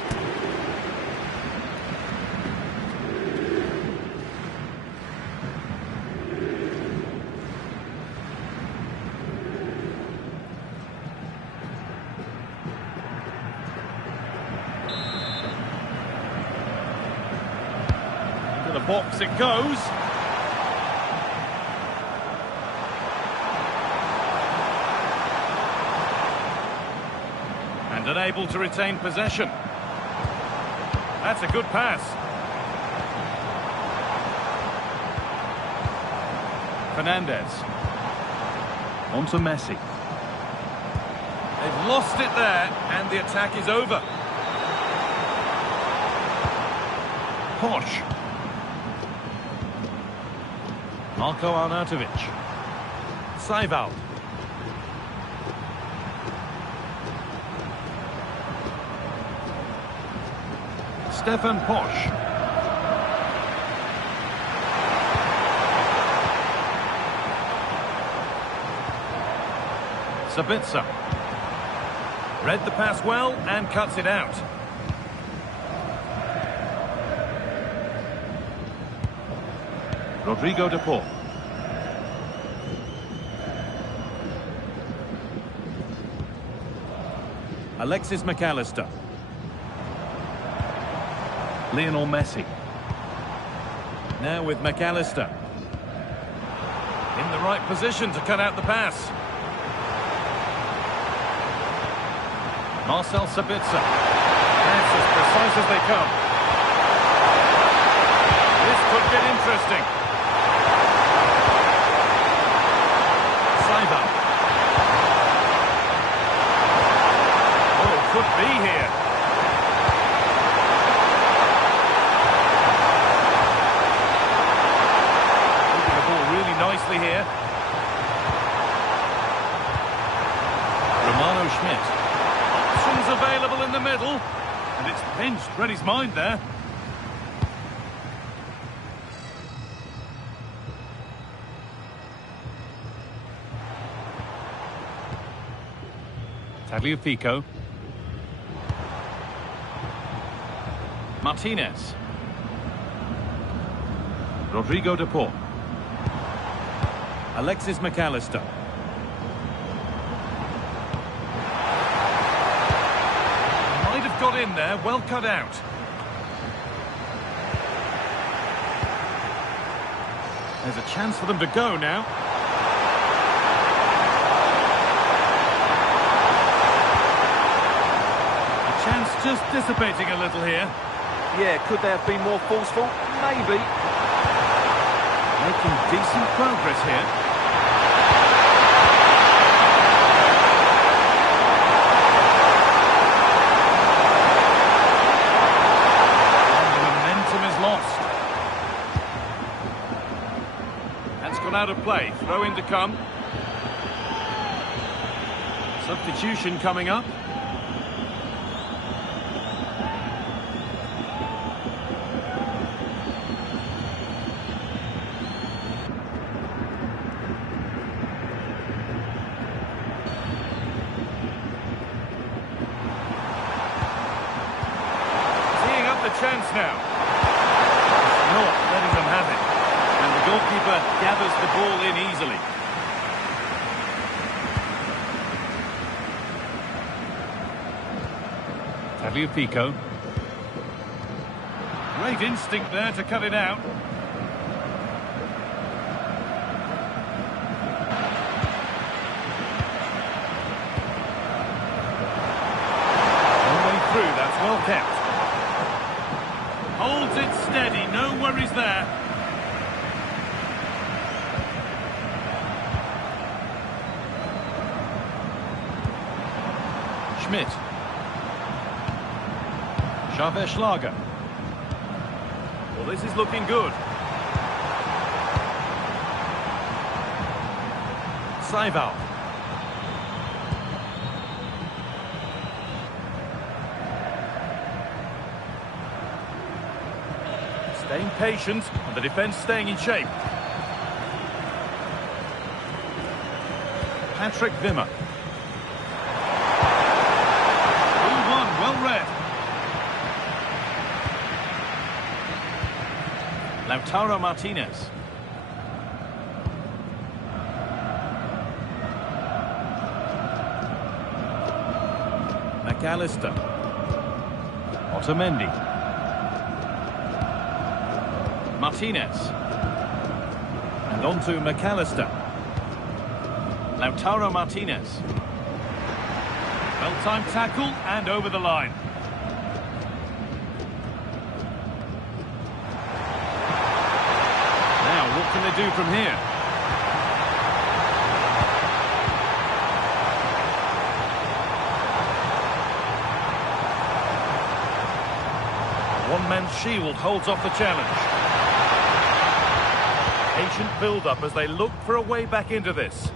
box it goes. And unable to retain possession. That's a good pass. Fernandez. On to Messi. They've lost it there, and the attack is over. Posh. Marko Arnautovic. Saival. Stefan Posh. Sabitzer. Read the pass well and cuts it out. Rodrigo de Paul. Alexis McAllister. Lionel Messi. Now with McAllister. In the right position to cut out the pass. Marcel Sabitzer. That's as precise as they come. This could get interesting. Saival. Oh, it could be here. Moving the ball really nicely here. Romano Schmidt. Options available in the middle. And it's pinched. Read his mind there. Tagliafico. Martinez. Rodrigo de Paul. Alexis McAllister. Might have got in there, well cut out. There's a chance for them to go now. Chance just dissipating a little here. Yeah, could they have been more forceful? Maybe. Making decent progress here. And the momentum is lost. That's gone out of play. Throw in to come. Substitution coming up. Chance now. Not letting them have it. And the goalkeeper gathers the ball in easily. Tagliafico. Great instinct there to cut it out. All the way through, that's well kept. Holds it steady, no worries there. Schmidt. Schlager. Well, this is looking good. Saival. Staying patient, and the defence staying in shape. Patrick Wimmer. 2-1, well read. Lautaro Martinez. McAllister. Otamendi. Martinez. And on to McAllister. Lautaro Martinez. Well-timed tackle and over the line. Now, what can they do from here? One-man shield holds off the challenge. Patient build-up as they look for a way back into this.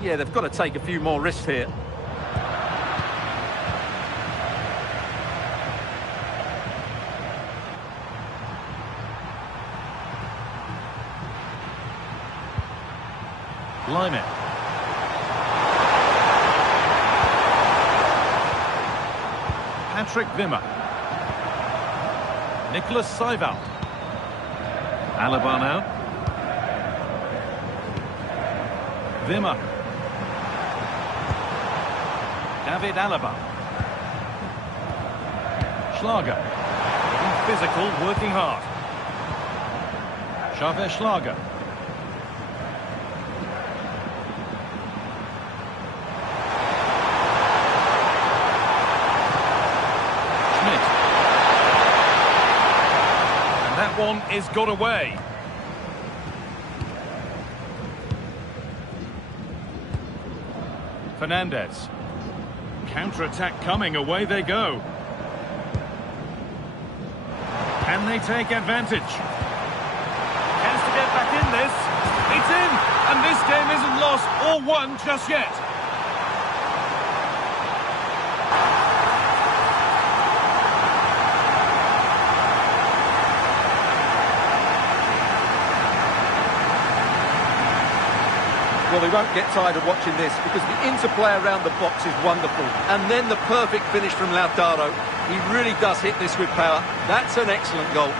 Yeah, they've got to take a few more risks here. Line. Patrick Wimmer. Nicholas Seival. Alaba now. Wimmer. David Alaba. Schlager. Getting physical, working hard. Xavier Schlager. One is got away. Fernandez. Counter-attack coming, away they go. Can they take advantage? Chance to get back in this. It's in, and this game isn't lost or won just yet. Well, they won't get tired of watching this because the interplay around the box is wonderful. And then the perfect finish from Lautaro. He really does hit this with power. That's an excellent goal.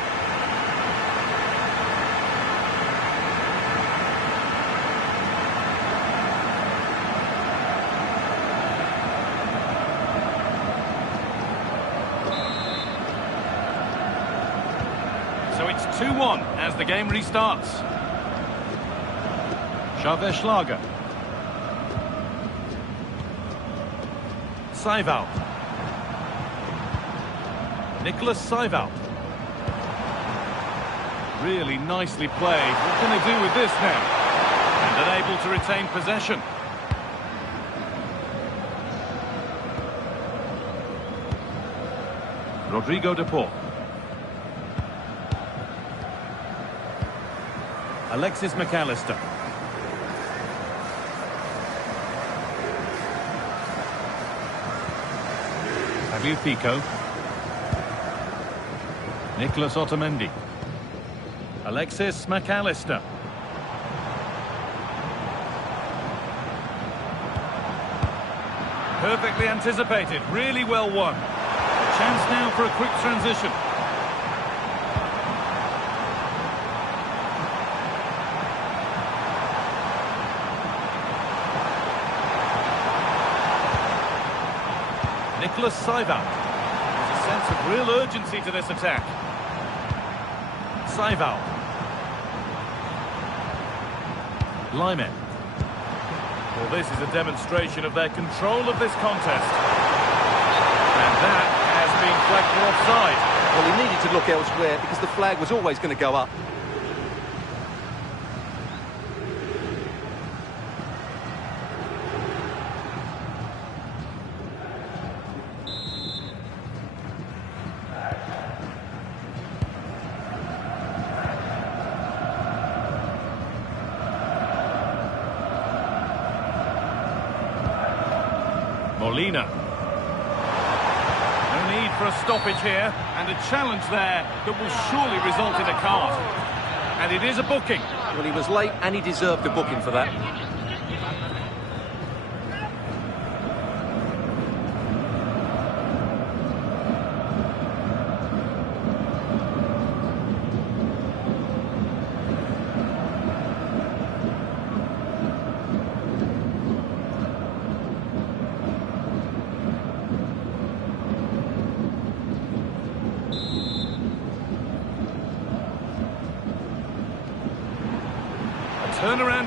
So it's 2-1 as the game restarts. Xavier Schlager. Seival. Nicholas Seival. Really nicely played. What can they do with this now? And unable to retain possession. Rodrigo de Paul. Alexis McAllister. Pico. Nicholas Otamendi. Alexis McAllister. Perfectly anticipated, really well won. Chance now for a quick transition. Nicholas Seival. There's a sense of real urgency to this attack. Seival. Lyman. Well, this is a demonstration of their control of this contest. And that has been flagged for offside. Well, he needed to look elsewhere because the flag was always going to go up. Molina. No need for a stoppage here, and a challenge there that will surely result in a card. And it is a booking. Well, he was late and he deserved a booking for that.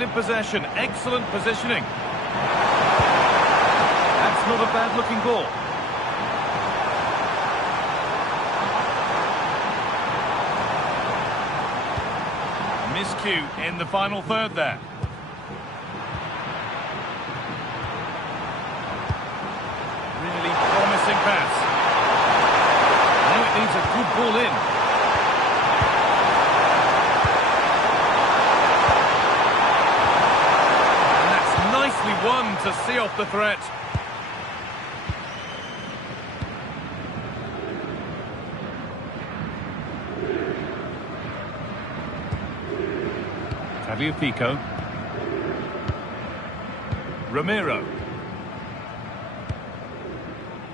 in possession. Excellent positioning. That's not a bad-looking ball. A miscue in the final third there. Really promising pass. Now it needs a good ball in. And that's nicely won to see off the threat. Pico. Romero.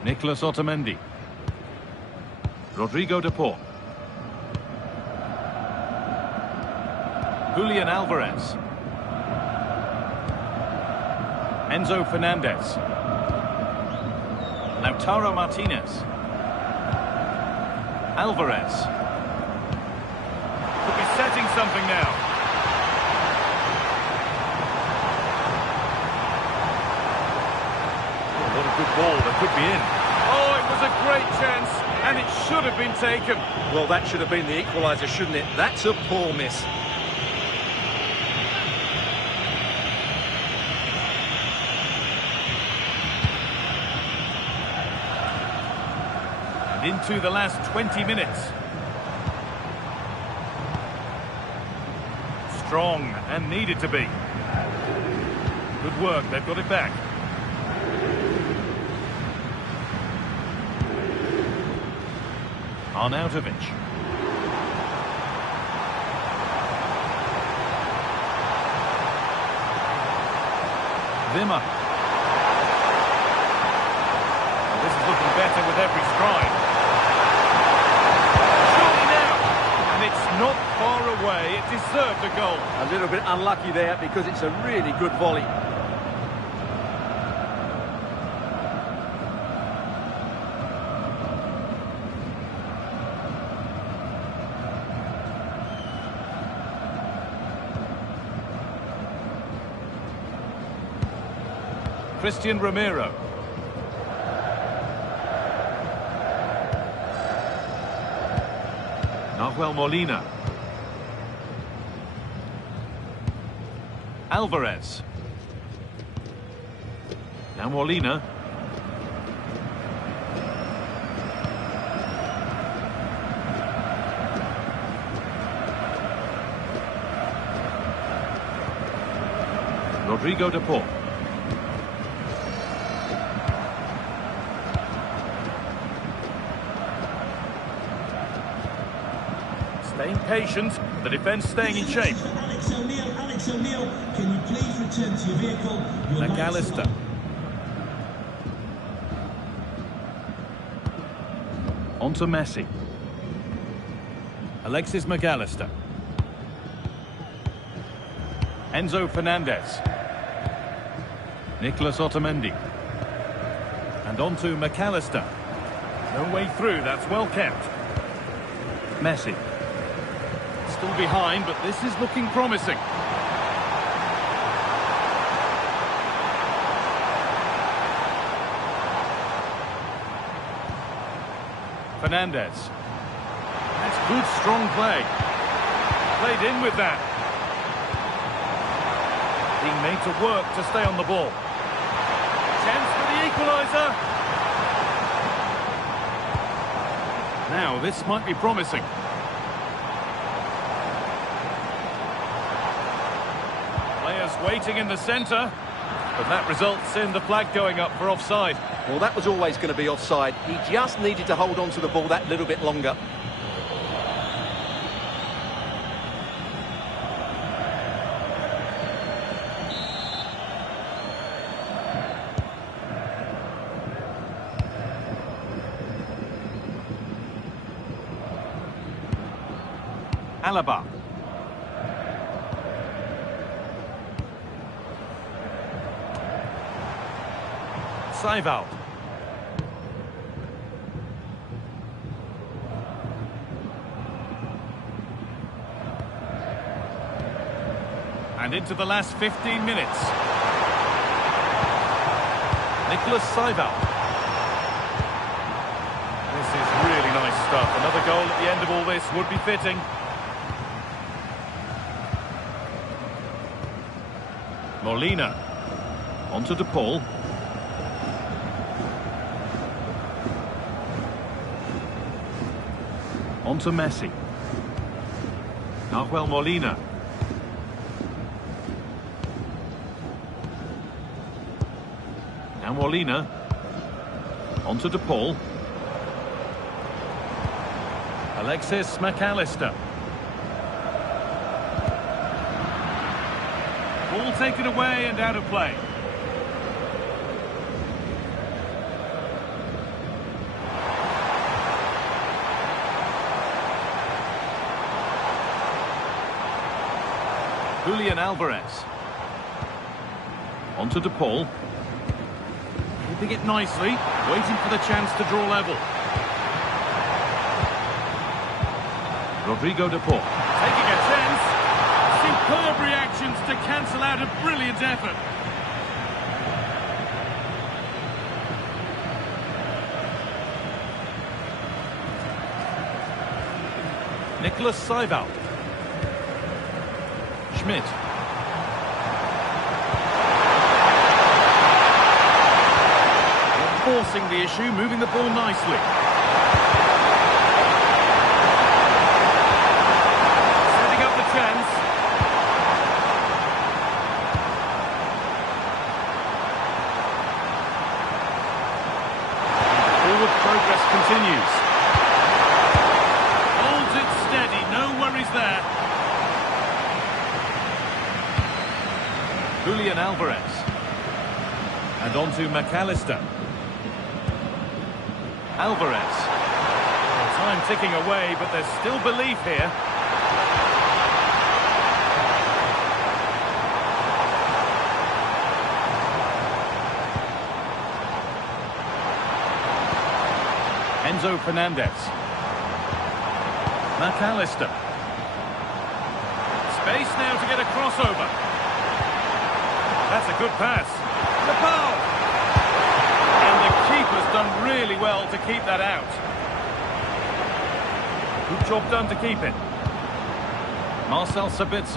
Nicolas Otamendi. Rodrigo de Paul. Julian Alvarez. Enzo Fernandez. Lautaro Martinez. Alvarez. Could be setting something now. What a good ball that could be in. Oh, it was a great chance, and it should have been taken. Well, that should have been the equaliser, shouldn't it? That's a poor miss. And into the last 20 minutes. Strong and needed to be. Good work, they've got it back. Arnautovic. Wimmer. Well, this is looking better with every stride. Surely now! And it's not far away. It deserved a goal. A little bit unlucky there because it's a really good volley. Christian Romero. Nahuel Molina. Alvarez. Now Molina. Rodrigo de Paul. Staying patient, the defence staying in shape. Alex O'Neill, can you please return to your vehicle? McAllister. On to Messi. Alexis McAllister. Enzo Fernandez. Nicolas Otamendi. And on to McAllister. No way through, that's well kept. Messi. Still behind, but this is looking promising. Fernandez. That's good, strong play. Played in with that. Being made to work to stay on the ball. Chance for the equaliser. Now, this might be promising. Players waiting in the centre. But that results in the flag going up for offside. Well, that was always going to be offside. He just needed to hold on to the ball that little bit longer. Alaba. Seiwald. And And into the last 15 minutes. Nicholas Seival. This is really nice stuff. Another goal at the end of all this would be fitting. Molina. Onto De Paul. Onto Messi. Nahuel Molina. Now Molina. Onto De Paul. Alexis McAllister. Ball taken away and out of play. Julian Alvarez. Onto De Paul. Keeping it nicely, waiting for the chance to draw level. Rodrigo De Paul. Taking a chance. Superb reactions to cancel out a brilliant effort. Nicholas Seival. Schmidt. Forcing the issue, moving the ball nicely. Setting up the chance. Forward progress continues. Holds it steady, no worries there. Julian Alvarez. And on to McAllister. Alvarez. Time ticking away, but there's still belief here. Enzo Fernandez. McAllister. Space now to get a crossover. That's a good pass. The ball! And the keeper's done really well to keep that out. Good job done to keep it. Marcel Sabitzer.